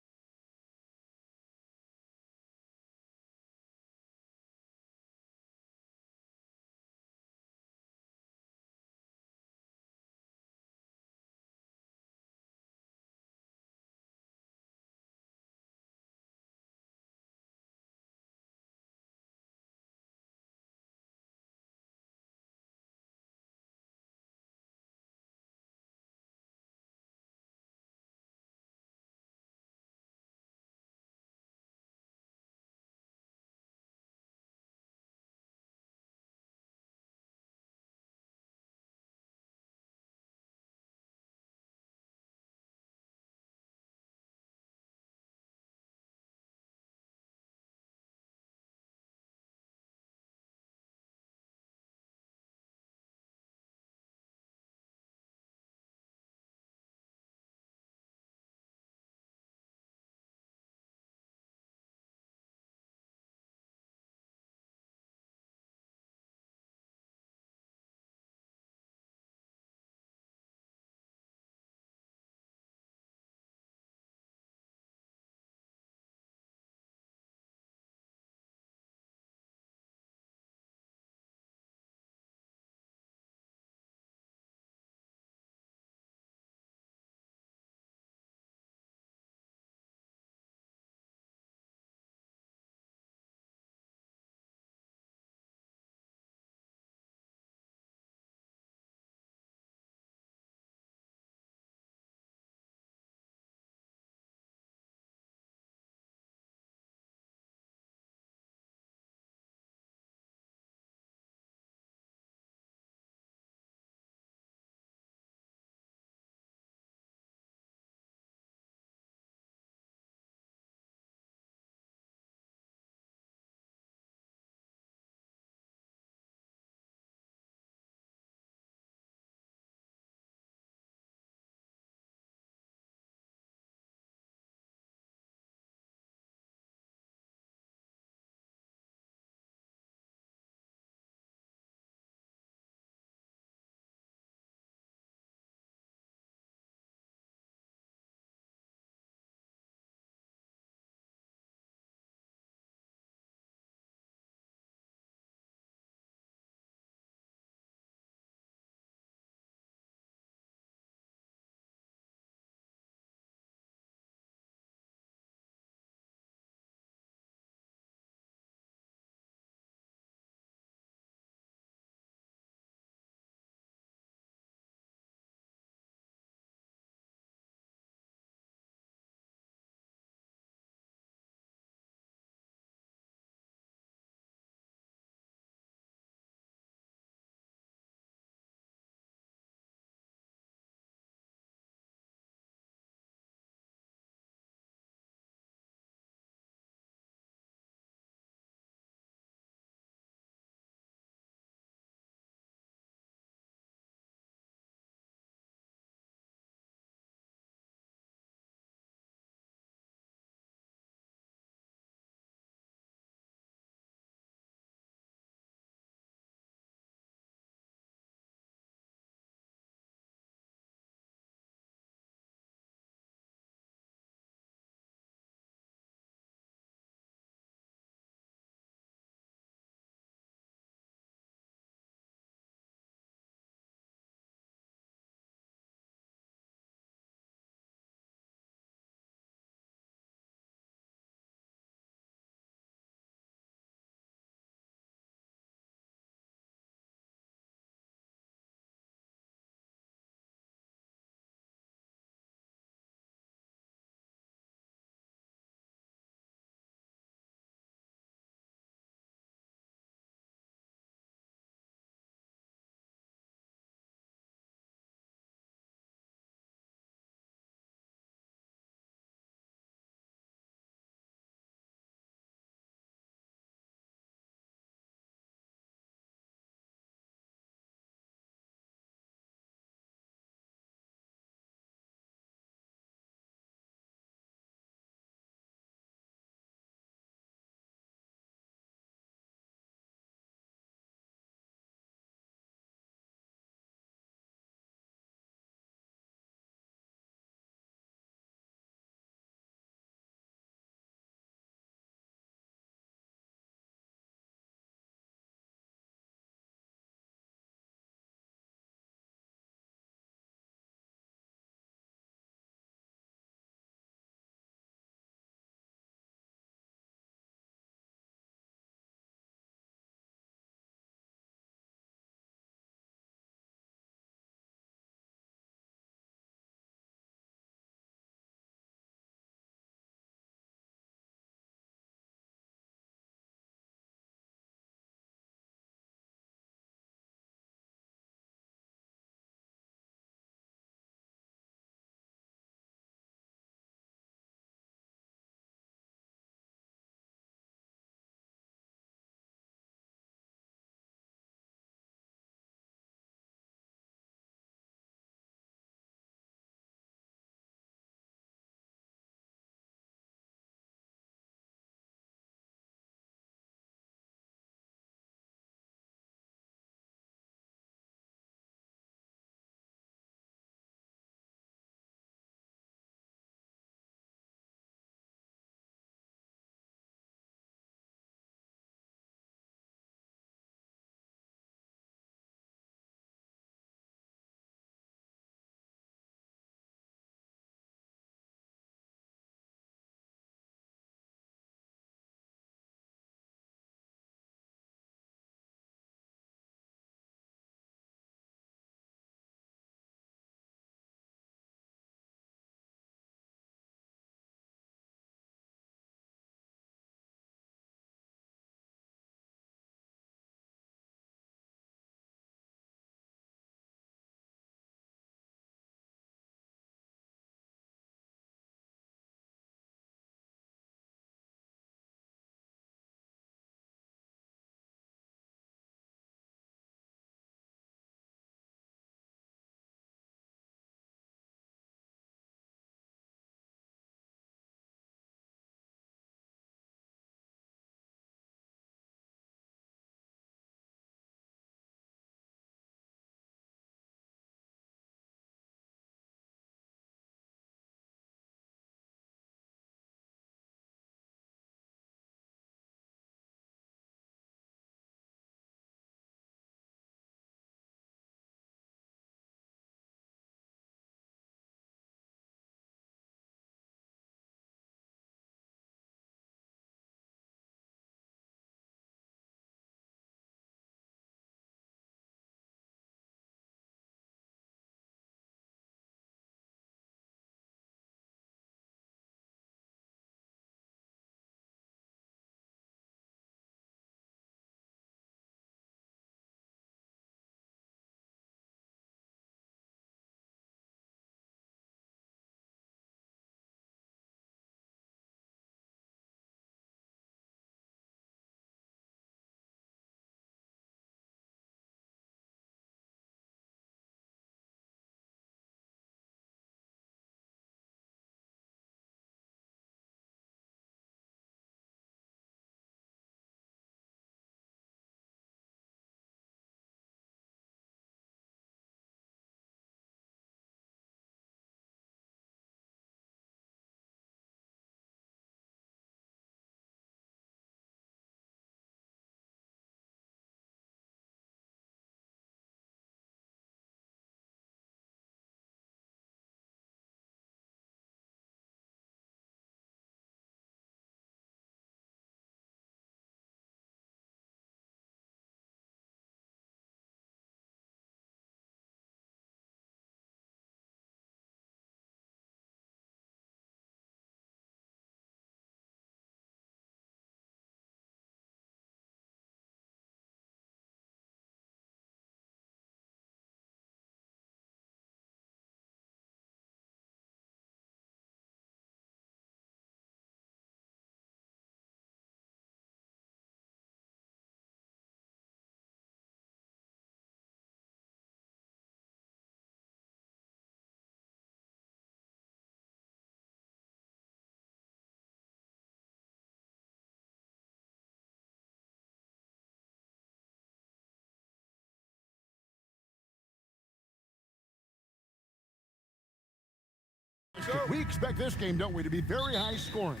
We expect this game, don't we, to be very high scoring.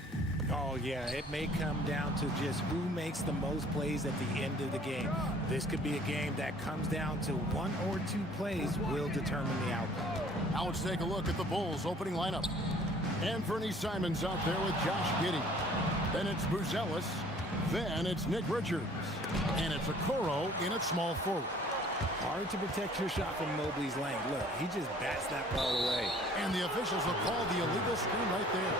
Oh, yeah, it may come down to just who makes the most plays at the end of the game. This could be a game that comes down to 1 or 2 plays will determine the outcome. Now let's take a look at the Bulls' opening lineup. Anthony Simons out there with Josh Giddey. Then it's Buzelis. Then it's Nick Richards. And it's Okoro in at small forward. Hard to protect your shot from Mobley's lane. Look, he just bats that ball away. And the officials will call the illegal screen right there.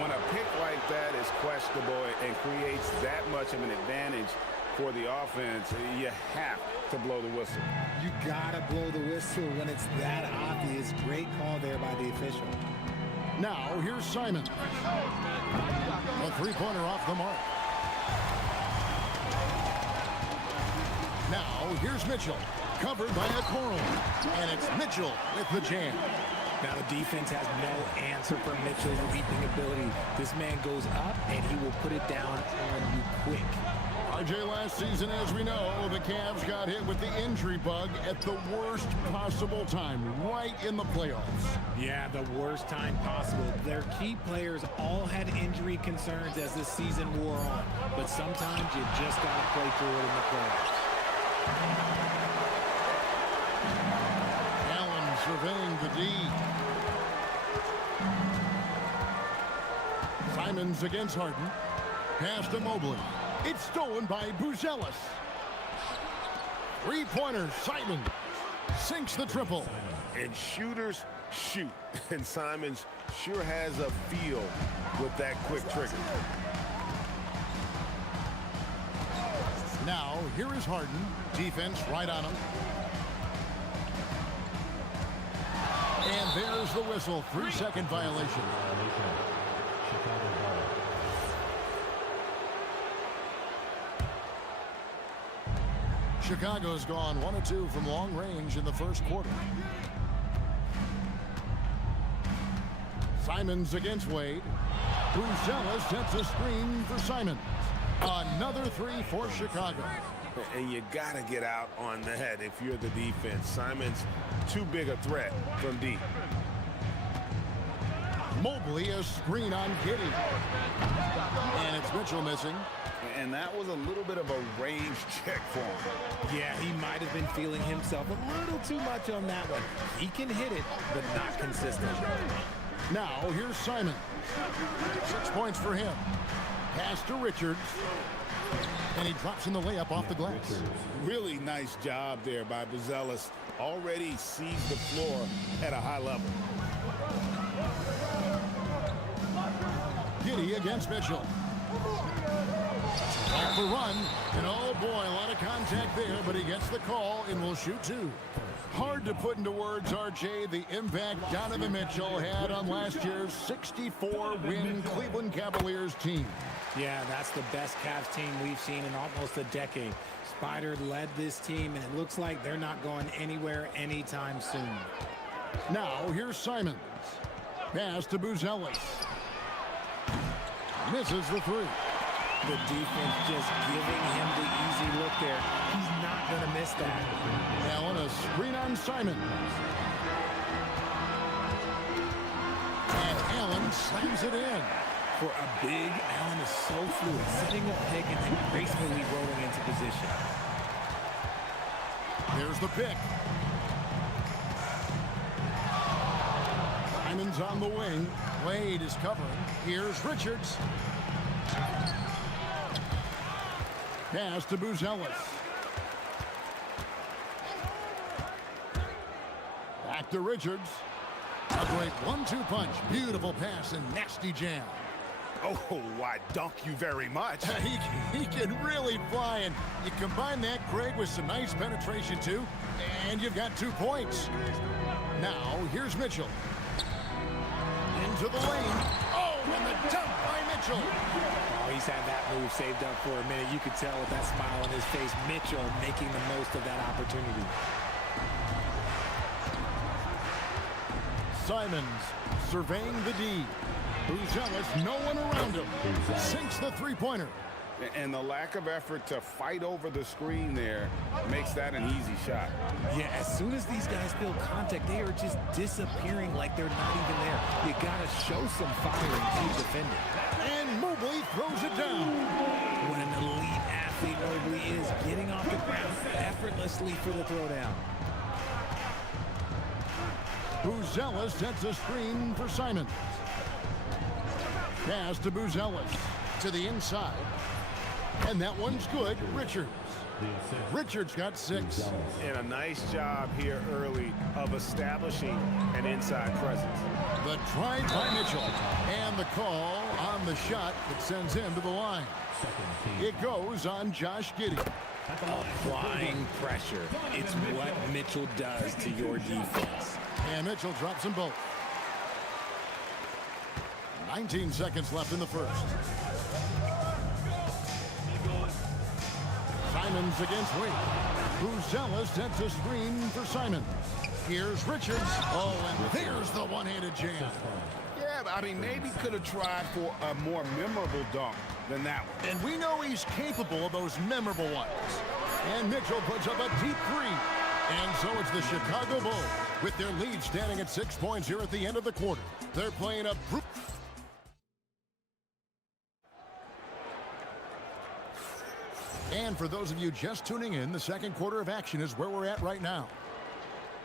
When a pick like that is questionable and creates that much of an advantage for the offense, you have to blow the whistle. You gotta blow the whistle when it's that obvious. Great call there by the official. Now, here's Simon. A three-pointer off the mark. Now, here's Mitchell. Covered by Okoro. And it's Mitchell with the jam. Now the defense has no answer for Mitchell's leaping ability. This man goes up and he will put it down on you quick. RJ, last season, as we know, the Cavs got hit with the injury bug at the worst possible time, right in the playoffs. Yeah, the worst time possible. Their key players all had injury concerns as the season wore on, but sometimes you just got to play through it in the playoffs. Allen surveying the D. Simons against Harden. Pass to Mobley. It's stolen by Buzelis. Three-pointer, Simons sinks the triple. And shooters shoot. And Simons sure has a feel with that quick trigger. Now, here is Harden. Defense right on him. And there's the whistle. 3-second violation. Chicago's gone 1 of 2 from long range in the first quarter. Simons against Wade. Buzelis sets a screen for Simons. Another 3 for Chicago. And you got to get out on that if you're the defense. Simons, too big a threat from deep. Mobley, a screen on Giddey. And it's Mitchell missing. And that was a little bit of a range check for him. Yeah, he might have been feeling himself a little too much on that one. He can hit it, but not consistent. Now, here's Simon. 6 points for him. Pass to Richards. And he drops in the layup off the glass. Really nice job there by Buzelis. Already sees the floor at a high level. Giddey against Mitchell. Off the run, and oh boy, a lot of contact there, but he gets the call and will shoot 2. Hard to put into words, RJ, the impact Donovan Mitchell had on last year's 64-win Cleveland Cavaliers team. Yeah, that's the best Cavs team we've seen in almost a decade. Spider led this team, and it looks like they're not going anywhere anytime soon. Now, here's Simons. Pass to Buzelis. Misses the 3. The defense just giving him the easy look there. He's not going to miss that. Allen, a screen on Simons. And Allen slams it in. For a big, Allen is so fluid, setting a pick and then gracefully rolling into position. Here's the pick. Simons on the wing. Wade is covering. Here's Richards. Pass to Buzelis. Back to Richards. A great 1-2 punch. Beautiful pass and nasty jam. Oh, why, dunk you very much. He can really fly, and you combine that, Craig, with some nice penetration, too, and you've got 2 points. Now, here's Mitchell. Into the lane. Oh, and the dunk by Mitchell. Oh, he's had that move saved up for a minute. You could tell with that smile on his face, Mitchell making the most of that opportunity. Simons surveying the D. Buzelis, no one around him. Sinks the 3-pointer. And the lack of effort to fight over the screen there makes that an easy shot. Yeah, as soon as these guys feel contact, they are just disappearing like they're not even there. You gotta show some fire and keep defending. And Mobley throws it down. What an elite athlete Mobley is, getting off the ground effortlessly for the throwdown. Buzelis sets a screen for Simons. Pass to Buzelis to the inside. And that one's good. Richards got 6. And a nice job here early of establishing an inside presence. The drive by Mitchell. And the call on the shot that sends him to the line. It goes on Josh Giddey. Applying pressure. It's what Mitchell does to your defense. And Mitchell drops them both. 19 seconds left in the first. Simons against Wade. Buzelis sets a screen for Simons. Here's Richards. Oh, and there's the one-handed jam. Yeah, I mean, maybe could have tried for a more memorable dunk than that one. And we know he's capable of those memorable ones. And Mitchell puts up a deep 3. And so it's the Chicago Bulls with their lead standing at 6 points here at the end of the quarter. They're playing a... And for those of you just tuning in, the second quarter of action is where we're at right now.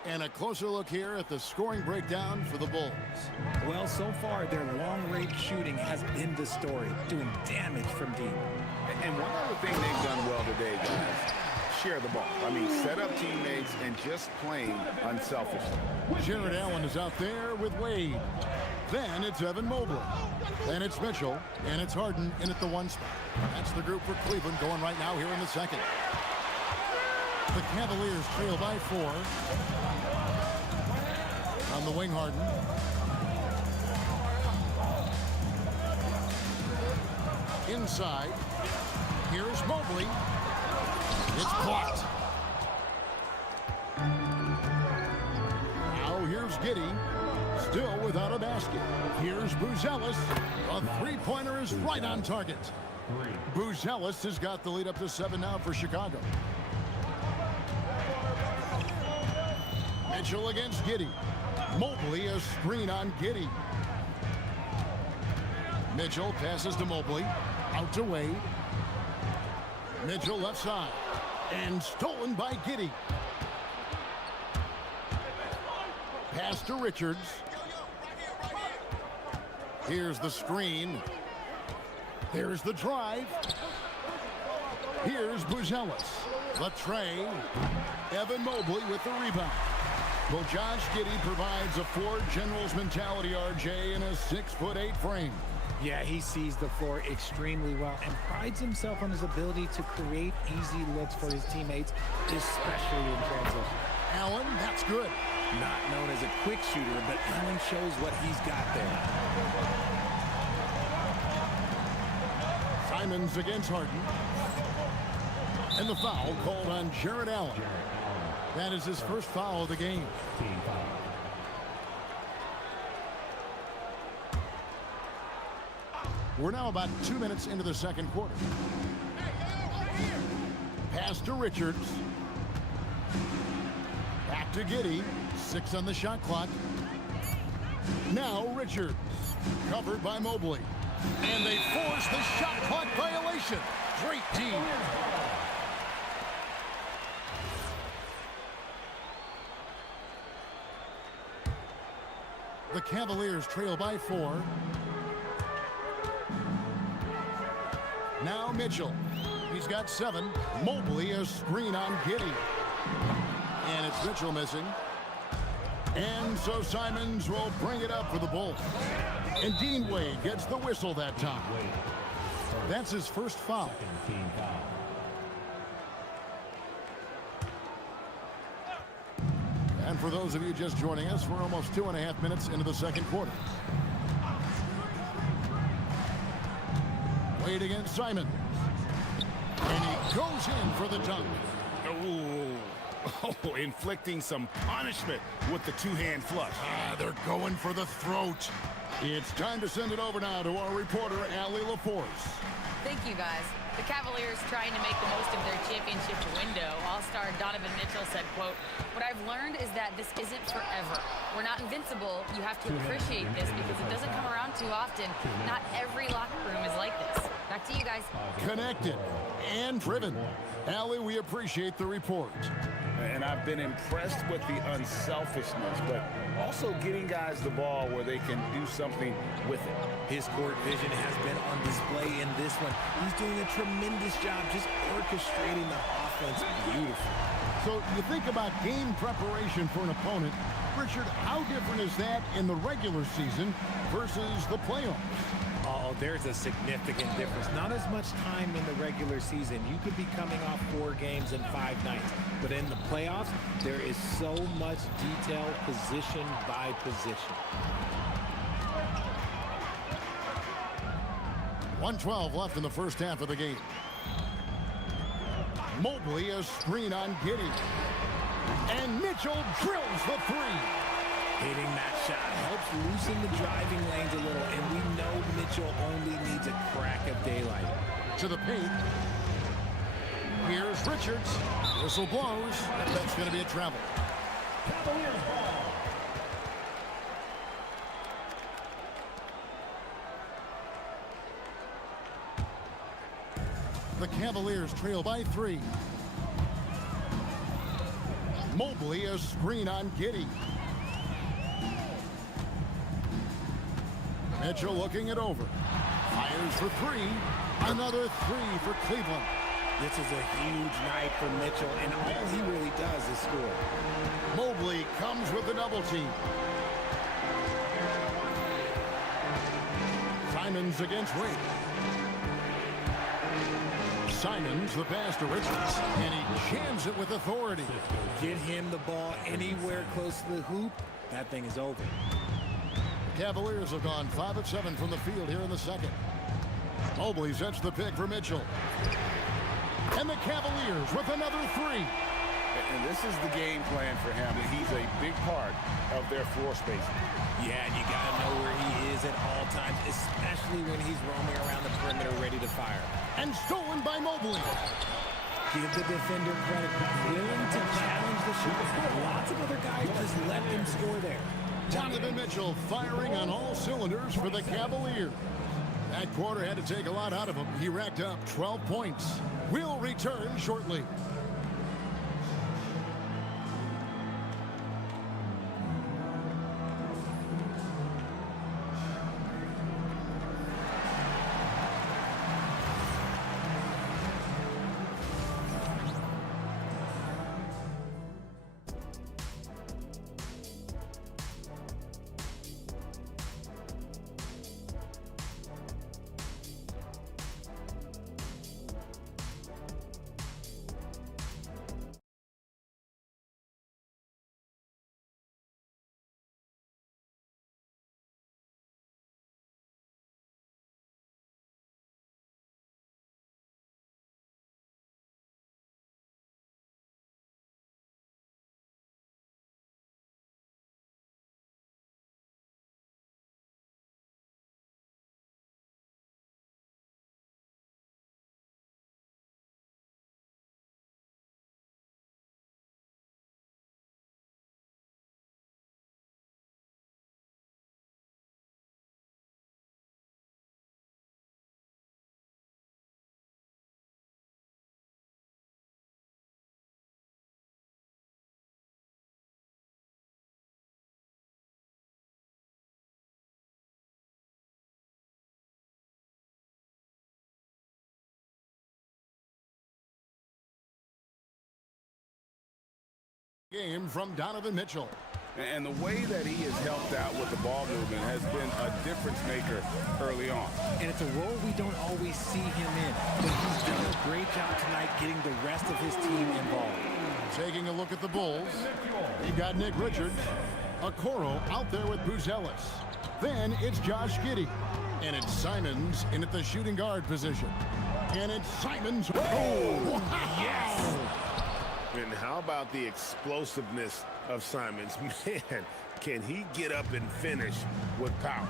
And a closer look here at the scoring breakdown for the Bulls. Well, so far, their long-range shooting has been the story, doing damage from deep. And one other thing they've done well today, guys, share the ball. I mean, set up teammates and just playing unselfishly. Jared Allen is out there with Wade. Then it's Evan Mobley. Then it's Mitchell. And it's Harden in at the 1 spot. That's the group for Cleveland going right now here in the second. The Cavaliers trail by 4. On the wing, Harden. Inside. Here's Mobley. It's blocked. Now here's Giddey. Still without a basket. Here's Buzelis. A three-pointer is right on target. Buzelis has got the lead up to 7 now for Chicago. Mitchell against Giddey. Mobley, a screen on Giddey. Mitchell passes to Mobley. Out to Wade. Mitchell left side. And stolen by Giddey. Pass to Richards. Here's the screen. Here's the drive. Here's Buzelis. The tray. Evan Mobley with the rebound. Well, Josh Giddey provides a Ford General's mentality, RJ, in a 6'8" frame. Yeah, he sees the floor extremely well and prides himself on his ability to create easy looks for his teammates, especially in transition. Allen, that's good. Not known as a quick shooter, but Allen shows what he's got there. Simons against Harden. And the foul called on Jared Allen. That is his first foul of the game. We're now about 2 minutes into the second quarter. Pass to Richards. Back to Giddey. 6 on the shot clock. Now Richards. Covered by Mobley. And they force the shot clock violation. Great team. The Cavaliers trail by 4. Now Mitchell. He's got 7. Mobley, a screen on Giddey. And it's Mitchell missing. And so Simons will bring it up for the Bulls. And Dean Wade gets the whistle that time. That's his first foul. And for those of you just joining us, we're almost 2.5 minutes into the second quarter. Wade against Simon. And he goes in for the dunk. Oh, inflicting some punishment with the two-hand flush. They're going for the throat. It's time to send it over now to our reporter, Allie LaForce. Thank you, guys. The Cavaliers trying to make the most of their championship window. All-star Donovan Mitchell said, quote, "What I've learned is that this isn't forever. We're not invincible. You have to appreciate this because it doesn't come around too often. Not every locker room is like this." Back to you guys. Connected and driven. Allie, we appreciate the report. And I've been impressed with the unselfishness, but also getting guys the ball where they can do something with it. His court vision has been on display in this one. He's doing a tremendous job just orchestrating the offense beautifully. So you think about game preparation for an opponent. Richard, how different is that in the regular season versus the playoffs? Oh, there's a significant difference. Not as much time in the regular season. You could be coming off 4 games in 5 nights. But in the playoffs, there is so much detail position by position. 1:12 left in the first half of the game. Mobley, a screen on Giddey. And Mitchell drills the 3. Hitting that shot helps loosen the driving lanes a little, and we know Mitchell only needs a crack of daylight. To the paint. Here's Richards. Whistle blows. That's going to be a travel. Cavaliers ball. The Cavaliers trail by 3. Mobley, a screen on Giddey. Mitchell looking it over. Fires for 3. Another 3 for Cleveland. This is a huge night for Mitchell, and all he really does is score. Mobley comes with the double team. Simons against Wade. Simons, the pass to Richards, and he jams it with authority. Get him the ball anywhere close to the hoop, that thing is over. Cavaliers have gone 5 of 7 from the field here in the second. Mobley sets the pick for Mitchell. And the Cavaliers with another 3. And this is the game plan for him. He's a big part of their floor spacing. Yeah, and you got to know where he is at all times, especially when he's roaming around the perimeter ready to fire. And stolen by Mobley. Give the defender credit. Willing to challenge the shooter. Lots of other guys just let them score there. Donovan Mitchell firing on all cylinders for the Cavaliers. That quarter had to take a lot out of him. He racked up 12 points. We'll return shortly. Game from Donovan Mitchell. And the way that he has helped out with the ball movement has been a difference maker early on. And it's a role we don't always see him in, but he's done a great job tonight getting the rest of his team involved. Taking a look at the Bulls, he got Nick Richards, Okoro out there with Buzelis. Then it's Josh Giddey, and it's Simons in at the shooting guard position. And it's Simons. Oh, wow. Yes! And how about the explosiveness of Simons? Man, can he get up and finish with power?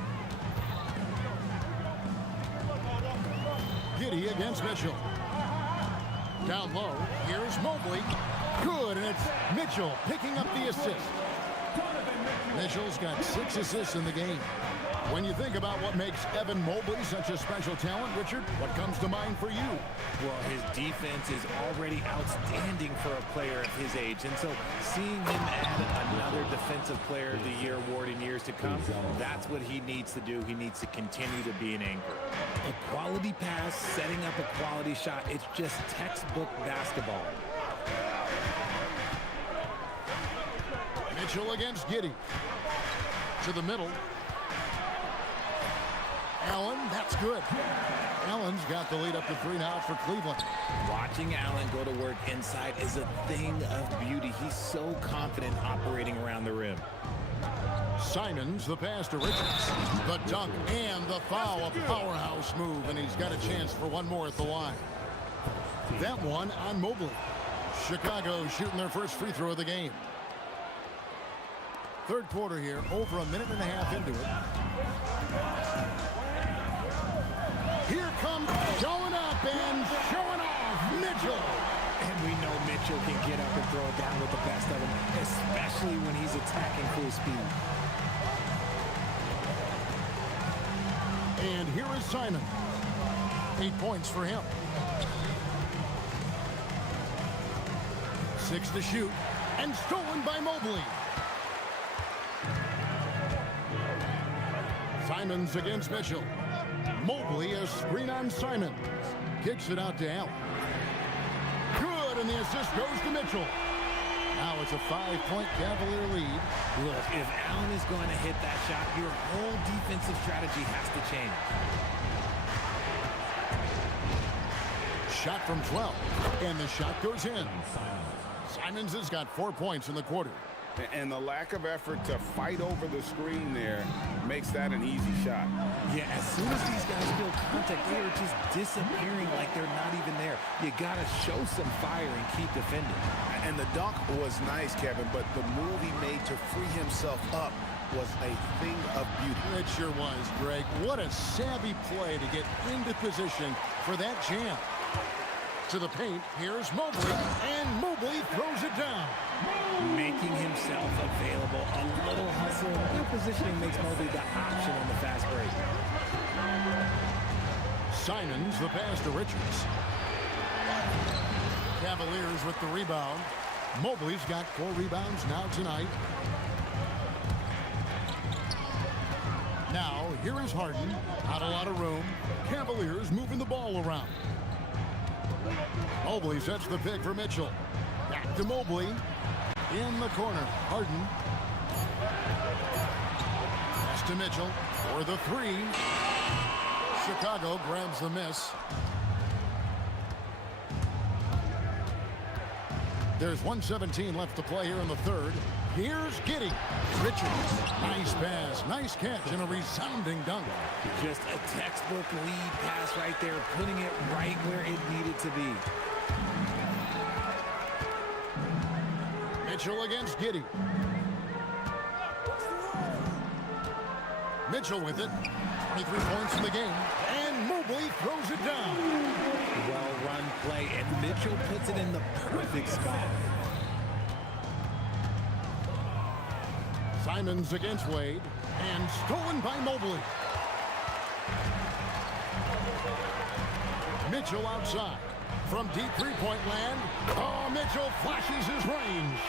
Giddey against Mitchell. Down low, here's Mobley. Good, and it's Mitchell picking up the assist. Mitchell's got 6 assists in the game. When you think about what makes Evan Mobley such a special talent, Richard, what comes to mind for you? Well, his defense is already outstanding for a player of his age. And so seeing him add another Defensive Player of the Year award in years to come, that's what he needs to do. He needs to continue to be an anchor. A quality pass, setting up a quality shot, it's just textbook basketball. Mitchell against Giddey. To the middle. Allen, that's good. Allen's got the lead up to 3 now for Cleveland. Watching Allen go to work inside is a thing of beauty. He's so confident operating around the rim. Simons, the pass to Richards. The dunk and the foul, a powerhouse move, and he's got a chance for one more at the line. That one on Mobley. Chicago shooting their first free throw of the game. Third quarter here, over a minute and a half into it. Here comes showing up and showing off Mitchell. And we know Mitchell can get up and throw it down with the best of them, especially when he's attacking full speed. And here is Simon. 8 points for him. 6 to shoot. And stolen by Mobley. Simons against Mitchell. Mobley, a screen on Simon. Kicks it out to Allen. Good, and the assist goes to Mitchell. Now it's a 5-point Cavalier lead. Look, if Allen is going to hit that shot, your whole defensive strategy has to change. Shot from 12, and the shot goes in. Simons has got 4 points in the quarter. And the lack of effort to fight over the screen there makes that an easy shot. Yeah, as soon as these guys feel contact, they are just disappearing like they're not even there. You got to show some fire and keep defending. And the dunk was nice, Kevin, but the move he made to free himself up was a thing of beauty. It sure was, Greg. What a savvy play to get into position for that jam. To the paint, here's Mobley, and Mobley throws it down. Making himself available, a little hustle. Good positioning makes Mobley the option on the fast break. Simons, the pass to Richards. Cavaliers with the rebound. Mobley's got 4 rebounds now tonight. Now, here is Harden. Not a lot of room. Cavaliers moving the ball around. Mobley sets the pick for Mitchell. Back to Mobley. In the corner, Harden. Pass to Mitchell for the 3. Chicago grabs the miss. There's 1:17 left to play here in the third. Here's Giddey. Richards. Nice pass, nice catch, and a resounding dunk. Just a textbook lead pass right there, putting it right where it needed to be. Mitchell against Giddey. Mitchell with it. 23 points in the game. And Mobley throws it down. Well-run play, and Mitchell puts it in the perfect spot. Simons against Wade. And stolen by Mobley. Mitchell outside. From deep three-point land. Oh, Mitchell flashes his range.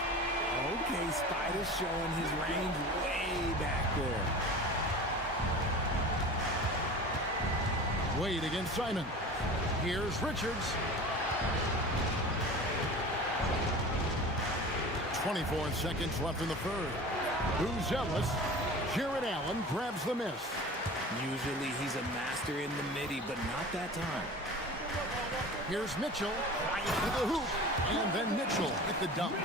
Okay, Spider's showing his range way back there. Wade against Simon. Here's Richards. 24 seconds left in the third. Who's jealous? Jared Allen grabs the miss. Usually he's a master in the midi, but not that time. Here's Mitchell, right to the hoop, and then Mitchell at the dunk.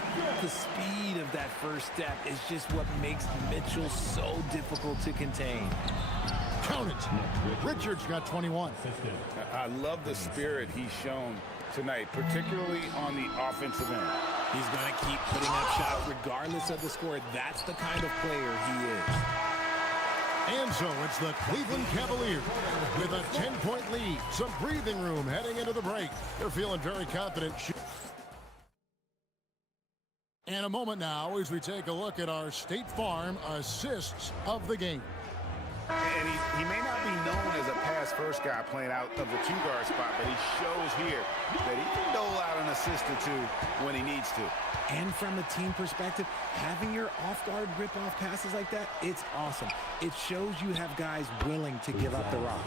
The speed of that first step is just what makes Mitchell so difficult to contain. Count it. Richards got 21. I love the spirit he's shown tonight, particularly on the offensive end. He's going to keep putting up shots regardless of the score. That's the kind of player he is. And so it's the Cleveland Cavaliers with a 10-point lead. Some breathing room heading into the break. They're feeling very confident. And a moment now as we take a look at our State Farm assists of the game. And he may not be known as a pass-first guy playing out of the two-guard spot, but he shows here that he can dole out an assist or two when he needs to. And from a team perspective, having your off-guard rip-off passes like that, it's awesome. It shows you have guys willing to give up the rock.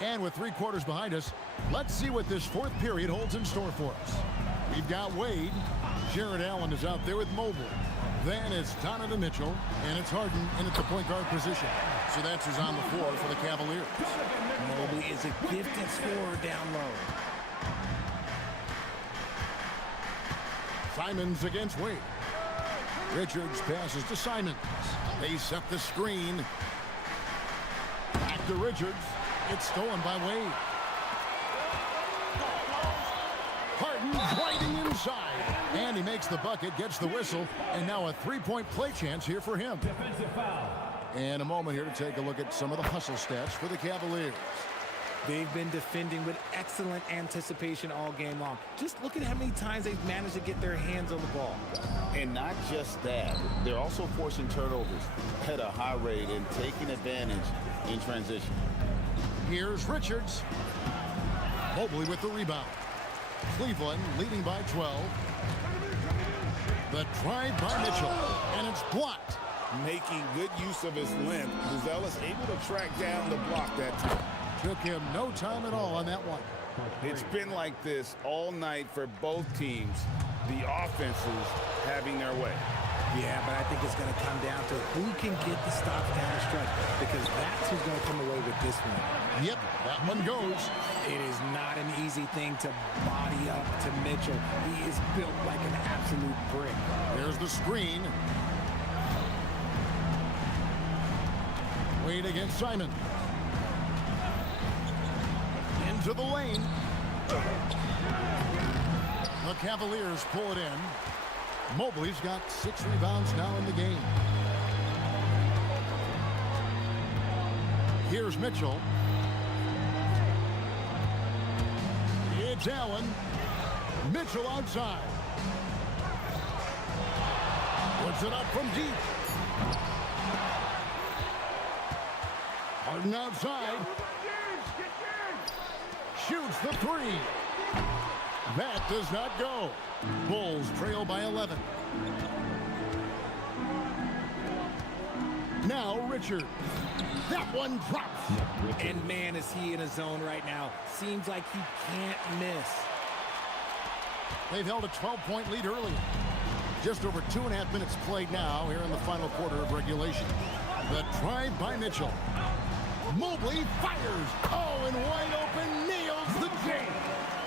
And with 3 quarters behind us, let's see what this fourth period holds in store for us. We've got Wade. Jared Allen is out there with Mobley. Then it's Donovan Mitchell, and it's Harden in at the point guard position. So that's who's on the floor for the Cavaliers. Mobley is a gifted scorer down low. Simons against Wade. Richards passes to Simons. They set the screen. Back to Richards. It's stolen by Wade. Harden driving inside. And he makes the bucket, gets the whistle, and now a 3-point play chance here for him. And a moment here to take a look at some of the hustle stats for the Cavaliers. They've been defending with excellent anticipation all game long. Just look at how many times they've managed to get their hands on the ball. And not just that, they're also forcing turnovers at a high rate and taking advantage in transition. Here's Richards. Mobley with the rebound. Cleveland leading by 12. The drive by Mitchell, and it's blocked. Making good use of his length, Buzelis able to track down the block that time. Took him no time at all on that one. It's been like this all night for both teams. The offenses having their way. Yeah, but I think it's going to come down to who can get the stops down the stretch, because that's who's going to come away with this one. Yep, that one goes. It is not an easy thing to body up to Mitchell. He is built like an absolute brick. There's the screen. Wade against Simon. Into the lane. The Cavaliers pull it in. Mobley's got 6 rebounds now in the game. Here's Mitchell. It's Allen. Mitchell outside. Puts it up from deep. Harden outside. Shoots the 3. That does not go. Bulls trail by 11. Now Richard. That one drops. And man, is he in a zone right now. Seems like he can't miss. They've held a 12-point lead early. Just over 2.5 minutes played now here in the final quarter of regulation. The drive by Mitchell. Mobley fires. Oh, and wide open, nails the jam.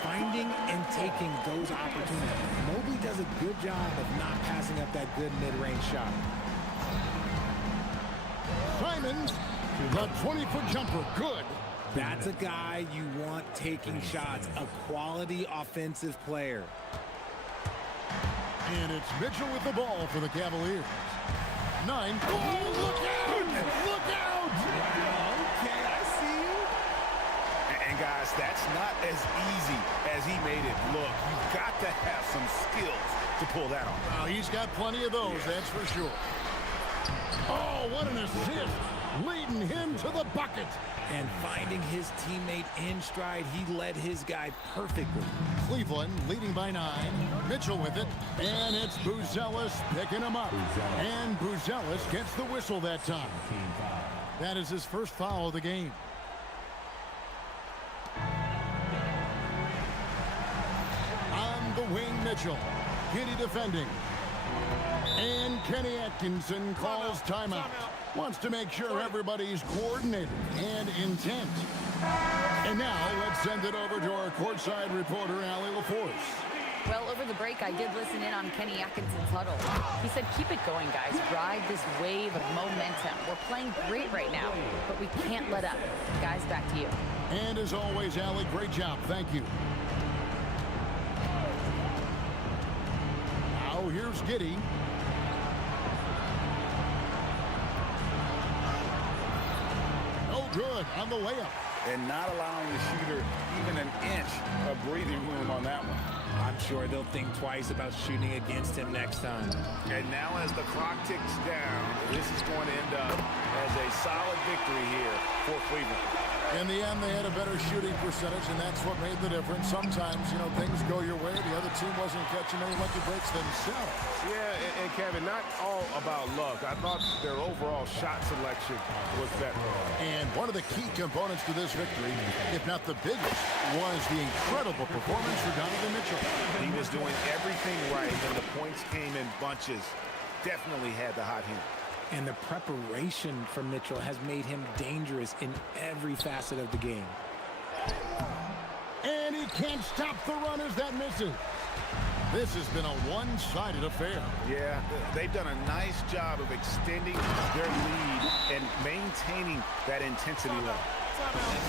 Finding and taking those opportunities. Mobley does a good job of not passing up that good mid-range shot. Simons, the 20-foot jumper, good. That's a guy you want taking shots, a quality offensive player. And it's Mitchell with the ball for the Cavaliers. 9. Oh, look out! Look out! Okay, I see you. And guys, that's not as easy as he made it look. You've got to have some skills to pull that off. Well, he's got plenty of those, that's for sure. Oh, what an assist! Leading him to the bucket. And finding his teammate in stride, he led his guy perfectly. Cleveland leading by 9. Mitchell with it. And it's Buzelis picking him up. And Buzelis gets the whistle that time. That is his first foul of the game. On the wing, Mitchell. Giddy defending. And Kenny Atkinson calls timeout. Wants to make sure everybody's coordinated and intent. And now let's send it over to our courtside reporter, Allie LaForce. Well, over the break, I did listen in on Kenny Atkinson's huddle. He said, keep it going, guys. Ride this wave of momentum. We're playing great right now, but we can't let up. Guys, back to you. And as always, Allie, great job. Thank you. Now here's Giddy. good on the layup. And not allowing the shooter even an inch of breathing room on that one. I'm sure they'll think twice about shooting against him next time. And now as the clock ticks down, this is going to end up as a solid victory here for Cleveland. In the end, they had a better shooting percentage, and that's what made the difference. Sometimes, things go your way. The other team wasn't catching any lucky breaks themselves. Yeah, and Kevin, not all about luck. I thought their overall shot selection was better. And one of the key components to this victory, if not the biggest, was the incredible performance for Donovan Mitchell. He was doing everything right, and the points came in bunches. Definitely had the hot hand. And the preparation for Mitchell has made him dangerous in every facet of the game. And he can't stop the run as that misses. This has been a one-sided affair. Yeah, they've done a nice job of extending their lead and maintaining that intensity level.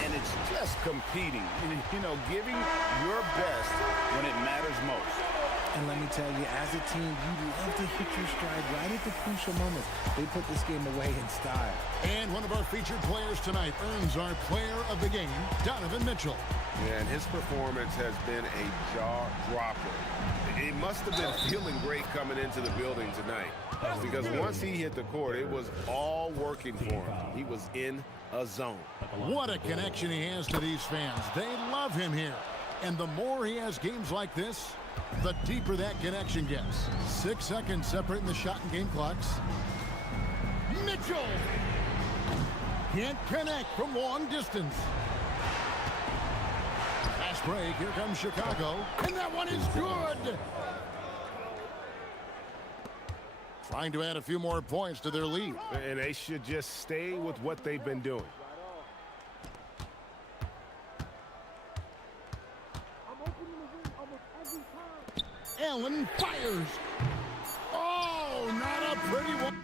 And it's just competing, giving your best when it matters most. And let me tell you, as a team, you love to hit your stride right at the crucial moments. They put this game away in style. And one of our featured players tonight earns our player of the game, Donovan Mitchell. Yeah, and his performance has been a jaw-dropper. He must have been feeling great coming into the building tonight, because once he hit the court, it was all working for him. He was in a zone. What a connection he has to these fans. They love him here. And the more he has games like this, the deeper that connection gets. 6 seconds separating the shot and game clocks. Mitchell can't connect from long distance. Fast break. Here comes Chicago. And that one is good. Trying to add a few more points to their lead. And they should just stay with what they've been doing. Allen fires. Oh, not a pretty one.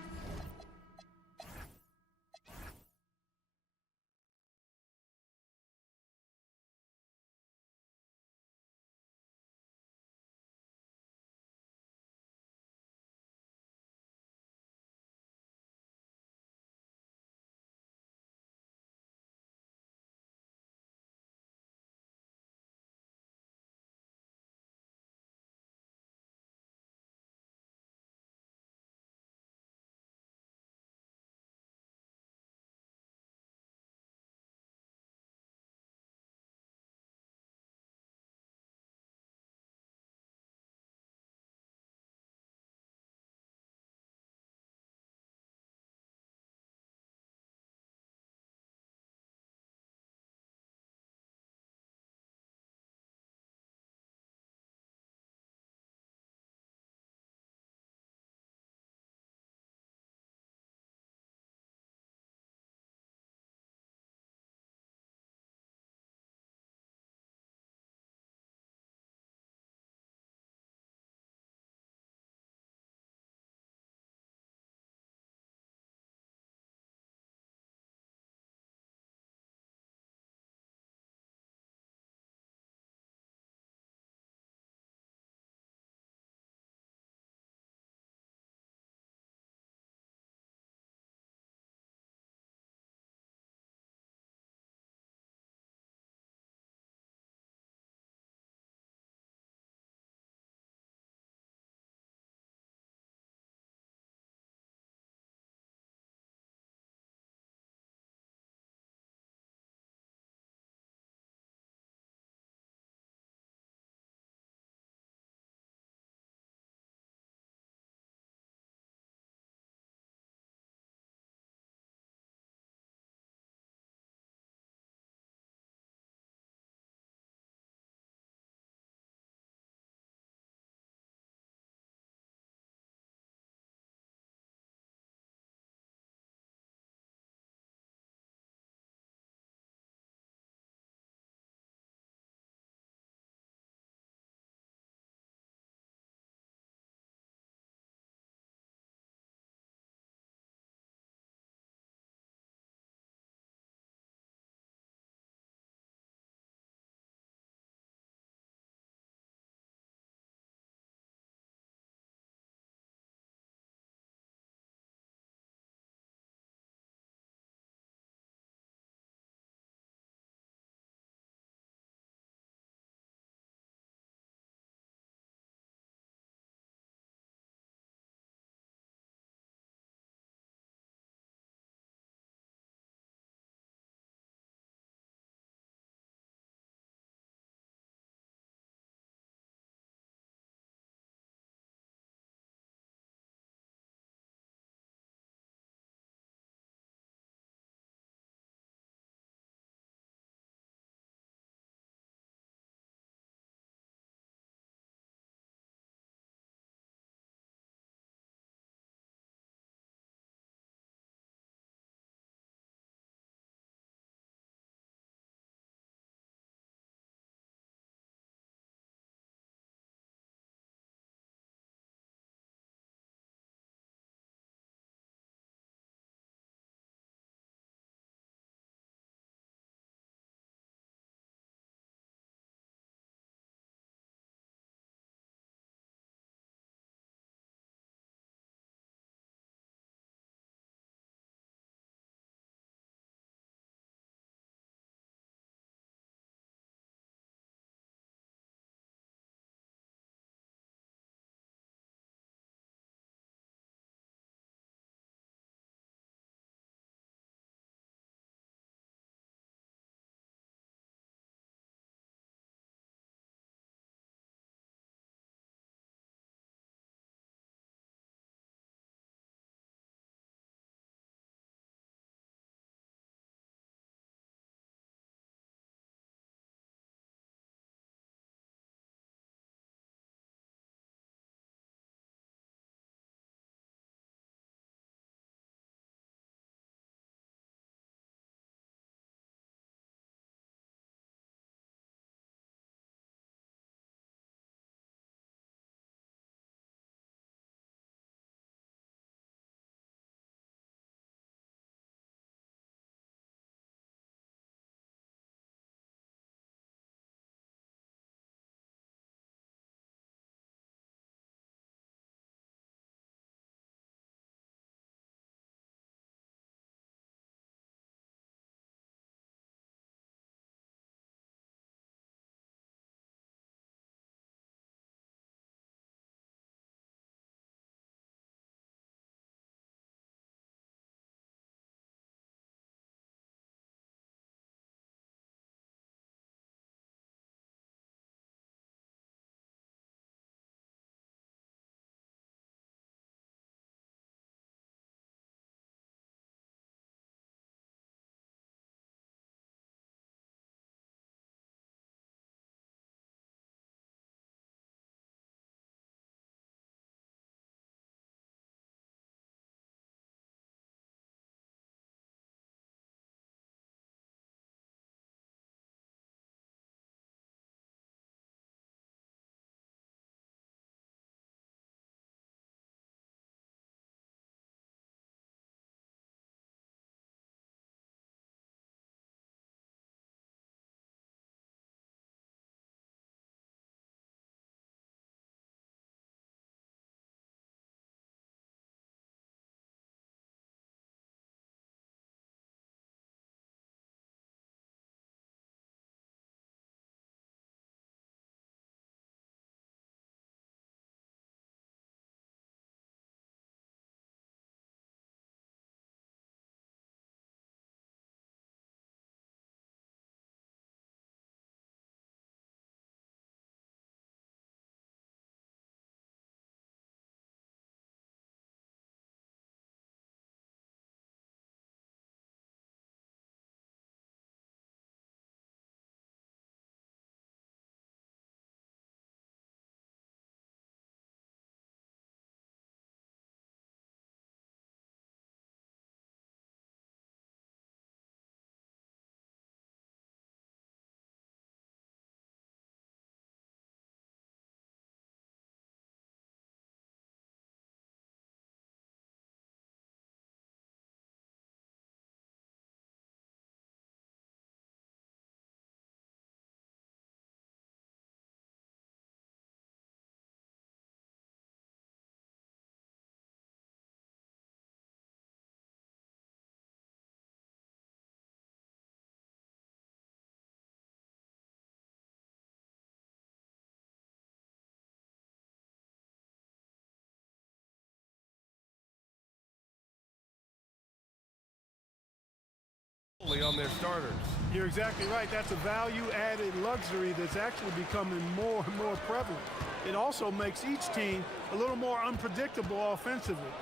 early on their starters. You're exactly right. That's a value-added luxury that's actually becoming more and more prevalent. It also makes each team a little more unpredictable offensively.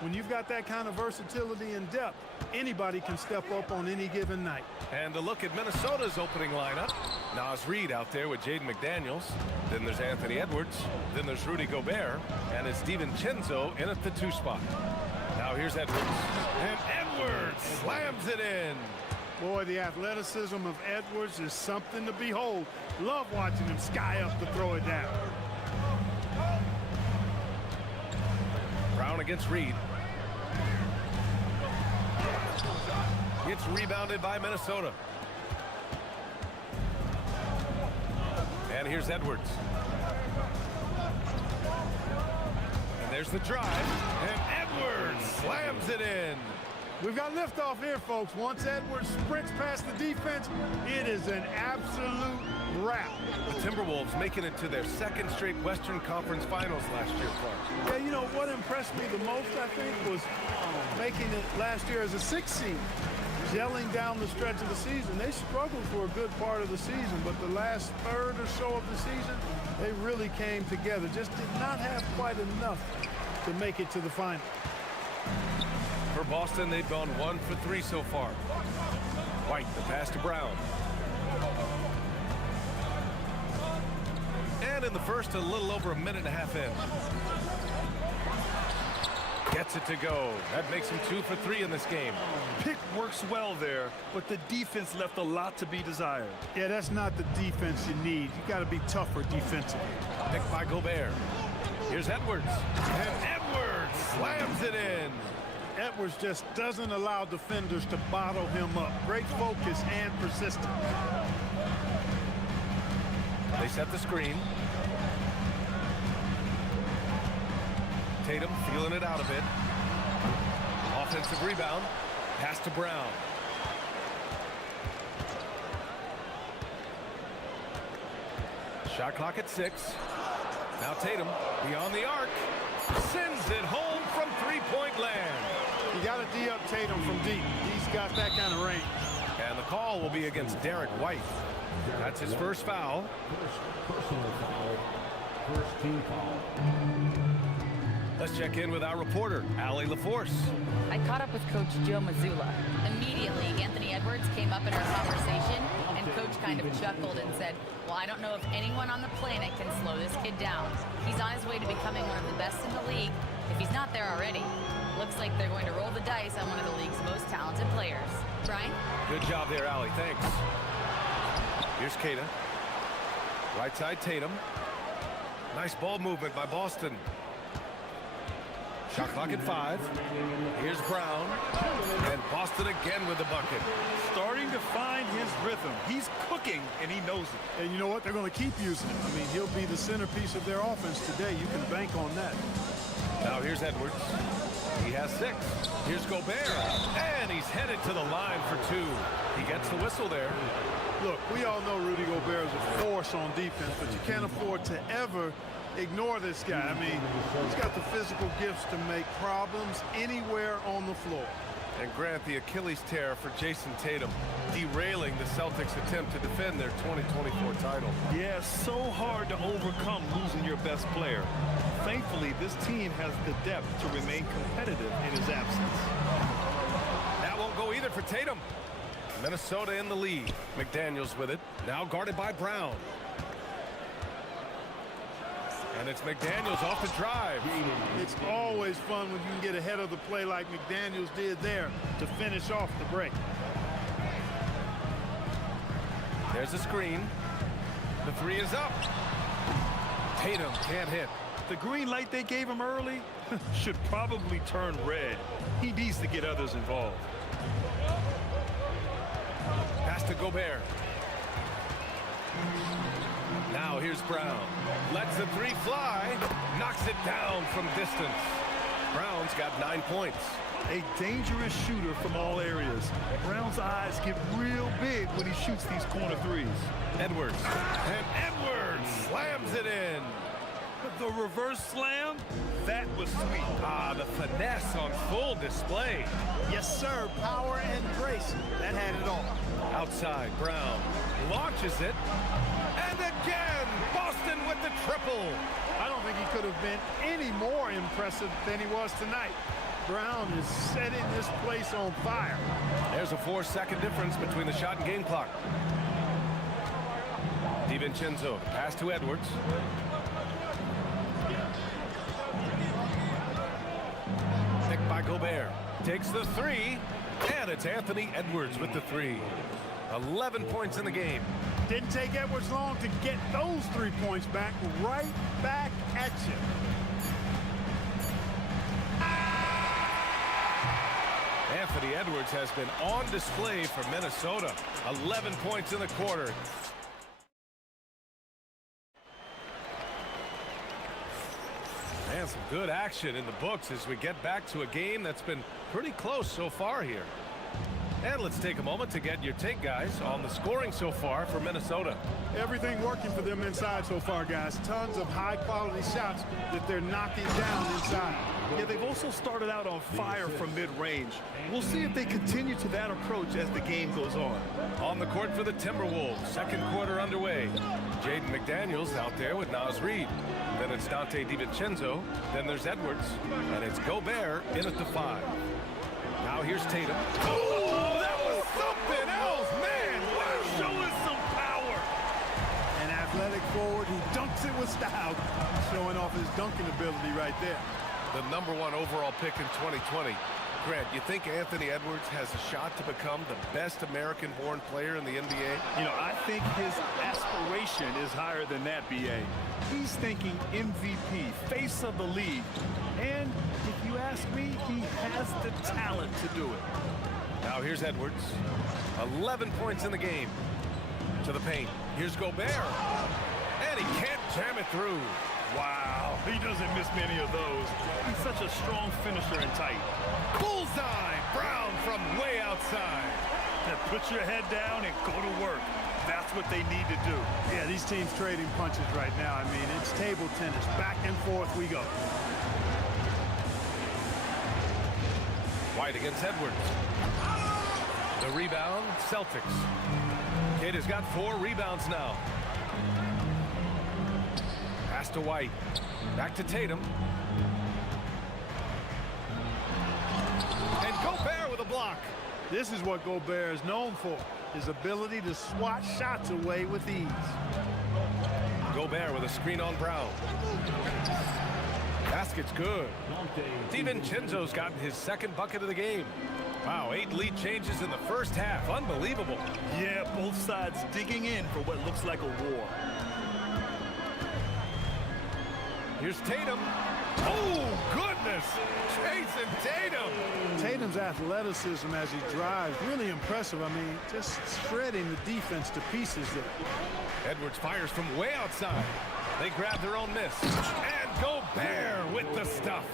When you've got that kind of versatility and depth, anybody can step up on any given night. And a look at Minnesota's opening lineup. Nas Reed out there with Jaden McDaniels. Then there's Anthony Edwards. Then there's Rudy Gobert. And it's DiVincenzo in at the 2 spot. Now here's Edwards. And Edwards slams it in. Boy, the athleticism of Edwards is something to behold. Love watching him sky up to throw it down. Brown against Reed. It's rebounded by Minnesota. And here's Edwards. And there's the drive. And Edwards slams it in. We've got liftoff here, folks. Once Edwards sprints past the defense, it is an absolute wrap. The Timberwolves making it to their 2nd straight Western Conference Finals last year, Clark. Yeah, you know, what impressed me the most, I think, was making it last year as a 6th seed. Gelling down the stretch of the season. They struggled for a good part of the season, but the last third or so of the season, they really came together. Just did not have quite enough to make it to the final. For Boston, they've gone 1 for 3 so far. White, the pass to Brown. And in the first, a little over a minute and a half in. Gets it to go. That makes him 2 for 3 in this game. Pick works well there, but the defense left a lot to be desired. Yeah, that's not the defense you need. You got to be tougher defensively. Picked by Gobert. Here's Edwards. And Edwards slams it in. Edwards just doesn't allow defenders to bottle him up. Great focus and persistence. They set the screen. Tatum feeling it out a bit. Offensive rebound. Pass to Brown. Shot clock at 6. Now Tatum beyond the arc. Sends it home from 3-point land. You got to D up Tatum from deep. He's got that kind of range. And the call will be against Derek White. That's his first foul. Personal foul. First team foul. Let's check in with our reporter, Allie LaForce. I caught up with Coach Joe Mazzulla. Immediately, Anthony Edwards came up in our conversation, and Coach kind of chuckled and said, well, I don't know if anyone on the planet can slow this kid down. He's on his way to becoming one of the best in the league, if he's not there already. Looks like they're going to roll the dice on one of the league's most talented players. Brian? Good job there, Allie. Thanks. Here's Kata. Right side, Tatum. Nice ball movement by Boston. Shot clock at 5. Here's Brown. And Boston again with the bucket. Starting to find his rhythm. He's cooking, and he knows it. And you know what? They're going to keep using him. I mean, he'll be the centerpiece of their offense today. You can bank on that. Now here's Edwards. He has 6. Here's Gobert. And he's headed to the line for 2. He gets the whistle there. Look, we all know Rudy Gobert is a force on defense, but you can't afford to ever ignore this guy. I mean, he's got the physical gifts to make problems anywhere on the floor. And grant the Achilles tear for Jason Tatum, derailing the Celtics' attempt to defend their 2024 title. Yeah, so hard to overcome losing your best player. Thankfully, this team has the depth to remain competitive in his absence. That won't go either for Tatum. Minnesota in the lead. McDaniels with it. Now guarded by Brown. And it's McDaniels off the drive. It's always fun when you can get ahead of the play like McDaniels did there to finish off the break. There's a screen. The 3 is up. Tatum can't hit. The green light they gave him early should probably turn red. He needs to get others involved. Pass to Gobert. Now here's Brown. Lets the 3 fly. Knocks it down from distance. Brown's got 9 points. A dangerous shooter from all areas. Brown's eyes get real big when he shoots these corner 3s. Edwards. And Edwards slams it in. The reverse slam, that was sweet. Ah, the finesse on full display. Yes, sir. Power and grace. That had it all. Outside, Brown launches it. And again, Boston with the triple. I don't think he could have been any more impressive than he was tonight. Brown is setting this place on fire. There's a 4-second difference between the shot and game clock. DiVincenzo, pass to Edwards. Picked by Gobert. Takes the three. And it's Anthony Edwards with the three. 11 points in the game. Didn't take Edwards long to get those 3 points back. Right back at you. Anthony Edwards has been on display for Minnesota. 11 points in the quarter. And some good action in the books as we get back to a game that's been pretty close so far here. And let's take a moment to get your take, guys, on the scoring so far for Minnesota. Everything working for them inside so far, guys. Tons of high-quality shots that they're knocking down inside. Yeah, they've also started out on fire from mid-range. We'll see if they continue to that approach as the game goes on. On the court for the Timberwolves, second quarter underway. Jaden McDaniels out there with Naz Reid. Then it's Dante DiVincenzo. Then there's Edwards. And it's Gobert in at the 5. Now here's Tatum. Oh, that was something else, man! Wow, showing some power. An athletic forward who dunks it with style. Showing off his dunking ability right there. The #1 overall pick in 2020. Grant, you think Anthony Edwards has a shot to become the best American-born player in the NBA? You know, I think his aspiration is higher than that, BA. He's thinking MVP, face of the league. And if you ask me, he has the talent to do it. Now here's Edwards. 11 points in the game. To the paint. Here's Gobert. And he can't jam it through. Wow, he doesn't miss many of those. He's such a strong finisher and tight. Bullseye! Brown from way outside. Now put your head down and go to work. That's what they need to do. Yeah, these teams trading punches right now. I mean, it's table tennis. Back and forth we go. White against Edwards. The rebound, Celtics. Kid has got 4 rebounds now. Pass to White. Back to Tatum. And Gobert with a block. This is what Gobert is known for. His ability to swat shots away with ease. Gobert with a screen on Brown. Basket's good. DiVincenzo's gotten his second bucket of the game. Wow, 8 lead changes in the first half. Unbelievable. Yeah, both sides digging in for what looks like a war. Here's Tatum. Oh, goodness. Jason Tatum. Tatum's athleticism as he drives, really impressive. I mean, just shredding the defense to pieces there. Edwards fires from way outside. They grab their own miss. And Gobert with the stuff.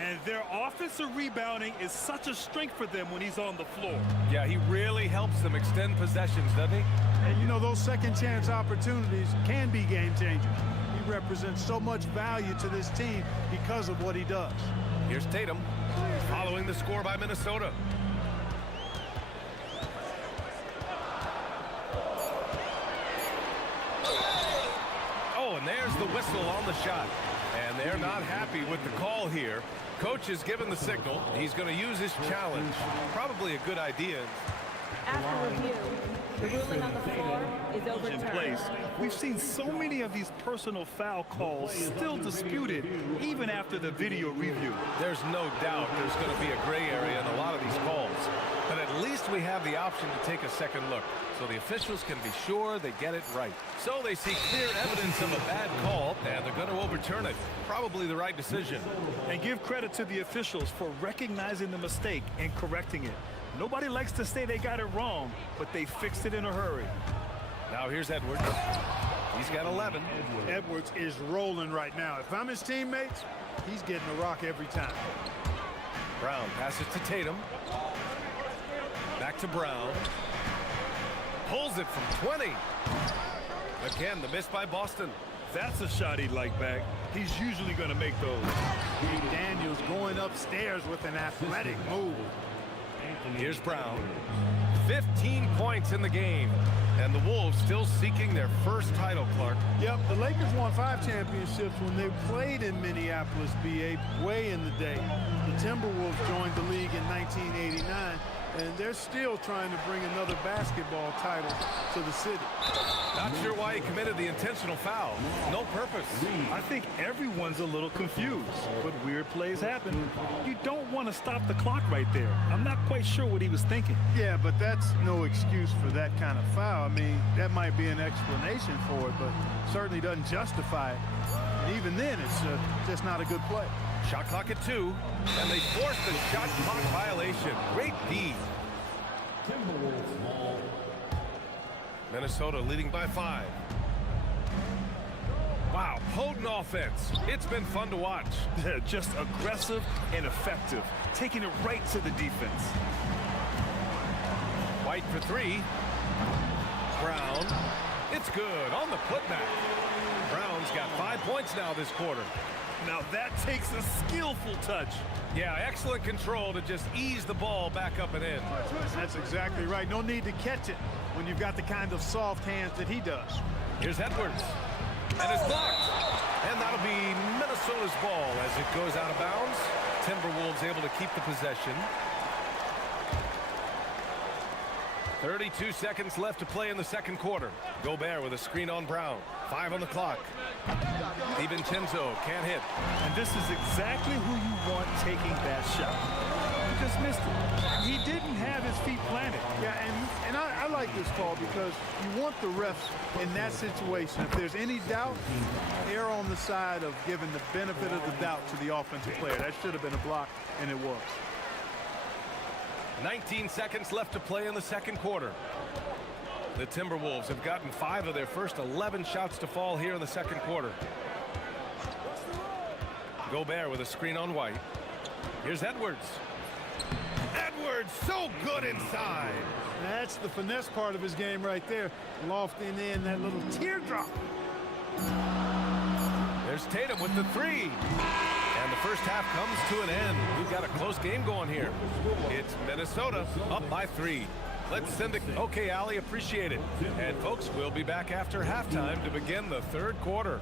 And their offensive rebounding is such a strength for them when he's on the floor. Yeah, he really helps them extend possessions, doesn't he? And you know, those second chance opportunities can be game changers. He represents so much value to this team because of what he does. Here's Tatum following the score by Minnesota. Oh, and there's the whistle on the shot. And they're not happy with the call here. Coach has given the signal. He's going to use his challenge. Probably a good idea. After review, the ruling on the floor is overturned. In place. We've seen so many of these personal foul calls still disputed even after the video review. There's no doubt there's going to be a gray area in a lot of these calls. But at least we have the option to take a second look, so the officials can be sure they get it right. So they see clear evidence of a bad call, and they're going to overturn it. Probably the right decision. And give credit to the officials for recognizing the mistake and correcting it. Nobody likes to say they got it wrong, but they fixed it in a hurry. Now here's Edwards. He's got 11. Edwards is rolling right now. If I'm his teammates, he's getting a rock every time. Brown passes to Tatum. Back to Brown. Pulls it from 20. Again, the miss by Boston. That's a shot he'd like back. He's usually going to make those. Daniels going upstairs with an athletic move. Here's Brown. 15 points in the game. And the Wolves still seeking their first title, Clark. Yep, the Lakers won 5 championships when they played in Minneapolis, BA, way in the day. The Timberwolves joined the league in 1989, and they're still trying to bring another basketball title to the city. Not sure why he committed the intentional foul. No purpose. I think everyone's a little confused, but weird plays happen. You don't want to stop the clock right there. I'm not quite sure what he was thinking. Yeah, but that's no excuse for that kind of foul. I mean, that might be an explanation for it, but certainly doesn't justify it. And even then, it's just not a good play. Shot clock at 2, and they forced the shot clock violation. Great D. Timberwolves ball. Minnesota leading by 5. Wow, potent offense. It's been fun to watch. Just aggressive and effective, taking it right to the defense. White for 3. Brown. It's good on the putback. Brown's got 5 points now this quarter. Now that takes a skillful touch. Yeah, excellent control to just ease the ball back up and in. That's exactly right. No need to catch it when you've got the kind of soft hands that he does. Here's Edwards. And it's blocked. And that'll be Minnesota's ball as it goes out of bounds. Timberwolves able to keep the possession. 32 seconds left to play in the second quarter. Gobert with a screen on Brown. 5 on the clock. DiVincenzo can't hit. And this is exactly who you want taking that shot. He just missed it. He didn't have his feet planted. Yeah, and I like this call because you want the refs in that situation. If there's any doubt, err on the side of giving the benefit of the doubt to the offensive player. That should have been a block, and it was. 19 seconds left to play in the second quarter. The Timberwolves have gotten 5 of their first 11 shots to fall here in the second quarter. Gobert with a screen on White. Here's Edwards. Edwards so good inside. That's the finesse part of his game right there. Lofting in that little teardrop. There's Tatum with the 3. And the first half comes to an end. We've got a close game going here. It's Minnesota up by 3. Let's send it. Okay, Allie, appreciate it. And folks, we'll be back after halftime to begin the third quarter.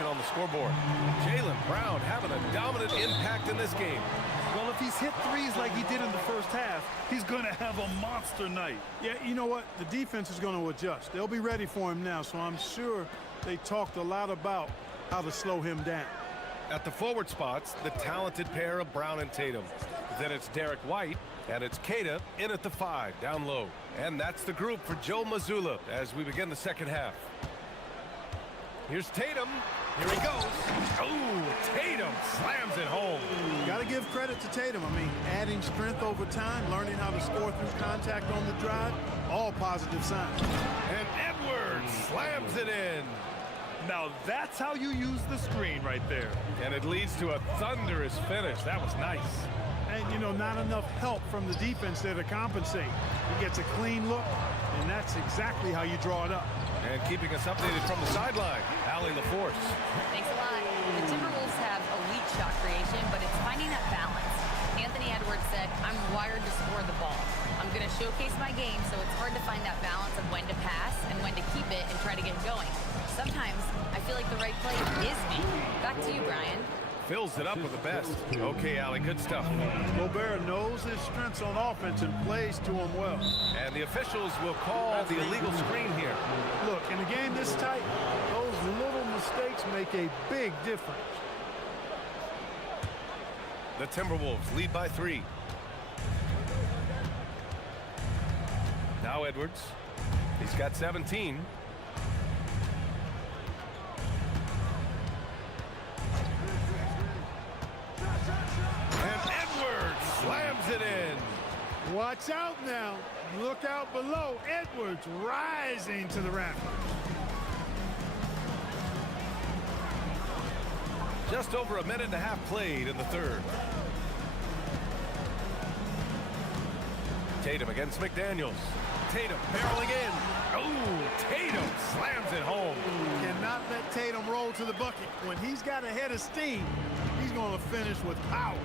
On the scoreboard. Jaylen Brown having a dominant impact in this game. Well, if he's hit threes like he did in the first half, he's going to have a monster night. Yeah, you know what? The defense is going to adjust. They'll be ready for him now, so I'm sure they talked a lot about how to slow him down. At the forward spots, the talented pair of Brown and Tatum. Then it's Derek White, and it's Keita in at the 5, down low. And that's the group for Joe Mazzulla as we begin the second half. Here's Tatum. Here he goes. Oh, Tatum slams it home. Got to give credit to Tatum. I mean, adding strength over time, learning how to score through contact on the drive, all positive signs. And Edwards slams it in. Now that's how you use the screen right there. And it leads to a thunderous finish. That was nice. And, you know, not enough help from the defense there to compensate. He gets a clean look, and that's exactly how you draw it up. And keeping us updated from the sideline, Allie LaForce. Thanks a lot. The Timberwolves have elite shot creation, but it's finding that balance. Anthony Edwards said, I'm wired to score the ball. I'm going to showcase my game, so it's hard to find that balance of when to pass and when to keep it and try to get going. Sometimes I feel like the right play is me. Back to you, Brian. Fills it up with the best. Okay, Allie, good stuff. Gobert knows his strengths on offense and plays to them well. And the officials will call the illegal screen here. Look, in a game this tight, those little mistakes make a big difference. The Timberwolves lead by 3. Now Edwards. He's got 17. And Edwards slams it in. Watch out now. Look out below. Edwards rising to the rafters. Just over a minute and a half played in the third. Tatum against McDaniels. Tatum barreling in. Oh, Tatum slams it home. Cannot let Tatum roll to the bucket. When he's got a head of steam, he's going to finish with power.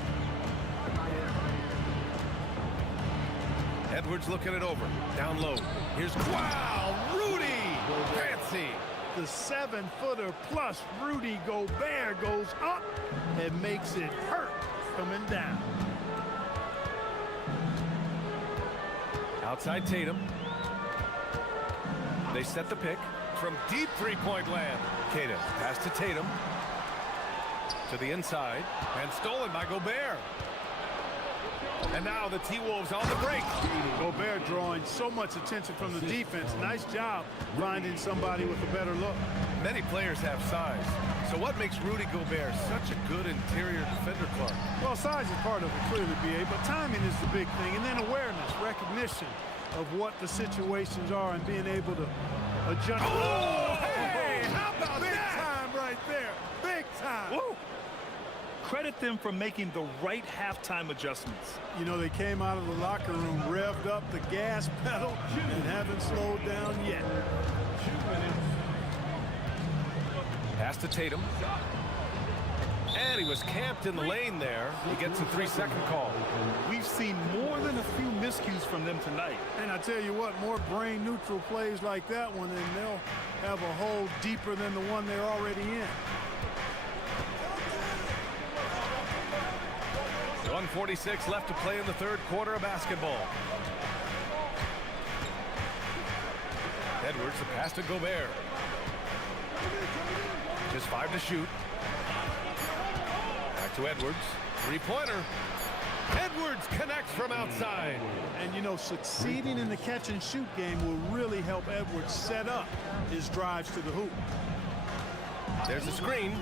Edwards looking it over. Down low. Here's wow, Rudy. Fancy. The 7-footer plus Rudy Gobert goes up and makes it hurt coming down. Outside Tatum. They set the pick from deep three-point land. Tatum pass to Tatum. To the inside. And stolen by Gobert. And now the T-Wolves on the break. Gobert drawing so much attention from the defense. Nice job finding somebody with a better look. Many players have size. So what makes Rudy Gobert such a good interior defender, Clark? Well, size is part of it, clearly, B.A., but timing is the big thing. And then awareness, recognition of what the situations are and being able to adjust. Oh, hey, how about big that? Big time right there. Big time. Woo. Credit them for making the right halftime adjustments. You know, they came out of the locker room, revved up the gas pedal, and haven't slowed down yet. Pass to Tatum. And he was camped in the lane there. He gets a 3-second call. We've seen more than a few miscues from them tonight. And I tell you what, more brain-neutral plays like that one, and they'll have a hole deeper than the one they're already in. 1:46 left to play in the third quarter of basketball. Edwards, the pass to Gobert. Just 5 to shoot. Back to Edwards. Three-pointer. Edwards connects from outside. And, you know, succeeding in the catch-and-shoot game will really help Edwards set up his drives to the hoop. There's a screen.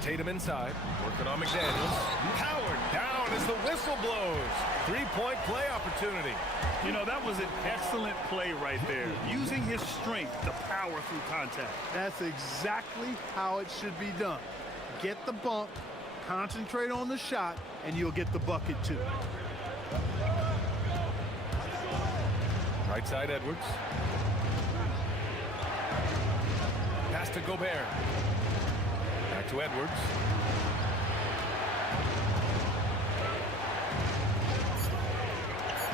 Tatum inside, working on McDaniels. Howard down as the whistle blows. Three-point play opportunity. You know, that was an excellent play right there. Using his strength to power through contact. That's exactly how it should be done. Get the bump, concentrate on the shot, and you'll get the bucket too. Right side Edwards. Pass to Gobert. Back to Edwards.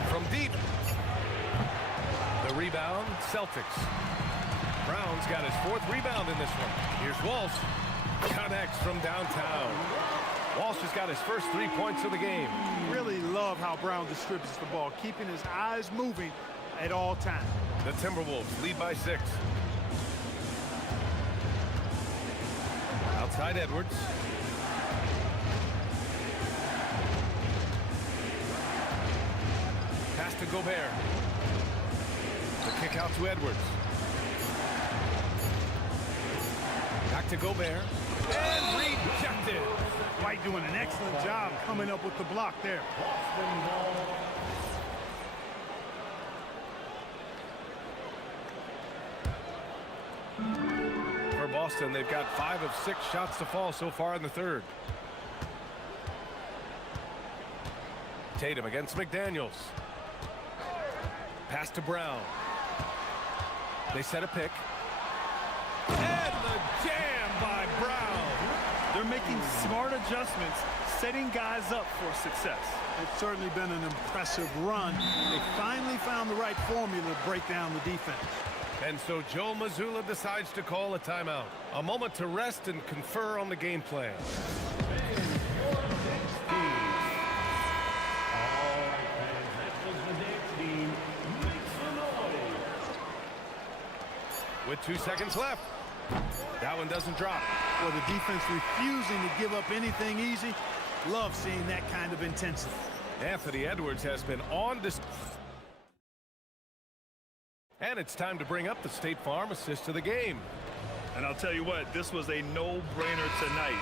From deep. The rebound, Celtics. Brown's got his 4th rebound in this one. Here's Walsh. Connects from downtown. Walsh has got his first 3 points of the game. Really love how Brown distributes the ball, keeping his eyes moving at all times. The Timberwolves lead by 6. Outside Edwards. Pass to Gobert. The kick out to Edwards. Back to Gobert. And rejected. White doing an excellent job coming up with the block there. For Boston, they've got 5 of 6 shots to fall so far in the third. Tatum against McDaniels. Pass to Brown. They set a pick. And the jam by Brown. They're making smart adjustments, setting guys up for success. It's certainly been an impressive run. They finally found the right formula to break down the defense. And so Joe Mazzulla decides to call a timeout. A moment to rest and confer on the game plan. With 2 seconds left. That one doesn't drop. Well, the defense refusing to give up anything easy. Love seeing that kind of intensity. Anthony Edwards has been on this. And it's time to bring up the State Farm assist to the game. And I'll tell you what, this was a no-brainer tonight.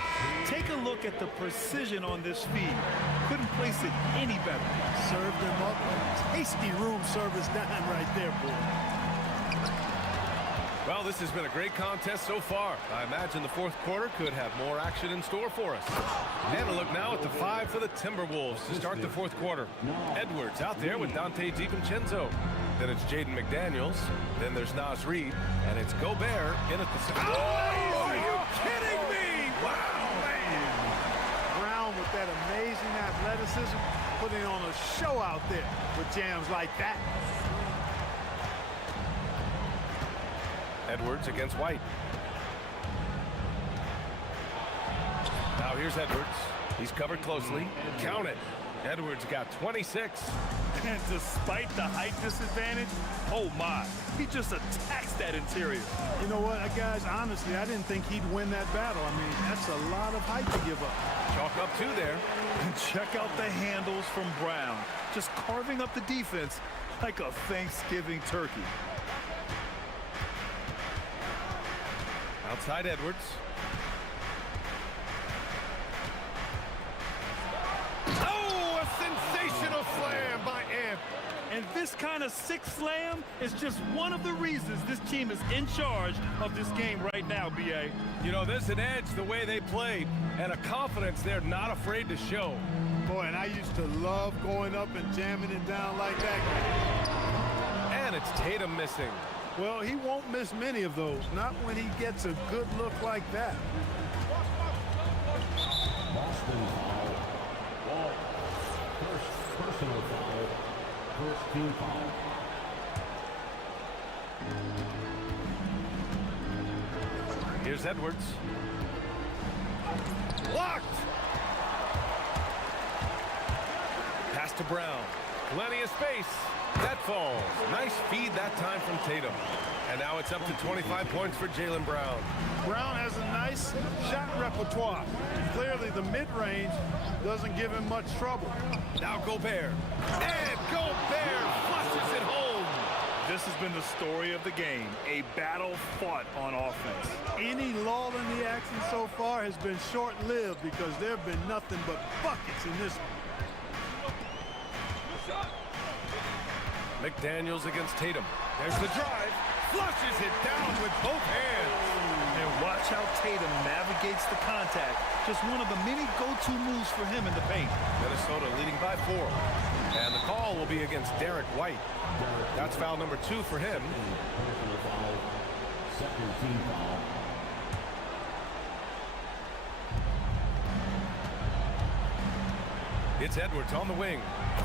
Take a look at the precision on this feed. Couldn't place it any better. Served him up a tasty room service dime right there, boy. Well, this has been a great contest so far. I imagine the fourth quarter could have more action in store for us. And a look now at the 5 for the Timberwolves to start the fourth quarter. Edwards out there with Dante DiVincenzo. Then it's Jaden McDaniels. Then there's Naz Reid. And it's Gobert in at the... Oh, are you kidding me? Wow, man. Brown with that amazing athleticism, putting on a show out there with jams like that. Edwards against White. Now here's Edwards. He's covered closely. Count it. Edwards got 26. And despite the height disadvantage, oh my, he just attacks that interior. You know what, guys, honestly, I didn't think he'd win that battle. I mean, that's a lot of height to give up. Chalk up 2 there. And check out the handles from Brown. Just carving up the defense like a Thanksgiving turkey. Outside Edwards. Oh, a sensational slam by Ant. And this kind of sick slam is just one of the reasons this team is in charge of this game right now, B.A. You know, there's an edge the way they played and a confidence they're not afraid to show. Boy, and I used to love going up and jamming it down like that. And it's Tatum missing. Well, he won't miss many of those, not when he gets a good look like that. Boston foul. Ball. First personal foul. First team foul. Here's Edwards. Blocked! Pass to Brown. Plenty of space. That falls. Nice feed that time from Tatum. And now it's up to 25 points for Jaylen Brown. Brown has a nice shot repertoire. Clearly the mid-range doesn't give him much trouble. Now Gobert. And Gobert flushes it home. This has been the story of the game, a battle fought on offense. Any lull in the action so far has been short-lived because there have been nothing but buckets in this one. McDaniels against Tatum. There's the drive. Flushes it down with both hands. And watch how Tatum navigates the contact. Just one of the many go-to moves for him in the paint. Minnesota leading by 4. And the call will be against Derek White. That's foul number 2 for him. Second team foul. It's Edwards on the wing.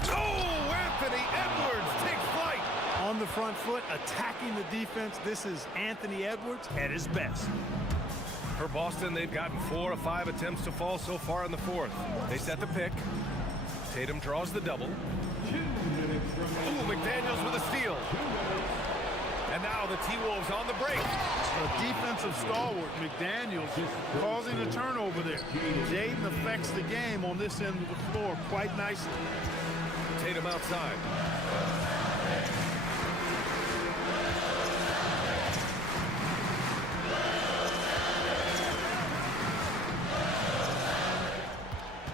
Oh, Anthony Edwards takes flight. On the front foot, attacking the defense. This is Anthony Edwards at his best. For Boston, they've gotten 4 of 5 attempts to fall so far in the fourth. They set the pick. Tatum draws the double. Ooh, McDaniels with a steal. And now the T-Wolves on the break. A defensive stalwart, McDaniels, causing a turnover there. Jaden affects the game on this end of the floor quite nicely. Tatum outside.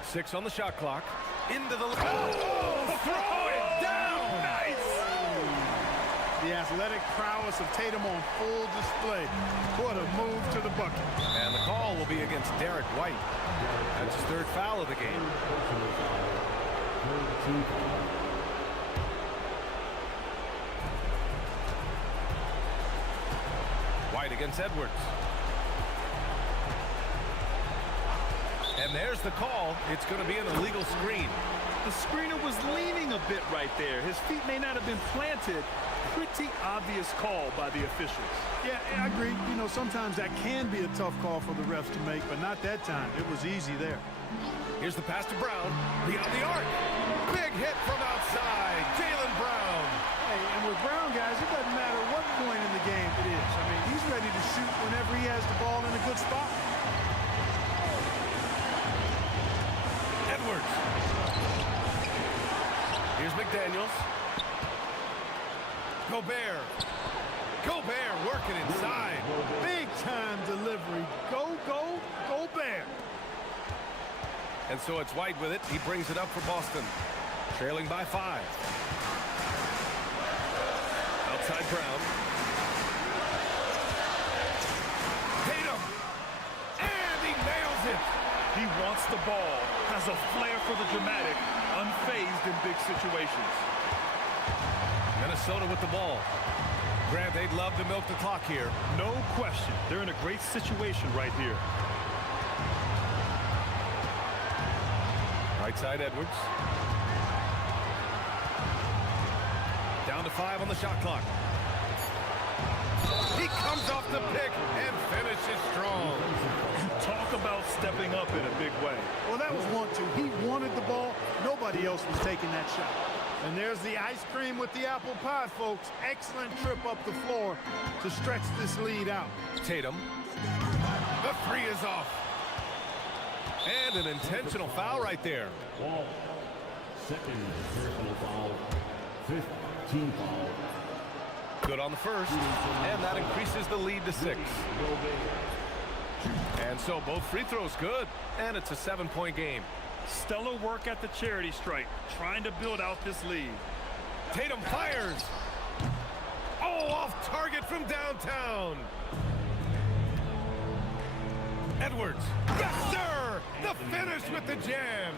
Six on the shot clock. Into the... Oh! Throw it down! Nice! The athletic prowess of Tatum on full display. What a move to the bucket. And the call will be against Derek White. That's his 3rd foul of the game. White against Edwards. And there's the call. It's going to be an illegal screen. The screener was leaning a bit right there. His feet may not have been planted. Pretty obvious call by the officials. Yeah, I agree. You know, sometimes that can be a tough call for the refs to make, but not that time. It was easy there. Here's the pass to Brown. Beyond the arc. Big hit from outside. Jaylen Brown. Hey, and with Brown, guys, it doesn't matter what point in the game it is. I mean, he's ready to shoot whenever he has the ball in a good spot. Edwards. Here's McDaniels. Gobert. Gobert working inside. Big time delivery. Go, Bear. And so it's White with it. He brings it up for Boston. Trailing by 5. Outside Brown. Tatum. And he nails it. He wants the ball, has a flair for the dramatic, unfazed in big situations. Minnesota with the ball. Grant, they'd love to milk the clock here. No question. They're in a great situation right here. Right side Edwards. Down to 5 on the shot clock. He comes off the pick and finishes strong. Talk about stepping up in a big way. Well, that was 1-2. He wanted the ball. Nobody else was taking that shot. And there's the ice cream with the apple pie, folks. Excellent trip up the floor to stretch this lead out. Tatum. The 3 is off. And an intentional foul right there. Wall. Second personal foul. 15 foul. Good on the first. And that increases the lead to 6. And so both free throws good. And it's a 7-point game. Stellar work at the charity stripe, trying to build out this lead. Tatum fires. Oh, off target from downtown. Edwards. Yes, sir. The finish with the jam.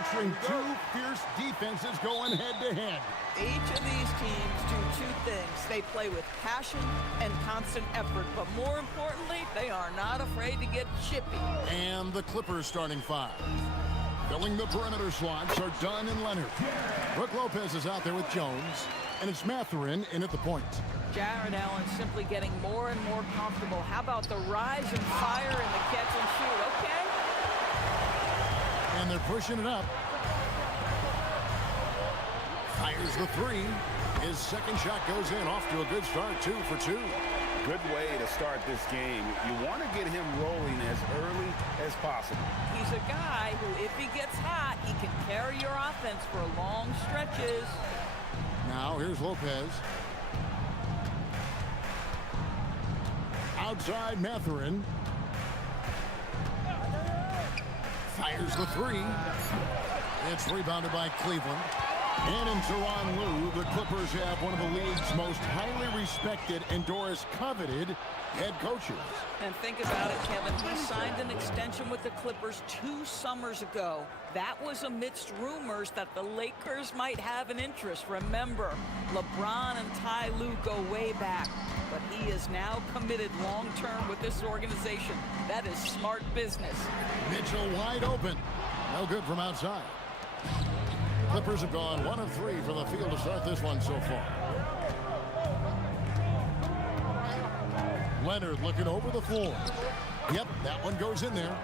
featuring two fierce defenses going head-to-head. Each of these teams do two things. They play with passion and constant effort, but more importantly, they are not afraid to get chippy. And the Clippers starting five. Filling the perimeter slots are Dunn and Leonard. Brook Lopez is out there with Jones, and it's Mathurin in at the point. Jared Allen simply getting more and more comfortable. How about the rise and fire and the catch and shoot? Okay. And they're pushing it up. Fires the three. His second shot goes in, off to a good start, 2 for 2. Good way to start this game. You want to get him rolling as early as possible. He's a guy who, if he gets hot, he can carry your offense for long stretches. Now, here's Lopez. Outside Mathurin. Fires the three. It's rebounded by Cleveland. And in Tyronn Lue, the Clippers have one of the league's most highly respected and Doris coveted head coaches. And think about it, Kevin. He signed an extension with the Clippers 2 summers ago. That was amidst rumors that the Lakers might have an interest. Remember, LeBron and Ty Lue go way back. But he is now committed long-term with this organization. That is smart business. Mitchell wide open. No good from outside. Clippers have gone 1 of 3 from the field to start this one so far. Leonard looking over the floor. Yep, that one goes in there.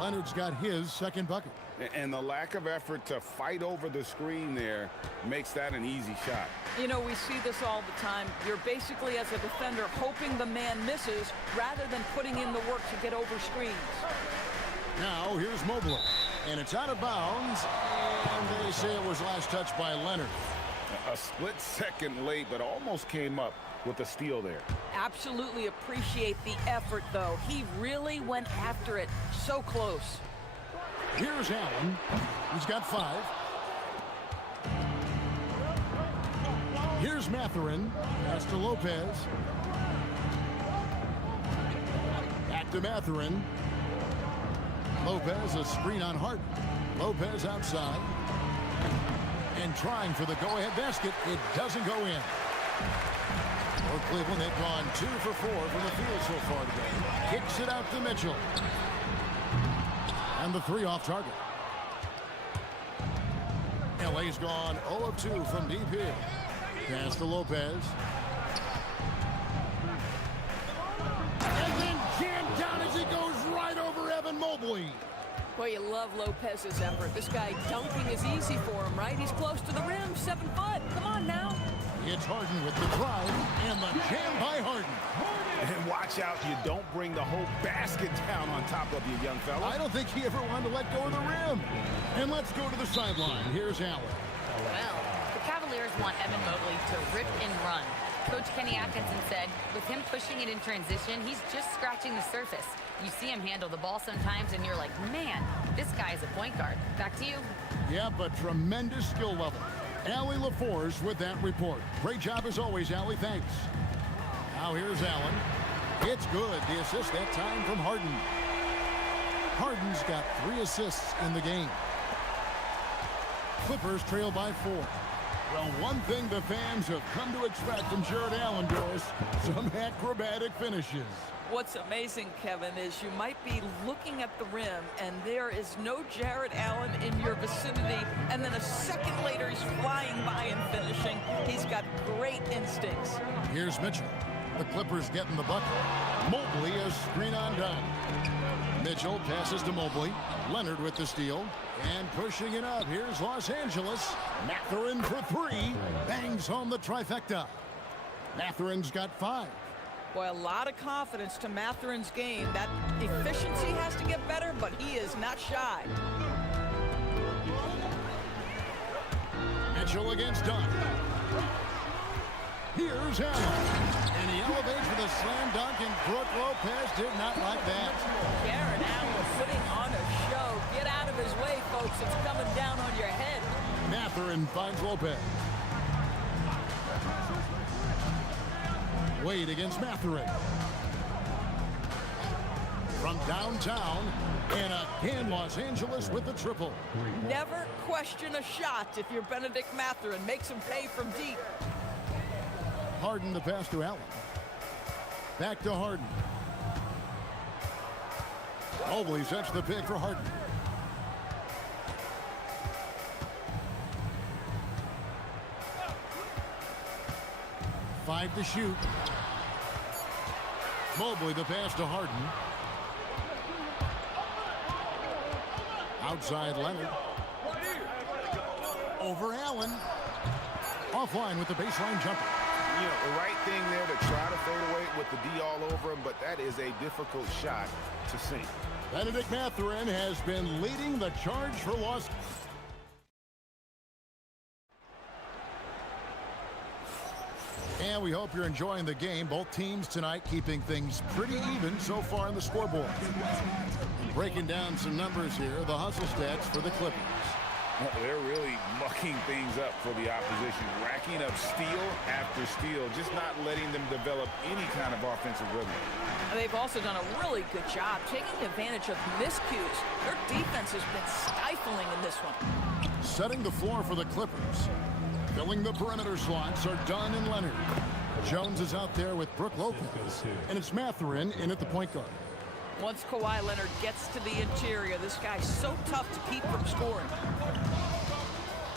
Leonard's got his second bucket. And the lack of effort to fight over the screen there makes that an easy shot. You know, we see this all the time. You're basically, as a defender, hoping the man misses rather than putting in the work to get over screens. Now, here's Mobley. And it's out of bounds. And they say it was last touched by Leonard. A split second late, but almost came up with a steal there. Absolutely appreciate the effort, though. He really went after it. So close. Here's Allen. He's got 5. Here's Mathurin. Pass to Lopez. Back to Mathurin. Lopez, a screen on Harden. Lopez outside. And trying for the go-ahead basket. It doesn't go in. For Cleveland, they've gone 2 for 4 from the field so far today. Kicks it out to Mitchell. And the 3 off target. LA's gone 0 of 2 from deep here. Pass to Lopez. And then jammed down as he goes right over Evan Mobley. Well, you love Lopez's effort. This guy dunking is easy for him, right? He's close to the rim, 7 foot. Come on now. It's Harden with the drive and the jam by Harden. And watch out, you don't bring the whole basket down on top of you, young fella. I don't think he ever wanted to let go of the rim. And let's go to the sideline. Here's Allen. Well, the Cavaliers want Evan Mobley to rip and run. Coach Kenny Atkinson said, with him pushing it in transition, he's just scratching the surface. You see him handle the ball sometimes, and you're like, man, this guy is a point guard. Back to you. Yeah, but tremendous skill level. Allie LaForce with that report. Great job as always, Allie. Thanks. Now here's Allen. It's good. The assist that time from Harden. Harden's got 3 assists in the game. Clippers trail by 4. Well, one thing the fans have come to expect from Jared Allen, Doris, some acrobatic finishes. What's amazing, Kevin, is you might be looking at the rim and there is no Jared Allen in your vicinity, and then a second later he's flying by and finishing. He's got great instincts. Here's Mitchell. The Clippers getting the bucket. Mobley is screen on down. Mitchell passes to Mobley. Leonard with the steal. And pushing it up. Here's Los Angeles. Mathurin for 3. Bangs home the trifecta. Mathurin's got 5. Boy, a lot of confidence to Mathurin's game. That efficiency has to get better, but he is not shy. Mitchell against Dunn. Here's Allen. And he elevates with a slam dunk, and Brook Lopez did not like that. Jared Allen putting on a show. Get out of his way, folks. It's coming down on your head. Mathurin finds Lopez. Wade against Mathurin. from downtown. And again, Los Angeles with the triple. Never question a shot if you're Benedict Mathurin. Makes him pay from deep. Harden the pass to Allen. Back to Harden. Mobley sets the pick for Harden. Five to shoot. Mobley the pass to Harden. Outside Leonard. Over Allen. Offline with the baseline jumper. You know, the right thing there to try to fade away with the D all over him, but that is a difficult shot to sink. Benedict Mathurin has been leading the charge for Los. And we hope you're enjoying the game. Both teams tonight keeping things pretty even so far on the scoreboard. Breaking down some numbers here, the hustle stats for the Clippers. They're really mucking things up for the opposition, racking up steal after steal, just not letting them develop any kind of offensive rhythm. They've also done a really good job taking advantage of miscues. Their defense has been stifling in this one. Setting the floor for the Clippers. Filling the perimeter slots are Dunn and Leonard. Jones is out there with Brook Lopez. And it's Mathurin in at the point guard. Once Kawhi Leonard gets to the interior, this guy's so tough to keep from scoring.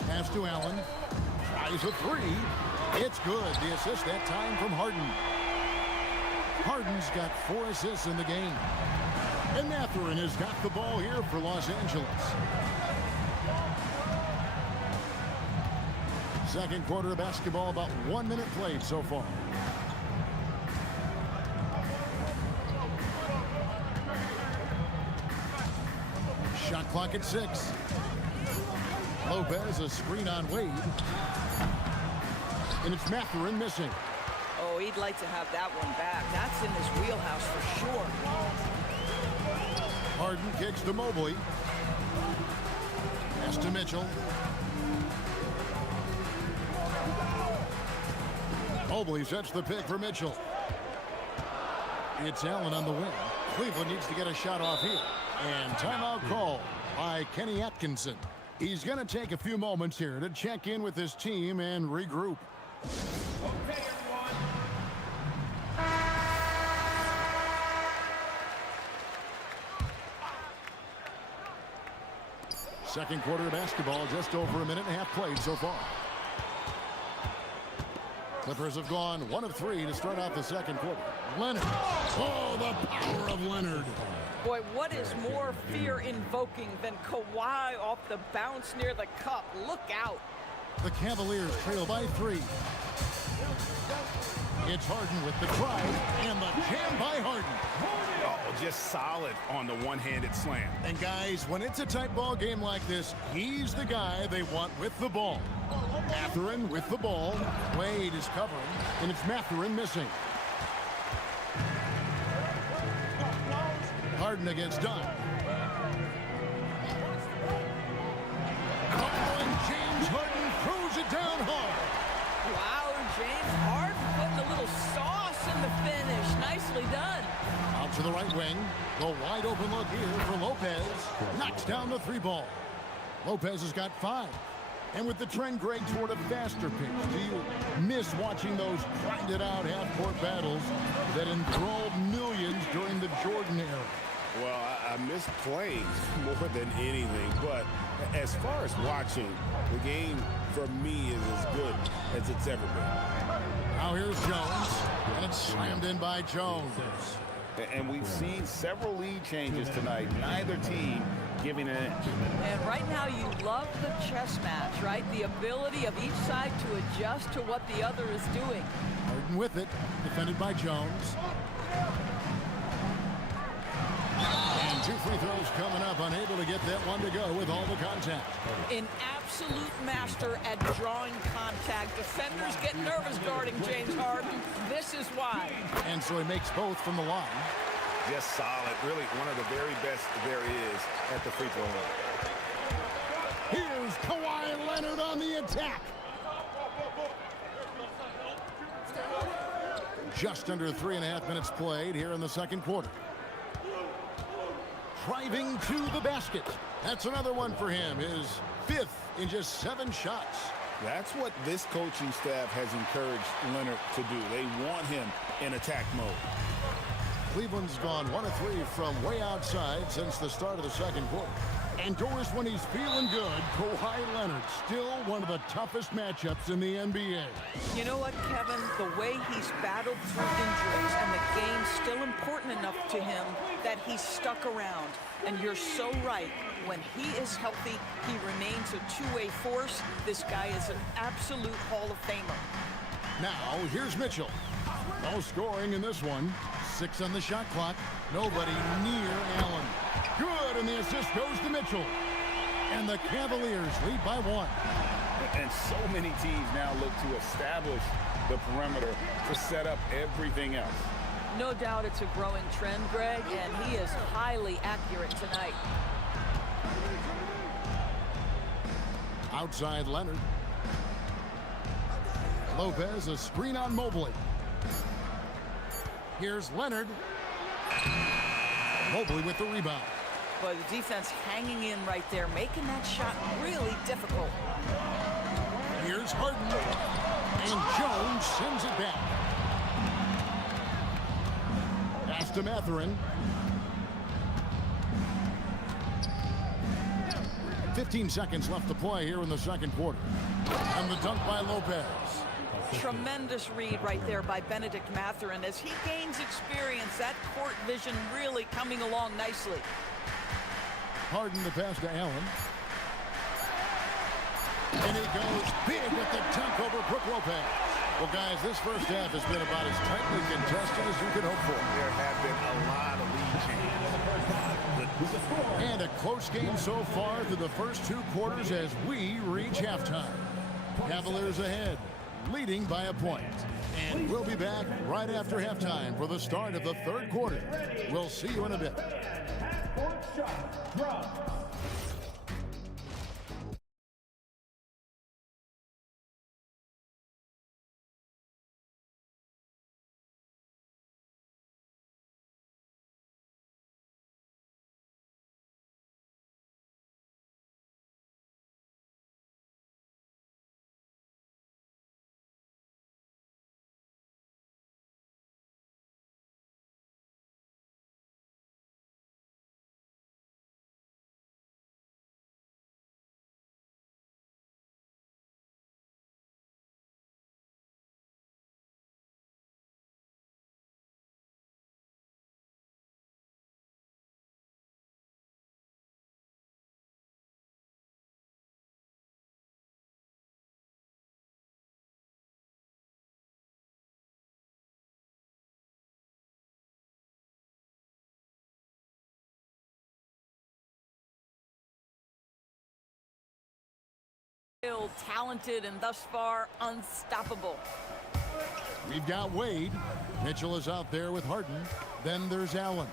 Pass to Allen. Tries a three. It's good. The assist that time from Harden. Harden's got 4 assists in the game. And Mathurin has got the ball here for Los Angeles. Second quarter of basketball, about 1 minute played so far. Shot clock at 6. Lopez, a screen on Wade. And it's Mathurin missing. Oh, he'd like to have that one back. That's in his wheelhouse for sure. Harden kicks to Mobley. Pass to Mitchell. Mobley sets the pick for Mitchell. It's Allen on the wing. Cleveland needs to get a shot off here. And timeout call by Kenny Atkinson. He's going to take a few moments here to check in with his team and regroup. Okay, everyone. Second quarter of basketball, just over a minute and a half played so far. Clippers have gone 1 of 3 to start out the second quarter. Leonard. Oh, the power of Leonard. Boy, what is more fear-invoking than Kawhi off the bounce near the cup? Look out. The Cavaliers trail by 3. It's Harden with the drive and the jam by Harden. Oh, just solid on the one-handed slam. And guys, when it's a tight ball game like this, he's the guy they want with the ball. Mathurin with the ball. Wade is covering, and it's Mathurin missing. Harden against Dunn. And James Harden throws it down hard. Wow, James Harden putting a little sauce in the finish. Nicely done. Out to the right wing. The wide open look here for Lopez. Knocks down the 3 ball. Lopez has got 5. And with the trend, Greg, toward a faster pitch, do you miss watching those grinded out half-court battles that enthralled millions during the Jordan era? Well, I miss playing more than anything, but as far as watching, the game for me is as good as it's ever been. Now here's Jones, and it's slammed in by Jones. And we've seen several lead changes tonight, neither team giving an inch. And right now you love the chess match, right? The ability of each side to adjust to what the other is doing. Harden with it, defended by Jones. And 2 free throws coming up, unable to get that one to go with all the contact. An absolute master at drawing contact. Defenders get nervous guarding James Harden. This is why. And so he makes both from the line. Just solid. Really one of the very best there is at the free throw line. Here's Kawhi Leonard on the attack. Just under 3.5 minutes played here in the second quarter. driving to the basket. That's another one for him, his 5th in just 7 shots. That's what this coaching staff has encouraged Leonard to do. They want him in attack mode. Cleveland's gone 1 of 3 from way outside since the start of the second quarter. And Doris, when he's feeling good, Kawhi Leonard, still one of the toughest matchups in the NBA. You know what, Kevin? The way he's battled through injuries and the game's still important enough to him that he's stuck around. And you're so right. When he is healthy, he remains a two-way force. This guy is an absolute Hall of Famer. Now, here's Mitchell. No scoring in this one. 6 on the shot clock. Nobody near Allen. Good, and the assist goes to Mitchell. And the Cavaliers lead by 1. And so many teams now look to establish the perimeter to set up everything else. No doubt it's a growing trend, Greg, and he is highly accurate tonight. Outside Leonard. Lopez, a screen on Mobley. Here's Leonard. Mobley with the rebound. But the defense hanging in right there, making that shot really difficult. Here's Harden. And Jones sends it back. Pass to Mathurin. 15 seconds left to play here in the second quarter. And the dunk by Lopez. Tremendous read right there by Benedict Mathurin. As he gains experience, that court vision really coming along nicely. Harden the pass to Allen. And he goes big with the dunk over Brook Lopez. Well, guys, this first half has been about as tightly contested as you could hope for. There have been a lot of lead changes. And a close game so far through the first 2 quarters as we reach halftime. Cavaliers ahead, leading by a point. And we'll be back right after halftime for the start of the third quarter. We'll see you in a bit. Talented and thus far unstoppable. We've got Wade. Mitchell is out there with Harden. Then there's Allen.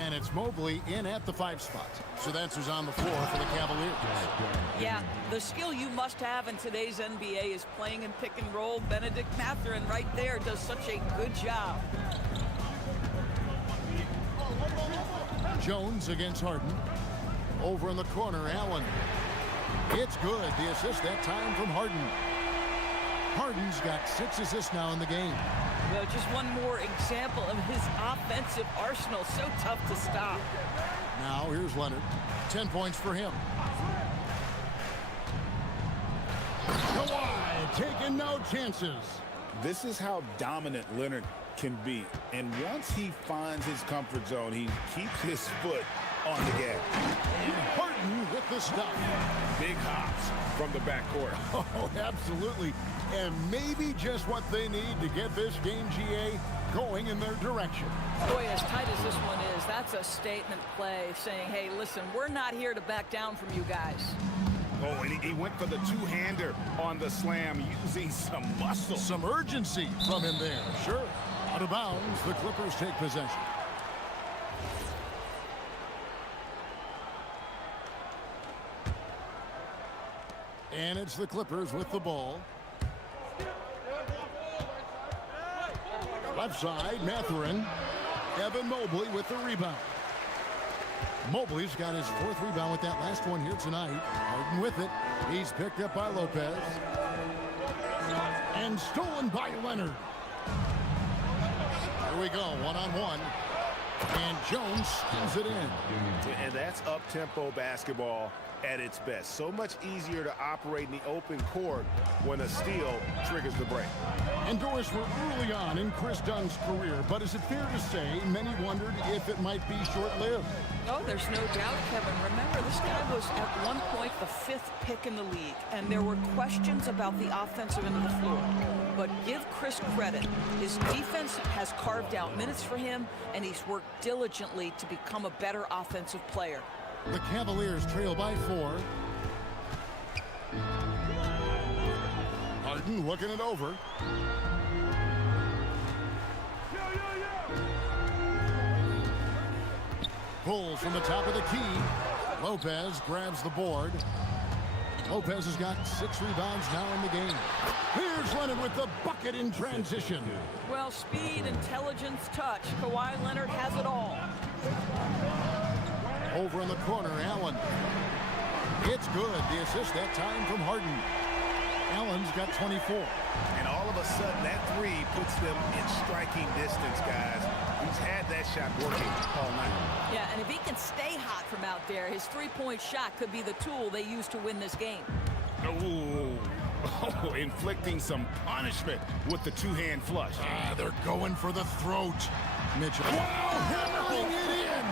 And it's Mobley in at the 5 spot. So that's who's on the floor for the Cavaliers. Yeah, the skill you must have in today's NBA is playing in pick and roll. Benedict Mathurin right there does such a good job. Jones against Harden. Over in the corner, Allen. It's good. The assist that time from Harden. Harden's got 6 assists now in the game. Well, just one more example of his offensive arsenal. So tough to stop. Now here's Leonard. 10 points for him. Kawhi taking no chances. This is how dominant Leonard can be. And once he finds his comfort zone, he keeps his foot on the gas. And Harden with the stuff. Big hops from the backcourt. Oh, absolutely. And maybe just what they need to get this game, GA, going in their direction. Boy, as tight as this one is, that's a statement play saying, hey, listen, we're not here to back down from you guys. Oh, and he went for the two-hander on the slam, using some muscle. Some urgency from him there. Sure. Out of bounds, the Clippers take possession. And it's the Clippers with the ball. Left side, Mathurin. Evan Mobley with the rebound. Mobley's got his 4th rebound with that last one here tonight. Harden with it. He's picked up by Lopez. And stolen by Leonard. Here we go, one-on-one. And Jones spins it in. And that's up-tempo basketball at its best. So much easier to operate in the open court when a steal triggers the break. And doors were early on in Chris Dunn's career, but is it fair to say many wondered if it might be short-lived? Oh, there's no doubt, Kevin. Remember, this guy was at one point the 5th pick in the league, and there were questions about the offensive end of the floor. But give Chris credit. His defense has carved out minutes for him, and he's worked diligently to become a better offensive player. The Cavaliers trail by 4. Harden looking it over. Pulls from the top of the key. Lopez grabs the board. Lopez has got 6 rebounds now in the game. Here's Leonard with the bucket in transition. Well, speed, intelligence, touch. Kawhi Leonard has it all. Over in the corner, Allen. It's good. The assist that time from Harden. Allen's got 24. And all of a sudden, that 3 puts them in striking distance, guys. He's had that shot working all night. Yeah, and if he can stay hot from out there, his 3-point shot could be the tool they use to win this game. Oh, inflicting some punishment with the 2-hand flush. They're going for the throat. Mitchell. Wow, hammering it in.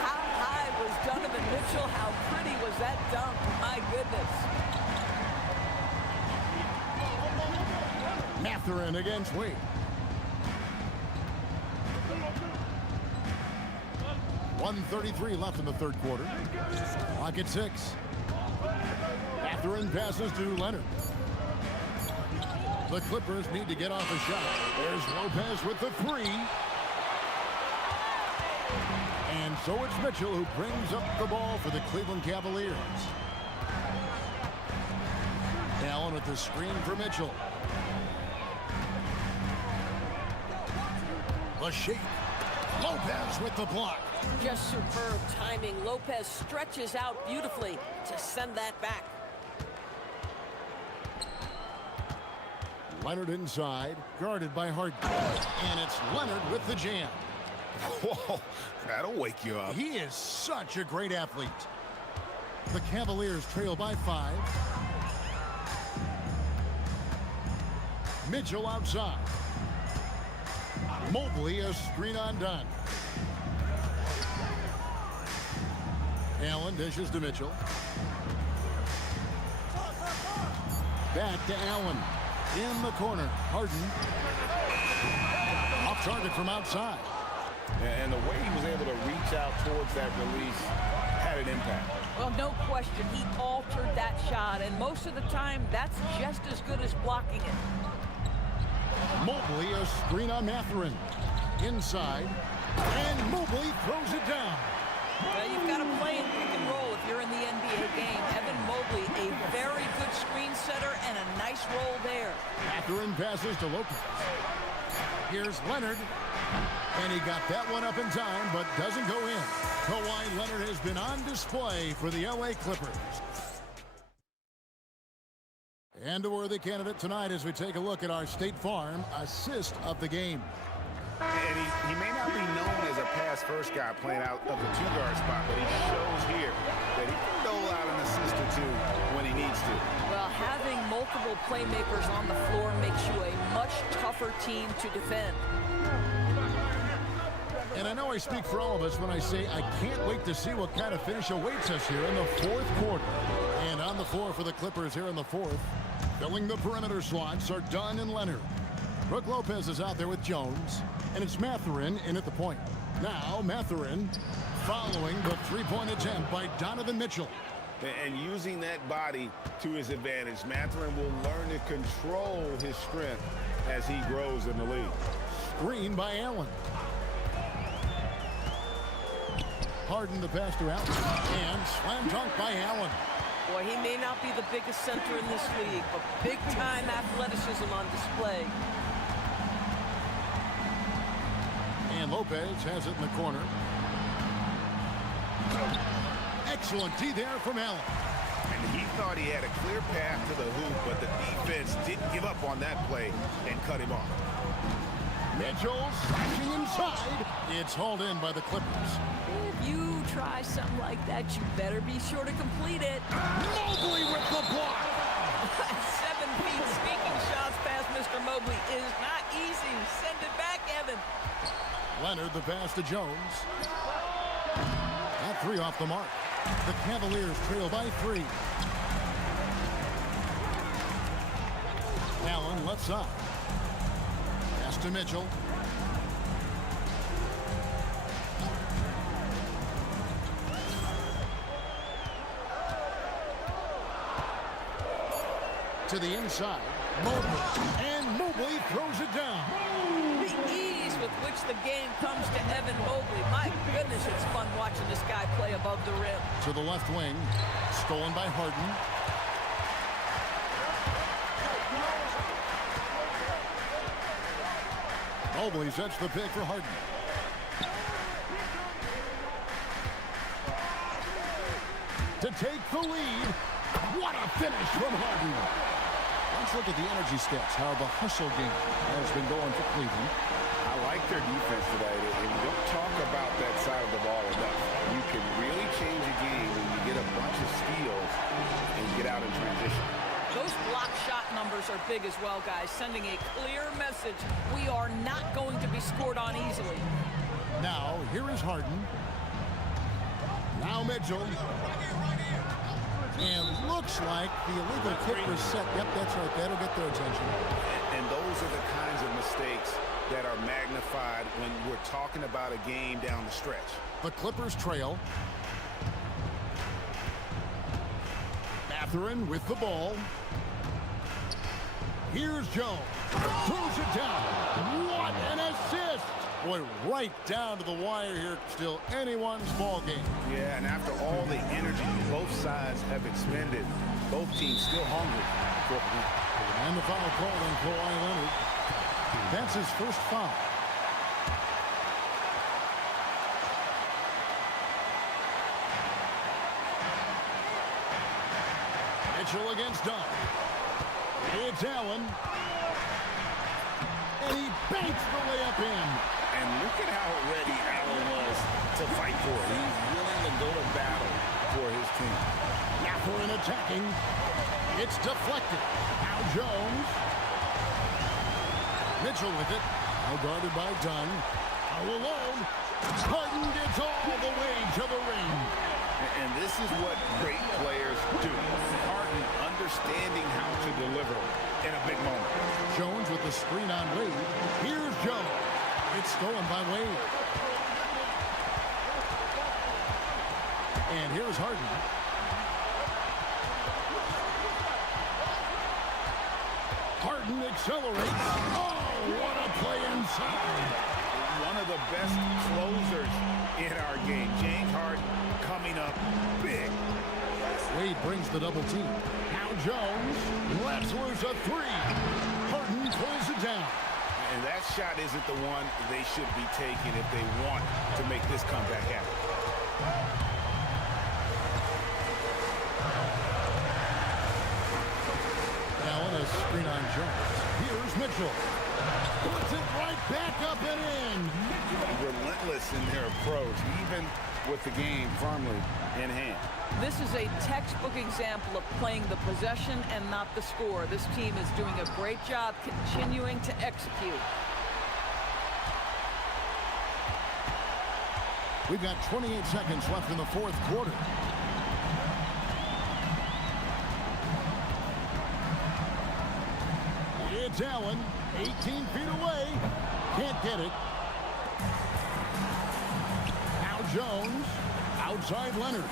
How high was Donovan Mitchell? How pretty was that dunk? My goodness. Mathurin against Wade. .133 left in the 3rd quarter. Clock at 6. Mathurin passes to Leonard. The Clippers need to get off a shot. There's Lopez with the 3. And so it's Mitchell who brings up the ball for the Cleveland Cavaliers. Allen with the screen for Mitchell. The shake. Lopez with the block. Just superb timing. Lopez stretches out beautifully to send that back. Leonard inside, guarded by Harden. And it's Leonard with the jam. Whoa, that'll wake you up. He is such a great athlete. The Cavaliers trail by 5. Mitchell outside. Mobley a screen on Dunn. Allen dishes to Mitchell. Back to Allen. In the corner. Harden. Off target from outside. And the way he was able to reach out towards that release had an impact. Well, no question. He altered that shot, and most of the time, that's just as good as blocking it. Mobley a screen on Mathurin. Inside. And Mobley throws it down. Well, you've got to play in pick and roll if you're in the NBA game. Evan Mobley, a very good screen setter and a nice roll there. Mathurin passes to Lopez. Here's Leonard. And he got that one up in time, but doesn't go in. Kawhi Leonard has been on display for the LA Clippers. And a worthy candidate tonight as we take a look at our State Farm assist of the game. And he may not be known as a pass-first guy playing out of the 2-guard spot, but he shows here that he can dole out an assist or 2 when he needs to. Well, having multiple playmakers on the floor makes you a much tougher team to defend. And I know I speak for all of us when I say I can't wait to see what kind of finish awaits us here in the 4th quarter. And on the floor for the Clippers here in the 4th, filling the perimeter slots are Dunn and Leonard. Brook Lopez is out there with Jones, and it's Mathurin in at the point. Now Mathurin following the 3-point attempt by Donovan Mitchell. And using that body to his advantage, Mathurin will learn to control his strength as he grows in the league. Screen by Allen. Harden the pass to Allen. And slam dunk by Allen. Boy, he may not be the biggest center in this league, but big-time athleticism on display. And Lopez has it in the corner. Excellent D there from Allen. And he thought he had a clear path to the hoop, but the defense didn't give up on that play and cut him off. Mitchell slashing inside. It's hauled in by the Clippers. If you try something like that, you better be sure to complete it. Mobley with the block. 7 feet sneaking shots past Mr. Mobley is not easy. Send it back, Evan. Leonard the pass to Jones. That 3 off the mark. The Cavaliers trail by 3. Allen left side. Pass to Mitchell. To the inside. Mobley. And Mobley throws it down. The ease with which the game comes to Evan Mobley. My goodness, it's fun watching this guy play above the rim. To the left wing. Stolen by Harden. Mobley sets the pick for Harden. To take the lead. What a finish from Harden. Let's look at the energy stats, how the hustle game has been going for Cleveland. I like their defense today, and we don't talk about that side of the ball enough. You can really change a game when you get a bunch of steals and get out in transition. Those block shot numbers are big as well, guys, sending a clear message. We are not going to be scored on easily. Now, here is Harden. Now Mitchell. And looks like the illegal kick was set. Yep, that's right. That'll get their attention. And those are the kinds of mistakes that are magnified when we're talking about a game down the stretch. The Clippers trail. Mathurin with the ball. Here's Jones. Throws it down. What an assist! Boy, right down to the wire here. Still anyone's ball game. Yeah, and after all the energy both sides have expended, both teams still hungry. And the foul called on Kawhi Leonard. That's his first foul. Mitchell against Dunn. It's Allen. And he banks the layup in. And look at how ready Allen was to fight for it. He's willing to go to battle for his team. Mathurin attacking. It's deflected. Now Jones. Mitchell with it. Now guarded by Dunn. All alone. Harden gets all the way to the ring. And this is what great players do. Harden understanding how to deliver in a big moment. Jones with the screen on Wade. Here's Jones. It's stolen by Wade. And here's Harden. Harden accelerates. Oh, what a play inside. One of the best closers in our game. James Harden coming up big. Wade brings the double team. Now Jones lets loose a 3. Harden pulls it down. And that shot isn't the one they should be taking if they want to make this comeback happen. Now on a screen on Jones. Here's Mitchell. Puts it right back up and in. Relentless in their approach, even with the game firmly in hand. This is a textbook example of playing the possession and not the score. This team is doing a great job continuing to execute. We've got 28 seconds left in the fourth quarter. It's Allen, 18 feet away. Can't get it. Now Jones, outside Leonard.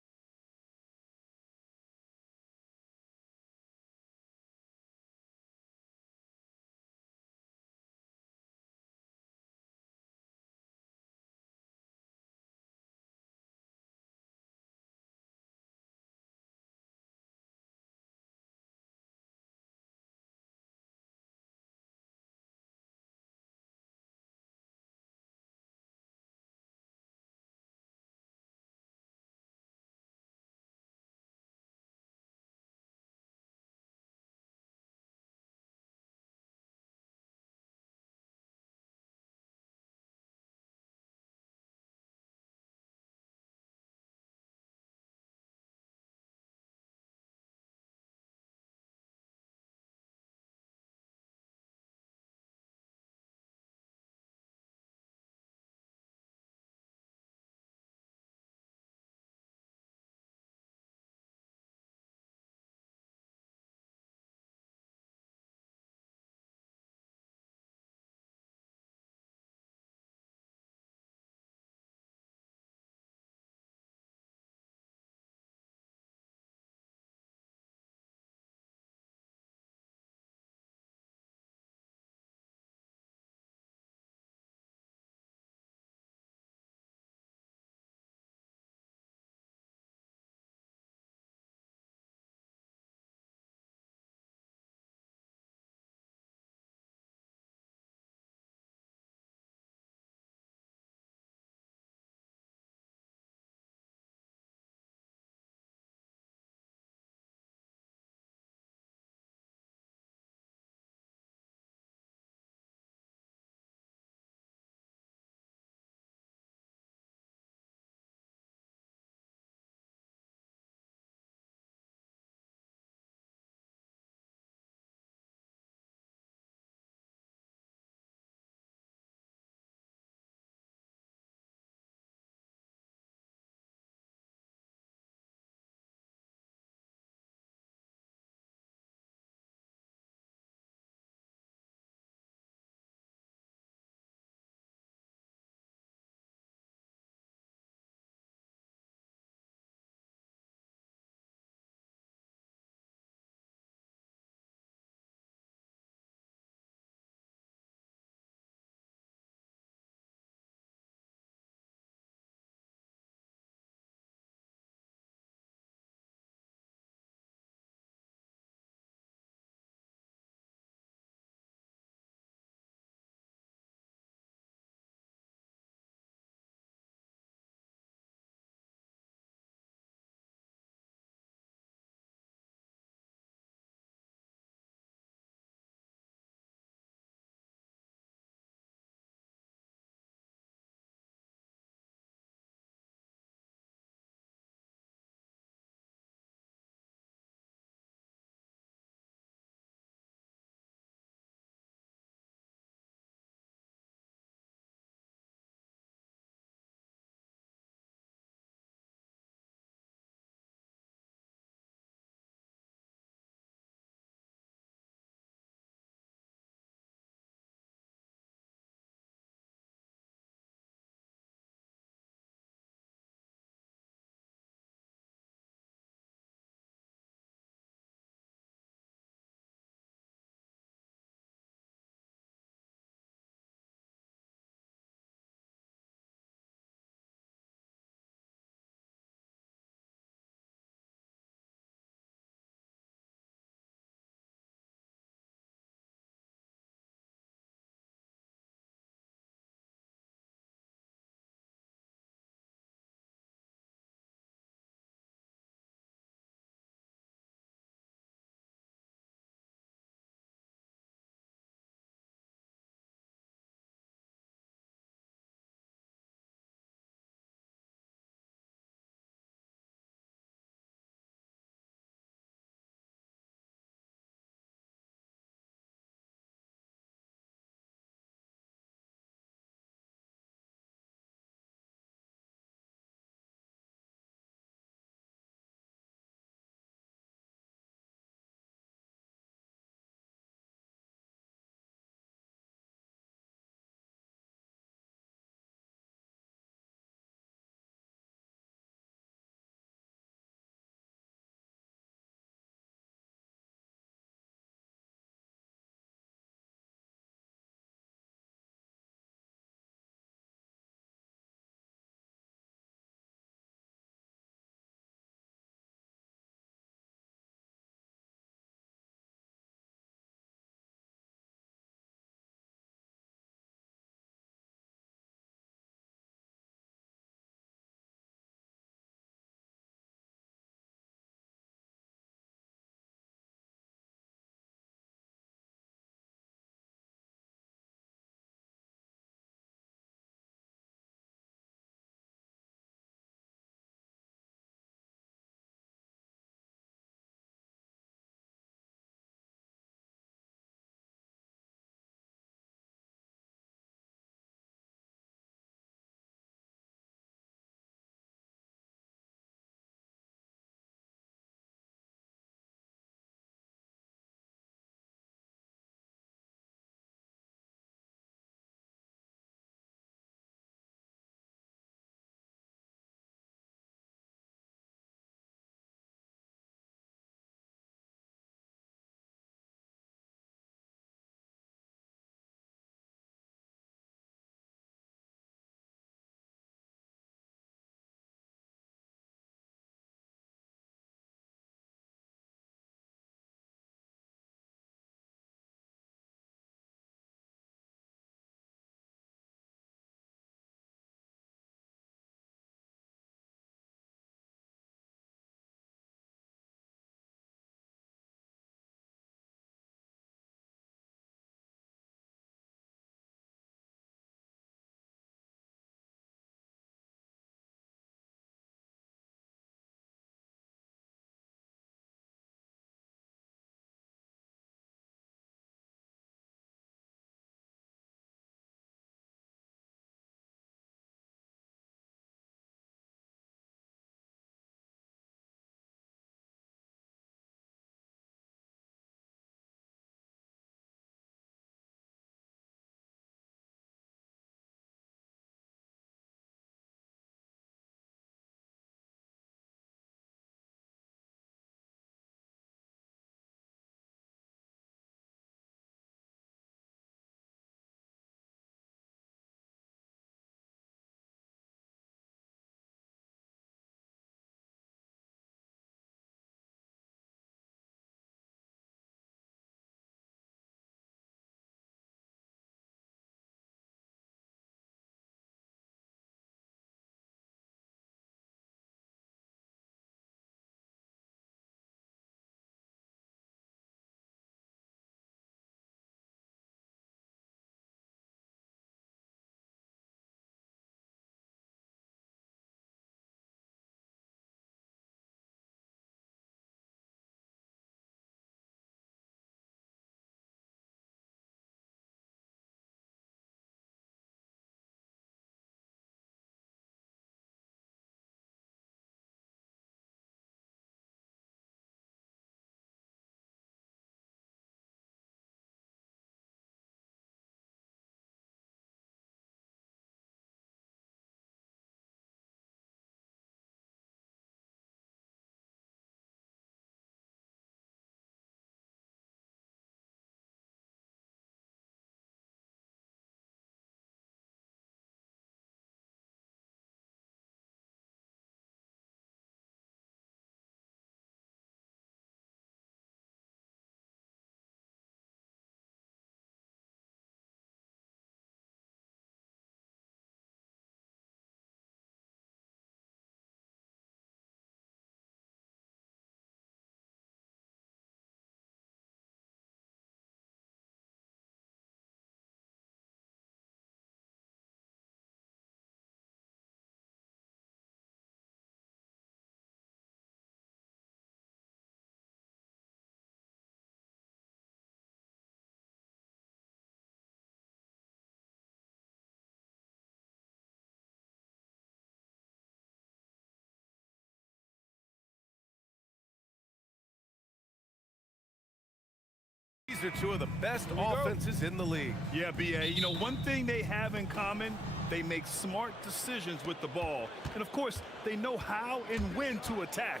These are two of the best offenses in the league. Yeah, B.A., you know, one thing they have in common, they make smart decisions with the ball. And, of course, they know how and when to attack.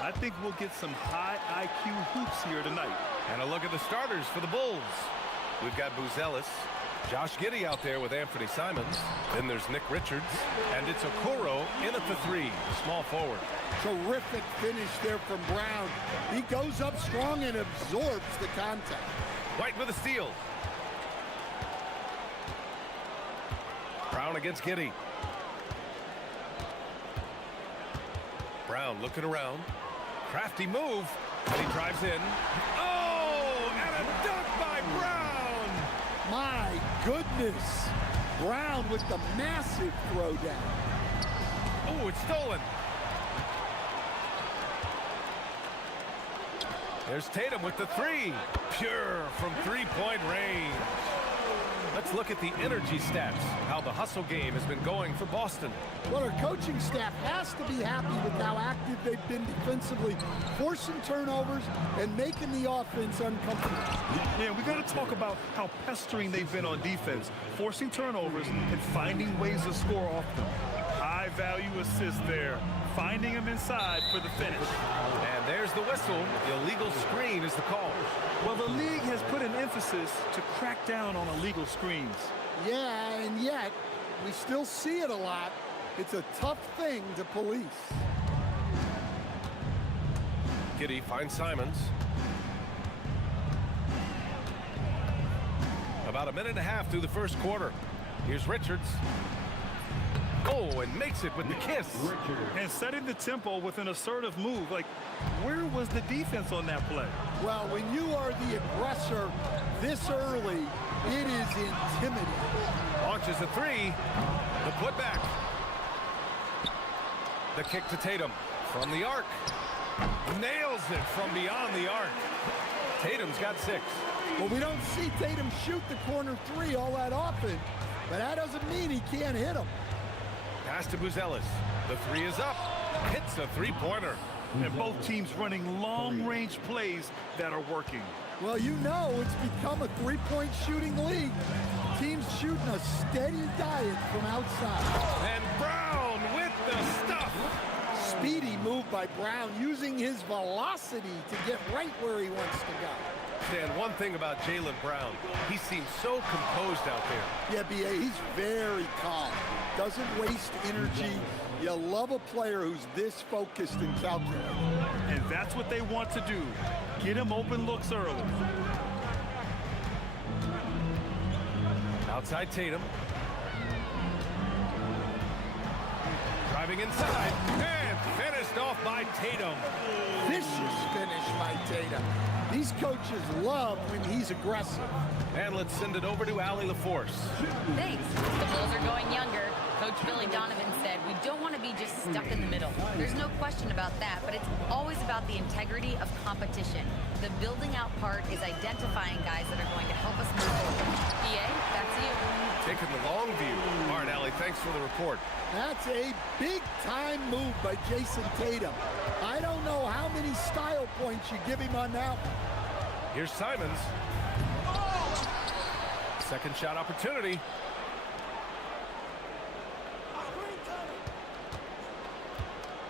I think we'll get some high IQ hoops here tonight. And a look at the starters for the Bulls. We've got Buzelis, Josh Giddey out there with Anthony Simons. Then there's Nick Richards. And it's Okoro in at the 3, small forward. Terrific finish there from Brown. He goes up strong and absorbs the contact. White with a steal. Brown against Giddey. Brown looking around. Crafty move. And he drives in. Oh, and a dunk by Brown. My goodness. Brown with the massive throwdown. Oh, it's stolen. There's Tatum with the 3. Pure from three-point range. Let's look at the energy stats, how the hustle game has been going for Boston. Well, our coaching staff has to be happy with how active they've been defensively, forcing turnovers and making the offense uncomfortable. Yeah, we got to talk about how pestering they've been on defense, forcing turnovers and finding ways to score off them. High-value assist there, finding them inside for the finish. And there's the whistle. The illegal screen is the call. Well, the league has put an emphasis to crack down on illegal screens. Yeah, and yet we still see it a lot. It's a tough thing to police. Giddey finds Simons. About a minute and a half through the first quarter. Here's Richards. Oh, and makes it with the kiss. And setting the tempo with an assertive move. Like, where was the defense on that play? Well, when you are the aggressor this early, it is intimidating. Launches a 3. The putback. The kick to Tatum from the arc. Nails it from beyond the arc. Tatum's got 6. Well, we don't see Tatum shoot the corner 3 all that often, but that doesn't mean he can't hit them. Pass to Buzelis. The 3 is up. Hits a 3-pointer. And both teams running long-range plays that are working. Well, you know it's become a three-point shooting league. Teams shooting a steady diet from outside. And Brown with the stuff. Speedy move by Brown, using his velocity to get right where he wants to go. Dan, one thing about Jaylen Brown, he seems so composed out there. Yeah, B.A., he's very calm. Doesn't waste energy. You love a player who's this focused and calculated. And that's what they want to do. Get him open looks early. Outside Tatum. Driving inside. And finished off by Tatum. Vicious finish by Tatum. These coaches love when he's aggressive. And let's send it over to Allie LaForce. Thanks. The Bulls are going younger. Coach Billy Donovan said, we don't want to be just stuck in the middle. There's no question about that, but it's always about the integrity of competition. The building out part is identifying guys that are going to help us move forward. BA, back to you. Taking the long view. All right, Allie, thanks for the report. That's a big-time move by Jason Tatum. I don't know how many style points you give him on that one. Here's Simons. Second shot opportunity.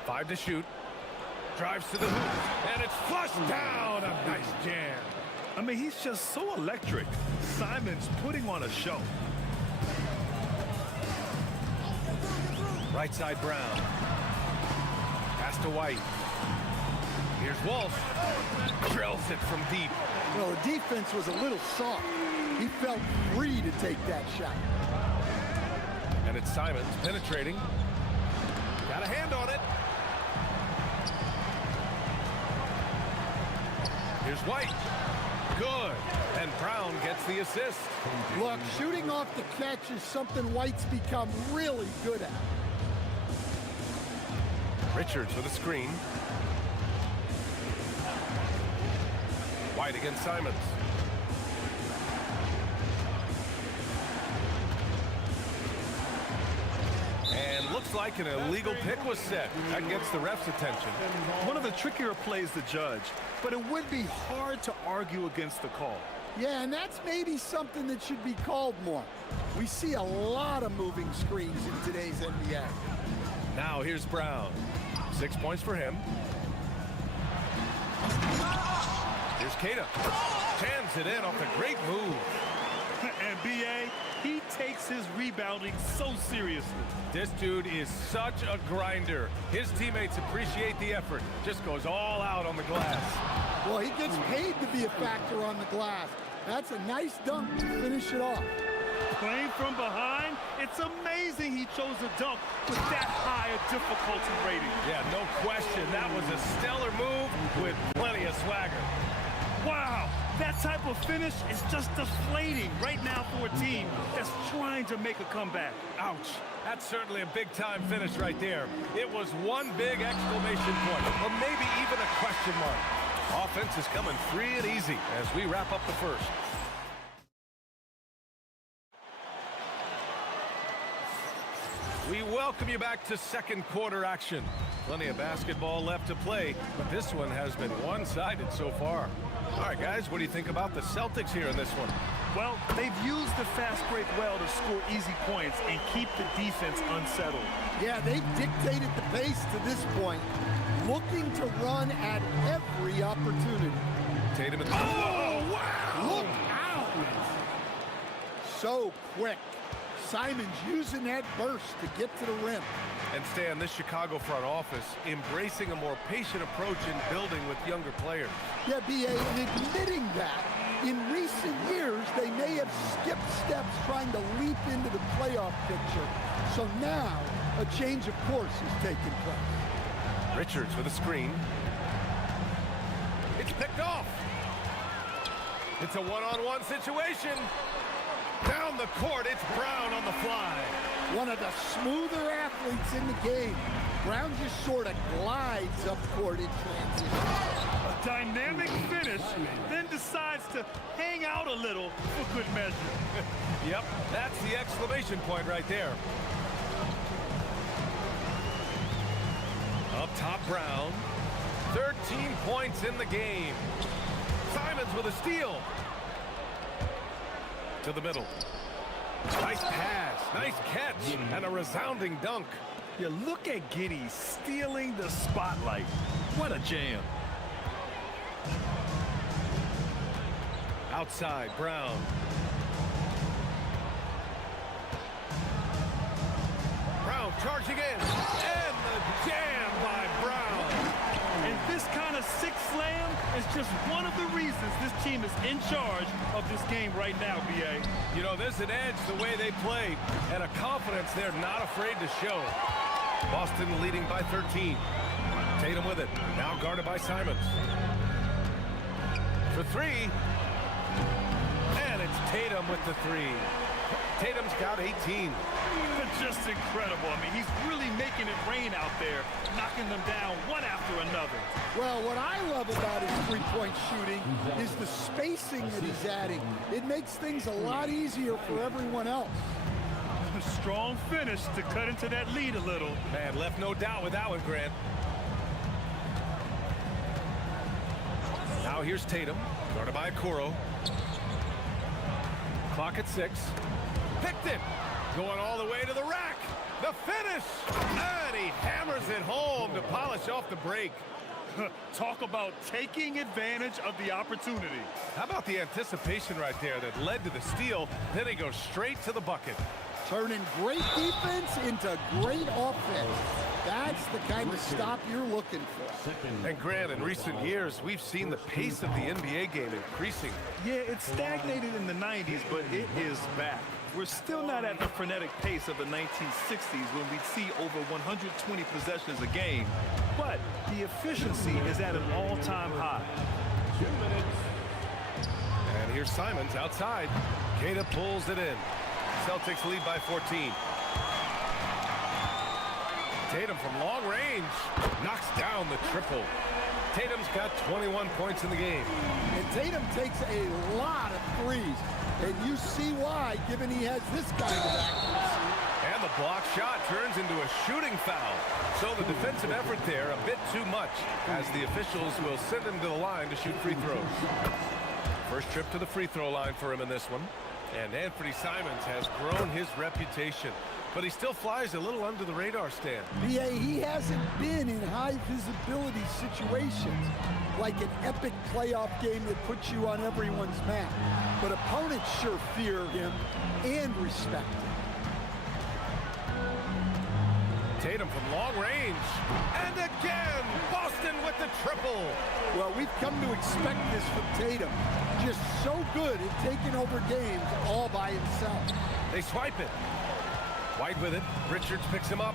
Five to shoot. Drives to the hoop. And it's flushed down. A nice jam. I mean, he's just so electric. Simons putting on a show. Right side Brown. Pass to White. Here's Walsh. Drills it from deep. Well, the defense was a little soft. He felt free to take that shot. And it's Simons penetrating. Got a hand on it. Here's White. Good. And Brown gets the assist. Look, shooting off the catch is something White's become really good at. Richards with a screen. White against Simons. And looks Looks like an illegal pick was set. That gets the ref's attention. One of the trickier plays to judge, but it would be hard to argue against the call. Yeah, and that's maybe something that should be called more. We see a lot of moving screens in today's NBA. Now here's Brown. 6 points for him. Here's Cada. Jams it in off a great move. And B.A., he takes his rebounding so seriously. This dude is such a grinder. His teammates appreciate the effort. Just goes all out on the glass. Well, he gets paid to be a factor on the glass. That's a nice dunk to finish it off. Playing from behind, it's amazing he chose a dunk with that high a difficulty rating. Yeah, no question. That was a stellar move with plenty of swagger. Wow, that type of finish is just deflating right now for a team that's trying to make a comeback. Ouch. That's certainly a big-time finish right there. It was one big exclamation point, or maybe even a question mark. Offense is coming free and easy as we wrap up the first. We welcome you back to second quarter action. Plenty of basketball left to play, but this one has been one-sided so far. All right, guys, what do you think about the Celtics here in this one? Well, they've used the fast break well to score easy points and keep the defense unsettled. Yeah, they've dictated the pace to this point, looking to run at every opportunity. Tatum at the... Oh, wow! Look out! So quick. Simon's using that burst to get to the rim. And Stan, this Chicago front office embracing a more patient approach in building with younger players. Yeah, B.A., and admitting that in recent years, they may have skipped steps trying to leap into the playoff picture. So now, a change of course is taking place. Richards with a screen. It's picked off. It's a one-on-one situation. Down the court, it's Brown on the fly. One of the smoother athletes in the game. Brown just sort of glides up court in transition. A dynamic finish, then decides to hang out a little for good measure. Yep, that's the exclamation point right there. Up top, Brown. 13 points in the game. Simons with a steal. To the middle. Nice pass, nice catch, and a resounding dunk. Yeah, look at Giddey stealing the spotlight. What a jam. Outside, Brown. Brown charging in, and the jam by Brown. And this kind of sick slam is just one of the reasons this team is in charge of this game right now, B.A. You know, there's an edge the way they play, and a confidence they're not afraid to show. Boston leading by 13. Tatum with it, now guarded by Simons. For three, and it's Tatum with the three. Tatum's got 18. Just incredible. I mean, he's really making it rain out there, knocking them down one after another. Well, what I love about his three-point shooting is the spacing that he's adding. It makes things a lot easier for everyone else. A strong finish to cut into that lead a little. Man, left no doubt with that one, Grant. Now here's Tatum, guarded by Okoro. Clock at 6. Picked it. Going all the way to the rack. The finish. And he hammers it home to polish off the break. Talk about taking advantage of the opportunity. How about the anticipation right there that led to the steal? Then he goes straight to the bucket. Turning great defense into great offense. That's the kind of stop you're looking for. And Grant, in recent years, we've seen the pace of the NBA game increasing. Yeah, it stagnated in the 90s, but it is back. We're still not at the frenetic pace of the 1960s when we'd see over 120 possessions a game, but the efficiency is at an all-time high. 2 minutes. And here's Simons outside. Cada pulls it in. Celtics lead by 14. Tatum from long range knocks down the triple. Tatum's got 21 points in the game. And Tatum takes a lot of threes. And you see why, given he has this kind of accuracy. And the block shot turns into a shooting foul. So the defensive effort there a bit too much, as the officials will send him to the line to shoot free throws. First trip to the free throw line for him in this one. And Anthony Simons has grown his reputation, but he still flies a little under the radar, Stan. BA, he hasn't been in high visibility situations like an epic playoff game that puts you on everyone's map. But opponents sure fear him and respect him. Tatum from long range. And again, Boston with the triple. Well, we've come to expect this from Tatum. Just so good at taking over games all by himself. They swipe it. White with it. Richards picks him up.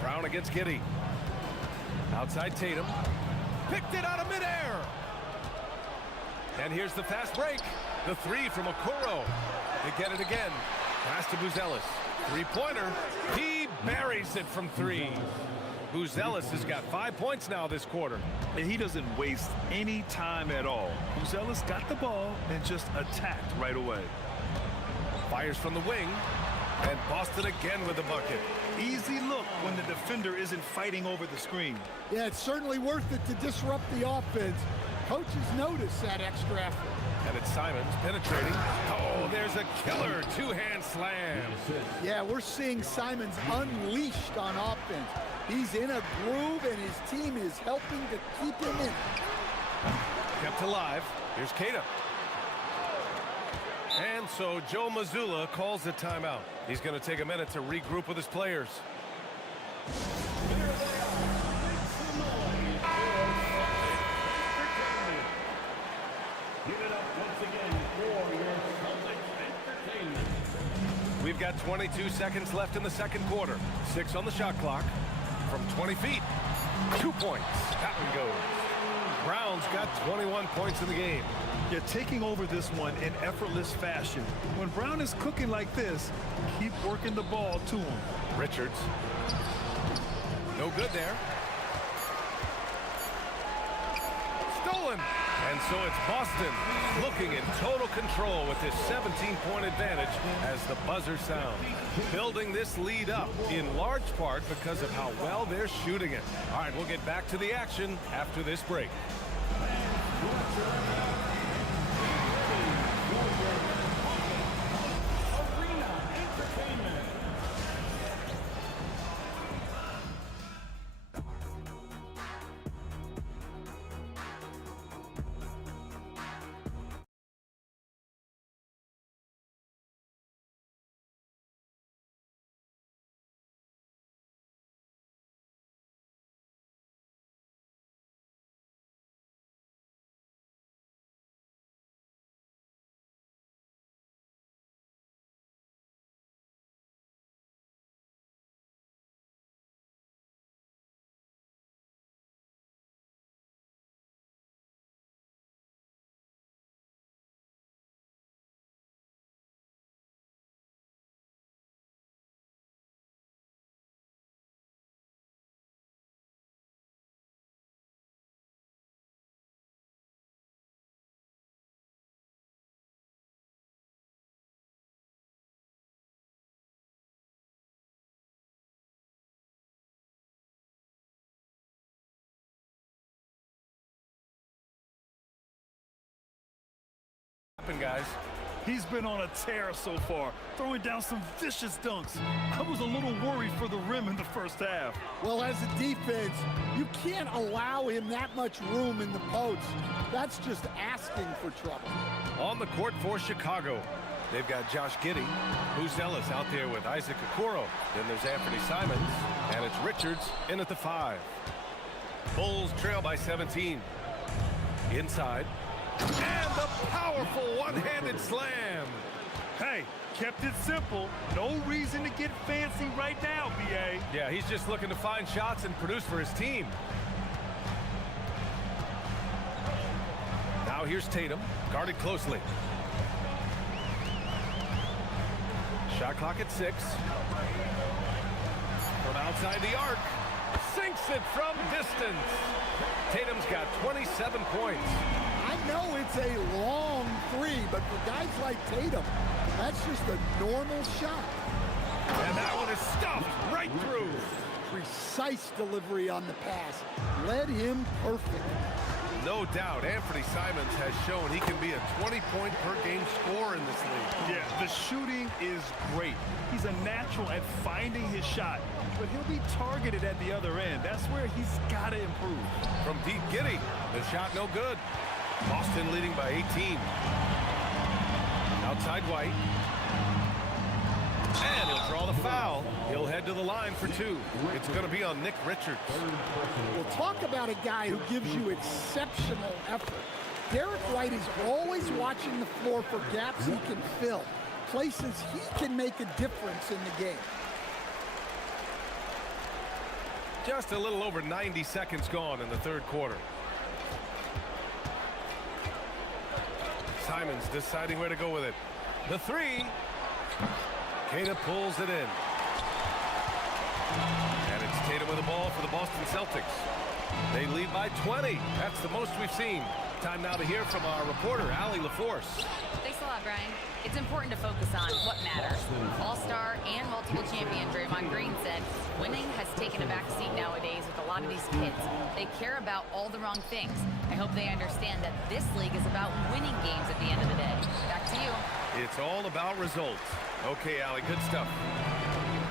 Brown against Giddey. Outside Tatum. Picked it out of midair. And here's the fast break. The three from Okoro. They get it again. Pass to Buzelis. Three-pointer. He buries it from three. Buzelis has got 5 points now this quarter. And he doesn't waste any time at all. Buzelis got the ball and just attacked right away. Fires from the wing. And Boston again with the bucket. Easy look when the defender isn't fighting over the screen. Yeah, it's certainly worth it to disrupt the offense. Coaches notice that extra effort. And it's Simons penetrating. Oh, there's a killer two-hand slam. Yeah, we're seeing Simons unleashed on offense. He's in a groove, and his team is helping to keep him in. Kept alive. Here's Kata. And so Joe Mazzulla calls a timeout. He's going to take a minute to regroup with his players. Give it up once again for your Celtics entertainment. We've got 22 seconds left in the second quarter. 6 on the shot clock. From 20 feet. 2 points. That one goes. Brown's got 21 points in the game. You're taking over this one in effortless fashion. When Brown is cooking like this, keep working the ball to him. Richards. No good there. Stolen. And so it's Boston looking in total control with this 17-point advantage as the buzzer sounds. Building this lead up in large part because of how well they're shooting it. All right, we'll get back to the action after this break. Guys, he's been on a tear so far, throwing down some vicious dunks. I was a little worried for the rim in the first half. Well, as a defense, you can't allow him that much room in the post. That's just asking for trouble. On the court for Chicago, they've got Josh Giddey. Buzelis out there with Isaac Okoro. Then there's Anthony Simons, and it's Richards in at the 5. Bulls trail by 17. Inside. And the powerful one-handed slam. Hey, kept it simple. No reason to get fancy right now, BA. Yeah, he's just looking to find shots and produce for his team. Now here's Tatum, guarded closely. Shot clock at 6. From outside the arc. Sinks it from distance. Tatum's got 27 points. I know it's a long three, but for guys like Tatum, that's just a normal shot. And that one is stuffed right through. Precise delivery on the pass. Led him perfect. No doubt, Anthony Simons has shown he can be a 20-point-per-game scorer in this league. Yeah, the shooting is great. He's a natural at finding his shot, but he'll be targeted at the other end. That's where he's got to improve. From deep Giddy, the shot no good. Boston leading by 18. Outside White. And he'll draw the foul. He'll head to the line for two. It's going to be on Nick Richards. We'll talk about a guy who gives you exceptional effort. Derek White is always watching the floor for gaps he can fill, places he can make a difference in the game. Just a little over 90 seconds gone in the third quarter. Simons deciding where to go with it. The three. Tatum pulls it in. And it's Tatum with the ball for the Boston Celtics. They lead by 20. That's the most we've seen. Time now to hear from our reporter, Allie LaForce. Thanks a lot, Brian. It's important to focus on what matters. All-star and multiple champion Draymond Green said winning has taken a back seat nowadays with a lot of these kids. They care about all the wrong things. I hope they understand that this league is about winning games at the end of the day. Back to you. It's all about results. Okay, Allie, good stuff.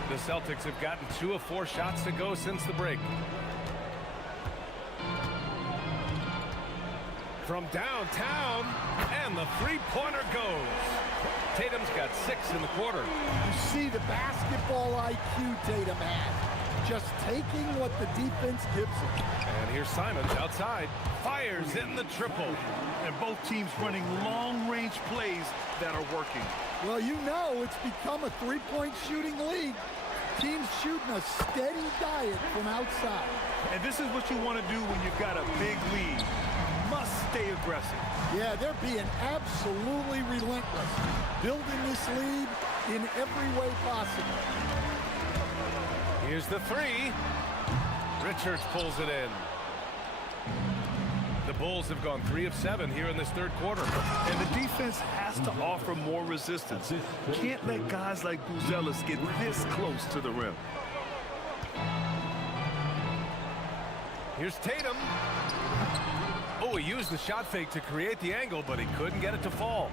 The Celtics have gotten 2 of 4 shots to go since the break. From downtown, and the three-pointer goes. Tatum's got 6 in the quarter. You see the basketball IQ Tatum has, just taking what the defense gives him. And here's Simons outside, fires in the triple. And both teams running long-range plays that are working. Well, you know it's become a three-point shooting league. Teams shooting a steady diet from outside. And this is what you want to do when you've got a big lead. Must stay aggressive. Yeah, they're being absolutely relentless, building this lead in every way possible. Here's the three. Richards pulls it in. The Bulls have gone 3 of 7 here in this third quarter. And the defense has to offer more resistance. Can't let guys like Buzelis get this close to the rim. Here's Tatum. Oh, he used the shot fake to create the angle, but he couldn't get it to fall.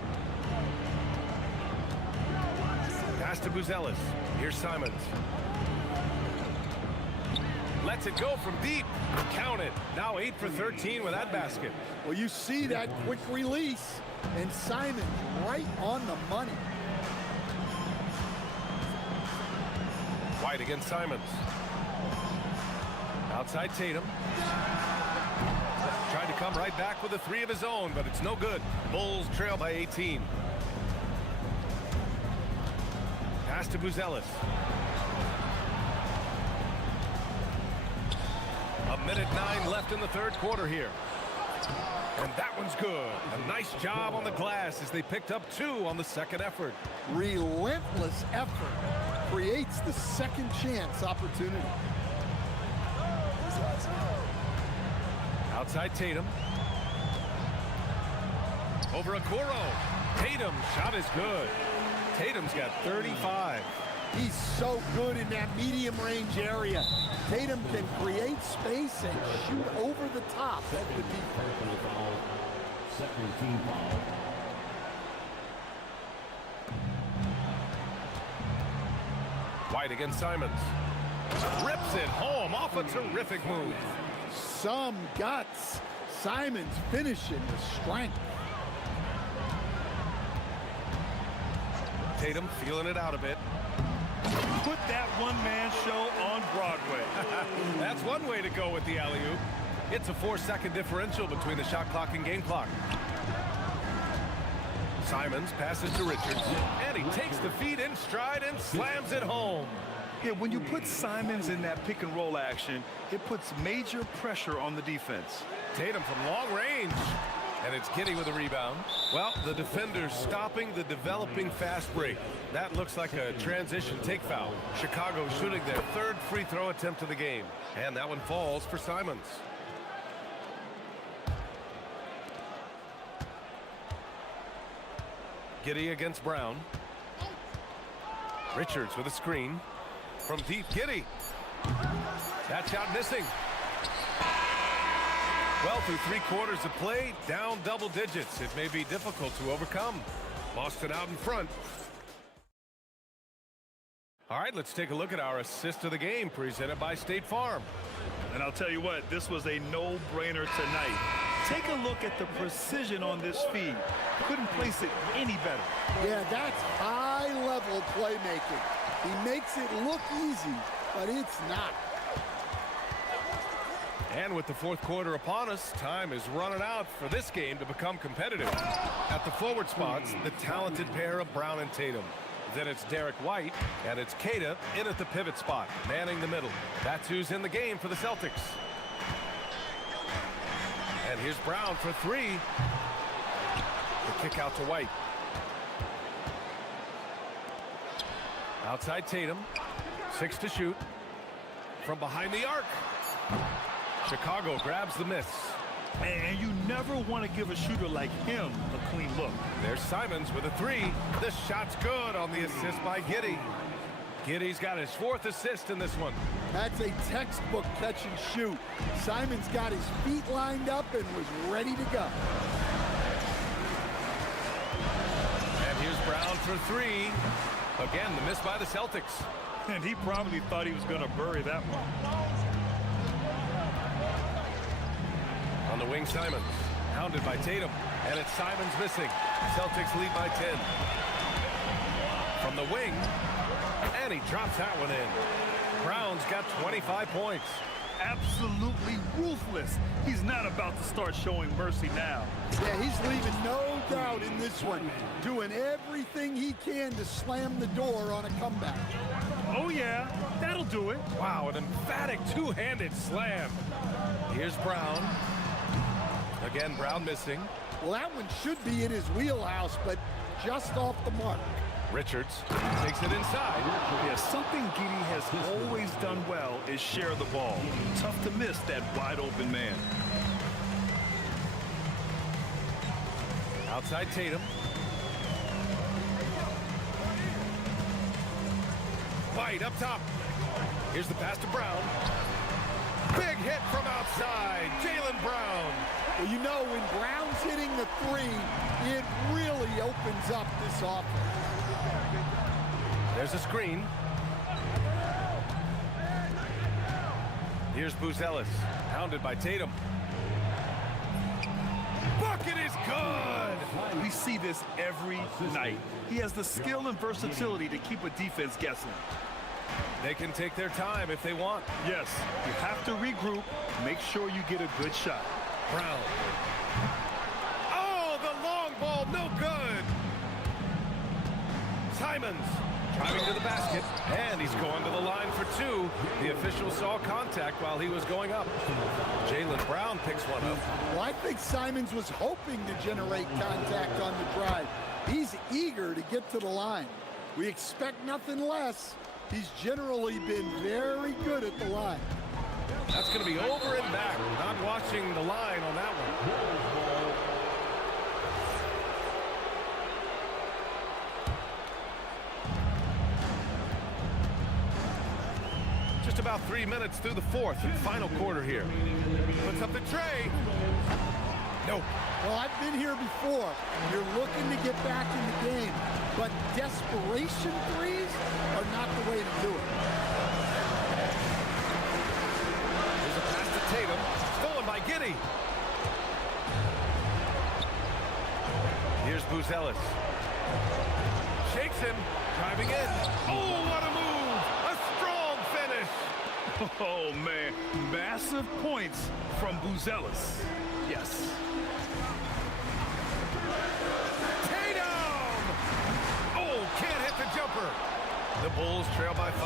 Pass to Buzelis. Here's Simons. Lets it go from deep. Count it. Now 8 for 13 with that basket. Well, you see that quick release, and Simons right on the money. White against Simons. Outside Tatum. Tried to come right back with a 3 of his own, but it's no good. Bulls trail by 18. Pass to Buzelis. A minute 9 left in the third quarter here. And that one's good. A nice job on the glass as they picked up 2 on the second effort. Relentless effort creates the second chance opportunity. Outside Tatum. Over Okoro. Tatum shot is good. Tatum's got 35. He's so good in that medium range area. Tatum can create space and shoot over the top of the defense. Second team foul. White against Simons. Rips it home off a terrific move. Some guts. Simons finishing with strength. Tatum feeling it out a bit. Put that one-man show on Broadway. That's one way to go with the alley-oop. It's a 4-second differential between the shot clock and game clock. Simons passes to Richards, and he takes the feed in stride and slams it home. Yeah, when you put Simons in that pick-and-roll action, it puts major pressure on the defense. Tatum from long range. And it's Giddy with a rebound. Well, the defender's stopping the developing fast break. That looks like a transition take foul. Chicago shooting their 3rd free throw attempt of the game. And that one falls for Simons. Giddy against Brown. Richards with a screen. From deep, Giddy. That shot missing. Well, through 3/4 of play, down double digits. It may be difficult to overcome. Boston out in front. All right, let's take a look at our assist of the game presented by State Farm. And I'll tell you what, this was a no-brainer tonight. Take a look at the precision on this feed. Couldn't place it any better. Yeah, that's high-level playmaking. He makes it look easy, but it's not. And with the 4th quarter upon us, time is running out for this game to become competitive. At the forward spots, the talented pair of Brown and Tatum. Then it's Derek White, and it's Keita in at the pivot spot, manning the middle. That's who's in the game for the Celtics. And here's Brown for 3. The kick out to White. Outside Tatum. 6 to shoot. From behind the arc. Chicago grabs the miss. And you never want to give a shooter like him a clean look. There's Simons with a 3. The shot's good on the assist by Giddy. Giddy's got his 4th assist in this one. That's a textbook catch and shoot. Simons got his feet lined up and was ready to go. And here's Brown for 3. Again, the miss by the Celtics. And he probably thought he was going to bury that one. On the wing, Simons. Hounded by Tatum. And it's Simons missing. Celtics lead by 10. From the wing. And he drops that one in. Brown's got 25 points. Absolutely ruthless. He's not about to start showing mercy now. Yeah, he's leaving no doubt in this one. Doing everything he can to slam the door on a comeback. Oh, yeah. That'll do it. Wow, an emphatic two-handed slam. Here's Brown. Again, Brown missing. Well, that one should be in his wheelhouse, but just off the mark. Richards takes it inside. Yeah, something Giddy has always done well is share the ball. Tough to miss that wide-open man. Outside Tatum. White up top. Here's the pass to Brown. Big hit from outside. Jaylen Brown. Well, you know, when Brown's hitting the 3, it really opens up this offense. There's a screen. Here's Buzelis, hounded by Tatum. Bucket is good! We see this every night. He has the skill and versatility to keep a defense guessing. They can take their time if they want. Yes, you have to regroup, make sure you get a good shot. Brown. Oh, the long ball, no good! Simons. Driving to the basket, and he's going to the line for 2. The official saw contact while he was going up. Jaylen Brown picks one up. Well, I think Simons was hoping to generate contact on the drive. He's eager to get to the line. We expect nothing less. He's generally been very good at the line. That's going to be over and back. Not watching the line on that one. Just about 3 minutes through the 4th and final quarter here. Puts up the tray. Nope. Well, I've been here before. You're looking to get back in the game, but desperation threes are not the way to do it. There's a pass to Tatum. Stolen by Giddy. Here's Buzelis. Shakes him. Driving in. Oh, what a move! A strong finish! Oh, man. Massive points from Buzelis. Yes. Tatum! Oh, can't hit the jumper. The Bulls trail by 5.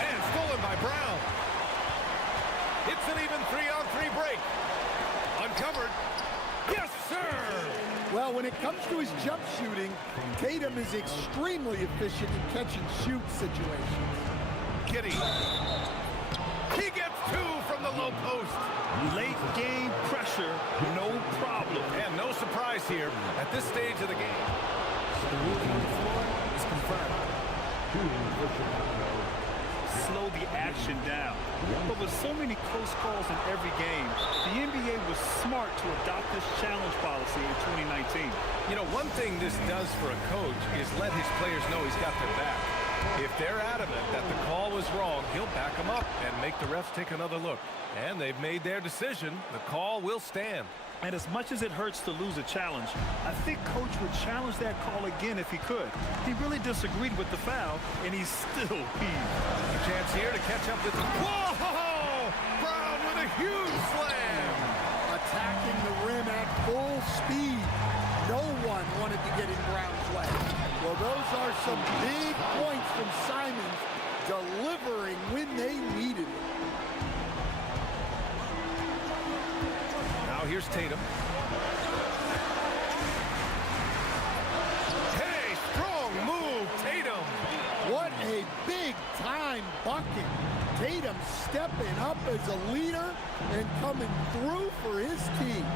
And stolen by Brown. It's an even 3-on-3 break. Uncovered. Yes, sir! Well, when it comes to his jump shooting, Tatum is extremely efficient in catch-and-shoot situations. Giddy. He gets 2 from the the low post. Late game pressure, no problem. And no surprise here at this stage of the game. The rookie on the floor is confirmed. Slow the action down. But with so many close calls in every game, the NBA was smart to adopt this challenge policy in 2019. You know, one thing this does for a coach is let his players know he's got their back. If they're adamant that the call was wrong, he'll back them up and make the refs take another look. And they've made their decision. The call will stand. And as much as it hurts to lose a challenge, I think Coach would challenge that call again if he could. He really disagreed with the foul, and he's still peeved. A chance here to catch up with the... Whoa! Brown with a huge slam! Attacking the rim at full speed. No one wanted to get in Brown's way. Well, those are some big points from Simons, delivering when they needed it. Now here's Tatum. Hey, strong move, Tatum. What a big-time bucket. Tatum stepping up as a leader and coming through for his team.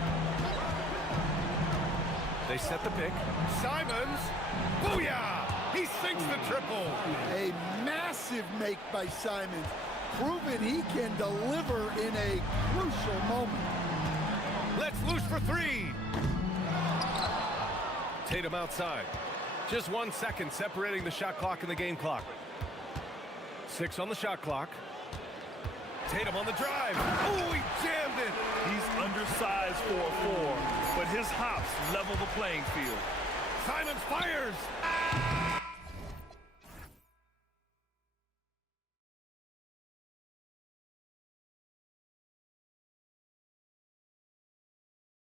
They set the pick. Simons. Booyah! He sinks the triple. A massive make by Simons, proving he can deliver in a crucial moment. Let's loose for three. Tatum outside. Just 1 second separating the shot clock and the game clock. 6 on the shot clock. Tatum on the drive. Oh, he jammed it. He's undersized for a 4, but his hops level the playing field. Simons fires.